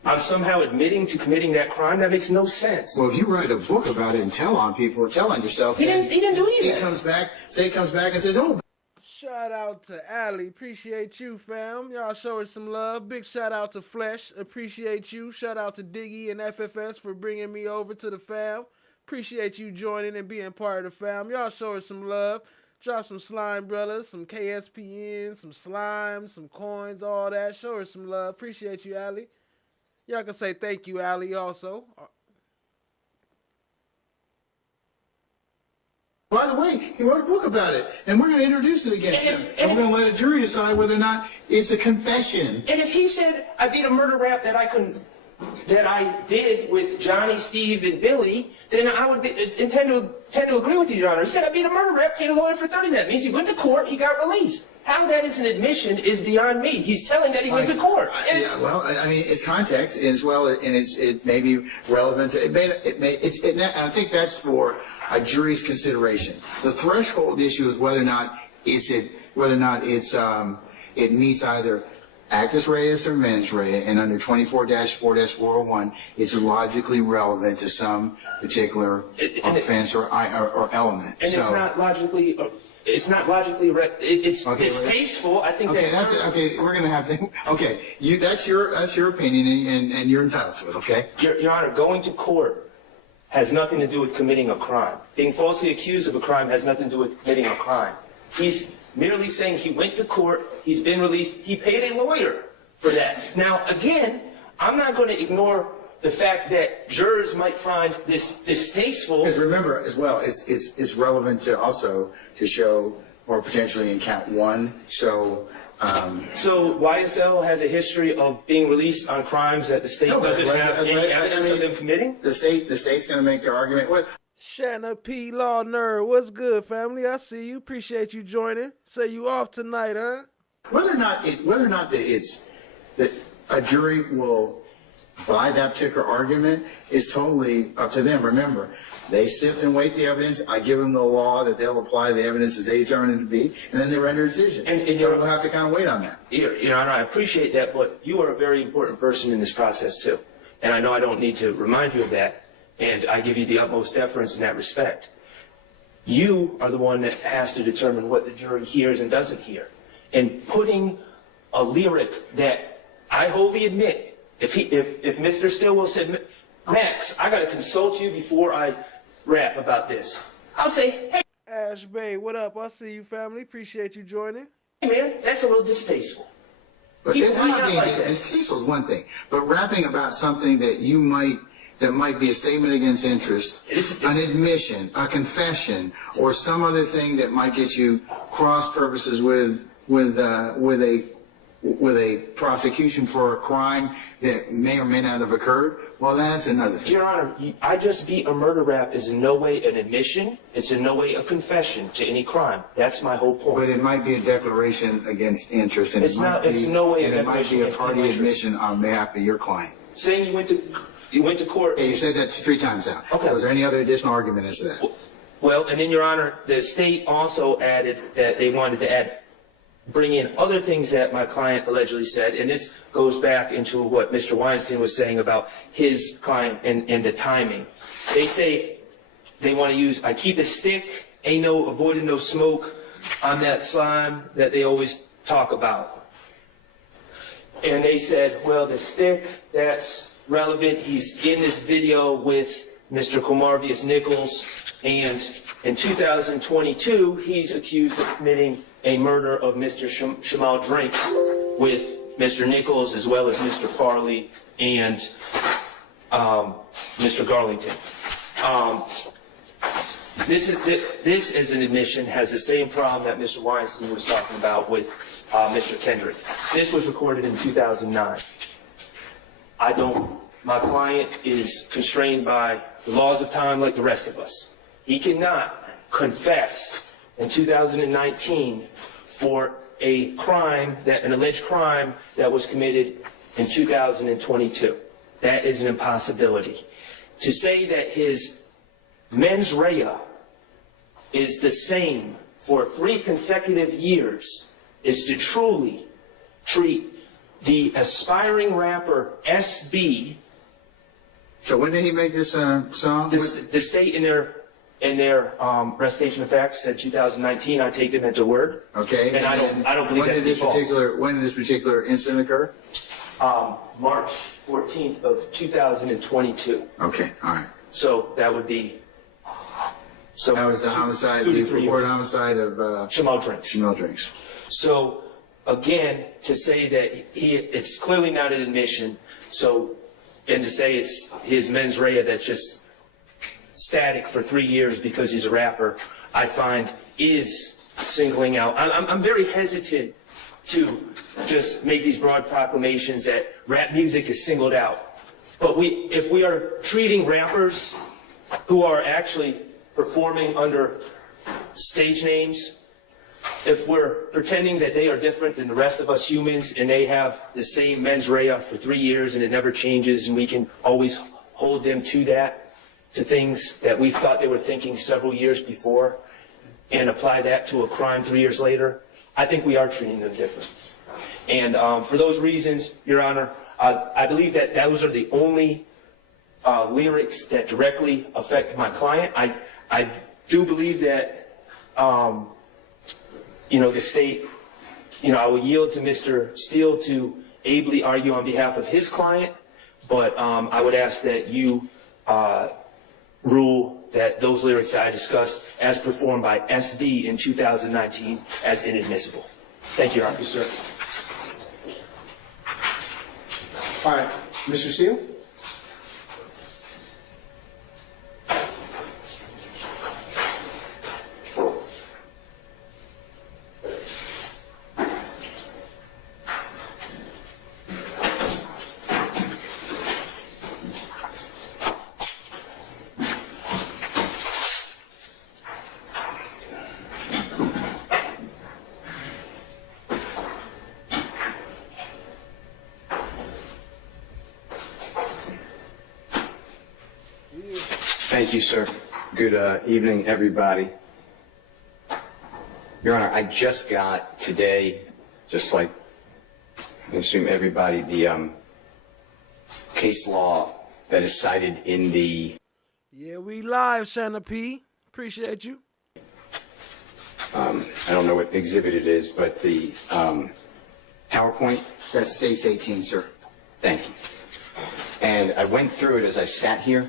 I'm somehow admitting to committing that crime? That makes no sense. Well, if you write a book about it and tell on people or tell on yourself, he didn't do any of that. He comes back and says, "Oh." Shout out to Allie. Appreciate you, fam. Y'all show us some love. Big shout out to Flesh. Appreciate you. Shout out to Diggy and FFS for bringing me over to the fam. Appreciate you joining and being part of the fam. Y'all show us some love. Drop some slime, brothers, some KSPN, some slime, some coins, all that. Show her some love. Appreciate you, Allie. Y'all can say thank you, Allie, also. By the way, he wrote a book about it, and we're going to introduce it against him. And we're going to let a jury decide whether or not it's a confession. And if he said, I did a murder rap that I did with Johnny, Steve, and Billy, then I would tend to agree with you, Your Honor. He said, I beat a murder rap, paid a lawyer for 30. That means he went to court, he got released. How that is an admission is beyond me. He's telling that he went to court. Yeah, well, I mean, it's context as well, and it may be relevant. And I think that's for a jury's consideration. The threshold issue is whether or not it meets either actus reus or mens rea, and under 24-4-401, it's logically relevant to some particular offense or element. And it's not logically. It's distasteful. I think. Okay, okay. We're gonna have to. Okay, that's your opinion, and you're entitled to it. Okay. Your Honor, going to court has nothing to do with committing a crime. Being falsely accused of a crime has nothing to do with committing a crime. He's merely saying he went to court. He's been released. He paid a lawyer for that. Now, again, I'm not going to ignore the fact that jurors might find this distasteful. Because remember, as well, it's relevant to also to show, or potentially in count one. So YSL has a history of being released on crimes that the state doesn't have any evidence of them committing. The state's going to make their argument. What? Shanna P. Law Nerd, what's good, family? I see you. Appreciate you joining. Say you off tonight, huh? Whether or not that a jury will buy that particular argument is totally up to them. Remember, they sift and weight the evidence. I give them the law that they'll apply the evidence as they determine it to be, and then they render a decision. And so we'll have to kind of wait on that. Your Honor, I appreciate that, but you are a very important person in this process too. And I know I don't need to remind you of that, and I give you the utmost deference in that respect. You are the one that has to determine what the jury hears and doesn't hear. And putting a lyric that I wholly admit, if Mr. Stillwell said, Max, I got to consult you before I rap about this, I'll say, hey. Ash Bay, what up? I see you, family. Appreciate you joining. Hey, man, that's a little distasteful. But distasteful is one thing, but rapping about something that might be a statement against interest, an admission, a confession, or some other thing that might get you cross purposes with a prosecution for a crime that may or may not have occurred, well, that's another thing. Your Honor, I just beat a murder rap is in no way an admission. It's in no way a confession to any crime. That's my whole point. But it might be a declaration against interest, and it's no way it might be a party admission on behalf of your client. Saying you went to court. Hey, you said that 3 times now. Okay. So is there any other additional argument as to that? Well, and then, Your Honor, the state also added that they wanted to bring in other things that my client allegedly said, and this goes back into what Mr. Weinstein was saying about his client and the timing. They say they want to use, I keep a stick, ain't no avoiding no smoke on that slime that they always talk about. And they said, well, the stick, that's relevant. He's in this video with Mr. Comarvius Nichols, and in 2022, he's accused of committing a murder of Mr. Shamal Drinks with Mr. Nichols as well as Mr. Farley and Mr. Garlington. This as an admission has the same problem that Mr. Weinstein was talking about with Mr. Kendrick. This was recorded in 2009. My client is constrained by the laws of time like the rest of us. He cannot confess in 2019 for an alleged crime that was committed in 2022. That is an impossibility. To say that his mens rea is the same for 3 consecutive years is to truly treat the aspiring rapper SB. So when did he make this song? The state in their recitation of facts said 2019. I take them at their word. Okay. And I don't believe that's false. When did this particular incident occur? March 14th of 2022. Okay. All right. So that would be So That was the homicide, 2 the to 3 reported years. homicide of Jamal Drinks. Jamal Drinks. So again, to say that it's clearly not an admission. So, and to say it's his mens rea that's just static for 3 years because he's a rapper, I find is singling out. I'm very hesitant to just make these broad proclamations that rap music is singled out. But if we are treating rappers who are actually performing under stage names, if we're pretending that they are different than the rest of us humans and they have the same mens rea for 3 years and it never changes and we can always hold them to that, to things that we thought they were thinking several years before, and apply that to a crime 3 years later, I think we are treating them different. And for those reasons, Your Honor, I believe that those are the only lyrics that directly affect my client. I do believe that, the state, I will yield to Mr. Steele to ably argue on behalf of his client, but I would ask that you rule that those lyrics that I discussed as performed by SD in 2019 as inadmissible. Thank you, Your Honor. Thank you, sir. All right, Mr. Steele? Thank you, sir. Good evening, everybody. Your Honor, I just got today, just like I assume everybody, the case law that is cited in the... Yeah, we live, Shanna P. Appreciate you. I don't know what exhibit it is, but the PowerPoint. That's States 18, sir. Thank you. And I went through it as I sat here.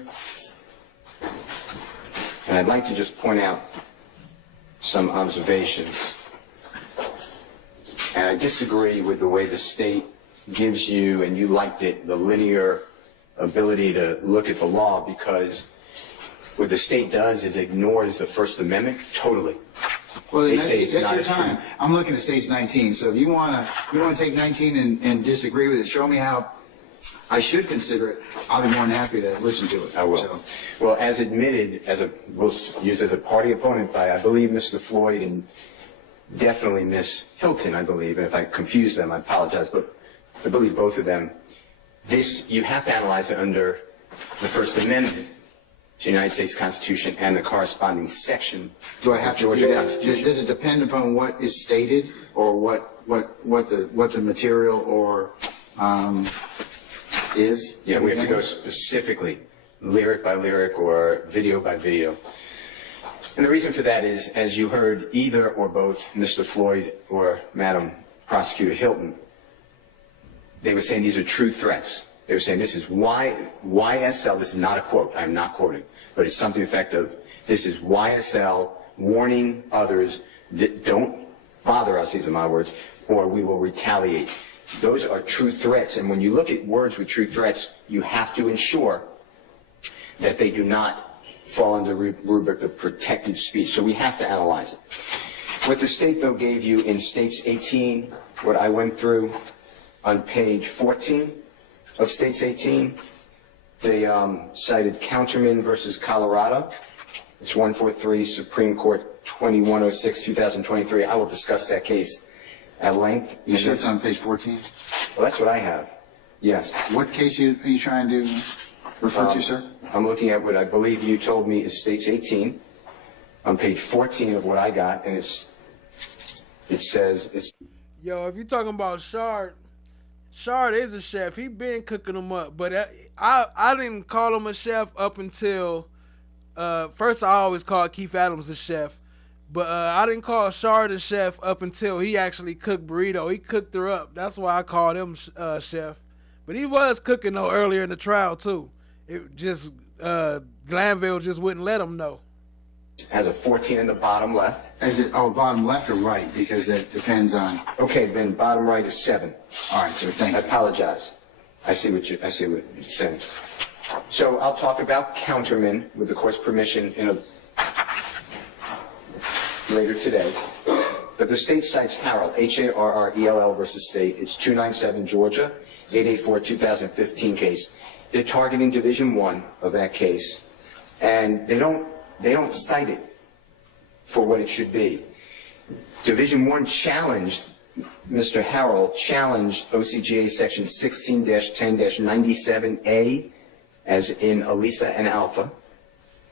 And I'd like to just point out some observations. And I disagree with the way the state gives you, and you liked it, the linear ability to look at the law, because what the state does is ignores the First Amendment totally. Well, They that's, say it's that's not your a time. treaty. I'm looking at States 19. So if you wanna take 19 and disagree with it, show me how I should consider it. I'll be more than happy to listen to it. I will. So, Well, as admitted, we'll use as a party opponent by, I believe, Mr. Floyd and definitely Miss Hilton, I believe. And if I confuse them, I apologize, but I believe both of them. This, you have to analyze it under the First Amendment to the United States Constitution and the corresponding section do I have of to do Georgia that? Constitution. Does it depend upon what is stated, or what the material or is? Yeah, we have to go specifically, lyric by lyric or video by video. And the reason for that is, as you heard either or both Mr. Floyd or Madam Prosecutor Hilton, they were saying these are true threats. They were saying this is YSL, this is not a quote, I'm not quoting, but it's something effective. This is YSL warning others, don't bother us, these are my words, or we will retaliate. Those are true threats, and when you look at words with true threats, you have to ensure that they do not fall under the rubric of protected speech. So we have to analyze it. What the state, though, gave you in States 18, what I went through on page 14 of States 18, they cited Counterman versus Colorado. It's 143 Supreme Court 2106, 2023. I will discuss that case at length. You sure it's on page 14? Well, that's what I have. Yes. What case are you trying to refer to, sir? I'm looking at what I believe you told me is States 18 on page 14 of what I got, and it says it's. Yo, if you're talking about Shard is a chef. He been cooking them up, but I didn't call him a chef up until first. I always called Keith Adams a chef, but I didn't call Shard a chef up until he actually cooked Burrito. He cooked her up. That's why I called him chef. But he was cooking though earlier in the trial too. It just Glanville just wouldn't let him know. Has a 14 in the bottom left. Is it, bottom left or right? Because it depends on. Okay, then bottom right is 7. All right, sir, thank you. I apologize. I see what you're saying. So I'll talk about counterman with the court's permission later today. But the state cites Harrell, Harrell versus state. It's 297 Georgia, 884 2015 case. They're targeting Division 1 of that case, and they don't cite it for what it should be. Division 1 challenged, Mr. Harrell challenged OCGA section 16-10-97A, as in Elisa and Alpha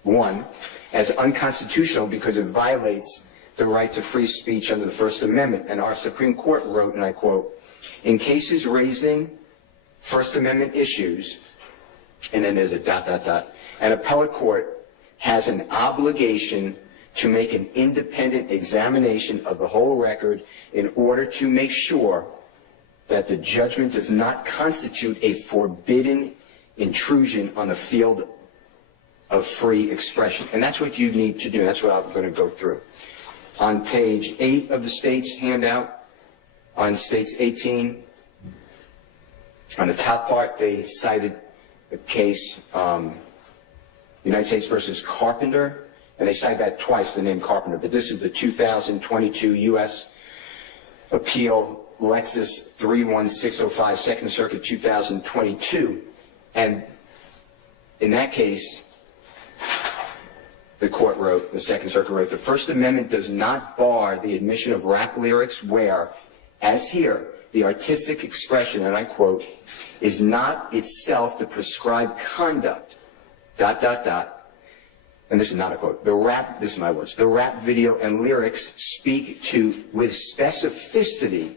1, as unconstitutional because it violates the right to free speech under the First Amendment. And our Supreme Court wrote, and I quote, in cases raising First Amendment issues, and then there's a ... an appellate court has an obligation to make an independent examination of the whole record in order to make sure that the judgment does not constitute a forbidden intrusion on the field of free expression. And that's what you need to do. That's what I'm going to go through. On page 8 of the state's handout, on states 18, on the top part, they cited the case United States versus Carpenter, and they cite that twice, the name Carpenter. But this is the 2022 U.S. Appeal Lexus 31605, Second Circuit 2022. And in that case, the court wrote, the Second Circuit wrote, the First Amendment does not bar the admission of rap lyrics where, as here, the artistic expression, and I quote, is not itself the prescribed conduct, ... And this is not a quote. This is my words. The rap video and lyrics speak with specificity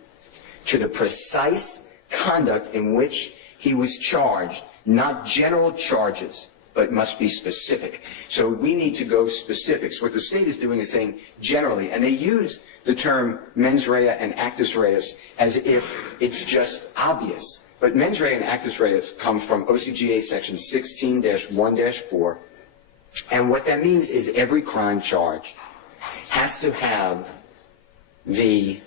to the precise conduct in which he was charged, not general charges, but must be specific. So we need to go specifics. What the state is doing is saying generally, and they use the term mens rea and actus reus as if it's just obvious. But mens rea and actus reus come from OCGA section 16-1-4. And what that means is every crime charge has to have the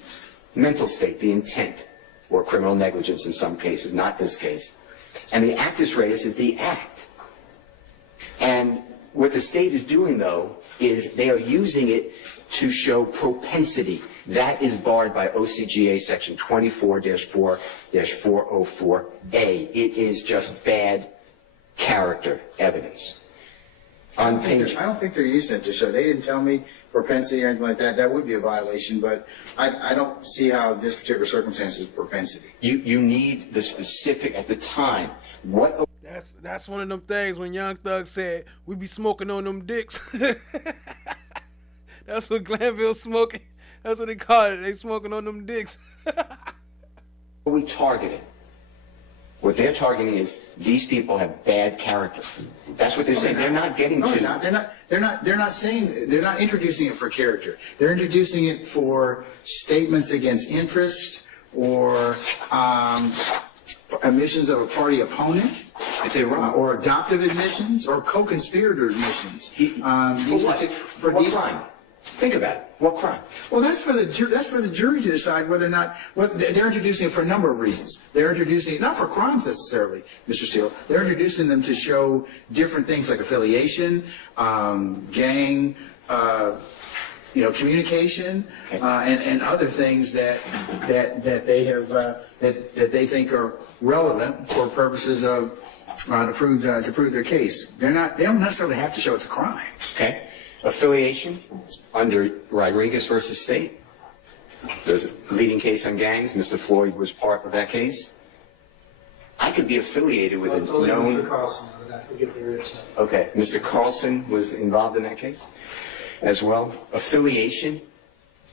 mental state, the intent, or criminal negligence in some cases, not this case. And the actus reus is the act. And what the state is doing, though, is they are using it to show propensity. That is barred by OCGA section 24-4-404A. It is just bad character evidence. On page, I don't think they're using it to show. They didn't tell me propensity or anything like that. That would be a violation, but I don't see how this particular circumstance is propensity. You need the specific at the time. What? That's one of them things when Young Thug said we be smoking on them dicks. That's what Glanville's smoking. That's what they call it. They smoking on them dicks. We targeted. What they're targeting is these people have bad character. That's what they're saying. They're not getting to. No, they're not saying, they're not introducing it for character. They're introducing it for statements against interest or admissions of a party opponent. If they're wrong. Or adoptive admissions or co-conspirator admissions. For what crime? Think about it. What crime? Well, that's for the jury to decide whether or not. They're introducing it for a number of reasons. They're introducing it not for crimes necessarily, Mr. Steele. They're introducing them to show different things like affiliation, gang, communication, and other things that they have that they think are relevant for purposes of to prove their case. They don't necessarily have to show it's a crime. Okay. Affiliation under Rodriguez versus State. There's a leading case on gangs. Mr. Floyd was part of that case. I could be affiliated with a known. Mr. Carlson, okay, Mr. Carlson was involved in that case as well. Affiliation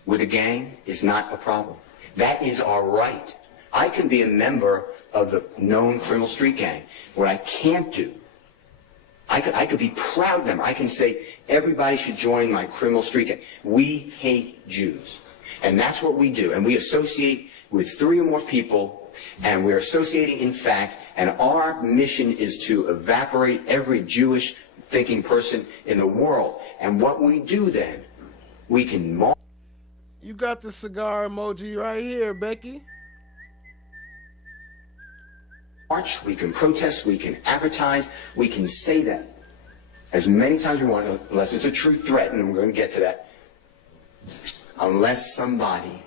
with a gang is not a problem. That is our right. I can be a member of the known criminal street gang. What I can't do, I could be proud member. I can say everybody should join my criminal street gang. We hate Jews, and that's what we do. And we associate with 3 or more people, and we're associating in fact. And our mission is to evaporate every Jewish thinking person in the world. And what we do then, we can You got the cigar emoji right here, Becky. march, we can protest, we can advertise, we can say that as many times as we want, unless it's a true threat, and we're going to get to that, unless somebody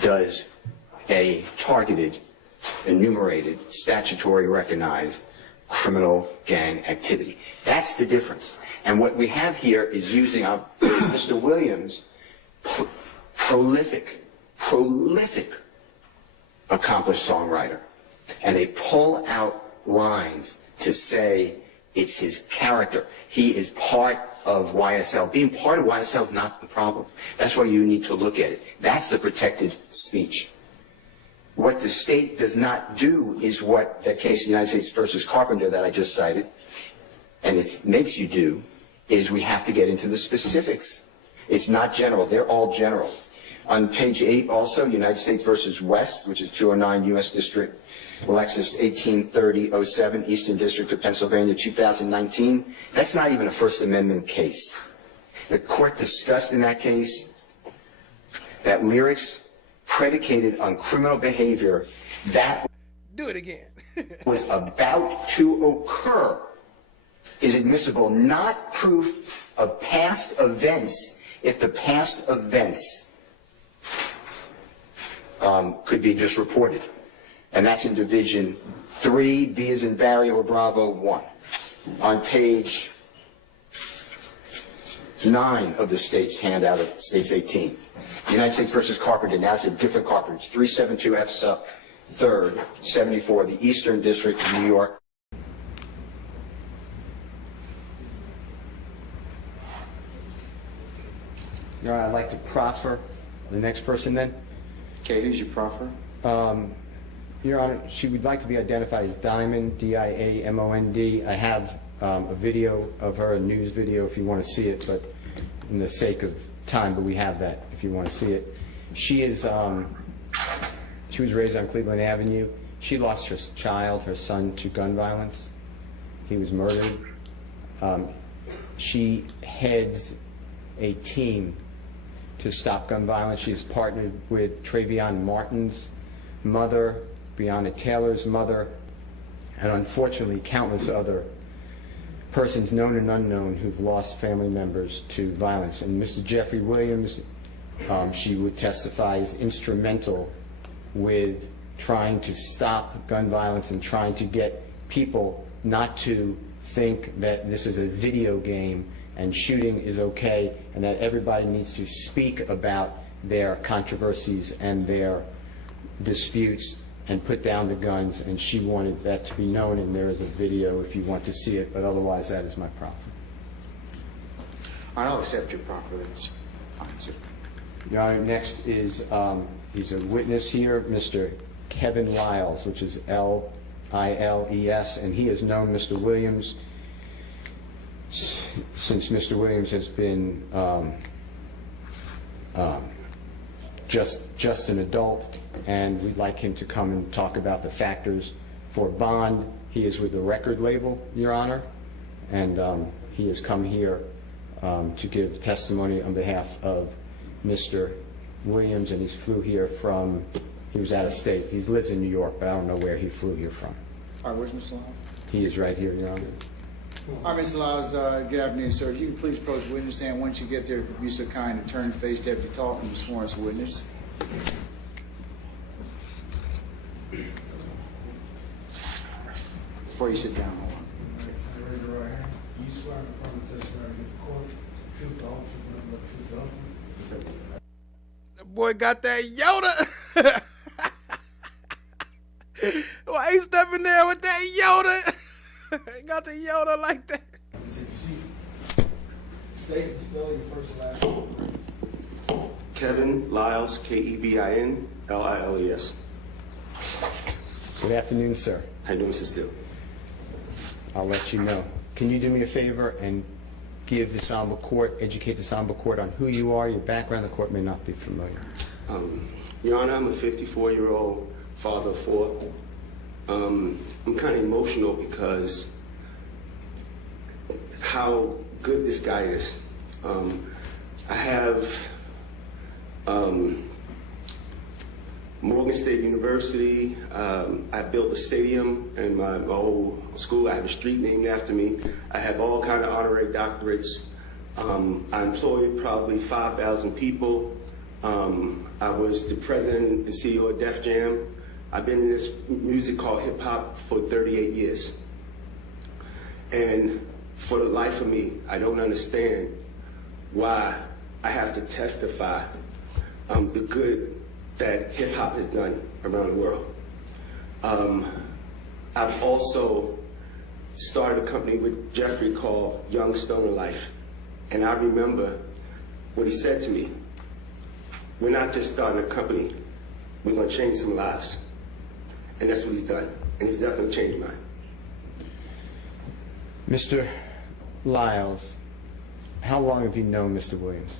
does a targeted, enumerated, statutory recognized criminal gang activity. That's the difference. And what we have here is using our Mr. Williams, prolific, accomplished songwriter. And they pull out lines to say it's his character. He is part of YSL. Being part of YSL is not the problem. That's why you need to look at it. That's the protected speech. What the state does not do is what that case of United States versus Carpenter that I just cited, and it makes you do, is we have to get into the specifics. It's not general. They're all general. On page 8 also, United States versus West, which is 209 U.S. District, Lexus 1830-07, Eastern District of Pennsylvania, 2019. That's not even a First Amendment case. The court discussed in that case that lyrics predicated on criminal behavior that do it again was about to occur is admissible, not proof of past events if the past events could be just reported. And that's in Division 3, B as in Barry or Bravo 1. On page 9 of the state's handout of States 18. United States versus Carpenter, now it's a different Carpenter. It's 372 F sub 3rd, 74, the Eastern District of New York. Your Honor, I'd like to proffer the next person then. Okay, who's your proffer? Your Honor, she would like to be identified as Diamond, D-I-A-M-O-N-D. I have a video of her, a news video if you want to see it, but in the sake of time, but we have that if you want to see it. She is, she was raised on Cleveland Avenue. She lost her child, her son, to gun violence. He was murdered. She heads a team to stop gun violence. She is partnered with Travion Martin's mother, Breonna Taylor's mother, and unfortunately countless other persons known and unknown who've lost family members to violence. And Mr. Jeffrey Williams, she would testify, is instrumental with trying to stop gun violence and trying to get people not to think that this is a video game and shooting is okay, and that everybody needs to speak about their controversies and their disputes and put down the guns. And she wanted that to be known, and there is a video if you want to see it, but otherwise that is my proffer. I'll accept your proffer. That's fine, sir. Your Honor, next is he's a witness here, Mr. Kevin Lyles, which is L-I-L-E-S, and he has known Mr. Williams since Mr. Williams has been just an adult, and we'd like him to come and talk about the factors for bond. He is with the record label, Your Honor, and he has come here to give testimony on behalf of Mr. Williams, and he flew here from, he was out of state. He lives in New York, but I don't know where he flew here from. All right, where's Mr. Lyles? He is right here, Your Honor. All right, Mr. Lyles, good afternoon, sir. If you can please approach the witness stand. Once you get there, if you'd be so kind to turn and face Deputy Talk and be sworn as a witness. Before you sit down, hold on. Raise your right hand. You swear in front of the testimony in the court, truth, the whole truth, and nothing but the truth, so help you. That boy got that Yoda. Why he stepping there with that Yoda? He got the Yoda like that. Take your seat. State and spell your first and last name. Kevin Lyles, K-E-B-I-N, L-I-L-E-S. Good afternoon, sir. How you doing, Mr. Steele? I'll let you know. Can you do me a favor and give this honorable court, educate this honorable court on who you are, your background? The court may not be familiar. Your Honor, I'm a 54-year-old father of 4. I'm kind of emotional because how good this guy is. I have Morgan State University. I built a stadium in my old school. I have a street named after me. I have all kind of honorary doctorates. I employed probably 5,000 people. I was the president and CEO of Def Jam. I've been in this music called hip hop for 38 years. And for the life of me, I don't understand why I have to testify the good that hip hop has done around the world. I've also started a company with Jeffrey called Young Stoner Life. And I remember what he said to me. We're not just starting a company, we're gonna change some lives. And that's what he's done. And he's definitely changed mine. Mr. Lyles, how long have you known Mr. Williams?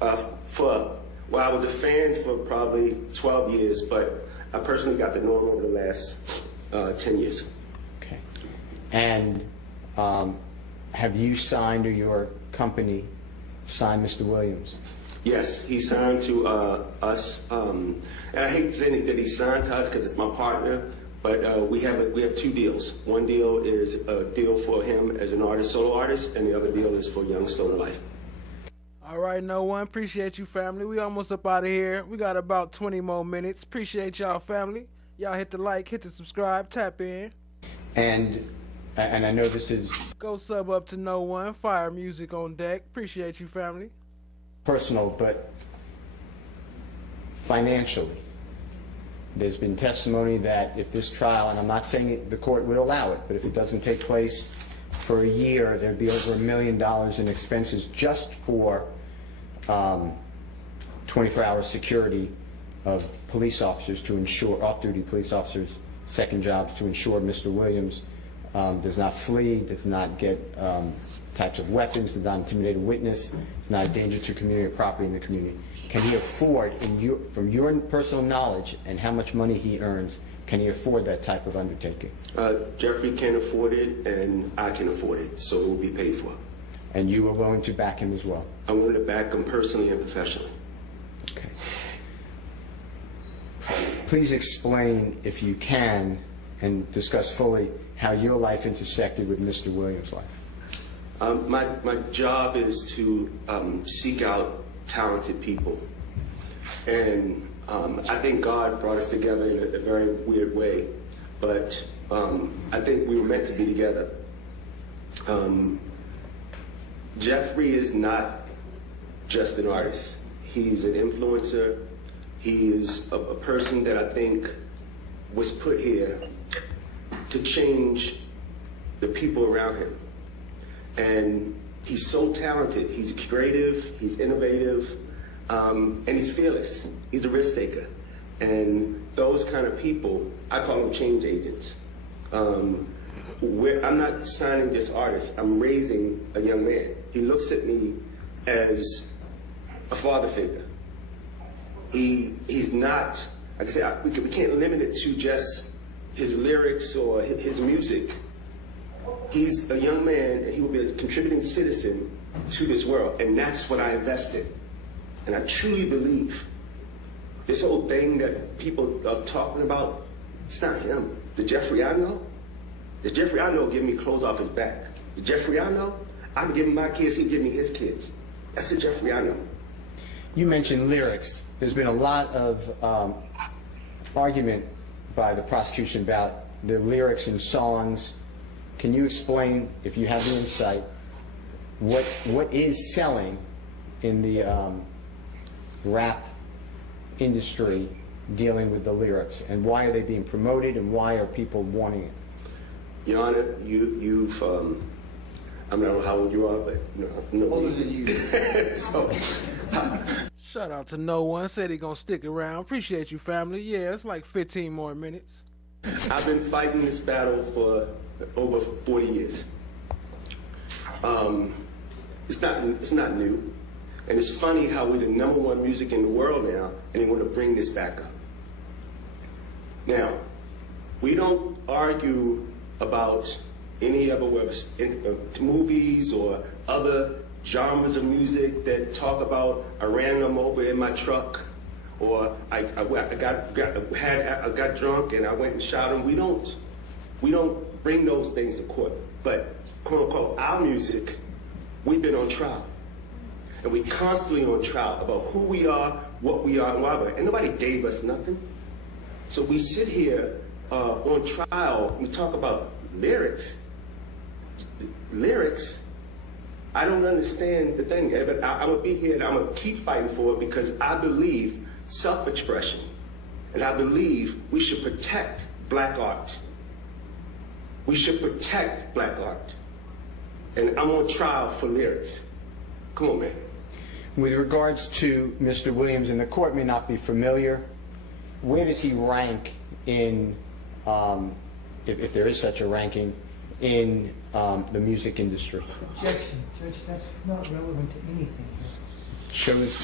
Well, I was a fan for probably 12 years, but I personally got to know him over the last 10 years. Okay. And have you signed, or your company signed Mr. Williams? Yes, he signed to us, and I hate saying that he signed to us because it's my partner, but we have two deals. One deal is a deal for him as an artist, solo artist, and the other deal is for Young Stoner Life. All right, no one. Appreciate you, family. We almost up out of here. We got about 20 more minutes. Appreciate y'all, family. Y'all hit the like, hit the subscribe, tap in. And I know this is Go sub up to No One. Fire music on deck. Appreciate you, family. personal, but financially, there's been testimony that if this trial, and I'm not saying the court would allow it, but if it doesn't take place for a year, there'd be over $1 million in expenses just for 24-hour security of police officers to ensure, off-duty police officers, second jobs to ensure Mr. Williams does not flee, does not get types of weapons, does not intimidate a witness, is not a danger to community or property in the community. Can he afford, from your personal knowledge and how much money he earns, can he afford that type of undertaking? Jeffrey can afford it, and I can afford it, so it will be paid for. And you are willing to back him as well? I'm willing to back him personally and professionally. Okay. Please explain, if you can, and discuss fully how your life intersected with Mr. Williams' life. My job is to seek out talented people. And I think God brought us together in a very weird way, but I think we were meant to be together. Jeffrey is not just an artist. He's an influencer. He is a person that I think was put here to change the people around him. And he's so talented. He's creative, he's innovative, and he's fearless. He's a risk taker. And those kind of people, I call them change agents. I'm not signing just artists, I'm raising a young man. He looks at me as a father figure. He's not, like I said, we can't limit it to just his lyrics or his music. He's a young man, and he will be a contributing citizen to this world, and that's what I invest in. And I truly believe this whole thing that people are talking about, it's not him. The Jeffrey I know give me clothes off his back. The Jeffrey I know, I'm giving my kids, he'll give me his kids. That's the Jeffrey I know. You mentioned lyrics. There's been a lot of argument by the prosecution about the lyrics in songs. Can you explain, if you have the insight, what is selling in the rap industry dealing with the lyrics, and why are they being promoted, and why are people wanting it? Your Honor, you've I don't know how old you are, but older than you. So, shout out to No One. Said he gonna stick around. Appreciate you, family. Yeah, it's like 15 more minutes. I've been fighting this battle for over 40 years. It's not new. And it's funny how we're the #1 music in the world now, and they want to bring this back up. Now, we don't argue about any other, whether it's movies or other genres of music that talk about I ran them over in my truck, or I got drunk and I went and shot him. We don't bring those things to court. But quote unquote, our music, we've been on trial. And we constantly on trial about who we are, what we are, and why we're. And nobody gave us nothing. So we sit here on trial, we talk about lyrics. Lyrics, I don't understand the thing, but I'm gonna be here and I'm gonna keep fighting for it because I believe self-expression, and I believe we should protect black art. We should protect black art. And I'm on trial for lyrics. Come on, man. With regards to Mr. Williams, and the court may not be familiar, where does he rank in, if there is such a ranking, in the music industry? Objection, Judge, that's not relevant to anything. Shows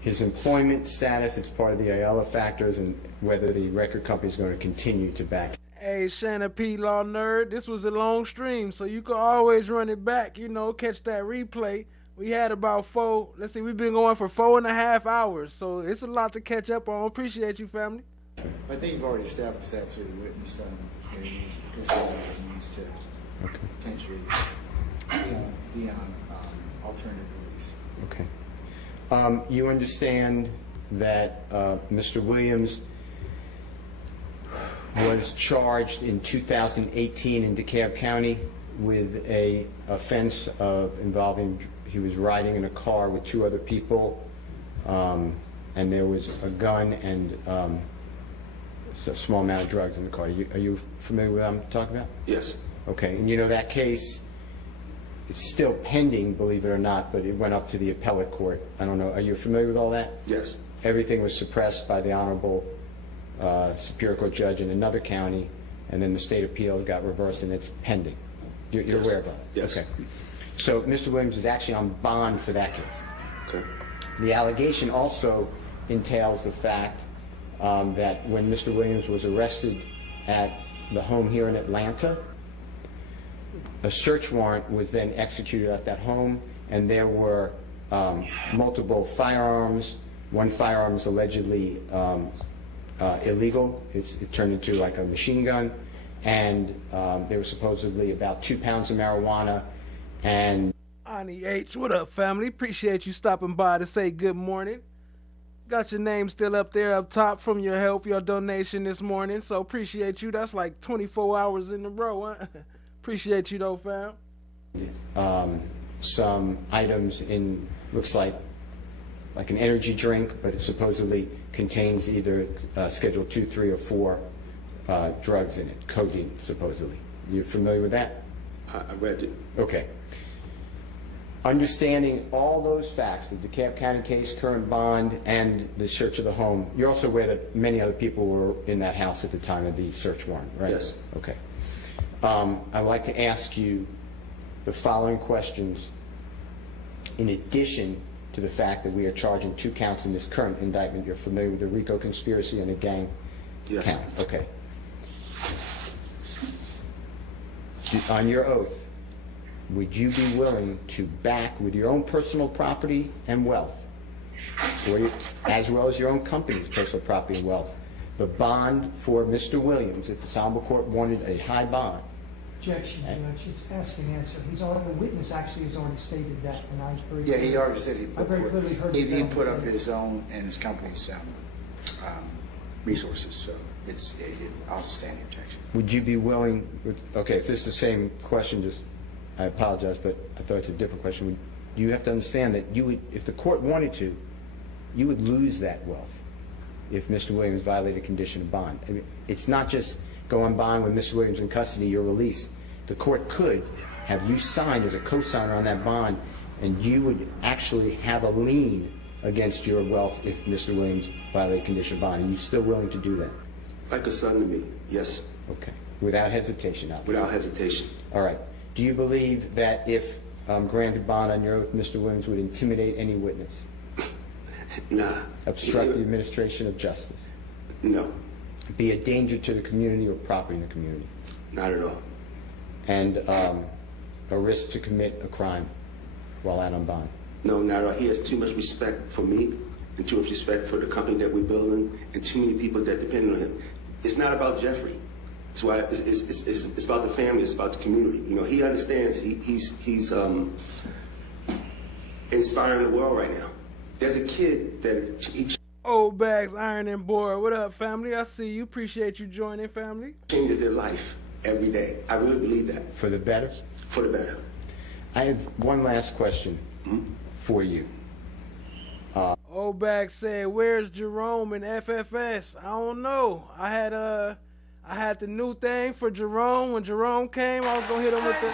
his employment status, it's part of the Ayala factors, and whether the record company is going to continue to back. Hey, Shannon P. Law Nerd, this was a long stream, so you can always run it back, you know, catch that replay. We had about we've been going for 4.5 hours, so it's a lot to catch up on. Appreciate you, family. I think you've already established that to the witness, and his right needs to potentially be on alternative release. Okay. You understand that Mr. Williams was charged in 2018 in DeKalb County with a offense of involving, he was riding in a car with 2 other people, and there was a gun and a small amount of drugs in the car. Are you familiar with what I'm talking about? Yes. Okay, and you know that case, it's still pending, believe it or not, but it went up to the appellate court. I don't know, are you familiar with all that? Yes. Everything was suppressed by the Honorable Superior Court judge in another county, and then the state appeal got reversed, and it's pending. You're aware of that? Yes. Okay. So Mr. Williams is actually on bond for that case. Okay. The allegation also entails the fact that when Mr. Williams was arrested at the home here in Atlanta, a search warrant was then executed at that home, and there were multiple firearms. One firearm is allegedly illegal. It turned into like a machine gun, and there was supposedly about 2 pounds of marijuana. And Ani H, what up, family? Appreciate you stopping by to say good morning. Got your name still up there up top from your help, your donation this morning, so appreciate you. That's like 24 hours in a row, huh? Appreciate you though, fam. Some items in, looks like an energy drink, but it supposedly contains either Schedule 2, 3, or 4 drugs in it, codeine, supposedly. You familiar with that? I read it. Okay. Understanding all those facts, the DeKalb County case, current bond, and the search of the home, you're also aware that many other people were in that house at the time of the search warrant, right? Yes. Okay. I'd like to ask you the following questions in addition to the fact that we are charging 2 counts in this current indictment. You're familiar with the RICO conspiracy and the gang count? Okay. On your oath, would you be willing to back with your own personal property and wealth, or as well as your own company's personal property and wealth, the bond for Mr. Williams if the Honorable Court wanted a high bond? Objection, Judge. It's ask and answer. The witness actually has already stated that, and I very Yeah, he already said he put up his own and his company's resources, so I'll stand the objection. Would you be willing, okay, if this is the same question, I apologize, but I thought it's a different question. You have to understand that you would, if the court wanted to, you would lose that wealth if Mr. Williams violated condition of bond. I mean, it's not just go on bond with Mr. Williams in custody, you're released. The court could have you signed as a co-signer on that bond, and you would actually have a lien against your wealth if Mr. Williams violated condition of bond. Are you still willing to do that? Like a son to me, yes. Okay. Without hesitation, obviously. Without hesitation. All right. Do you believe that if granted bond on your oath, Mr. Williams would intimidate any witness? Nah. Obstruct the administration of justice? No. Be a danger to the community or property in the community? Not at all. and a risk to commit a crime while out on bond? No, not at all. He has too much respect for me and too much respect for the company that we're building and too many people that depend on him. It's not about Jeffrey. It's why it's about the family. It's about the community. You know, he understands. He's inspiring the world right now. There's a kid that he Old Bags, Iron and Board. What up, family? I see you. Appreciate you joining, family. changes their life every day. I really believe that. For the better? For the better. I have one last question for you. Old Bags said, "Where's Jerome and FFS?" I don't know. I had the new thing for Jerome. When Jerome came, I was gonna hit him with the.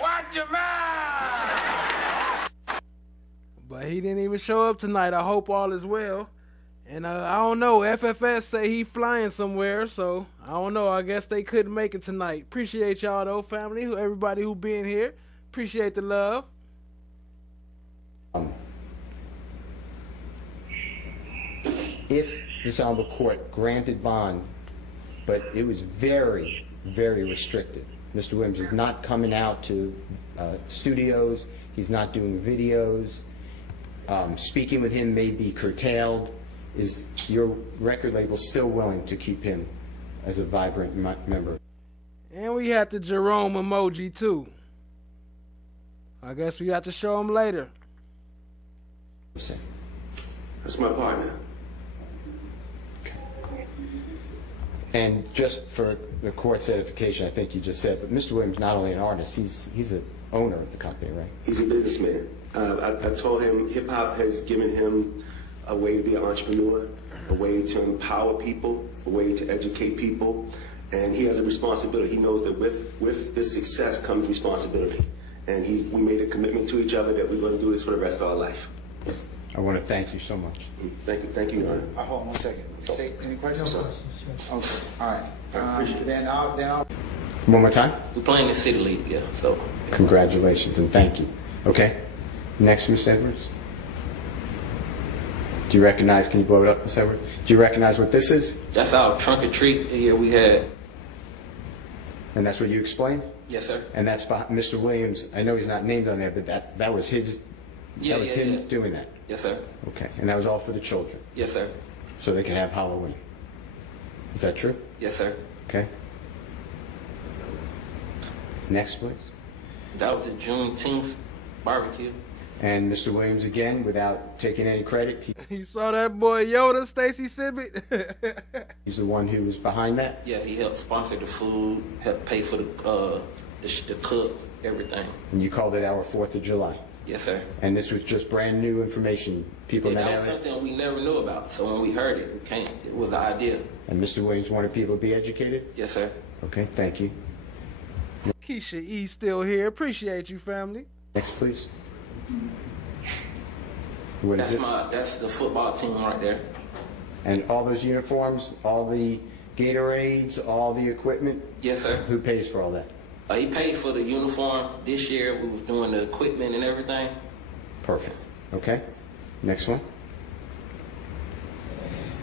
Watch your mouth! But he didn't even show up tonight. I hope all is well. And I don't know. FFS say he flying somewhere, so I don't know. I guess they couldn't make it tonight. Appreciate y'all though, family. Everybody who been here. Appreciate the love. If this honorable court granted bond, but it was very, very restricted. Mr. Williams is not coming out to studios. He's not doing videos. Speaking with him may be curtailed. Is your record label still willing to keep him as a vibrant member? And we had the Jerome emoji too. I guess we got to show him later. That's my partner. And just for the court's edification, I think you just said, but Mr. Williams not only an artist, he's an owner of the company, right? He's a businessman. I told him hip-hop has given him a way to be an entrepreneur, a way to empower people, a way to educate people, and he has a responsibility. He knows that with this success comes responsibility. And we made a commitment to each other that we're going to do this for the rest of our life. I want to thank you so much. Thank you, Your Honor. Hold on 1 second. Say any questions? No Okay, all right. Then I'll. One more time? We're playing the City League, yeah. So. Congratulations and thank you. Okay. Next, Miss Edwards. Do you recognize? Can you blow it up, Miss Edwards? Do you recognize what this is? That's our trunk or treat the year we had. And that's what you explained? Yes, sir. And that's Mr. Williams. I know he's not named on there, but that was his. That was him doing that. Yes, sir. Okay. And that was all for the children. Yes, sir. So they could have Halloween. Is that true? Yes, sir. Okay. Next, please. That was the Juneteenth barbecue. And Mr. Williams again, without taking any credit. You saw that boy Yoda, Stacy Sibbitt? He's the one who was behind that? Yeah, he helped sponsor the food, helped pay for the cook, everything. And you called it our 4th of July? Yes, sir. And this was just brand new information. People that was something we never knew about. So when we heard it, it was the idea. And Mr. Williams wanted people to be educated? Yes, sir. Okay, thank you. Keisha E still here. Appreciate you, family. Next, please. What is it? That's the football team right there. And all those uniforms, all the Gatorades, all the equipment? Yes, sir. Who pays for all that? He paid for the uniform. This year we was doing the equipment and everything. Perfect. Okay. Next one.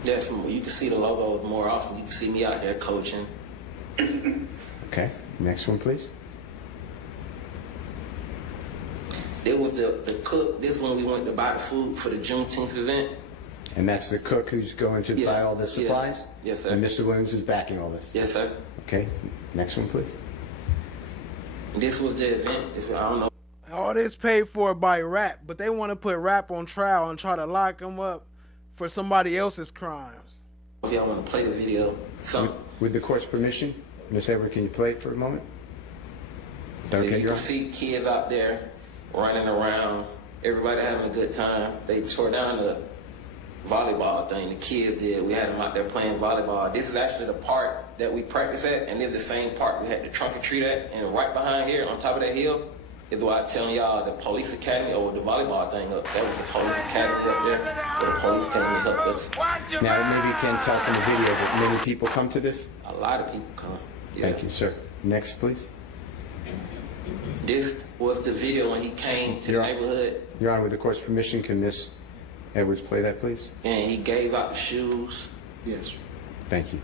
Yes, you can see the logo more often. You can see me out there coaching. Okay. Next one, please. It was the cook. This one we went to buy the food for the Juneteenth event. And that's the cook who's going to buy all the supplies? Yes, sir. And Mr. Williams is backing all this? Yes, sir. Okay. Next one, please. This was the event. I don't know. All this paid for by rap, but they want to put rap on trial and try to lock him up for somebody else's crimes. If y'all want to play the video. With the court's permission, Ms. Everett, can you play it for a moment? Is that okay, you can see kids out there running around, everybody having a good time. They tore down the volleyball thing the kids did. We had them out there playing volleyball. This is actually the park that we practice at, and it's the same park we had the trunk or treat at. And right behind here, on top of that hill, is what I was telling y'all, the police academy, or the volleyball thing up. That was the police academy up there, where the police academy helped us. Now, maybe you can't tell from the video, but many people come to this? A lot of people come. Yeah. Thank you, sir. Next, please. This was the video when he came to the neighborhood. Your Honor, with the court's permission, can Ms. Edwards play that, please? And he gave out the shoes. Yes. Thank you.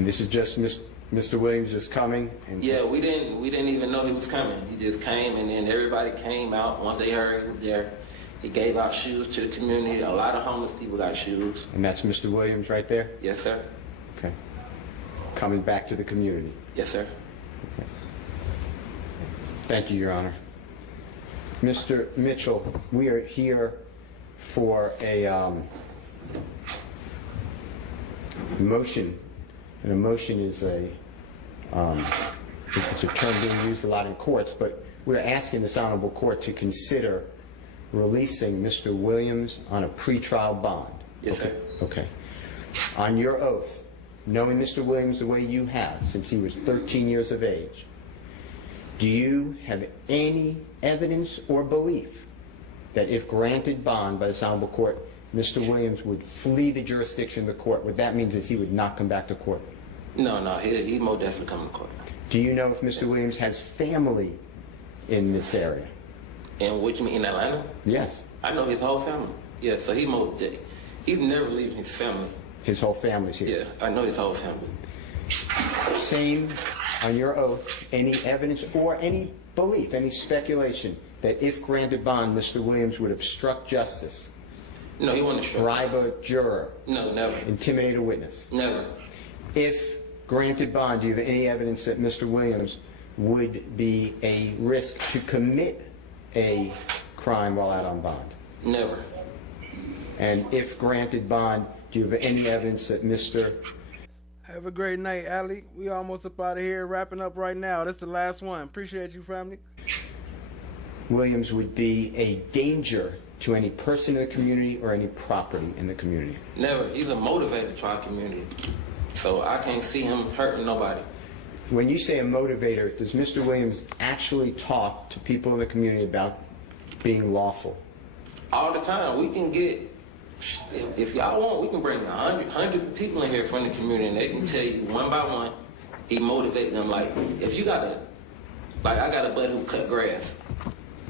And this is just Mr. Williams just coming? And Yeah, we didn't even know he was coming. He just came, and then everybody came out once they heard he was there. He gave out shoes to the community. A lot of homeless people got shoes. And that's Mr. Williams right there? Yes, sir. Okay. Coming back to the community. Yes, sir. Okay. Thank you, Your Honor. Mr. Mitchell, we are here for a motion. And a motion is it's a term being used a lot in courts, but we're asking this honorable court to consider releasing Mr. Williams on a pretrial bond. Yes, sir. Okay. On your oath, knowing Mr. Williams the way you have since he was 13 years of age, do you have any evidence or belief that if granted bond by this honorable court, Mr. Williams would flee the jurisdiction of the court? What that means is he would not come back to court. No, he most definitely come to court. Do you know if Mr. Williams has family in this area? And what you mean, in Atlanta? Yes. I know his whole family. Yeah, so he's never leaving his family. His whole family's here? Yeah, I know his whole family. Same on your oath, any evidence or any belief, any speculation that if granted bond, Mr. Williams would obstruct justice? No, he wouldn't obstruct bribe a juror? No, never. Intimidate a witness? Never. If granted bond, do you have any evidence that Mr. Williams would be a risk to commit a crime while out on bond? Never. And if granted bond, do you have any evidence that Mr. Have a great night, Ali. We almost up out of here, wrapping up right now. That's the last one. Appreciate you, family. Williams would be a danger to any person in the community or any property in the community? Never. He's a motivator to our community. So I can't see him hurting nobody. When you say a motivator, does Mr. Williams actually talk to people in the community about being lawful? All the time. We can get, if y'all want, we can bring hundreds of people in here from the community, and they can tell you one by one, he motivated them. Like, if you got I got a buddy who cut grass.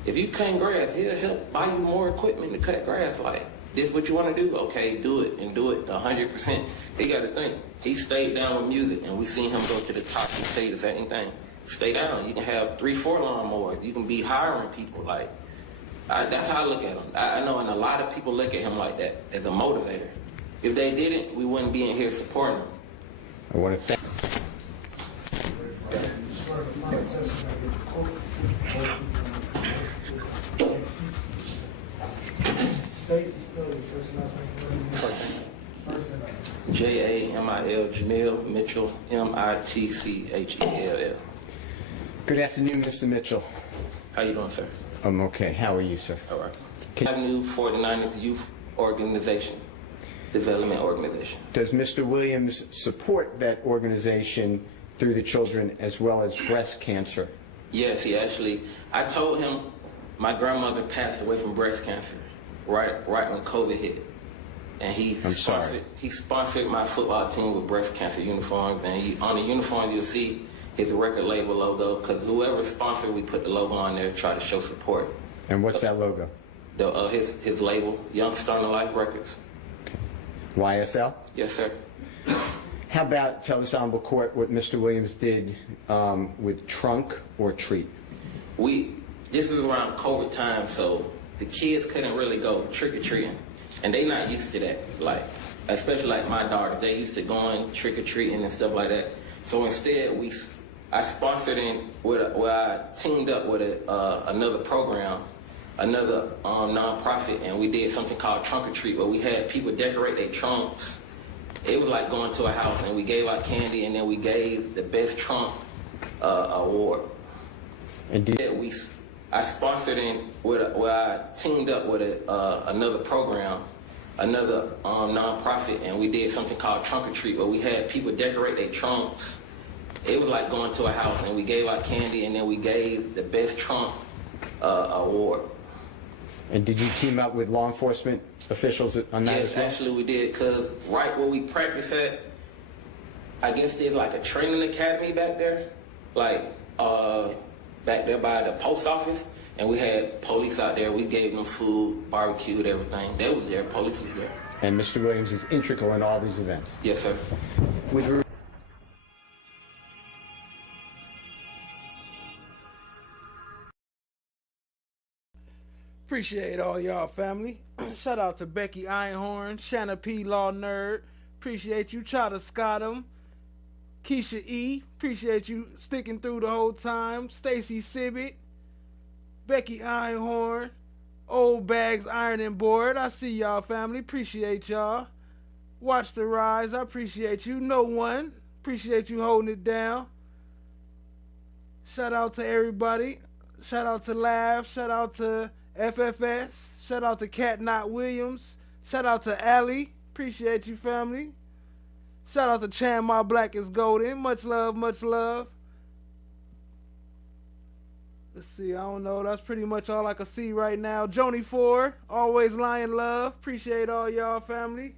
If you cut grass, he'll help buy you more equipment to cut grass. Like, this is what you want to do? Okay, do it, and do it 100%. He got to think. He stayed down with music, and we seen him go to the top and say the same thing. Stay down. You can have 3-4 lawnmowers. You can be hiring people. Like, that's how I look at him. I know, and a lot of people look at him like that, as a motivator. If they didn't, we wouldn't be in here supporting him. I want to thank. Jamil, Jamil, Mitchell, Mittchell. Good afternoon, Mr. Mitchell. How you doing, sir? I'm okay. How are you, sir? All right. Avenue 49th Youth Organization, Development Organization. Does Mr. Williams support that organization through the children as well as breast cancer? Yes, he actually, I told him my grandmother passed away from breast cancer right when COVID hit. And he sponsored my football team with breast cancer uniforms, and on the uniform you'll see his record label logo, because whoever sponsored, we put the logo on there to try to show support. And what's that logo? His label, Young Stoner Life Records. Okay. YSL? Yes, sir. How about tell this honorable court what Mr. Williams did with trunk or treat? This is around COVID time, so the kids couldn't really go trick-or-treating. And they not used to that, like, especially like my daughters. They used to going trick-or-treating and stuff like that. So instead, I sponsored I teamed up with another program, another nonprofit, and we did something called Trunk or Treat, where we had people decorate their trunks. It was like going to a house, and we gave out candy, and then we gave the best trunk award. And I sponsored I teamed up with another program, another nonprofit, and we did something called Trunk or Treat, where we had people decorate their trunks. It was like going to a house, and we gave out candy, and then we gave the best trunk award. And did you team up with law enforcement officials on that as well? Yes, actually we did, because right where we practice at, I guess there's like a training academy back there, like back there by the post office, and we had police out there. We gave them food, barbecued, everything. They was there, police was there. And Mr. Williams is integral in all these events? Yes, sir. Appreciate all y'all, family. Shout out to Becky Einhorn, Shanna P. Law Nerd. Appreciate you, Chada Scottum. Keisha E. Appreciate you sticking through the whole time. Stacy Sibbett. Becky Einhorn. Old Bags Ironing Board. I see y'all, family. Appreciate y'all. Watch the Rise. I appreciate you. No One. Appreciate you holding it down. Shout out to everybody. Shout out to Lav. Shout out to FFS. Shout out to Cat Knot Williams. Shout out to Allie. Appreciate you, family. Shout out to Chan My Black is Golden. Much love, much love. Let's see, I don't know. That's pretty much all I can see right now. Joni 4, always lying love. Appreciate all y'all, family.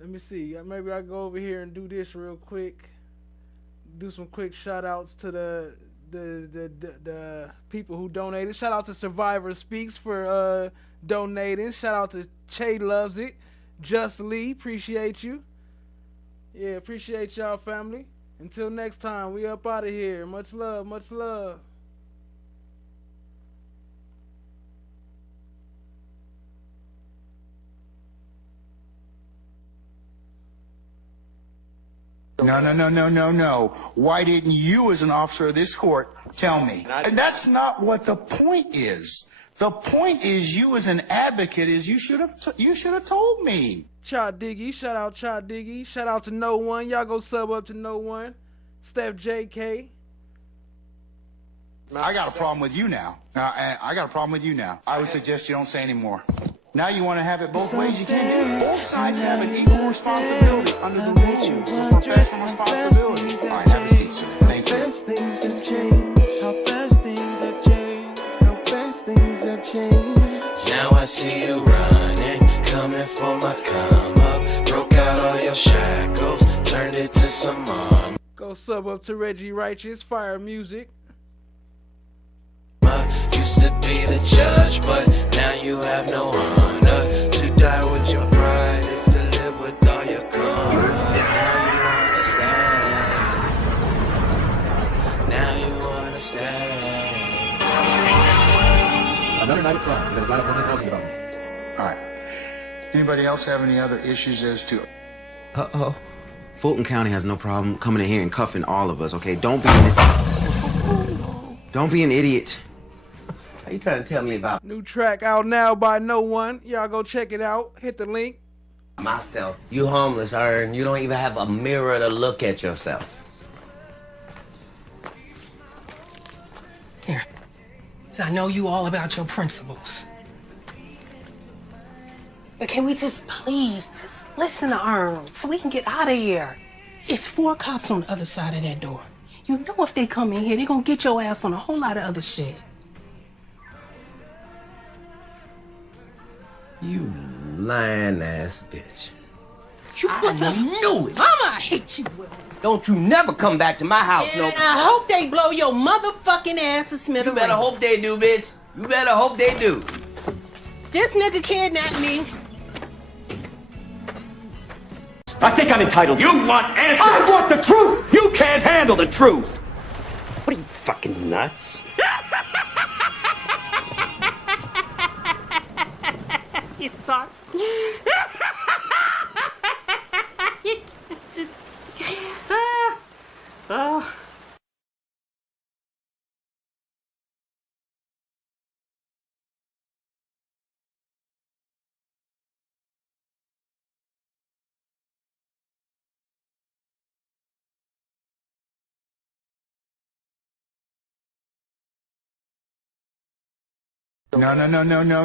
Let me see. Maybe I go over here and do this real quick. Do some quick shout outs to the people who donated. Shout out to Survivor Speaks for donating. Shout out to Che Loves It. Just Lee, appreciate you. Yeah, appreciate y'all, family. Until next time, we up out of here. Much love, much love. No. Why didn't you, as an officer of this court, tell me? And that's not what the point is. The point is, you as an advocate, is you should have told me. Cha Diggy, shout out Cha Diggy. Shout out to No One. Y'all go sub up to No One. Steph JK. I got a problem with you now. I got a problem with you now. I would suggest you don't say anymore. Now you want to have it both ways. You can't do it. Both sides have an equal responsibility under the rules of professional responsibility. All right, have a seat, sir. Thank you. How fast things have changed. How fast things have changed. How fast things have changed. Now I see you running, coming for my come up. Broke out all your shackles, turned it to some arm. Go sub up to Reggie Righteous, Fire Music. Used to be the judge, but now you have no honor. To die with your pride is to live with all your karma. Now you understand. Now you understand. Another night of crime. There's a lot of women talking about it. All right. Anybody else have any other issues as to... Uh-oh. Fulton County has no problem coming in here and cuffing all of us, okay? Don't be an idiot. Are you trying to tell me about New track out now by No One. Y'all go check it out. Hit the link. myself? You homeless, and you don't even have a mirror to look at yourself. Here. So I know you all about your principles. But can we just please just listen to Earl so we can get out of here? It's 4 cops on the other side of that door. You know if they come in here, they're gonna get your ass on a whole lot of other shit. You lying ass bitch. I knew it. Mama, I hate you. Don't you never come back to my house, And no. I hope they blow your motherfucking ass to smithereens. You better hope they do, bitch. You better hope they do. This nigga kidnapped me. I think I'm entitled. You want answers? I want the truth! You can't handle the truth! What are you, fucking nuts? You thought? You just... Oh.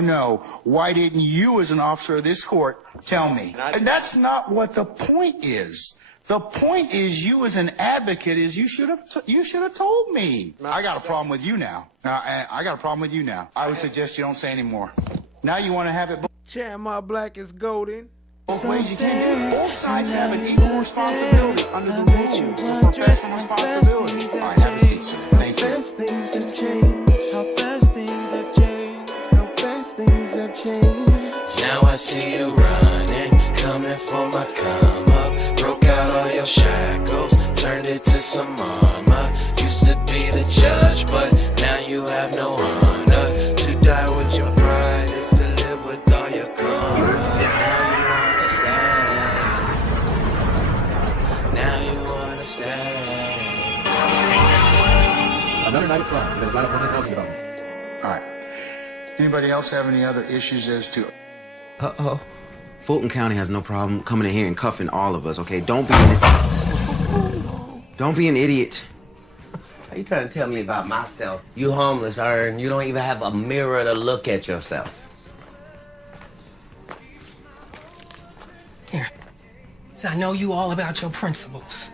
No. Why didn't you, as an officer of this court, tell me? And that's not what the point is. The point is, you as an advocate, is you should have told me. I got a problem with you now. I got a problem with you now. I would suggest you don't say anymore. Now you want to have it Chan My Black is golden. both ways. You can't do it. Both sides have an equal responsibility under the rules of professional responsibility. All right, have a seat, sir. Thank you. How fast things have changed. How fast things have changed. How fast things have changed. Now I see you running, coming for my come up. Broke out all your shackles, turned it to some armor. You used to be the judge, but now you have no honor. To die with your pride is to live with all your karma. Now you understand. Now you understand. Another night of crime. There's right up on the housing development. All right. Anybody else have any other issues as to... Uh-oh. Fulton County has no problem coming in here and cuffing all of us, okay? Don't be an idiot. Are you trying to tell me about myself? You homeless, and you don't even have a mirror to look at yourself. Here. So I know you all about your principles.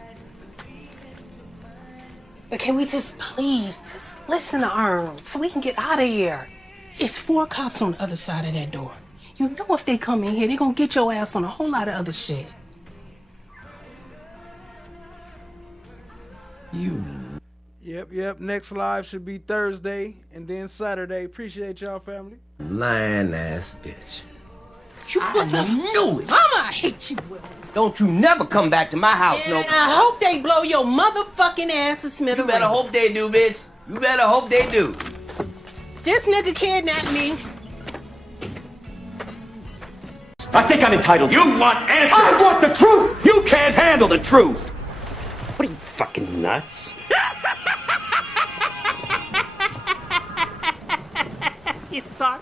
But can we just please just listen to Earl so we can get out of here? It's 4 cops on the other side of that door. You know if they come in here, they're gonna get your ass on a whole lot of other shit. Yep. Next live should be Thursday and then Saturday. Appreciate y'all, family. Lying ass bitch. I knew it. Mama, I hate you, Will. Don't you never come back to my house, And no. I hope they blow your motherfucking ass to smithereens. You better hope they do, bitch. You better hope they do. This nigga kidnapped me. I think I'm entitled. You want answers? I want the truth! You can't handle the truth! What are you, fucking nuts? You thought?